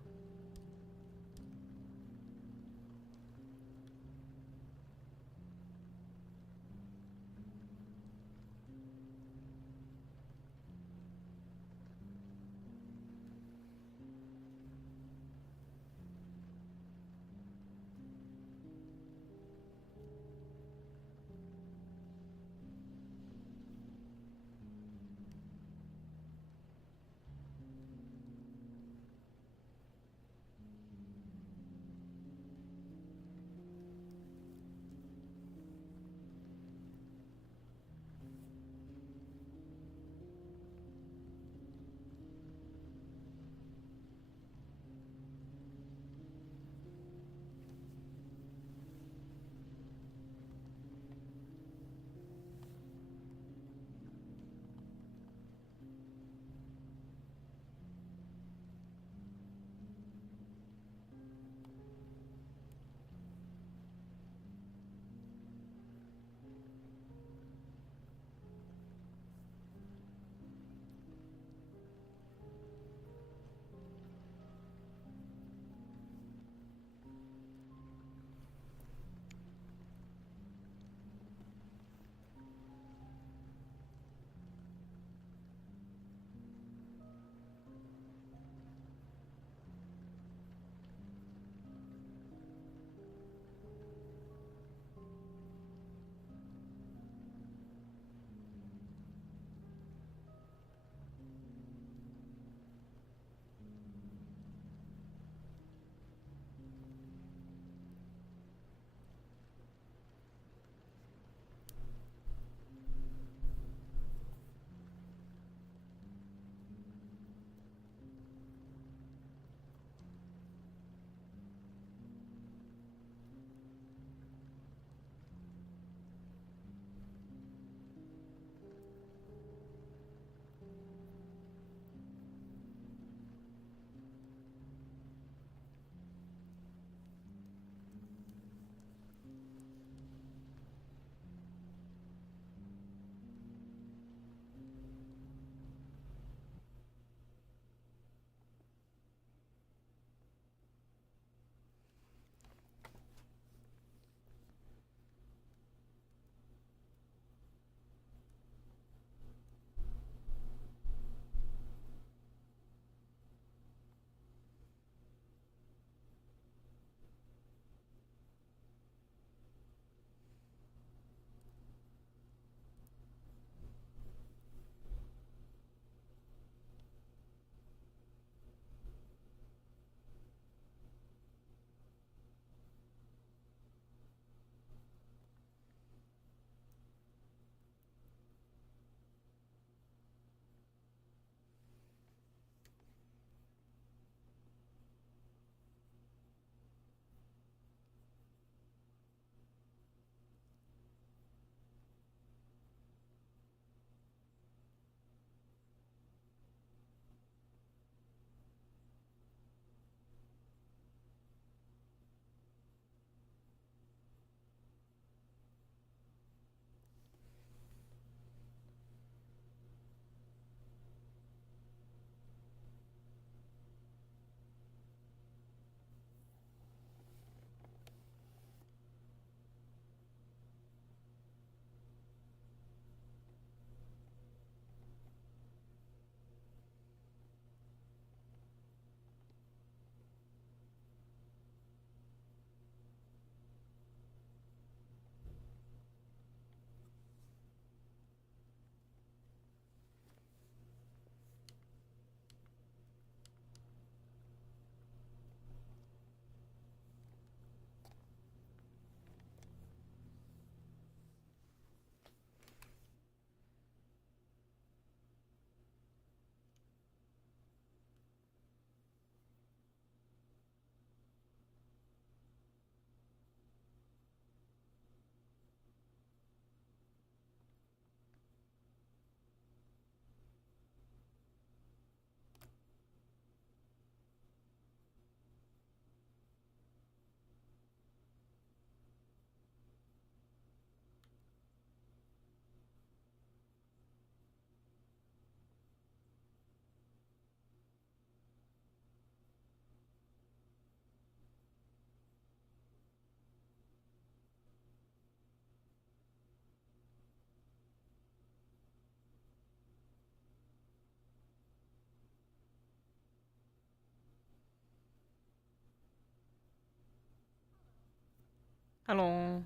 Hello.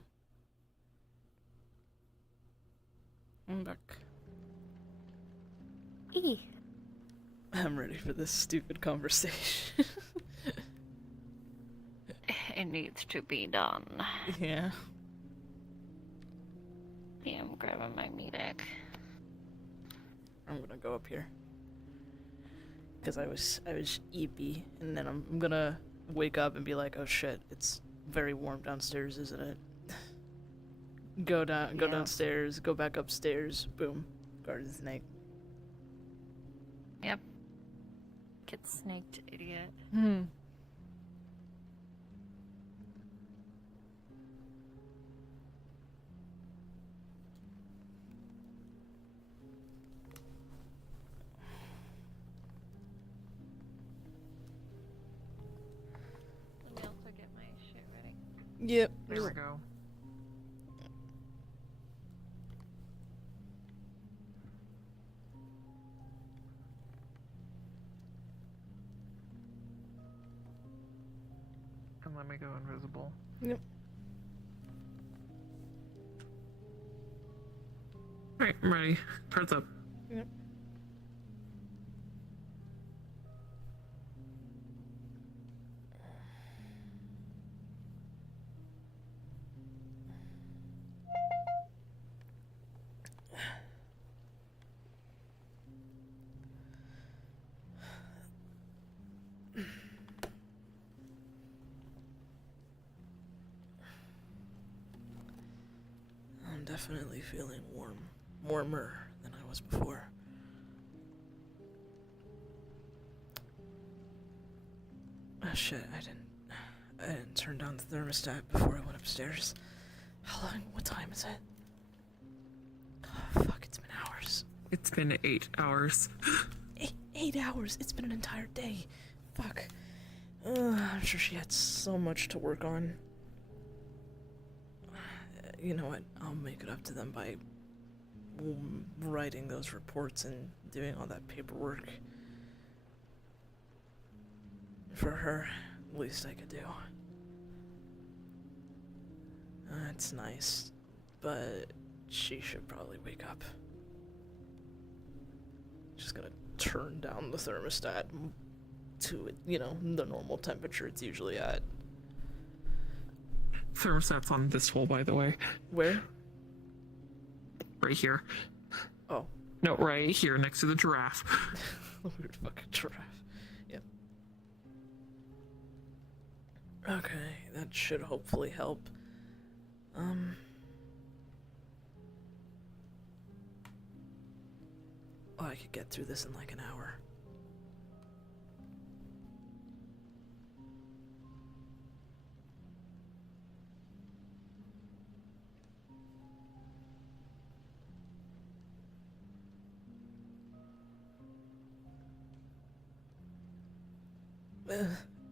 I'm back. I'm ready for this stupid conversation. It needs to be done. Yeah. Yeah, I'm grabbing my meat. I'm gonna go up here. Because I was eepy, and then I'm gonna wake up and be like, oh shit, it's very warm downstairs, isn't it? Go downstairs, go back upstairs, boom, garden snake. Yep. Get snaked, idiot. Let me also get my shit ready. Yep. There we go. And let me go invisible. Yep. Alright, I'm ready. Cards up. Yep. I'm definitely feeling warmer than I was before. Oh shit, I didn't turn down the thermostat before I went upstairs. How long? What time is it? Oh, fuck, it's been hours. It's been 8 hours. 8 hours? It's been an entire day. Fuck. I'm sure she had so much to work on. You know what? I'll make it up to them by writing those reports and doing all that paperwork. For her, least I could do. It's nice, but she should probably wake up. Just gonna turn down the thermostat to, you know, the normal temperature it's usually at. Thermostat's on this hole, by the way. Where? Right here. Oh. No, right here, next to the giraffe. Weird fucking giraffe. Yep. Okay, that should hopefully help. Oh, I could get through this in like an hour.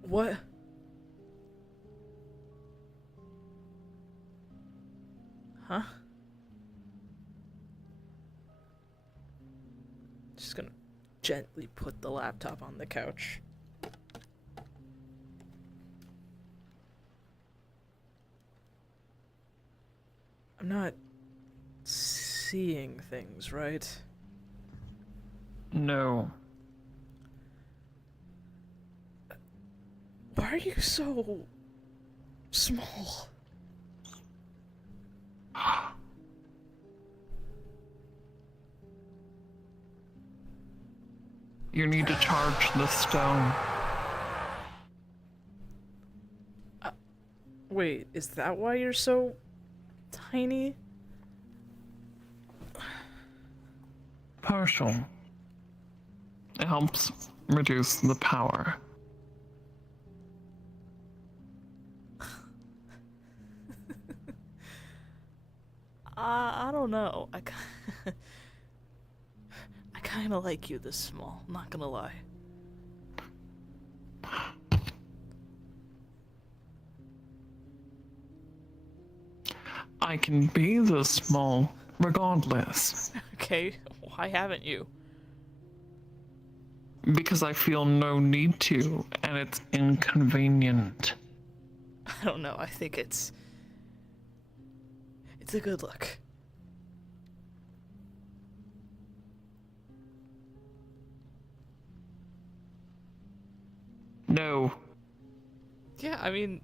What? Huh? Just gonna gently put the laptop on the couch. I'm not seeing things, right? No. Why are you so small? You need to charge the stone. Wait, is that why you're so tiny? Partial. It helps reduce the power. I don't know. I kind of like you this small, not gonna lie. I can be this small, regardless. Okay, why haven't you? Because I feel no need to, and it's inconvenient. I don't know, I think it's It's a good look. No. Yeah, I mean,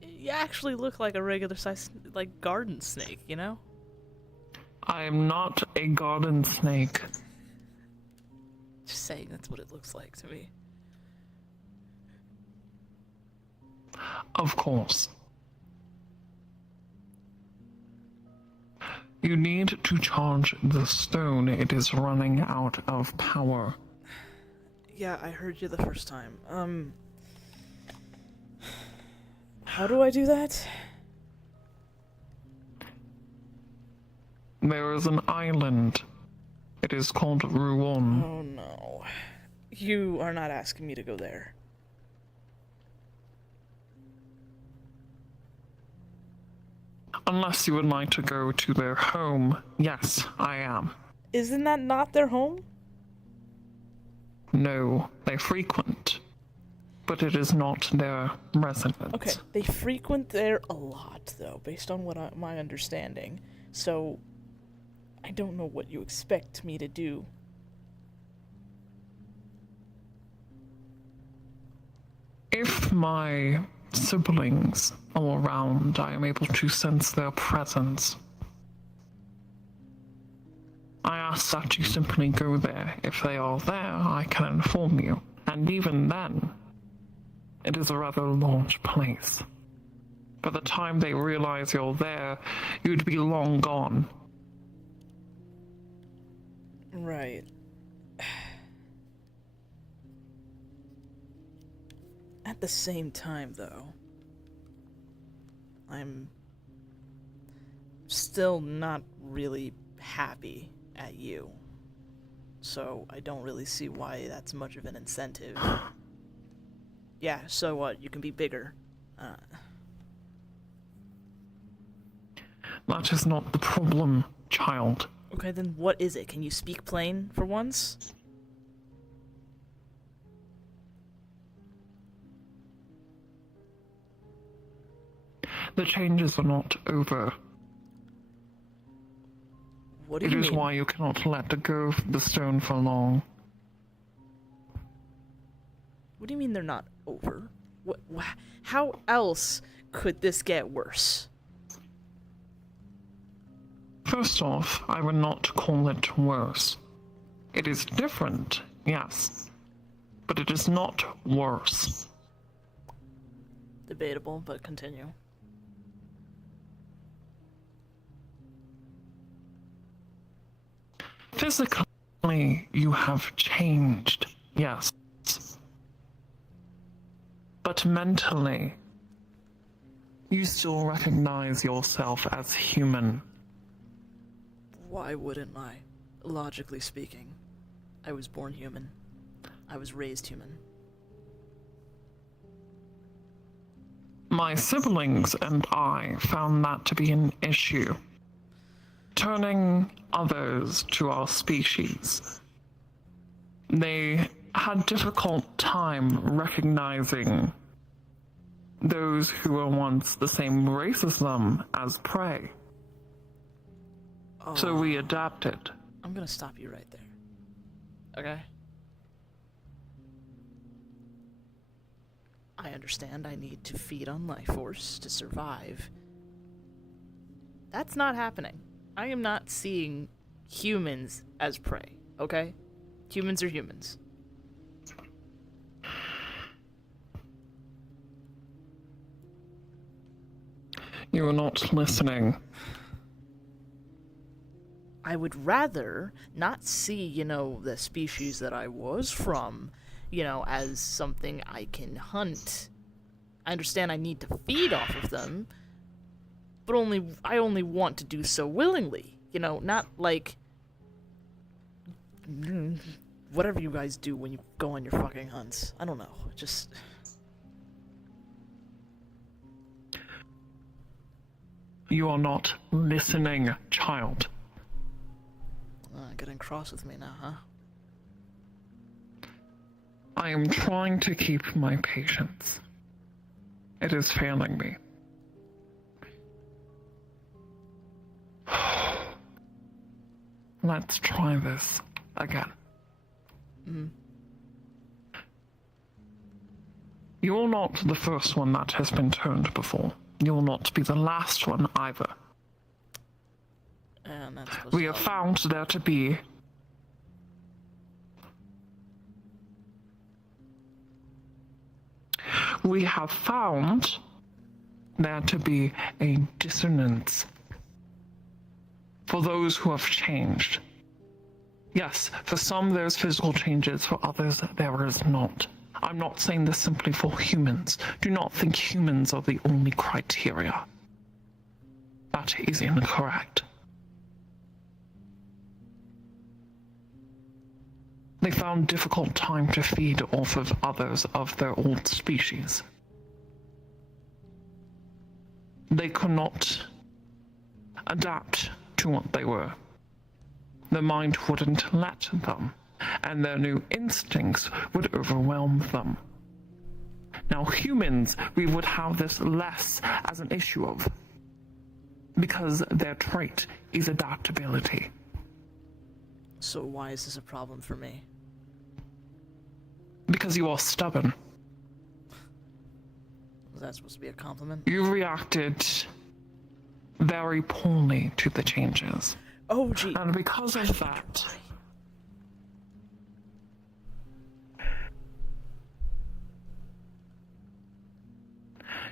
you actually look like a regular size, like, garden snake, you know? I am not a garden snake. Just saying, that's what it looks like to me. Of course. You need to charge the stone. It is running out of power. Yeah, I heard you the first time. How do I do that? There is an island. It is called Ruon. Oh no. You are not asking me to go there. Unless you would like to go to their home, yes, I am. Isn't that not their home? No, they frequent, but it is not their residence. Okay, they frequent there a lot, though, based on what my understanding. So, I don't know what you expect me to do. If my siblings are around, I am able to sense their presence. I ask that you simply go there. If they are there, I can inform you. And even then, it is a rather large place. By the time they realize you're there, you'd be long gone. Right. At the same time, though, I'm still not really happy at you. So I don't really see why that's much of an incentive. Yeah, so what? You can be bigger. That is not the problem, child. Okay, then what is it? Can you speak plain for once? The changes are not over. What do you mean? It mean? is why you cannot let go of the stone for long. What do you mean they're not over? How else could this get worse? First off, I would not call it worse. It is different, yes, but it is not worse. Debatable, but continue. Physically, you have changed, yes. But mentally, you still recognize yourself as human. Why wouldn't I? Logically speaking, I was born human. I was raised human. My siblings and I found that to be an issue. Turning others to our species. They had difficult time recognizing those who were once the same race as them as prey. Oh. So we adapted. I'm gonna stop you right there. Okay? I understand I need to feed on life force to survive. That's not happening. I am not seeing humans as prey, okay? Humans are humans. You are not listening. I would rather not see, the species that I was from, as something I can hunt. I understand I need to feed off of them, but I only want to do so willingly. Not like whatever you guys do when you go on your fucking hunts. I don't know. Just You are not listening, child. Getting cross with me now, huh? I am trying to keep my patience. It is failing me. let's try this again. You're not the first one that has been turned before. You'll not be the last one either. And that's supposed We to have help. found there to be a dissonance for those who have changed. Yes, for some there's physical changes, for others there is not. I'm not saying this simply for humans. Do not think humans are the only criteria. That is incorrect. They found difficult time to feed off of others of their old species. They could not adapt to what they were. Their mind wouldn't let them, and their new instincts would overwhelm them. Now, humans, we would have this less as an issue of, because their trait is adaptability. So why is this a problem for me? Because you are stubborn. Was that supposed to be a compliment? You reacted very poorly to the changes. Oh, gee. And because of that,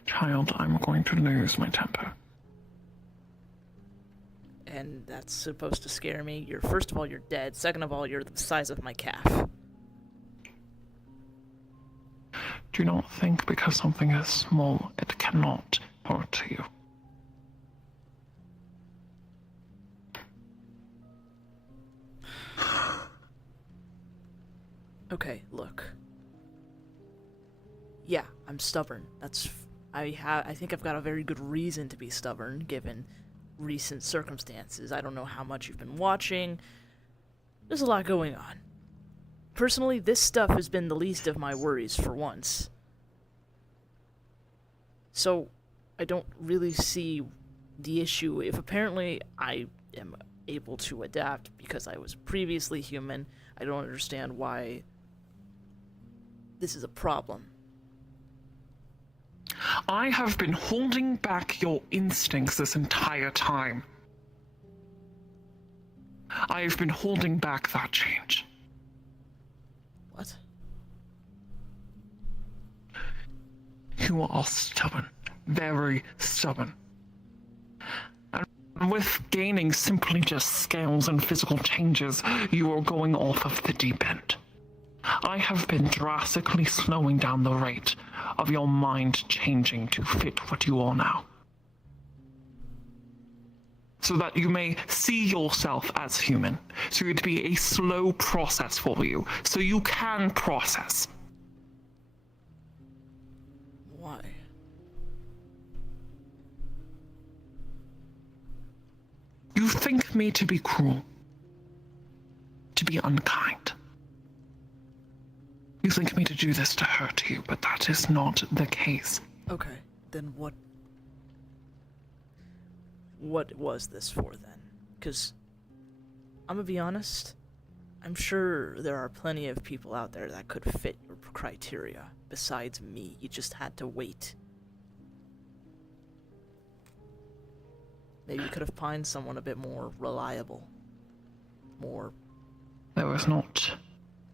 child, I'm going to lose my temper. And that's supposed to scare me. First of all, you're dead. Second of all, you're the size of my calf. Do not think because something is small, it cannot hurt you. Okay, look. Yeah, I'm stubborn. I think I've got a very good reason to be stubborn, given recent circumstances. I don't know how much you've been watching. There's a lot going on. Personally, this stuff has been the least of my worries for once. So, I don't really see the issue. If apparently I am able to adapt because I was previously human, I don't understand why this is a problem. I have been holding back your instincts this entire time. I have been holding back that change. What? You are stubborn. Very stubborn. And with gaining simply just scales and physical changes, you are going off of the deep end. I have been drastically slowing down the rate of your mind changing to fit what you are now. So that you may see yourself as human. So it'd be a slow process for you. So you can process. Why? You think me to be cruel. To be unkind. You think me to do this to hurt you, but that is not the case. Okay, then what was this for then? Because, I'm gonna be honest, I'm sure there are plenty of people out there that could fit your criteria, besides me. You just had to wait. Maybe you could have found someone a bit more reliable. More... There was not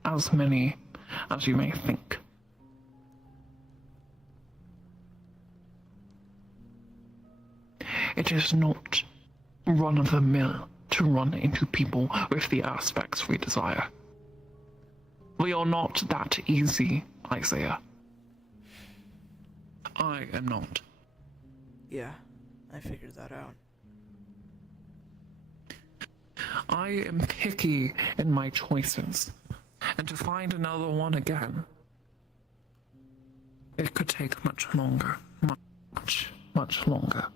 as many as you may think. It is not run-of-the-mill to run into people with the aspects we desire. We are not that easy, Isaiah. I am not. Yeah, I figured that out. I am picky in my choices, and to find another one again, it could take much longer. Much longer.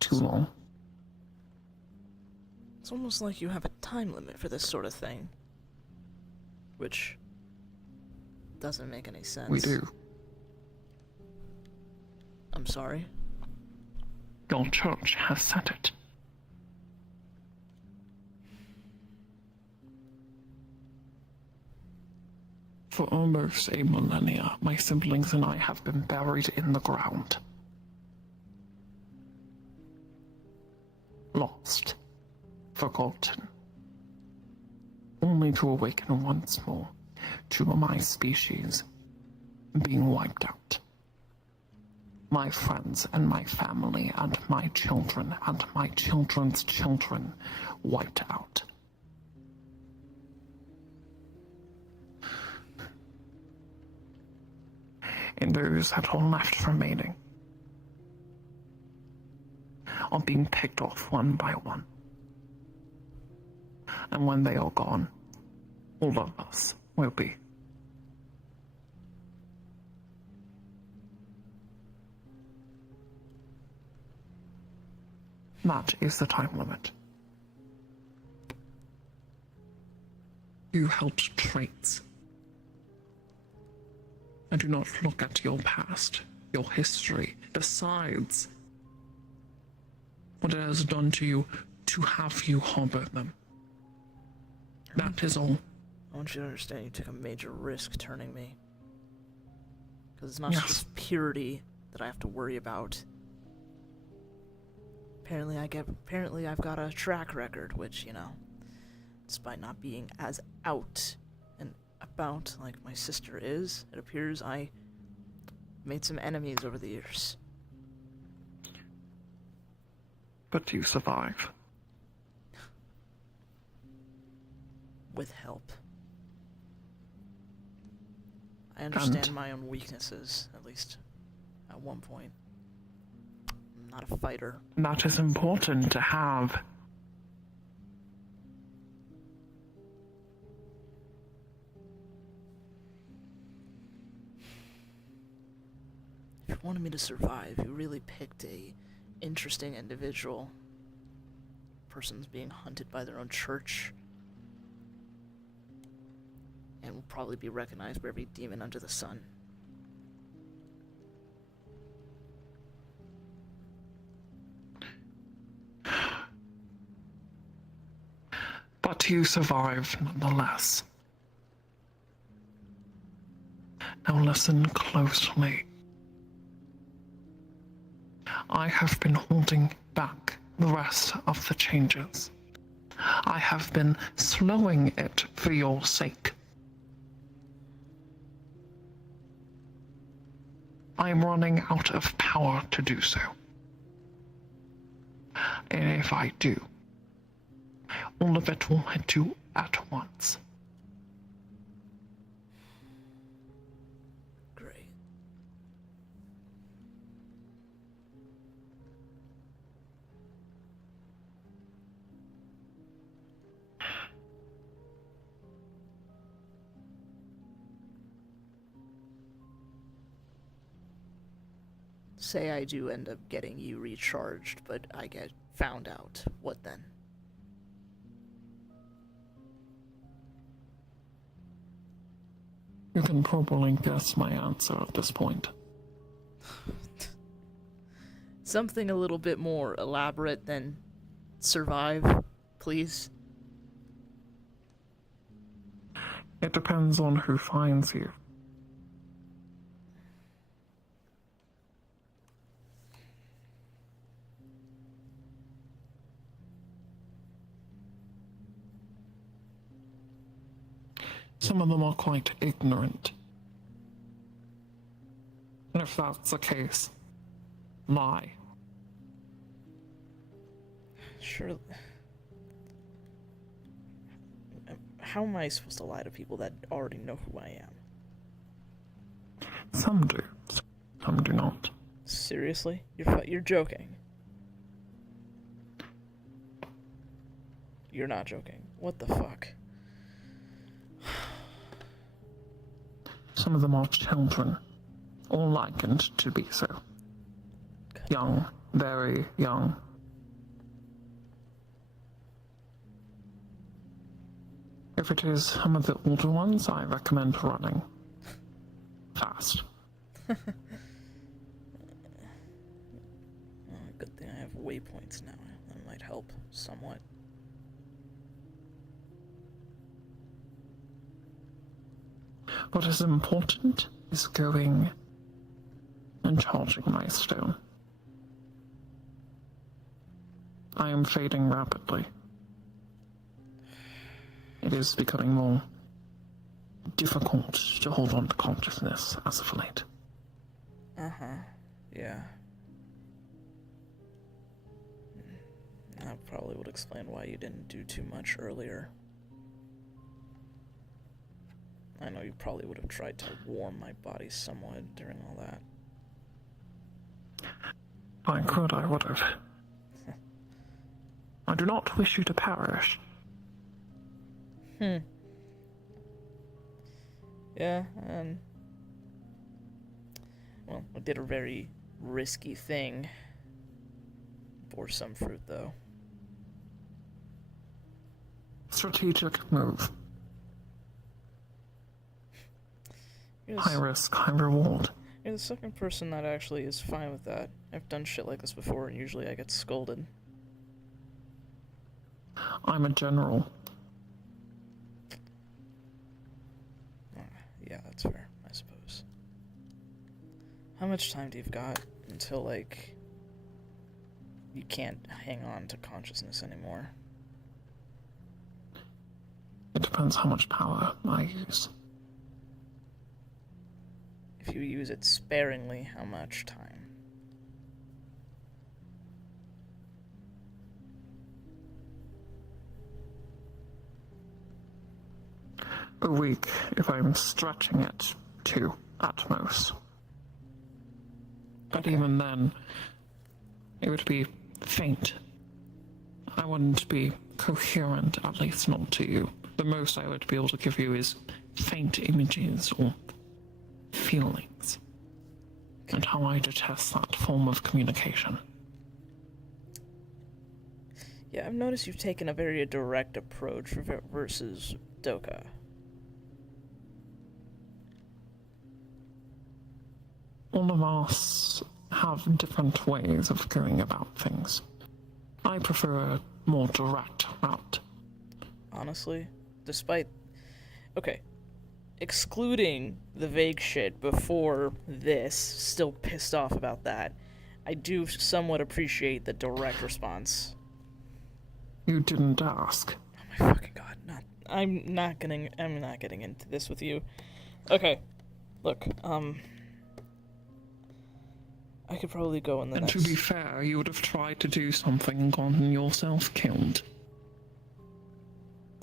Too long. It's almost like you have a time limit for this sort of thing. Which doesn't make any sense. We do. I'm sorry? Your church has said it. For almost a millennia, my siblings and I have been buried in the ground. Lost. Forgotten. Only to awaken once more to my species being wiped out. My friends and my family and my children and my children's children wiped out. And those that are left remaining are being picked off one by one. And when they are gone, all of us will be. That is the time limit. You held traits. I do not look at your past, your history, besides what it has done to you to have you harbor them. That is all. I want you to understand you took a major risk turning me. Because it's not Yes. just purity that I have to worry about. Apparently I've got a track record, which, you know, despite not being as out and about like my sister is, it appears I made some enemies over the years. But you survive. With help. I understand And- my own weaknesses, at least at one point. I'm not a fighter. That is important to have. If you wanted me to survive, you really picked a interesting individual. Person's being hunted by their own church. And will probably be recognized by every demon under the sun. But you survive nonetheless. Now listen closely. I have been holding back the rest of the changes. I have been slowing it for your sake. I am running out of power to do so. And if I do, all of it will hit you at once. Great. Say I do end up getting you recharged, but I get found out. What then? You can probably guess my answer at this point. Something a little bit more elaborate than survive, please. It depends on who finds you. Some of them are quite ignorant. And if that's the case, lie. Sure. How am I supposed to lie to people that already know who I am? Some do. Some do not. Seriously? You're joking. You're not joking. What the fuck? Some of them are children, or likened to be so. Young, very young. If it is some of the older ones, I recommend running fast. Good thing I have waypoints now. That might help somewhat. What is important is going and charging my stone. I am fading rapidly. It is becoming more difficult to hold on to consciousness as of late. Uh-huh. Yeah. That probably would explain why you didn't do too much earlier. I know you probably would have tried to warm my body somewhat during all that. If I could, I would have. I do not wish you to perish. Yeah, well, I did a very risky thing. Bore some fruit, though. Strategic move. Yes. High risk, high reward. You're the second person that actually is fine with that. I've done shit like this before, and usually I get scolded. I'm a general. Yeah, that's fair, I suppose. How much time do you got until, like, you can't hang on to consciousness anymore? It depends how much power I use. If you use it sparingly, how much time? A week, if I'm stretching it to at most. But even then, it would be faint. I wouldn't be coherent, at least not to you. The most I would be able to give you is faint images or feelings. And how I detest that form of communication. Yeah, I've noticed you've taken a very direct approach versus Doka. All of us have different ways of going about things. I prefer a more direct route. Honestly, despite... Okay, excluding the vague shit before this, still pissed off about that, I do somewhat appreciate the direct response. You didn't ask. Oh my fucking god, I'm not getting into this with you. Okay, look, I could probably go in the next... And to be fair, you would have tried to do something and gotten yourself killed.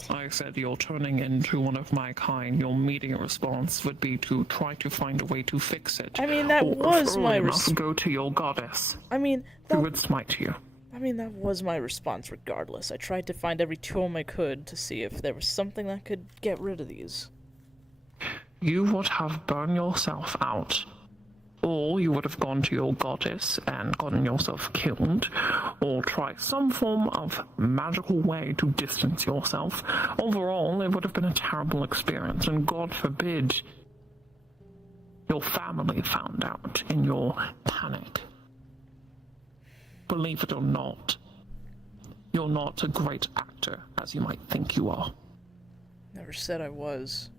I said you're turning into one of my kind. Your immediate response would be to try to find a way to fix it. I mean, that was my response. Go to your goddess. I mean, who would smite you. I mean, that was my response regardless. I tried to find every tomb I could to see if there was something that could get rid of these. You would have burned yourself out. Or you would have gone to your goddess and gotten yourself killed, or tried some form of magical way to distance yourself. Overall, it would have been a terrible experience, and God forbid your family found out in your panic. Believe it or not, you're not a great actor, as you might think you are. Never said I was.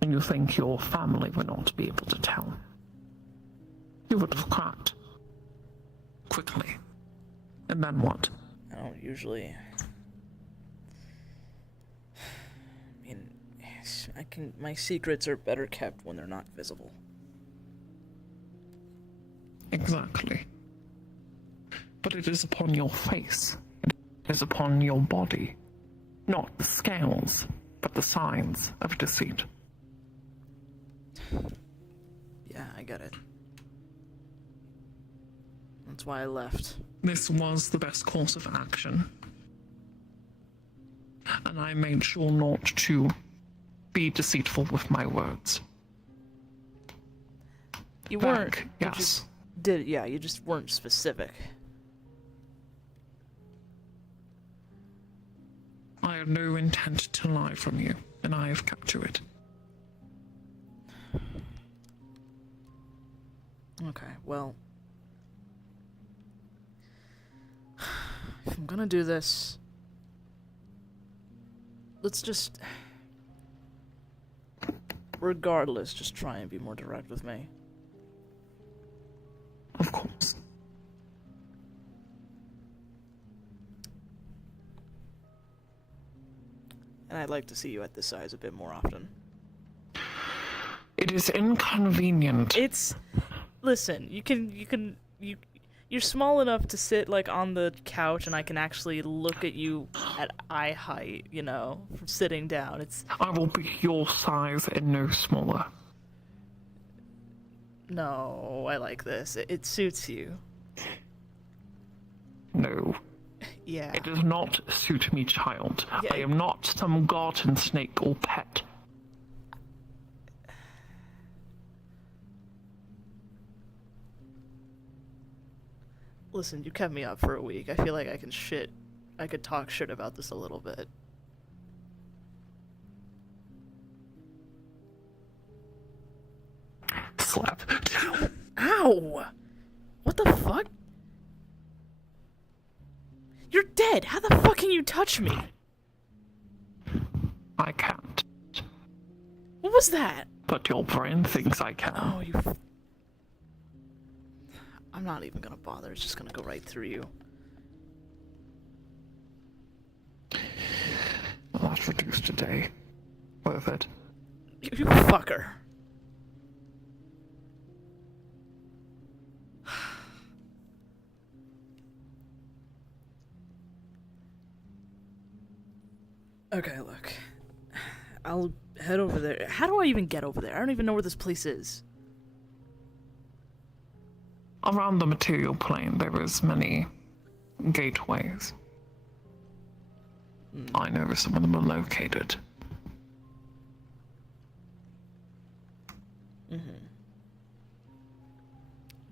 And you think your family would not be able to tell. You would have cracked. Quickly. And then what? I don't usually... I mean, my secrets are better kept when they're not visible. Exactly. But it is upon your face. It is upon your body. Not the scales, but the signs of deceit. Yeah, I get it. That's why I left. This was the best course of action. And I made sure not to be deceitful with my words. You weren't. Yes. You just weren't specific. I had no intent to lie from you, and I have kept to it. Okay, well... if I'm gonna do this... let's just... regardless, just try and be more direct with me. Of course. And I'd like to see you at this size a bit more often. It is inconvenient. Listen, you're small enough to sit, like, on the couch and I can actually look at you at eye height, you know, from sitting down. I will be your size and no smaller. No, I like this. It suits you. No. Yeah. It does not suit me, child. Yeah, I am not some garden snake or pet. Listen, you kept me up for a week. I feel like I could talk shit about this a little bit. Slap. Ow! What the fuck? You're dead! How the fuck can you touch me? I can't. What was that? But your brain thinks I can. Oh, you... I'm not even gonna bother. It's just gonna go right through you. Well, that's reduced a day. Worth it. You fucker. Okay, look. I'll head over there. How do I even get over there? I don't even know where this place is. Around the material plane, there is many gateways. I know where some of them are located.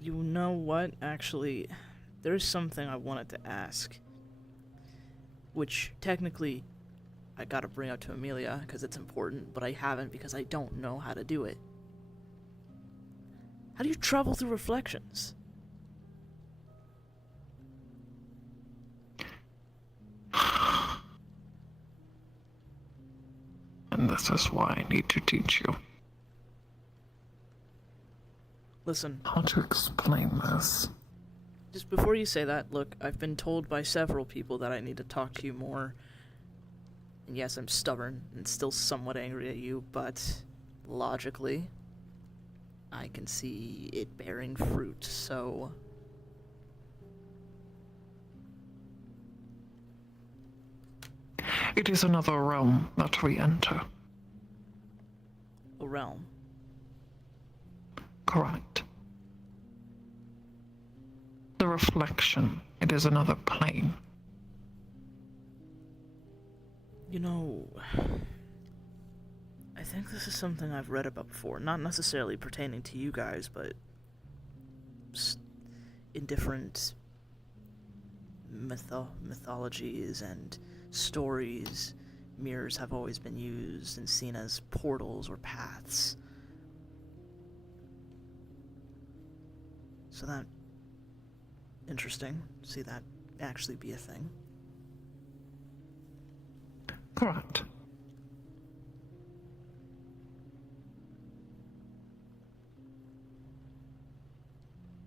You know what? Actually, there's something I wanted to ask. Which, technically, I gotta bring up to Amelia, because it's important, but I haven't because I don't know how to do it. How do you travel through reflections? And this is why I need to teach you. Listen. How to explain this? Just before you say that, look, I've been told by several people that I need to talk to you more. And yes, I'm stubborn and still somewhat angry at you, but logically, I can see it bearing fruit, so... It is another realm that we enter. A realm? Correct. The reflection, it is another plane. You know, I think this is something I've read about before, not necessarily pertaining to you guys, but in different mythologies and stories, mirrors have always been used and seen as portals or paths. So that... interesting. See that actually be a thing. Correct.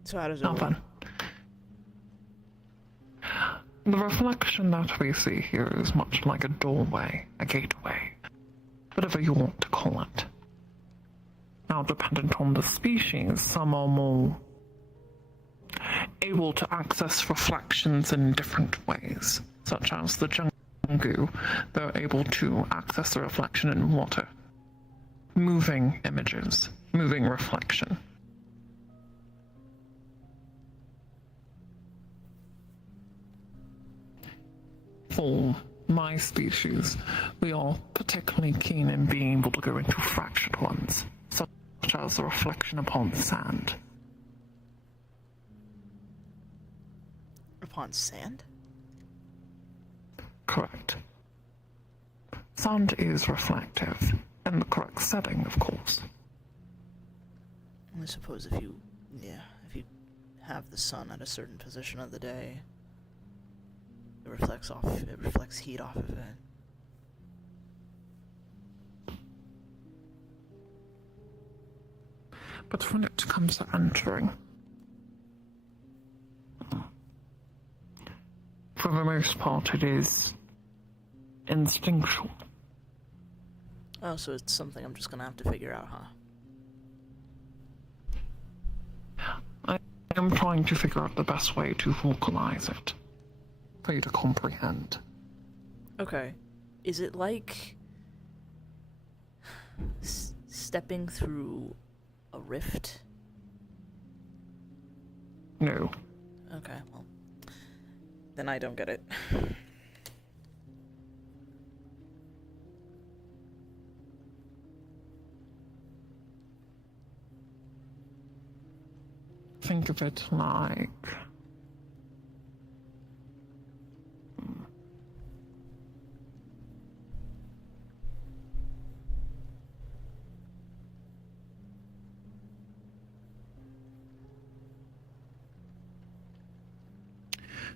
So how does it Now work? then. The reflection that we see here is much like a doorway, a gateway, whatever you want to call it. Now, dependent on the species, some are more able to access reflections in different ways, such as the Jungu. They're able to access the reflection in water. Moving images, moving reflection. For my species, we are particularly keen in being able to go into fractured ones, such as the reflection upon sand. Upon sand? Correct. Sand is reflective, in the correct setting, of course. I suppose if you have the sun at a certain position of the day, it reflects heat off of it. But when it comes to entering, for the most part, it is instinctual. Oh, so it's something I'm just gonna have to figure out, huh? I am trying to figure out the best way to vocalize it, for you to comprehend. Okay. Is it like stepping through a rift? No. Okay, well, then I don't get it. Think of it like...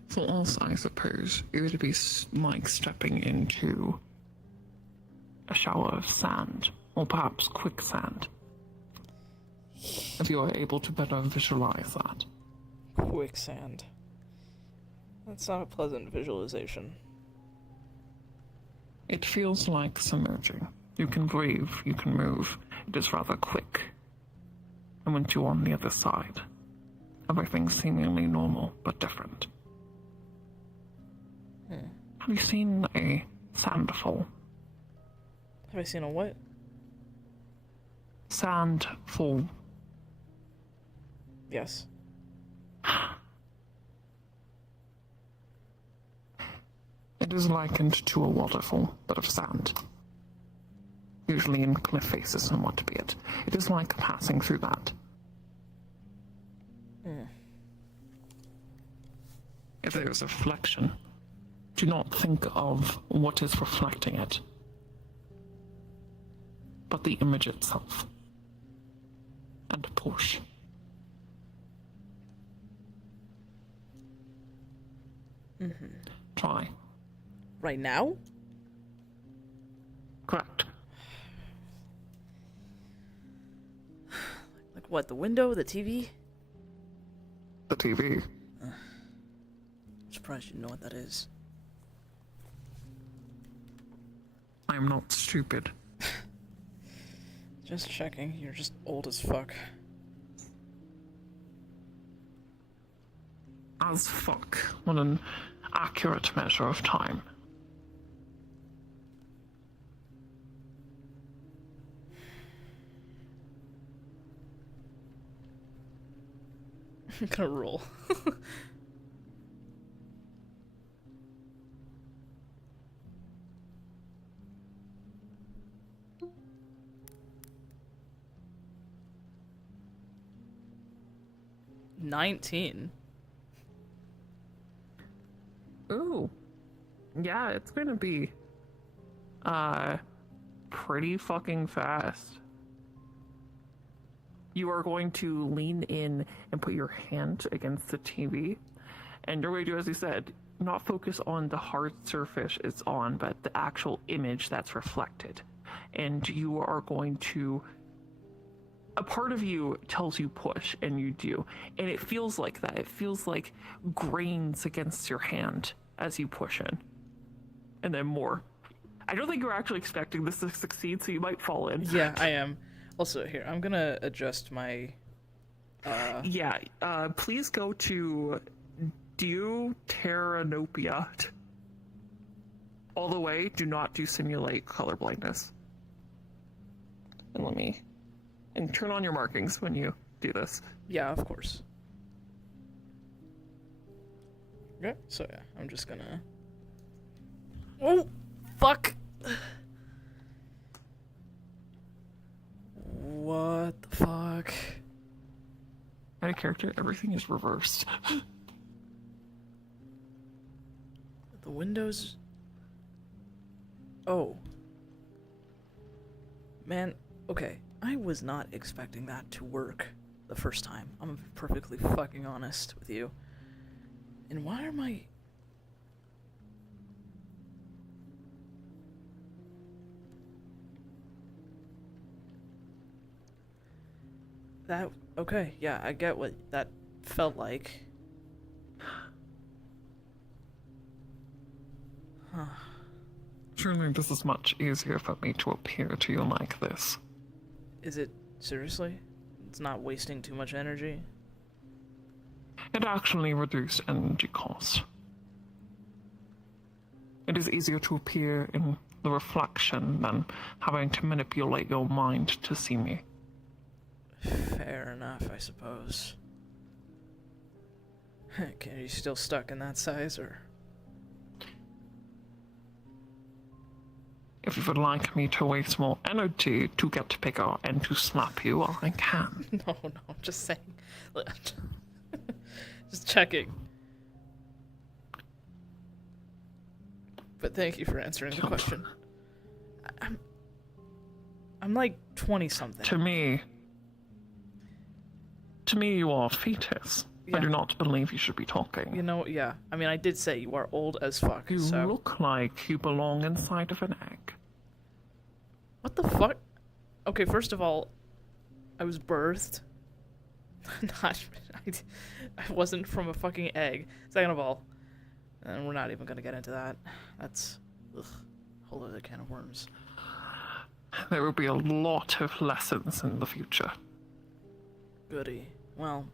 For us, I suppose, it would be like stepping into a shower of sand, or perhaps quicksand. If you are able to better visualize that. Quicksand. That's not a pleasant visualization. It feels like submerging. You can breathe, you can move. It is rather quick. And once you're on the other side, everything's seemingly normal, but different. Have you seen a sand fall? Have I seen a what? Sand fall. Yes. It is likened to a waterfall, but of sand. Usually in cliff faces and what be it. It is like passing through that. If there is a reflection, do not think of what is reflecting it, but the image itself. And push. Try. Right now? Correct. Like what, the window, the TV? The TV. I'm surprised you know what that is. I'm not stupid. Just checking, you're just old as fuck. As fuck. What an accurate measure of time. I'm gonna roll. $19. Ooh. Yeah, it's gonna be, pretty fucking fast. You are going to lean in and put your hand against the TV, and you're going to, as you said, not focus on the hard surface it's on, but the actual image that's reflected. And you are going to... A part of you tells you push, and you do. And it feels like that. It feels like grains against your hand as you push in. And then more. I don't think you were actually expecting this to succeed, so you might fall in. Yeah, I am. Also, here, I'm gonna adjust my... Yeah, please go to Deuteranopia. All the way, do not do simulate color blindness. And and turn on your markings when you do this. Yeah, of course. Okay, so yeah, I'm just gonna... Oh, fuck! What the fuck? Out of character, everything is reversed. The windows... Oh. Man, okay. I was not expecting that to work the first time. I'm perfectly fucking honest with you. And why are my... That okay, yeah, I get what that felt like. Huh. Surely this is much easier for me to appear to you like this. Is it seriously? It's not wasting too much energy? It actually reduced energy costs. It is easier to appear in the reflection than having to manipulate your mind to see me. Fair enough, I suppose. Are you still stuck in that size, or? If you would like me to waste more energy to get bigger and to slap you, I can. No, I'm just saying. Just checking. But thank you for answering the question. I'm like 20-something. To me, you are a fetus. Yeah. I do not believe you should be talking. You know, yeah. I mean, I did say you are old as fuck, You so... look like you belong inside of an egg. What the fuck? Okay, first of all, I was birthed. I wasn't from a fucking egg. Second of all, and we're not even gonna get into that. That's... ugh, whole other can of worms. There will be a lot of lessons in the future. Goody. Well,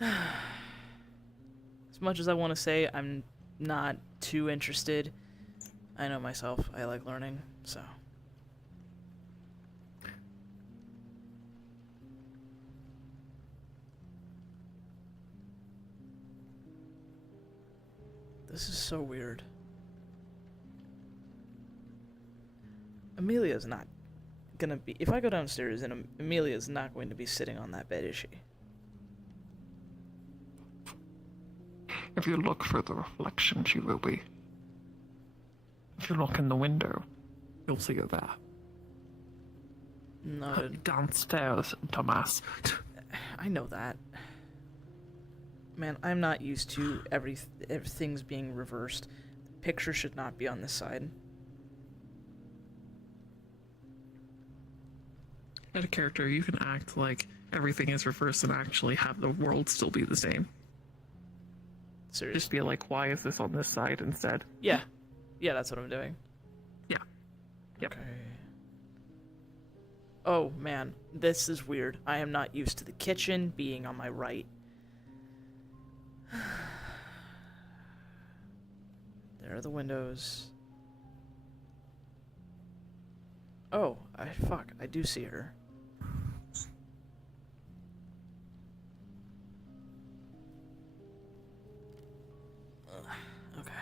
as much as I want to say I'm not too interested, I know myself, I like learning, so. This is so weird. Amelia's not gonna be... If I go downstairs, then Amelia's not going to be sitting on that bed, is she? If you look for the reflection, she will be. If you look in the window, you'll see her there. No. Downstairs, dumbass. I know that. Man, I'm not used to everything's being reversed. Picture should not be on this side. As a character, you can act like everything is reversed and actually have the world still be the same. Seriously. Just be like, why is this on this side instead? Yeah. Yeah, that's what I'm doing. Yeah. Yep. Okay. Oh, man. This is weird. I am not used to the kitchen being on my right. There are the windows. Oh, fuck, I do see her. Okay.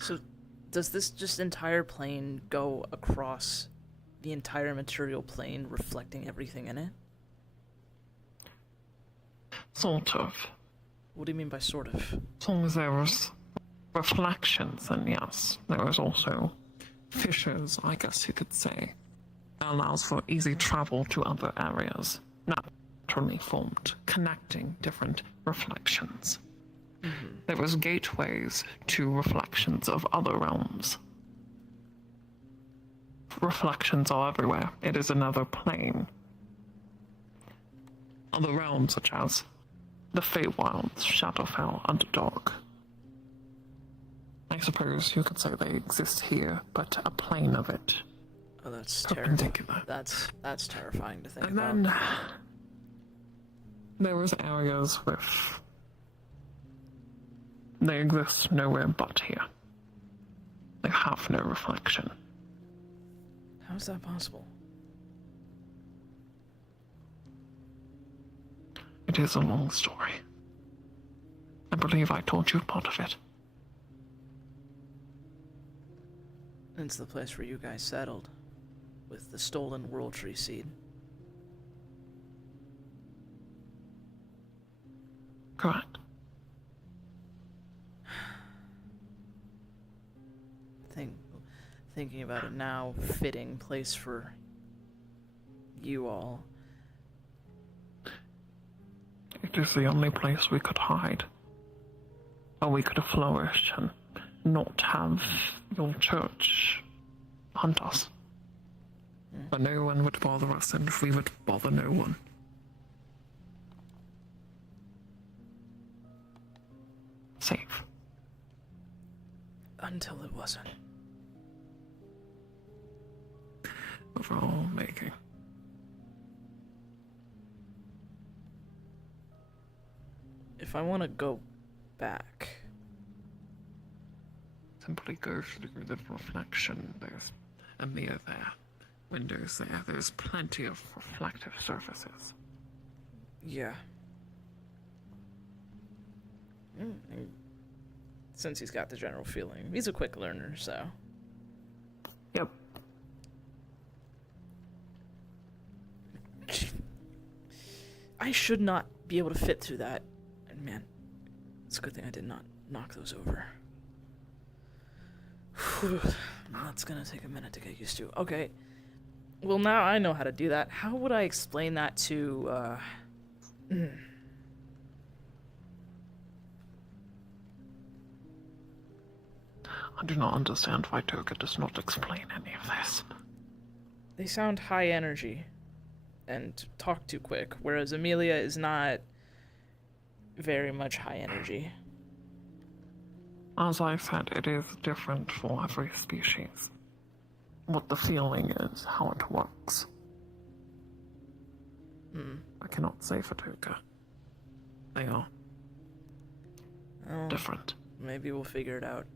So, does this just entire plane go across the entire material plane, reflecting everything in it? Sort of. What do you mean by sort of? As long as there's reflections, and yes, there is also fissures, I guess you could say. That allows for easy travel to other areas, naturally formed, connecting different reflections. Mm-hmm. There is gateways to reflections of other realms. Reflections are everywhere. It is another plane. Other realms such as the Feywilds, Shadowfell, Underdark. I suppose you could say they exist here, but a plane of it. Oh, that's terrifying. That's terrifying to think about. And then there was areas with... They exist nowhere but here. They have no reflection. How is that possible? It is a long story. I believe I told you part of it. It's the place where you guys settled, with the stolen World Tree seed. Correct. Thinking about it now, fitting place for you all. It is the only place we could hide. Or we could have flourished and not have your church hunt us. But no one would bother us, and we would bother no one. Safe. Until it wasn't. Overall making. If I want to go back... Simply go through the reflection. There's a mirror there. Windows there. There's plenty of reflective surfaces. Yeah. Since he's got the general feeling. He's a quick learner, so... Yep. I should not be able to fit through that. And man, it's a good thing I did not knock those over. Whew. That's gonna take a minute to get used to. Okay. Well, now I know how to do that. How would I explain that to, I do not understand why Toga does not explain any of this. They sound high energy and talk too quick, whereas Amelia is not very much high energy. As I said, it is different for every species. What the feeling is, how it works. I cannot say for Toga. They are different. Maybe we'll figure it out.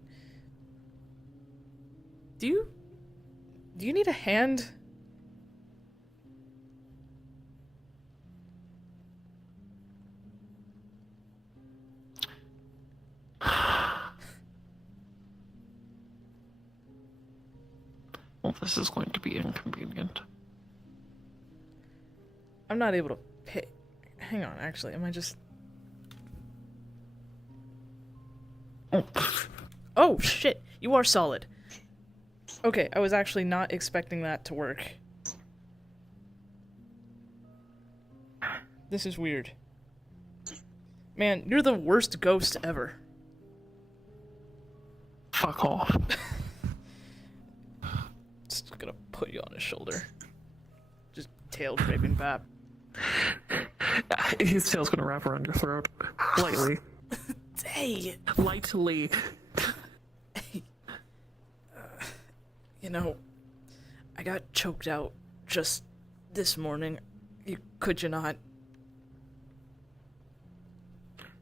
Do you need a hand? Well, this is going to be inconvenient. I'm not able to pay. Hang on, actually, am I just... Oh, shit! You are solid! Okay, I was actually not expecting that to work. This is weird. Man, you're the worst ghost ever. Fuck off. Just gonna put you on his shoulder. Just tail draping Pap. His tail's gonna wrap around your throat. Lightly. Hey! Lightly. You know, I got choked out just this morning. Could you not?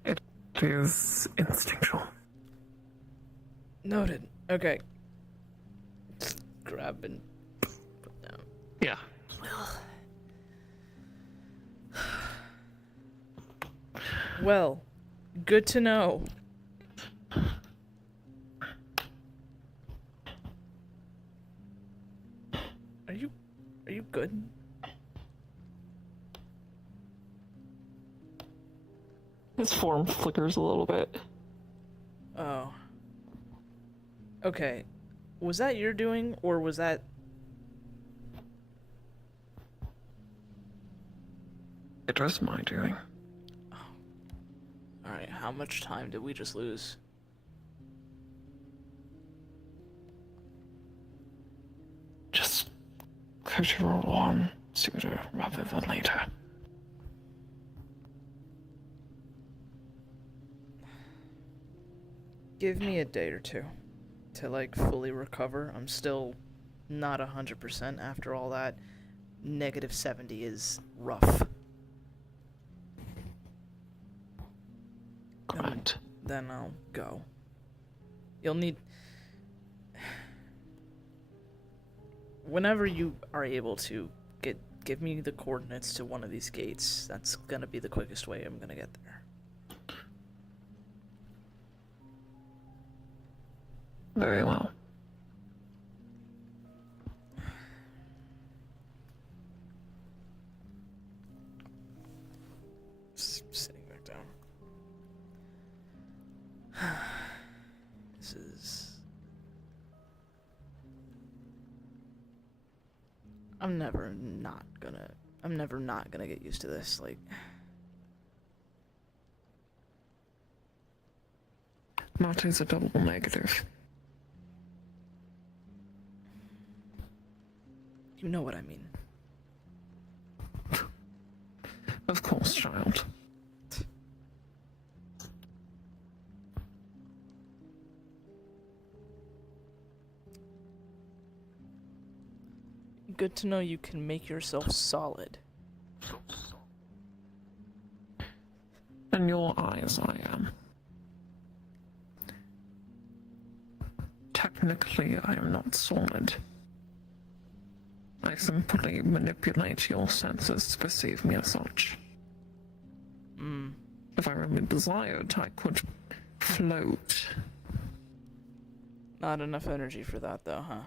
It is instinctual. Noted. Okay. Just grab and put down. Yeah. Well, good to know. Are you good? His form flickers a little bit. Oh. Okay. Was that your doing, or was that... It was my doing. Oh. Alright, how much time did we just lose? Just go to roll on sooner rather than later. Give me a day or two to, like, fully recover. I'm still not 100% after all that. -70 is rough. Correct. Then I'll go. You'll need... Whenever you are able to give me the coordinates to one of these gates. That's gonna be the quickest way I'm gonna get there. Very well. Sitting back down. This is... I'm never not gonna get used to this, like... Not as a double negative. You know what I mean. Of course, child. Good to know you can make yourself solid. In your eyes, I am. Technically, I am not solid. I simply manipulate your senses to perceive me as such. If I really desired, I could float. Not enough energy for that, though, huh?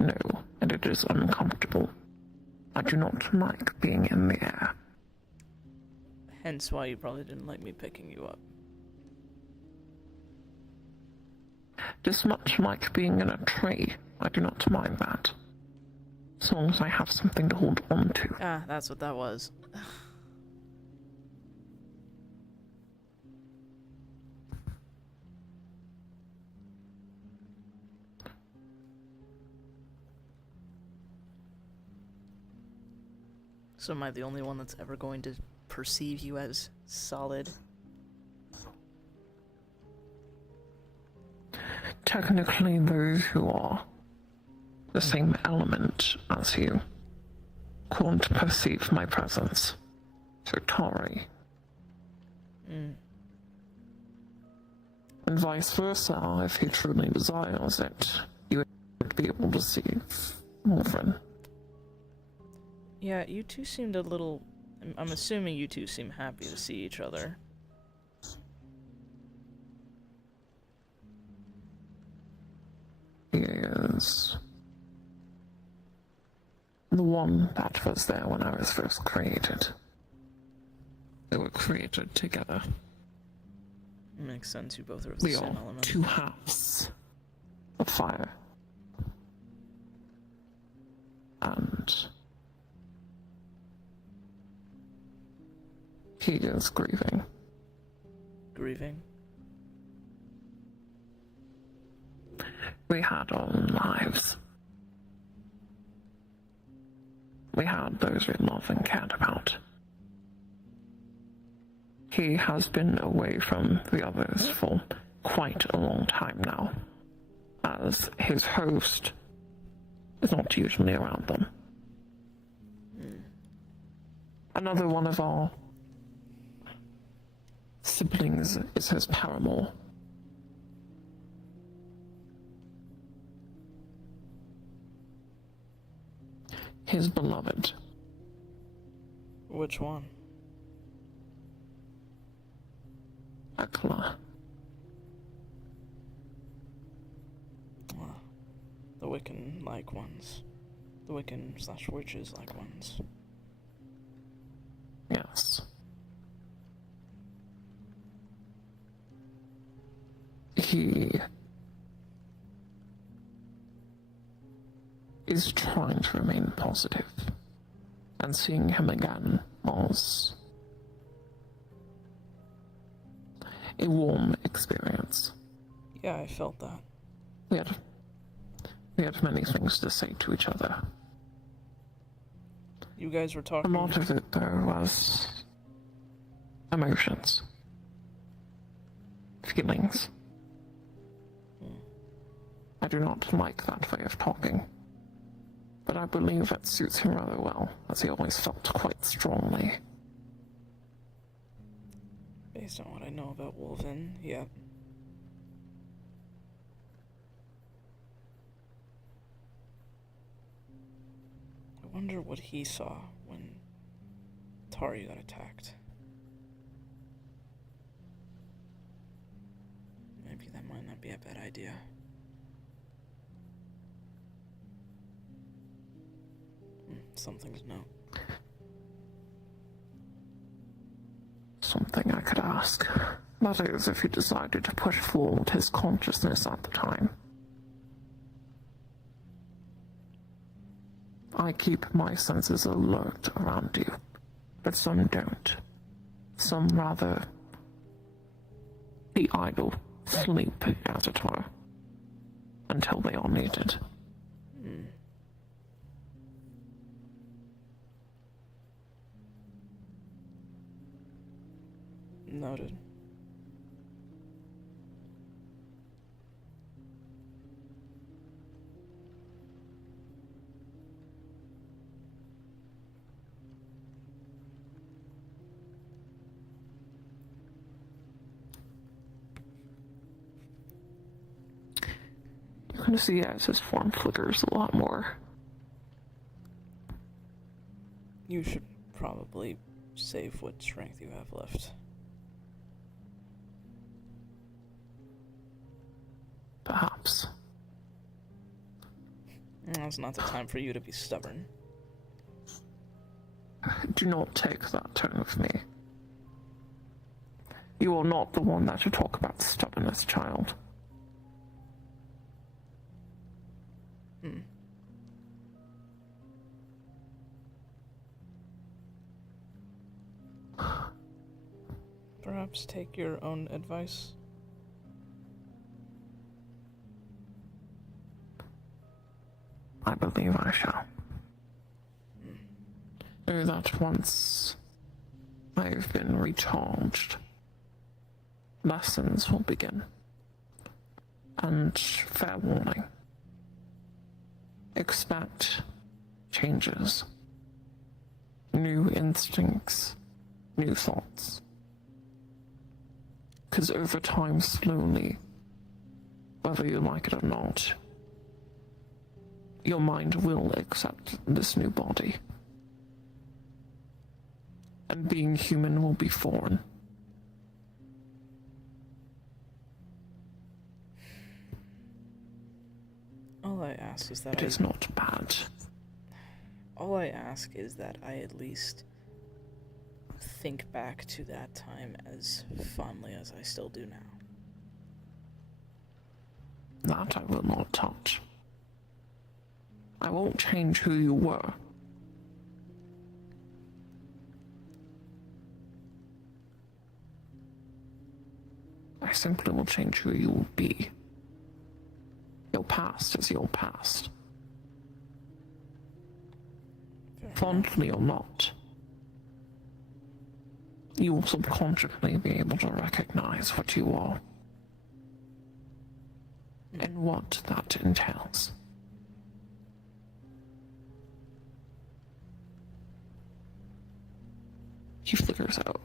No, and it is uncomfortable. I do not like being in the air. Hence why you probably didn't like me picking you up. It is much like being in a tree. I do not mind that. As long as I have something to hold on to. Ah, that's what that was. So am I the only one that's ever going to perceive you as solid? Technically, those who are the same element as you can't perceive my presence. So Tari. And vice versa, if he truly desires it, you would be able to see Morven. Yeah, you two seemed a little... I'm assuming you two seem happy to see each other. He is the one that was there when I was first created. They were created together. Makes sense, you both are of the We same are element. two halves of fire. And he is grieving. Grieving? We had our own lives. We had those we loved and cared about. He has been away from the others for quite a long time now, as his host is not usually around them. Another one of our siblings is his paramour. His beloved. Which one? Akla. The Wiccan-like ones. The Wiccan/witches-like ones. Yes. He is trying to remain positive, and seeing him again was a warm experience. Yeah, I felt that. We had many things to say to each other. You guys were A talking... lot of it, though, was emotions, feelings. I do not like that way of talking, but I believe that suits him rather well, as he always felt quite strongly. Based on what I know about Wolven, yeah. I wonder what he saw when Tari got attacked. Maybe that might not be a bad idea. Something to know. Something I could ask. That is, if he decided to push forward his consciousness at the time. I keep my senses alert around you, but some don't. Some rather be idle, sleep, as it were, until they are needed. Noted. You're gonna see as his form flickers a lot more. You should probably save what strength you have left. Perhaps. Now's not the time for you to be stubborn. Do not take that tone with me. You are not the one that should talk about stubbornness, child. Perhaps take your own advice. I believe I shall. Know that once I've been recharged, lessons will begin. And fair warning. Expect changes. New instincts. New thoughts. Because over time, slowly, whether you like it or not, your mind will accept this new body. And being human will be foreign. All I ask is that It is not bad. All I ask is that I at least think back to that time as fondly as I still do now. That I will not touch. I won't change who you were. I simply will change who you will be. Your past is your past. Fondly or not, you will subconsciously be able to recognize what you are and what that entails. He flickers out.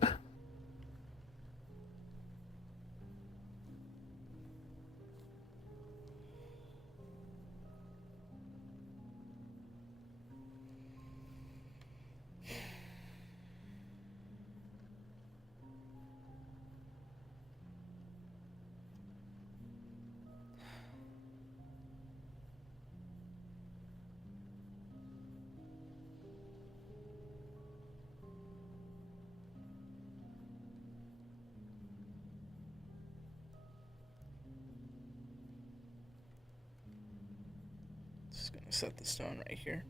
Just gonna set the stone right here.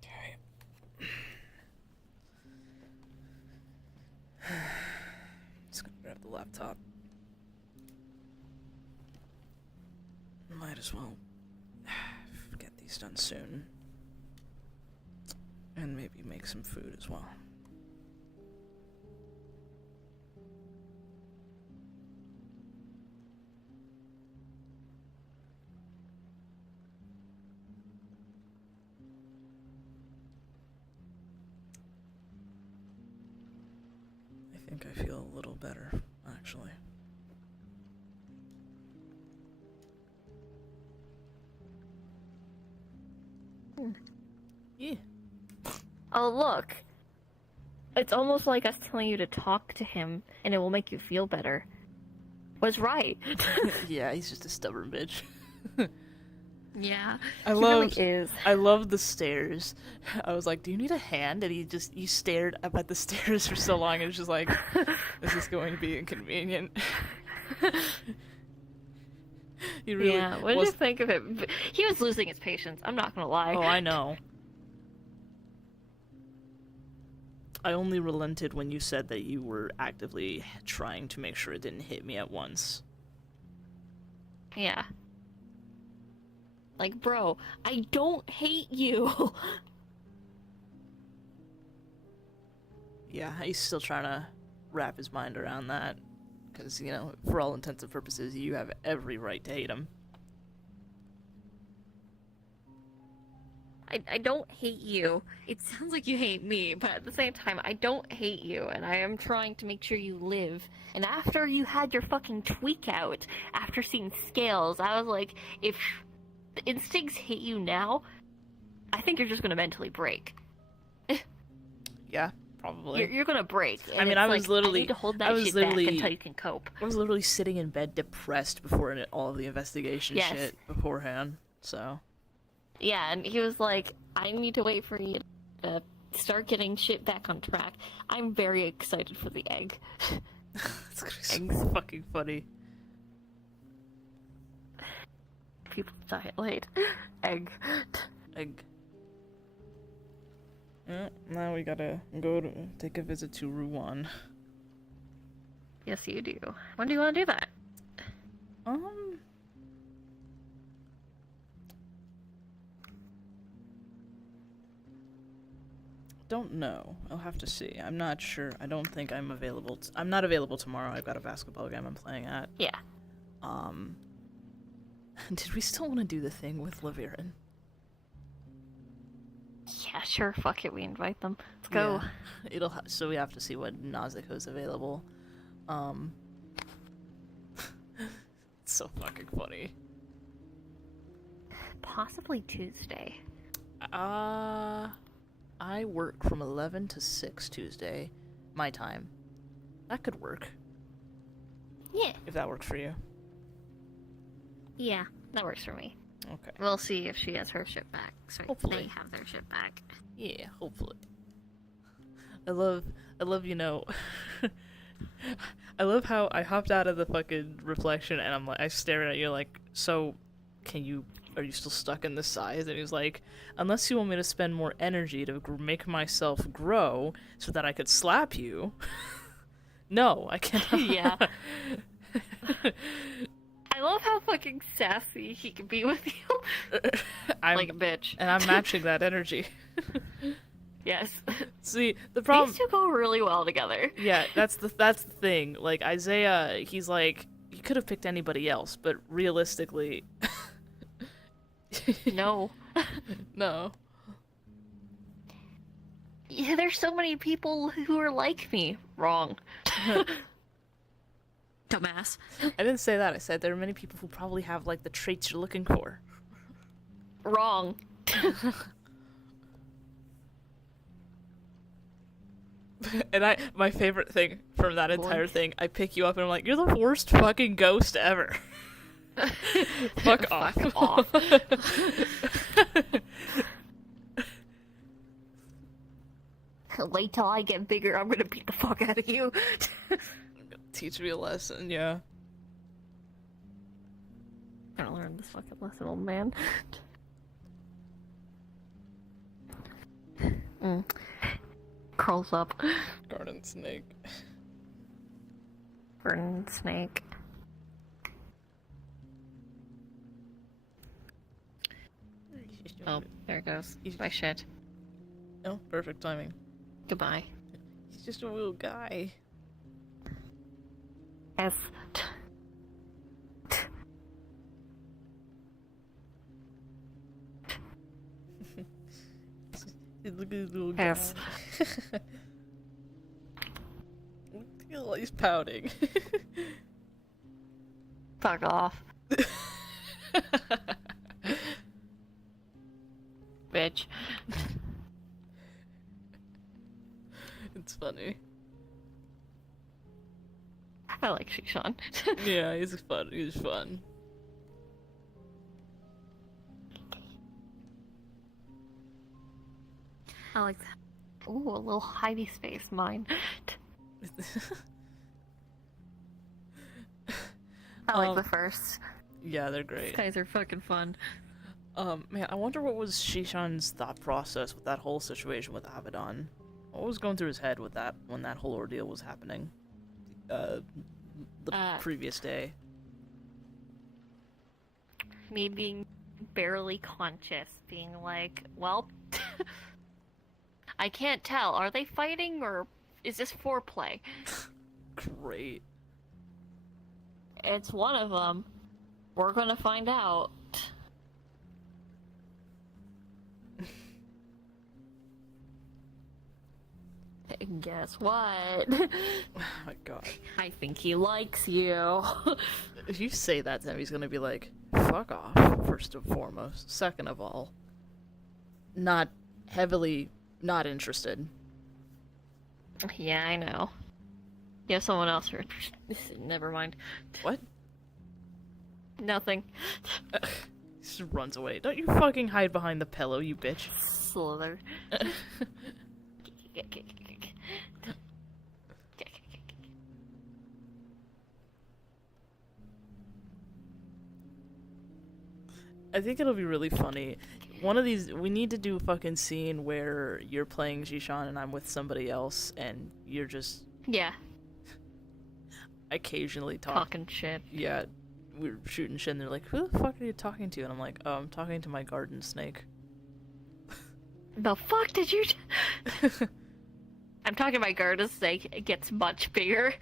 Okay. Just gonna grab the laptop. Might as well get these done soon. And maybe make some food as well. I think I feel a little better, actually. Yeah. Oh, look. It's almost like us telling you to talk to him, and it will make you feel better. Was right. Yeah, he's just a stubborn bitch. Yeah. I love the stairs. I was like, do you need a hand? And he stared up at the stairs for so long, and was just like, this is going to be inconvenient. He really what did you think of it? He was losing his patience, I'm not gonna lie. Oh, I know. I only relented when you said that you were actively trying to make sure it didn't hit me at once. Yeah. Like, bro, I don't hate you. Yeah, he's still trying to wrap his mind around that. Because, you know, for all intents and purposes, you have every right to hate him. I don't hate you. It sounds like you hate me, but at the same time, I don't hate you, and I am trying to make sure you live. And after you had your fucking tweak out, after seeing scales, I was like, if the instincts hit you now, I think you're just gonna mentally break. Yeah, probably. You're gonna break. I and mean, it's I was like, literally... I need to hold that I was shit literally, back until you can cope. I was literally sitting in bed depressed before all of the investigation Yes. shit beforehand, so... Yeah, and he was like, I need to wait for you to start getting shit back on track. I'm very excited for the egg. It's gonna be so fucking funny. People die late. Egg. Egg. Now we gotta go to take a visit to Ruan. Yes, you do. When do you want to do that? Don't know. I'll have to see. I'm not sure. I don't think I'm available. I'm not available tomorrow. I've got a basketball game I'm playing at. Yeah. Did we still want to do the thing with Laviren? Yeah, sure. Fuck it. We invite them. Let's go. Yeah. So we have to see what Nazuko's available. It's so fucking funny. Possibly Tuesday. I work from 11 to 6 Tuesday, my time. That could work. Yeah. If that works for you. Yeah, that works for me. Okay. We'll see if she has her ship back. Sorry, Hopefully. they have their ship back. Yeah, hopefully. I love, you know, I love how I hopped out of the fucking reflection and I'm like, I stared at you like, so, are you still stuck in the size? And he's like, unless you want me to spend more energy to make myself grow so that I could slap you. No, I cannot. Yeah. I love how fucking sassy he can be with you. Like a bitch. And I'm matching that energy. Yes. See, the problem... These two go really well together. Yeah, that's the thing. Like, Isaiah, he's like, he could have picked anybody else, but realistically... No. No. Yeah, there's so many people who are like me. Wrong. Dumbass. I didn't say that. I said there are many people who probably have, like, the traits you're looking for. Wrong. And my favorite thing from that entire thing, I pick you up and I'm like, you're the worst fucking ghost ever. Fuck off. Fuck off. Wait till I get bigger, I'm gonna beat the fuck out of you. Teach me a lesson, yeah. I'm gonna learn this fucking lesson, old man. Curls up. Garden snake. Garden snake. Oh, there it goes. My shit. Oh, perfect timing. Goodbye. He's just a little guy. Yes. Look at his little guy. Yes. Oh, he's pouting. Fuck off. Bitch. It's funny. I like Shishan. Yeah, he's fun. He's fun. I like that. Ooh, a little hidey space mine. I like the first. Yeah, they're great. These guys are fucking fun. Man, I wonder what was Shishan's thought process with that whole situation with Abaddon. What was going through his head with that when that whole ordeal was happening? The previous day. Me being barely conscious, being like, well, I can't tell. Are they fighting or is this foreplay? Great. It's one of them. We're gonna find out. Guess what? Oh my god. I think he likes you. If you say that to him, he's gonna be like, fuck off, first and foremost. Second of all, not interested. Yeah, I know. You have someone else. Never mind. What? Nothing. He just runs away. Don't you fucking hide behind the pillow, you bitch. Slither. I think it'll be really funny. One of these, we need to do a fucking scene where you're playing Jishan and I'm with somebody else, and you're just Yeah. occasionally Talking shit. Yeah, we're shooting shit, and they're like, "Who the fuck are you talking to?" And I'm like, "Oh, I'm talking to my garden snake." The fuck did you? I'm talking my garden snake. It gets much bigger.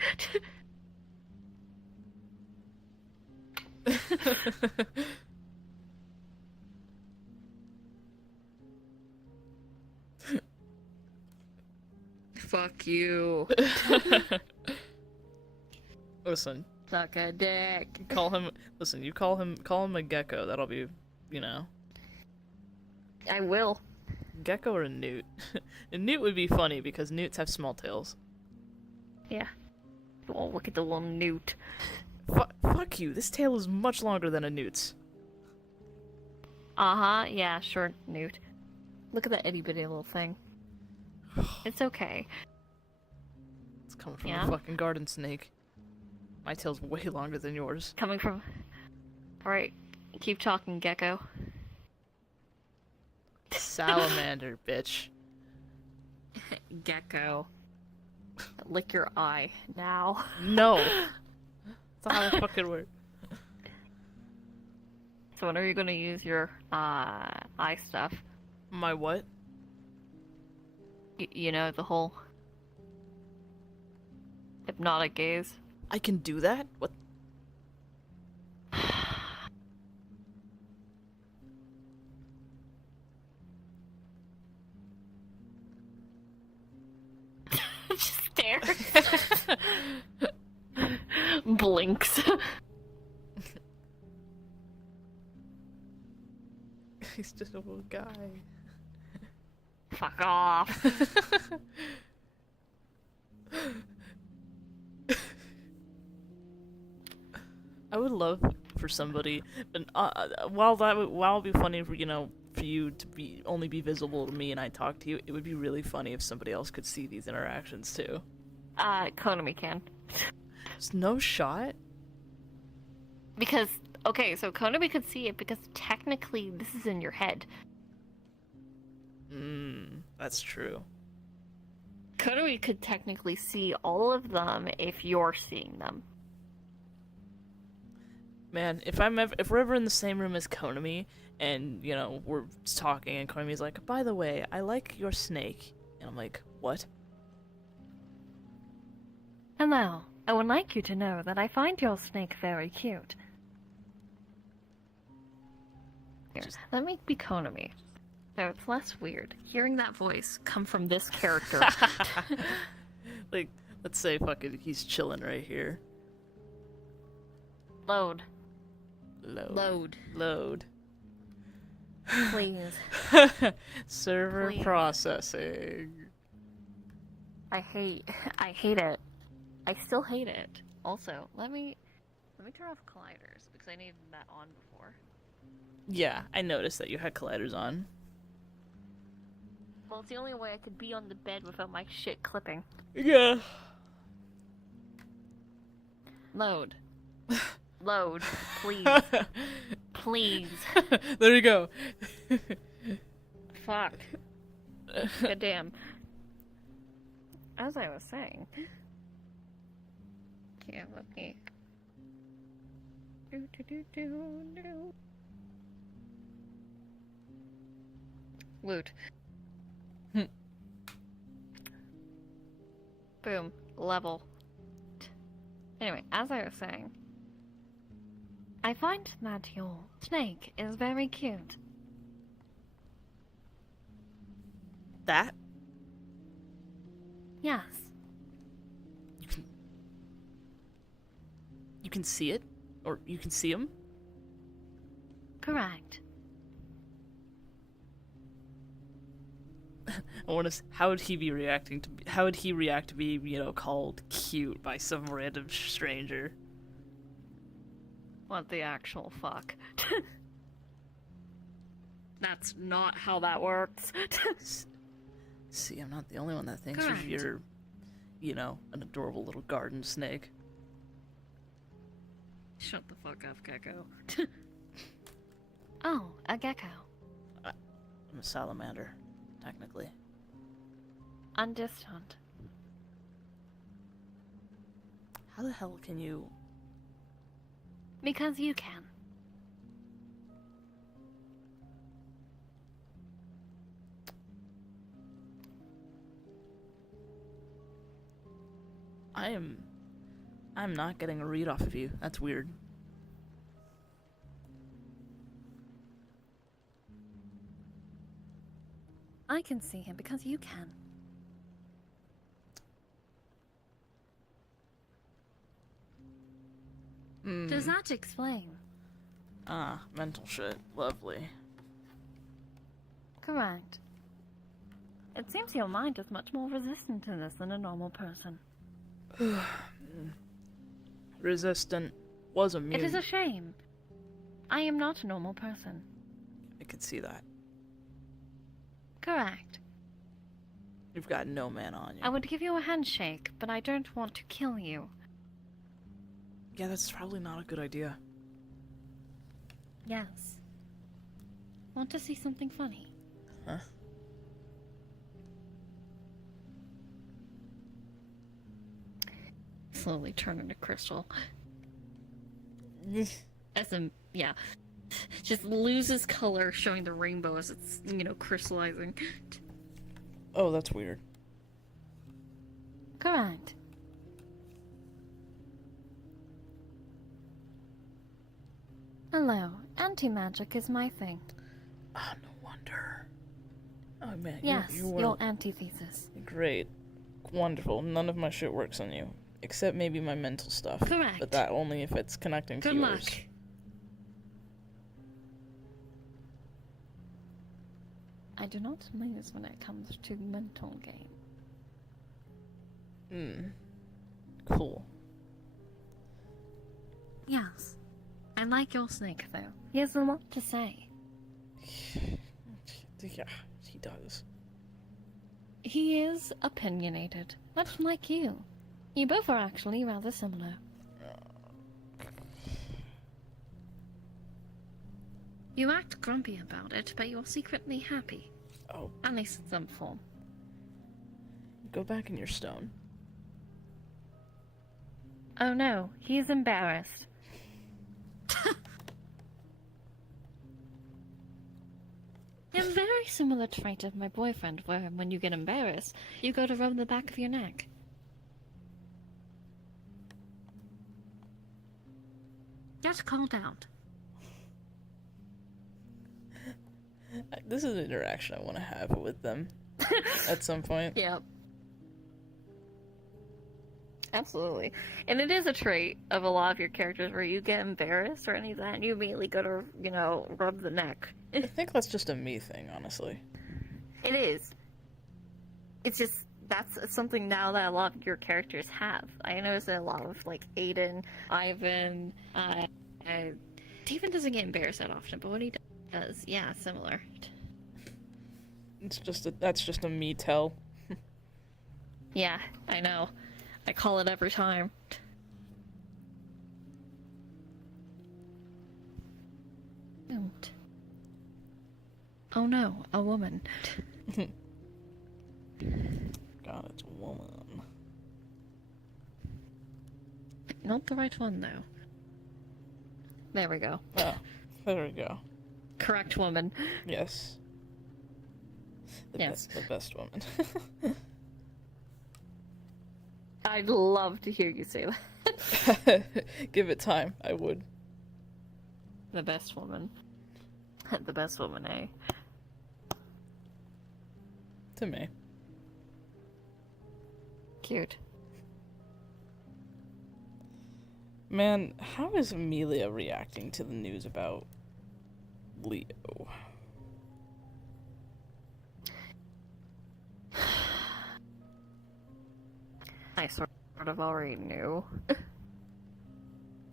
Fuck you. Listen. Suck a dick. Call him. Listen, you call him a gecko. That'll be, you know. I will. Gecko or a newt? A newt would be funny because newts have small tails. Yeah. Oh, look at the little newt. Fuck you. This tail is much longer than a newt's. Uh-huh. Yeah, sure, newt. Look at that itty bitty little thing. It's okay. It's coming from a fucking garden snake. My tail's way longer than yours. Coming from... Alright, keep talking, gecko. Salamander, bitch. Gecko. Lick your eye, now. No! That's not how it fucking works. So when are you gonna use your, eye stuff? My what? You know, the whole... hypnotic gaze. I can do that? What? Just stare. Blinks. He's just a little guy. Fuck off. I would love for somebody, and while it'd be funny for for you to only be visible to me and I talk to you, it would be really funny if somebody else could see these interactions too. Konami can. There's no shot. Because okay, so Konami could see it because technically this is in your head. That's true. Konami could technically see all of them if you're seeing them. Man, if we're ever in the same room as Konami, and we're talking, and Konami's like, "By the way, I like your snake," and I'm like, "What?" Hello, I would like you to know that I find your snake very cute. Here, let me be Konami, so it's less weird hearing that voice come from this character. Like, let's say fucking he's chilling right here. Load. Please. Server Please. processing. I hate it. I still hate it. Also, let me turn off colliders because I needed that on before. Yeah, I noticed that you had colliders on. Well, it's the only way I could be on the bed without my shit clipping. Yeah. Load, please. Please. There you go. Fuck. God damn. As I was saying. Yeah, let me. Do. Loot. Boom. Level. Anyway, as I was saying, I find that your snake is very cute. That? Yes. You can see it? Or you can see him? Correct. I want to. How would he be reacting to? How would he react to being, called cute by some random stranger? What the actual fuck? That's not how that works. See, I'm not the only one that thinks Correct. you're, an adorable little garden snake. Shut the fuck up, Gecko. Oh, a gecko. I'm a salamander, technically. Understood. How the hell can you? Because you can. I'm not getting a read off of you. That's weird. I can see him because you can. Does that explain? Ah, mental shit. Lovely. Correct. It seems your mind is much more resistant to this than a normal person. Resistant. Was immune. It is a shame. I am not a normal person. I could see that. Correct. You've got no man on you. I would give you a handshake, but I don't want to kill you. Yeah, that's probably not a good idea. Yes. Want to see something funny? Huh? Slowly turn into crystal. Yeah. Just loses color, showing the rainbow as it's, crystallizing. Oh, that's weird. Correct. Hello. Anti-magic is my thing. Ah, no wonder. Oh man, Yes, you were your antithesis. great, wonderful. None of my shit works on you, except maybe my mental stuff. Correct. But that only if it's connecting Good to luck. yours. I do not lose when it comes to mental game. Cool. Yes. I like your snake, though. He has a lot to say. Yeah, he does. He is opinionated, much like you. You both are actually rather similar. You act grumpy about it, but you're secretly happy. Oh. At least in some form. Go back in your stone. Oh no, he's embarrassed. A very similar trait of my boyfriend, where when you get embarrassed, you go to rub the back of your neck. Just called out. This is an interaction I want to have with them at some point. Yep. Absolutely. And it is a trait of a lot of your characters where you get embarrassed or any of that, and you immediately go to, rub the neck. I think that's just a me thing, honestly. It is. It's just, that's something now that a lot of your characters have. I notice that a lot of, Aiden, Ivan, Steven doesn't get embarrassed that often, but when he does, yeah, similar. That's just a me tell. Yeah, I know. I call it every time. Don't. Oh no, a woman. God, it's a woman. Not the right one, though. There we go. Oh, there we go. Correct woman. Yes. The best woman. I'd love to hear you say that. Give it time, I would. The best woman. The best woman, eh? To me. Cute. Man, how is Amelia reacting to the news about Leo? I sort of already knew.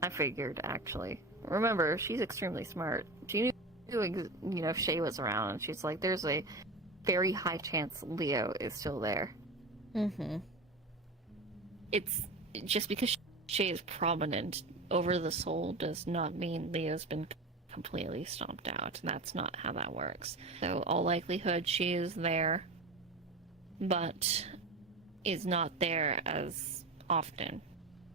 I figured, actually. Remember, she's extremely smart. She knew, Shay was around, and she's like, there's a very high chance Leo is still there. Mm-hmm. It's just because Shay is prominent over the soul does not mean Leo's been completely stomped out. That's not how that works. So, all likelihood, she is there, but is not there as often.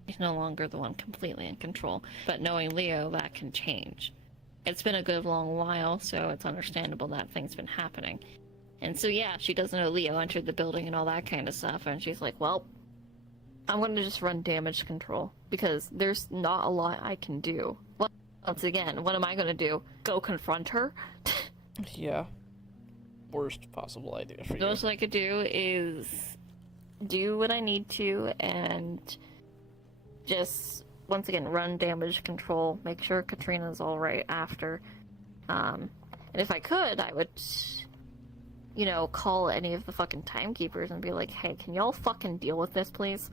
He's no longer the one completely in control. But knowing Leo, that can change. It's been a good long while, so it's understandable that things been happening. And so yeah, she doesn't know Leo entered the building and all that kind of stuff, and she's like, well, I'm gonna just run damage control, because there's not a lot I can do. Well, once again, what am I gonna do? Go confront her? Yeah. Worst possible idea for you. The most I could do is do what I need to, and just, once again, run damage control, make sure Katrina's alright after. And if I could, I would, call any of the fucking timekeepers and be like, hey, can y'all fucking deal with this, please?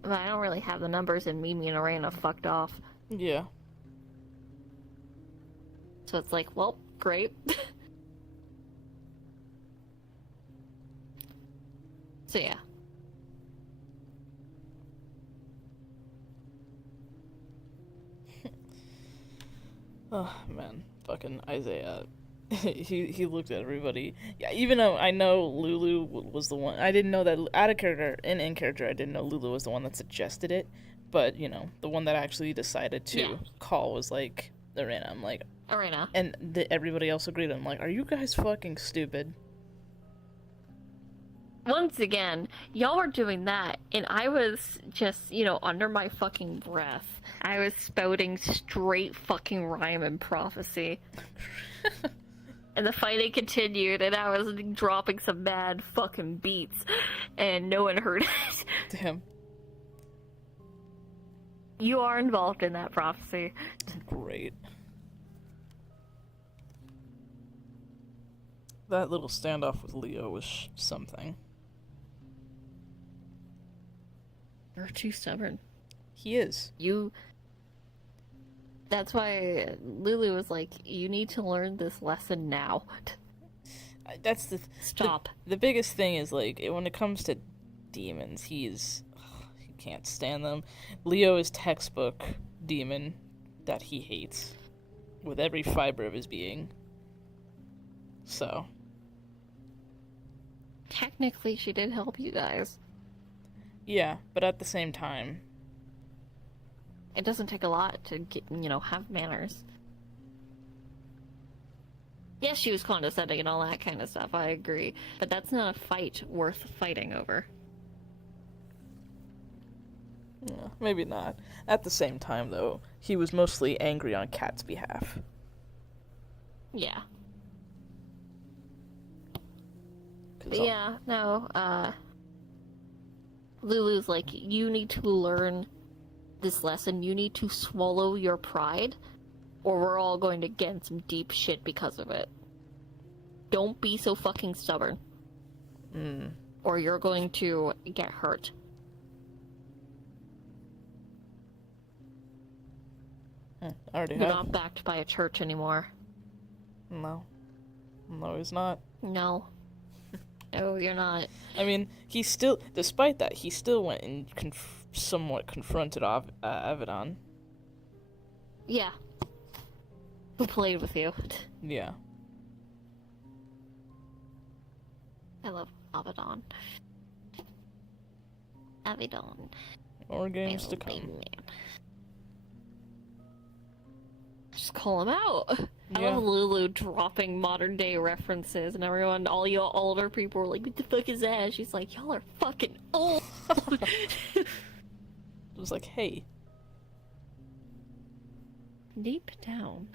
But I don't really have the numbers, and Mimi and Arena fucked off. Yeah. So it's like, well, great. So yeah. Oh man, fucking Isaiah. he looked at everybody. Yeah, even though I know Lulu was the one. I didn't know that out of character and in character. I didn't know Lulu was the one that suggested it. But the one that actually decided to call was like Arena. I'm like Arena, and everybody else agreed. I'm like, are you guys fucking stupid? Once again, y'all were doing that, and I was just, under my fucking breath. I was spouting straight fucking rhyme and prophecy. And the fighting continued, and I was dropping some mad fucking beats, and no one heard it. Damn. You are involved in that prophecy. Great. That little standoff with Leo was something. You're too stubborn. He is. That's why Lulu was like, you need to learn this lesson now. That's the... Stop. The biggest thing is, like, when it comes to demons, he can't stand them. Leo is textbook demon that he hates. With every fiber of his being. So. Technically, she did help you guys. Yeah, but at the same time... It doesn't take a lot to get, have manners. Yes, she was condescending and all that kind of stuff, I agree. But that's not a fight worth fighting over. Yeah, maybe not. At the same time, though, he was mostly angry on Kat's behalf. Yeah. But yeah, no, Lulu's like, you need to learn this lesson. You need to swallow your pride, or we're all going to get in some deep shit because of it. Don't be so fucking stubborn. Or you're going to get hurt. Already You're have. not backed by a church anymore. No. No, he's not. No. No, you're not. I mean, he still, despite that, he still went and somewhat confronted Avedon. Yeah. Who played with you? Yeah. I love Avedon. Avedon. More games to come. Just call him out. I love Lulu dropping modern day references, and everyone, all you older people were like, what the fuck is that? She's like, y'all are fucking old. It was like, hey. Deep down.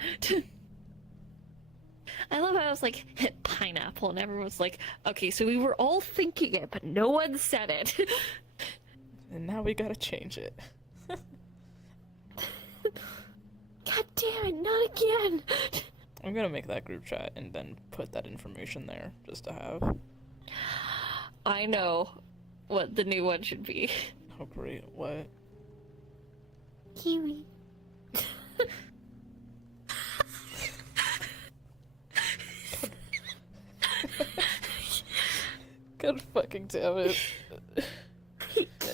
I love how I was like, pineapple, and everyone was like, okay, so we were all thinking it, but no one said it. And now we gotta change it. God damn it, not again! I'm gonna make that group chat and then put that information there, just to have. I know what the new one should be. Oh great, what? Kiwi. God fucking damn it.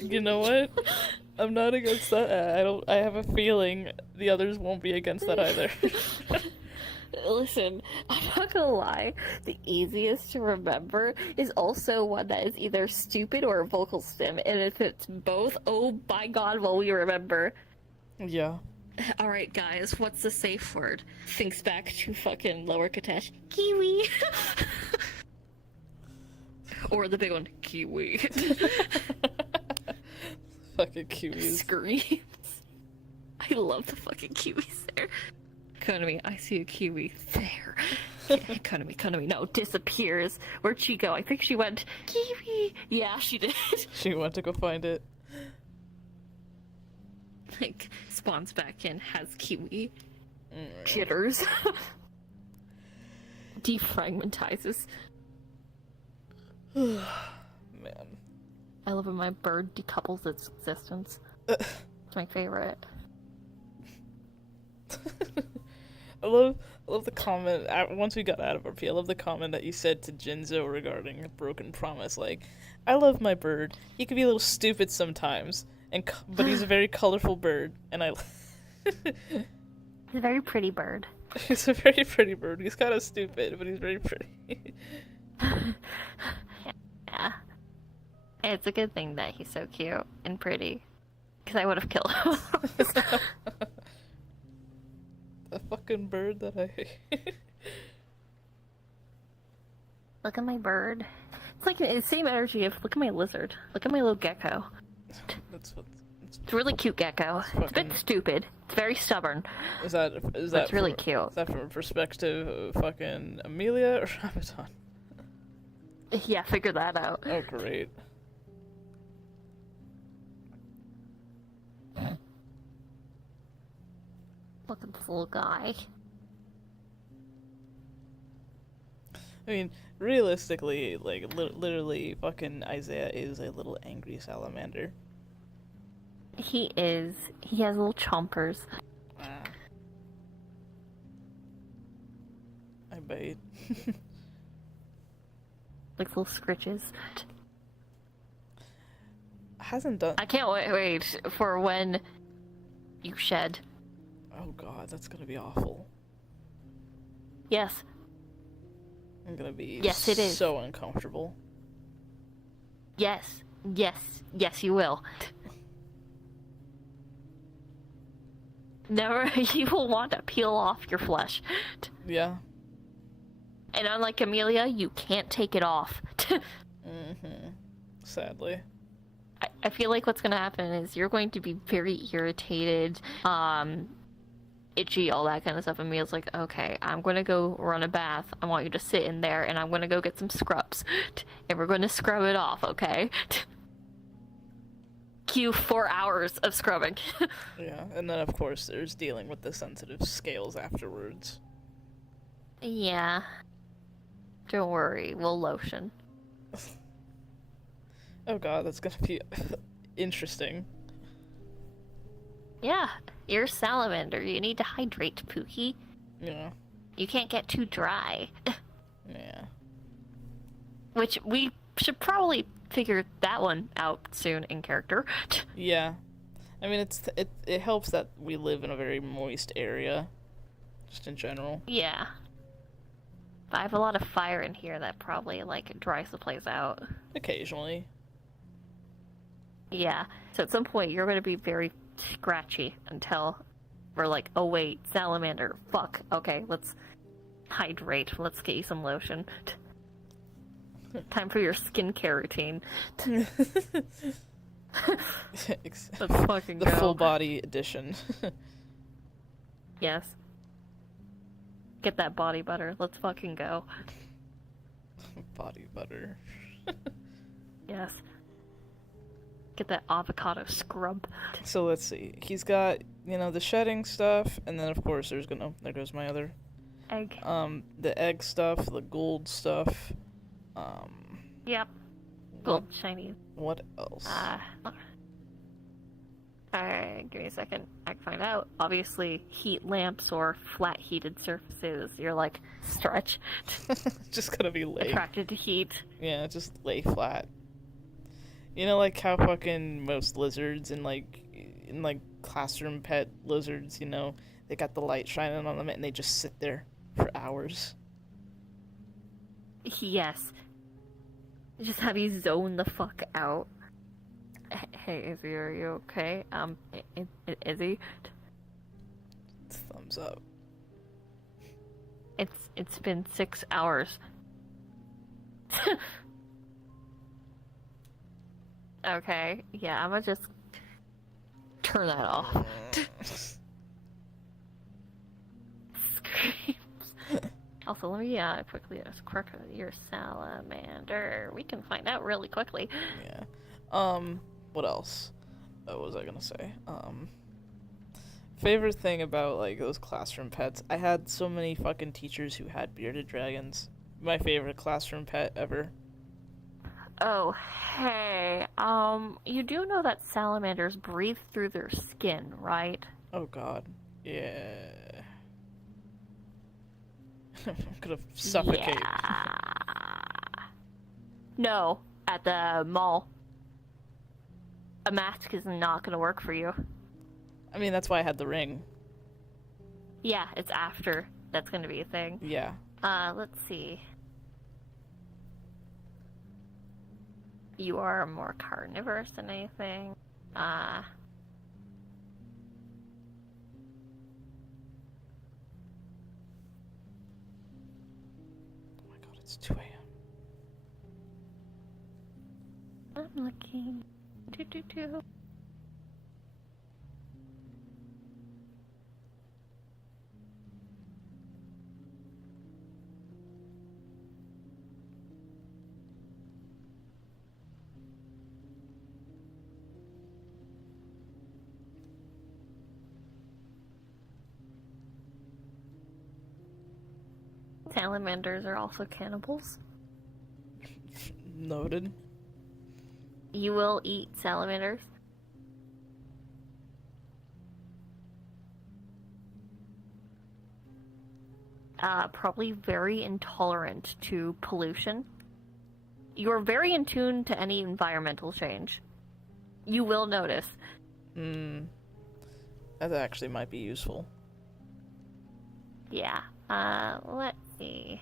You know what? I'm not against that. I have a feeling the others won't be against that either. Listen, I'm not gonna lie, the easiest to remember is also one that is either stupid or a vocal stim, and if it's both, oh by god, will we remember. Yeah. Alright guys, what's the safe word? Thinks back to fucking Lower Katesh. Kiwi! Or the big one, kiwi. Fucking kiwis. Screams. I love the fucking kiwis there. Konami, I see a kiwi there. Yeah, Konami, no, disappears. Where'd she go? I think she went, kiwi! Yeah, she did. She went to go find it. Like, spawns back in, has kiwi. Jitters. Defragmentizes. Man. I love when my bird decouples its existence. It's my favorite. I love the comment, once we got out of RP, I love the comment that you said to Jinzo regarding Broken Promise, like, I love my bird. He can be a little stupid sometimes, but he's a very colorful bird, and I... He's a very pretty bird. He's a very pretty bird. He's kind of stupid, but he's very pretty. Yeah. It's a good thing that he's so cute and pretty, because I would have killed him. The fucking bird that I hate. Look at my bird. It's like the same energy of look at my lizard. Look at my little gecko. It's a really cute gecko. It's a bit stupid. It's very stubborn. Is that it's really cute. Is that from a perspective of fucking Amelia or Ramadan? Yeah, figure that out. Oh, great. Look at this little guy. I mean, realistically, like, literally, fucking Isaiah is a little angry salamander. He is. He has little chompers. I bet. Like little scritches. Hasn't done. I can't wait for when you shed. Oh god, that's gonna be awful. Yes. I'm gonna be yes, it is. So uncomfortable. Yes. Yes, you will. Never, you will want to peel off your flesh. Yeah. And unlike Amelia, you can't take it off. Sadly. I feel like what's gonna happen is you're going to be very irritated, itchy, all that kind of stuff. And Amelia's like, okay, I'm gonna go run a bath. I want you to sit in there, and I'm gonna go get some scrubs. And we're gonna scrub it off, okay? Cue 4 hours of scrubbing. Yeah, and then of course there's dealing with the sensitive scales afterwards. Yeah. Don't worry, we'll lotion. Oh god, that's gonna be interesting. Yeah, you're a salamander. You need to hydrate, Pookie. Yeah. You can't get too dry. Yeah. Which we should probably figure that one out soon in character. Yeah. I mean, it helps that we live in a very moist area, just in general. Yeah. But I have a lot of fire in here that probably, like, dries the place out. Occasionally. Yeah. So at some point, you're going to be very scratchy until we're like, oh wait, salamander, fuck. Okay, let's hydrate. Let's get you some lotion. Time for your skincare routine. Let's fucking the go. full body edition. Yes. Get that body butter. Let's fucking go. Body butter. Yes. Get that avocado scrub. So let's see. He's got, the shedding stuff, and then of course there goes my other egg. The egg stuff, the gold stuff. Yep. Gold shiny. What else? Alright, give me a second. I can find out. Obviously, heat lamps or flat heated surfaces. You're like, stretch. Just gotta be lay. Attracted to heat. Yeah, just lay flat. Like how fucking most lizards and in classroom pet lizards, they got the light shining on them and they just sit there for hours. Yes. Just have you zone the fuck out. Hey, Izzy, are you okay? Izzy? Thumbs up. It's been 6 hours. Okay, yeah, I'm gonna just turn that off. Screams. Also, let me quickly ask Quirk, your salamander. We can find out really quickly. Yeah. What else? What was I gonna say? Favorite thing about those classroom pets? I had so many fucking teachers who had bearded dragons. My favorite classroom pet ever. Oh, hey, you do know that salamanders breathe through their skin, right? Oh god. Yeah. I'm gonna suffocate. Yeah. No, at the mall. A mask is not gonna work for you. I mean, that's why I had the ring. Yeah, it's after. That's gonna be a thing. Yeah. Let's see. You are more carnivorous than anything. Oh my god, it's 2 a.m. I'm looking. Do. Salamanders are also cannibals. Noted. You will eat salamanders. Probably very intolerant to pollution. You're very in tune to any environmental change. You will notice. That actually might be useful. Yeah. Let's see.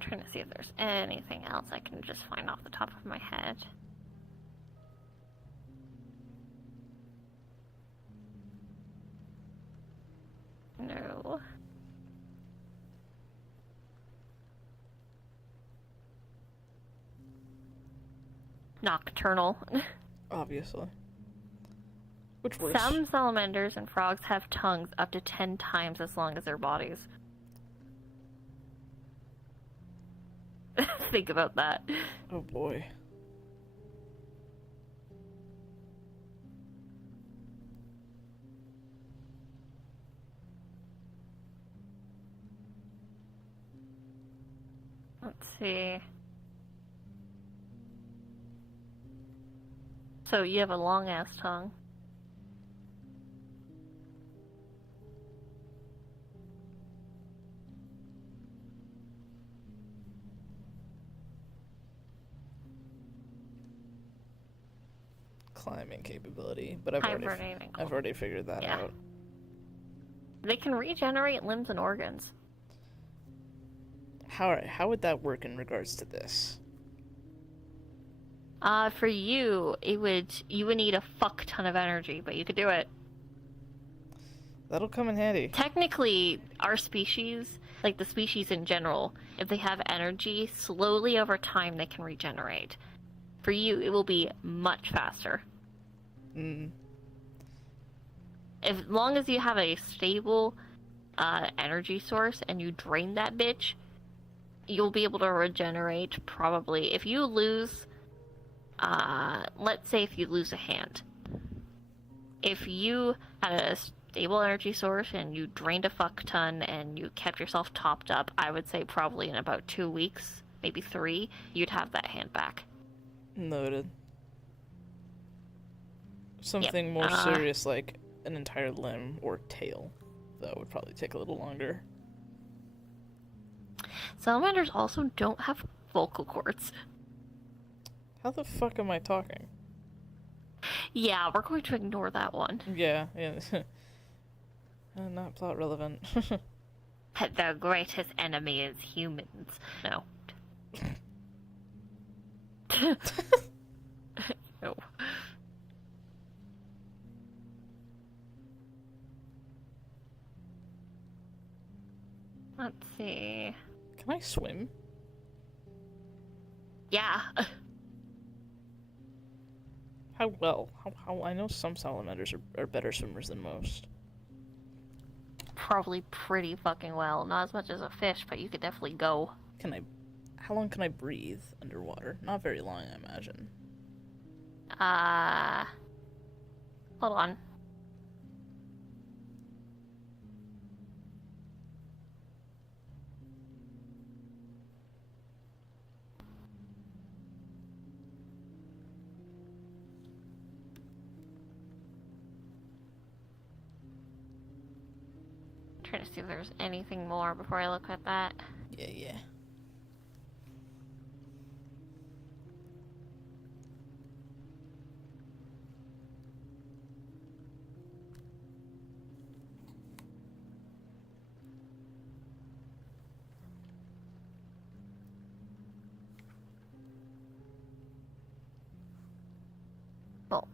Trying to see if there's anything else I can just find off the top of my head. No. Nocturnal. Obviously. Which works. Some salamanders and frogs have tongues up to 10 times as long as their bodies. Think about that. Oh boy. Let's see. So you have a long ass tongue. Climbing capability, but I've Hibernating. already figured that Yeah. out. They can regenerate limbs and organs. How would that work in regards to this? For you, you would need a fuck ton of energy, but you could do it. That'll come in handy. Technically, our species, like the species in general, if they have energy, slowly over time they can regenerate. For you, it will be much faster. As long as you have a stable energy source and you drain that bitch, you'll be able to regenerate probably. If you lose, let's say if you lose a hand. If you had a stable energy source and you drained a fuck ton and you kept yourself topped up, I would say probably in about 2 weeks, maybe 3, you'd have that hand back. Noted. Something more serious like an entire limb or tail, though, would probably take a little longer. Salamanders also don't have vocal cords. How the fuck am I talking? Yeah, we're going to ignore that one. Yeah. Not plot relevant. The greatest enemy is humans. No. No. Let's see. Can I swim? Yeah. How well? How I know some salamanders are better swimmers than most. Probably pretty fucking well. Not as much as a fish, but you could definitely go. How long can I breathe underwater? Not very long, I imagine. Hold on. Trying to see if there's anything more before I look at that. Yeah. Well,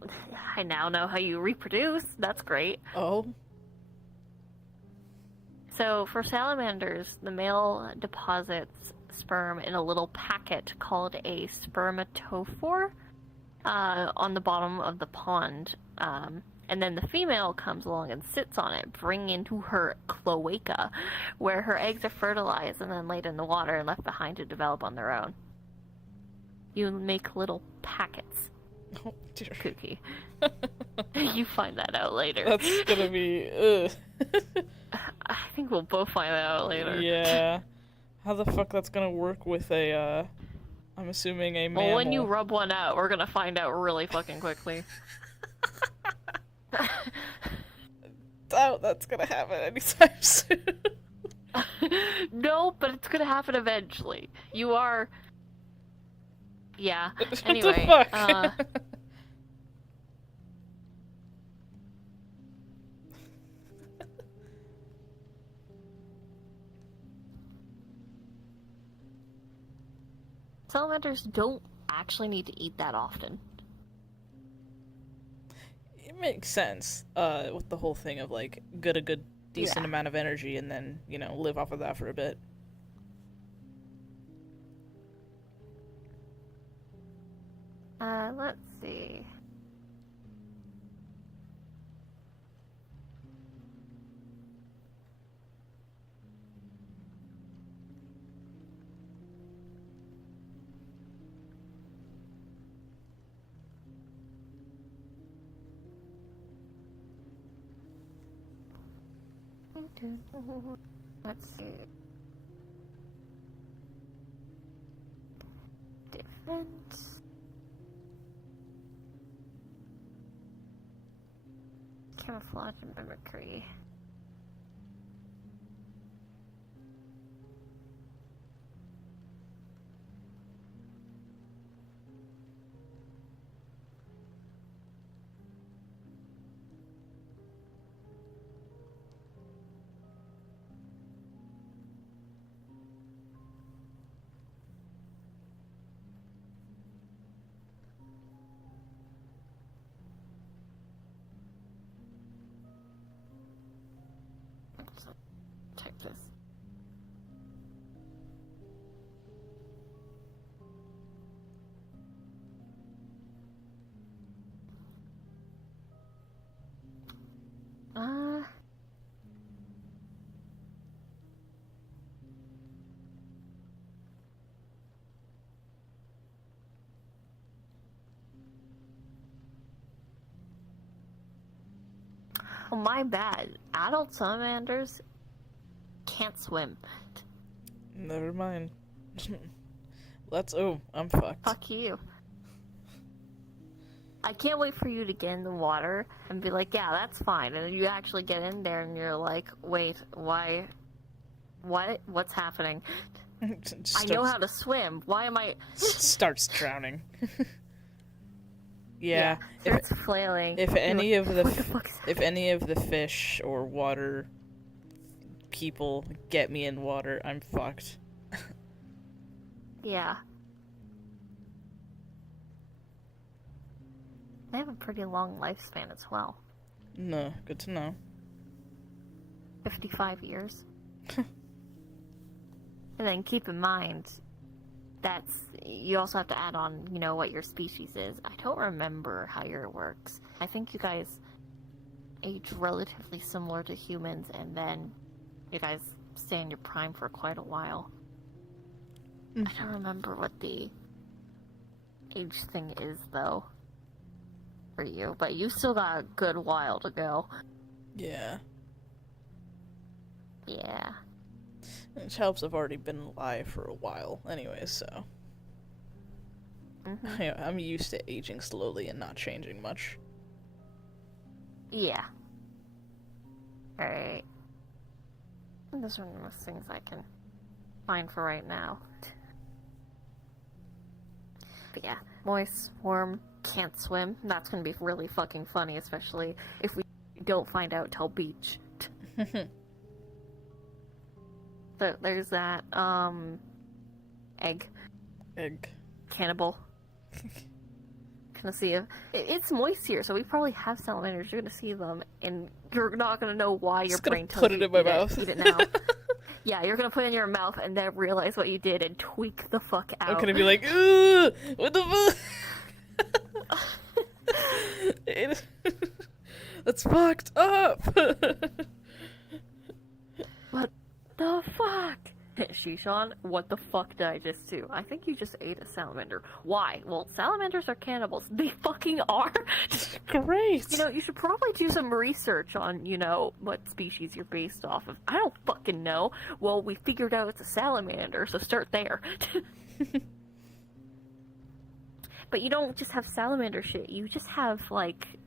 I now know how you reproduce. That's great. Oh. So for salamanders, the male deposits sperm in a little packet called a spermatophore on the bottom of the pond. And then the female comes along and sits on it, bringing into her cloaca, where her eggs are fertilized and then laid in the water and left behind to develop on their own. You make little packets. Oh, dear. Kooky. You find that out later. That's gonna be... ugh. I think we'll both find that out later. Yeah. How the fuck that's gonna work with a, I'm assuming a mammal. Well, when you rub one out, we're gonna find out really fucking quickly. Doubt that's gonna happen anytime soon. No, but it's gonna happen eventually. You are... Yeah. What Anyway, the fuck? Salamanders don't actually need to eat that often. It makes sense, with the whole thing of, like, get a good, decent amount of energy and then, live off of that for a bit. Let's see. Let's see. Defense. Camouflage and mimicry. Oh, my bad. Adult salamanders can't swim. Never mind. I'm fucked. Fuck you. I can't wait for you to get in the water and be like, yeah, that's fine. And then you actually get in there and you're like, wait, why? What? What's happening? I know how to swim. Why am I... Starts drowning. Yeah. Starts flailing. If You're any like, of "What the fuck is if any of the fish or water people get me in water, I'm fucked. Yeah. They have a pretty long lifespan as well. No, good to know. 55 years. And then keep in mind, you also have to add on, what your species is. I don't remember how yours works. I think you guys age relatively similar to humans, and then you guys stay in your prime for quite a while. I don't remember what the age thing is, though, for you. But you still got a good while to go. Yeah. Yeah. Which helps I've already been alive for a while anyway, so... I'm used to aging slowly and not changing much. Yeah. Alright. Those are the most things I can find for right now. But yeah, moist, warm, can't swim. That's gonna be really fucking funny, especially if we don't find out till beach. So there's that, egg. Cannibal. Gonna see if it's moist here, so we probably have salamanders. You're gonna see them, and you're not gonna know why your brain tells put you it in my mouth. Eat it now. Yeah, you're gonna put it in your mouth and then realize what you did and tweak the fuck out. I'm gonna be like, ooh, what the fuck? That's fucked up. What the fuck? Shishan, what the fuck did I just do? I think you just ate a salamander. Why? Well, salamanders are cannibals. They fucking are. Great. You should probably do some research on, what species you're based off of. I don't fucking know. Well, we figured out it's a salamander, so start there. But you don't just have salamander shit. You just have,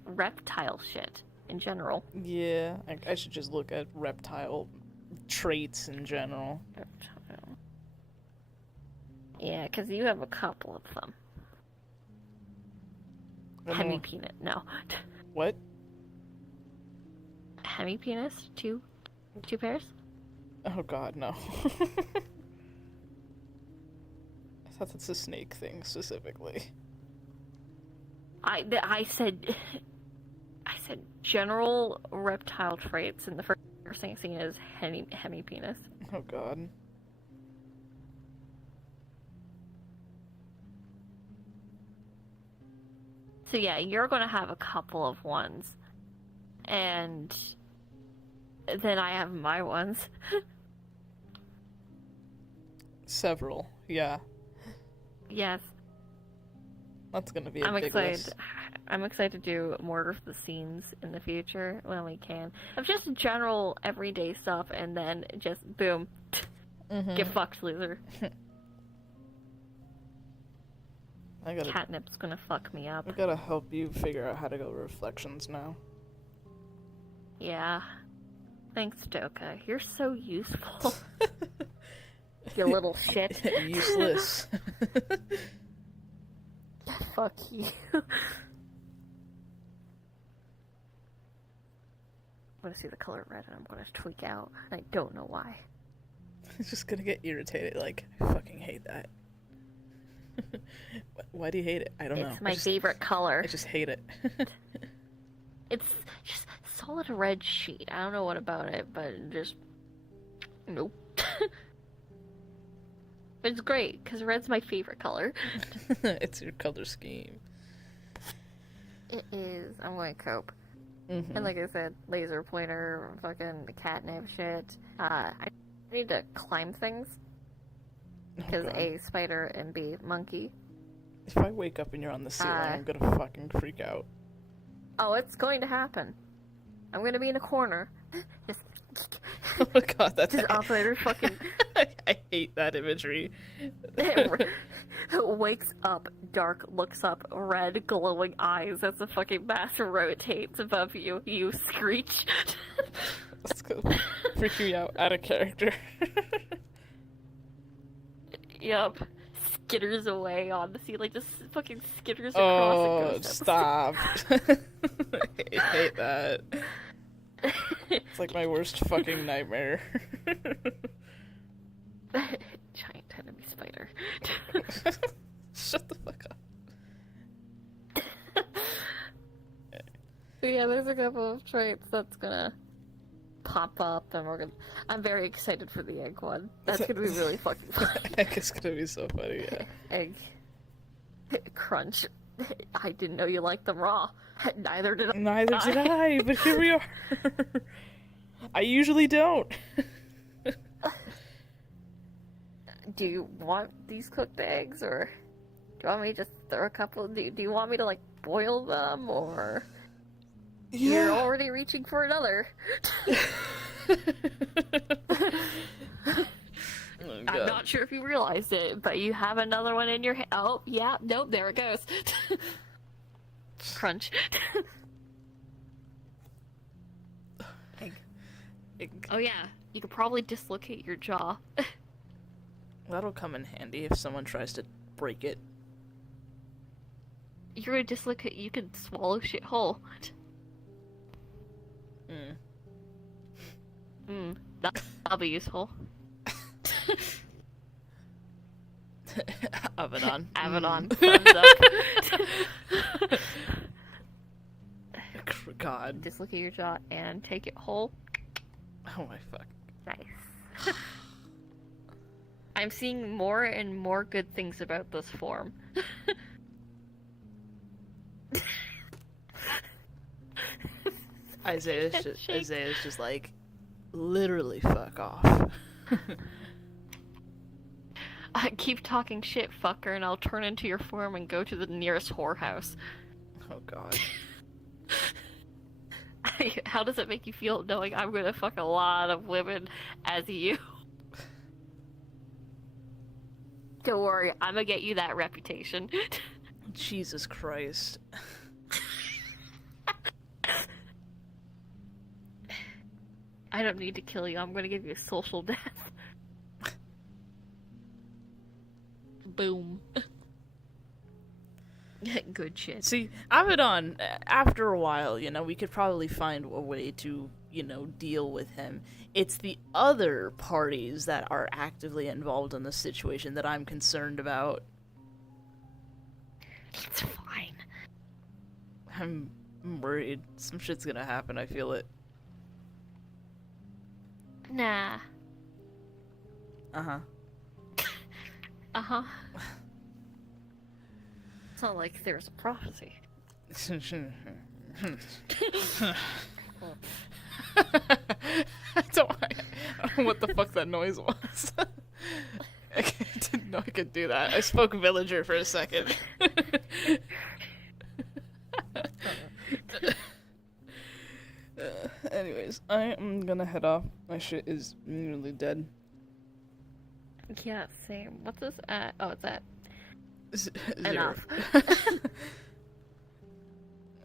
reptile shit in general. Yeah, I should just look at reptile traits in general. Yeah, because you have a couple of them. Hemipenis, no. What? Hemipenis? Two pairs? Oh god, no. I thought that's a snake thing, specifically. I said general reptile traits, and the first thing seen is hemipenis. Oh god. So yeah, you're gonna have a couple of ones. And then I have my ones. Several, yeah. Yes. That's gonna be a I'm big excited. list. I'm excited to do more of the scenes in the future when we can. Of just general everyday stuff, and then just boom, get fucked, loser. Catnip's gonna fuck me up. I gotta help you figure out how to go reflections now. Yeah. Thanks, Doka. You're so useful. You little shit. Useless. Fuck you. I'm gonna see the color red and I'm gonna tweak out. I don't know why. I'm just gonna get irritated, I fucking hate that. Why do you hate it? I don't know. It's my favorite color. I just hate it. It's just solid red sheet. I don't know what about it, but just... Nope. It's great, because red's my favorite color. It's your color scheme. It is. I'm going to cope. And like I said, laser pointer, fucking catnip shit. I need to climb things. Because A, spider, and B, monkey. If I wake up and you're on the ceiling, I'm gonna fucking freak out. Oh, it's going to happen. I'm gonna be in a corner. Just, Oh my god, that's just operator fucking I hate that imagery. wakes up, dark, looks up, red, glowing eyes as the fucking mass rotates above you. You screech. Let's go. Freak you out of character. Yup. Skitters away on the sea, like just fucking skitters across Oh, and goes stop. I hate that. It's like my worst fucking nightmare. Giant enemy spider. Shut the fuck up. So yeah, there's a couple of traits that's gonna pop up, and I'm very excited for the egg one. That's gonna be really fucking fun. Egg is gonna be so funny, yeah. Egg. Crunch. I didn't know you liked them raw. Neither did I. Neither did I, but here we are. I usually don't. Do you want these cooked eggs, or do you want me to just throw a couple? Do you want me to like boil them, or you're already reaching for another? I'm not sure if you realized it, but you have another one in your hand. Oh, yeah, nope, there it goes. Crunch. Oh yeah, you could probably dislocate your jaw. That'll come in handy if someone tries to break it. You're gonna dislocate. You can swallow shit whole. That'll be useful. Avedon. Avedon. Thumbs up. God. Dislocate your jaw and take it whole. Oh my fuck. Nice. I'm seeing more and more good things about this form. Isaiah's just like, literally fuck off. Keep talking shit, fucker, and I'll turn into your form and go to the nearest whorehouse. Oh god. How does it make you feel knowing I'm gonna fuck a lot of women as you? Don't worry, I'm gonna get you that reputation. Jesus Christ. I don't need to kill you, I'm gonna give you a social death. Boom. Good shit. See, Avedon, after a while, we could probably find a way to, deal with him. It's the other parties that are actively involved in this situation that I'm concerned about. It's fine. I'm worried. Some shit's gonna happen, I feel it. Nah. Uh-huh. Uh-huh. It's not like there's a prophecy. I don't know what the fuck that noise was. I didn't know I could do that. I spoke villager for a second. Anyways, I am gonna head off. My shit is nearly dead. Yeah, same. What's this at? Oh, it's at... Enough.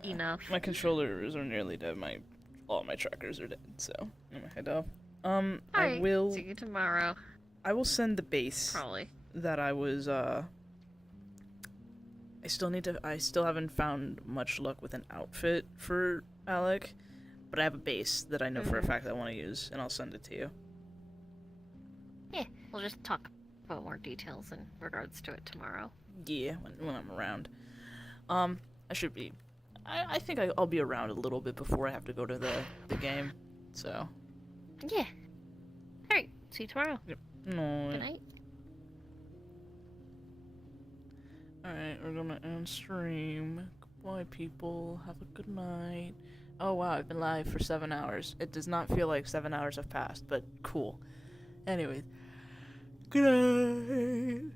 Enough. My controllers are nearly dead. All my trackers are dead, so I'm gonna head off. Alright, I will... see you tomorrow. I will send the base. Probably. That I was, I still haven't found much luck with an outfit for Alec, but I have a base that I know for a fact that I want to use, and I'll send it to you. Yeah, we'll just talk about more details in regards to it tomorrow. Yeah, when I'm around. I should be... I think I'll be around a little bit before I have to go to the game, so... Yeah. Alright, see you tomorrow. Yep. No. Good night. Alright, we're gonna end stream. Goodbye, people. Have a good night. Oh wow, I've been live for 7 hours. It does not feel like 7 hours have passed, but cool. Anyway, good night.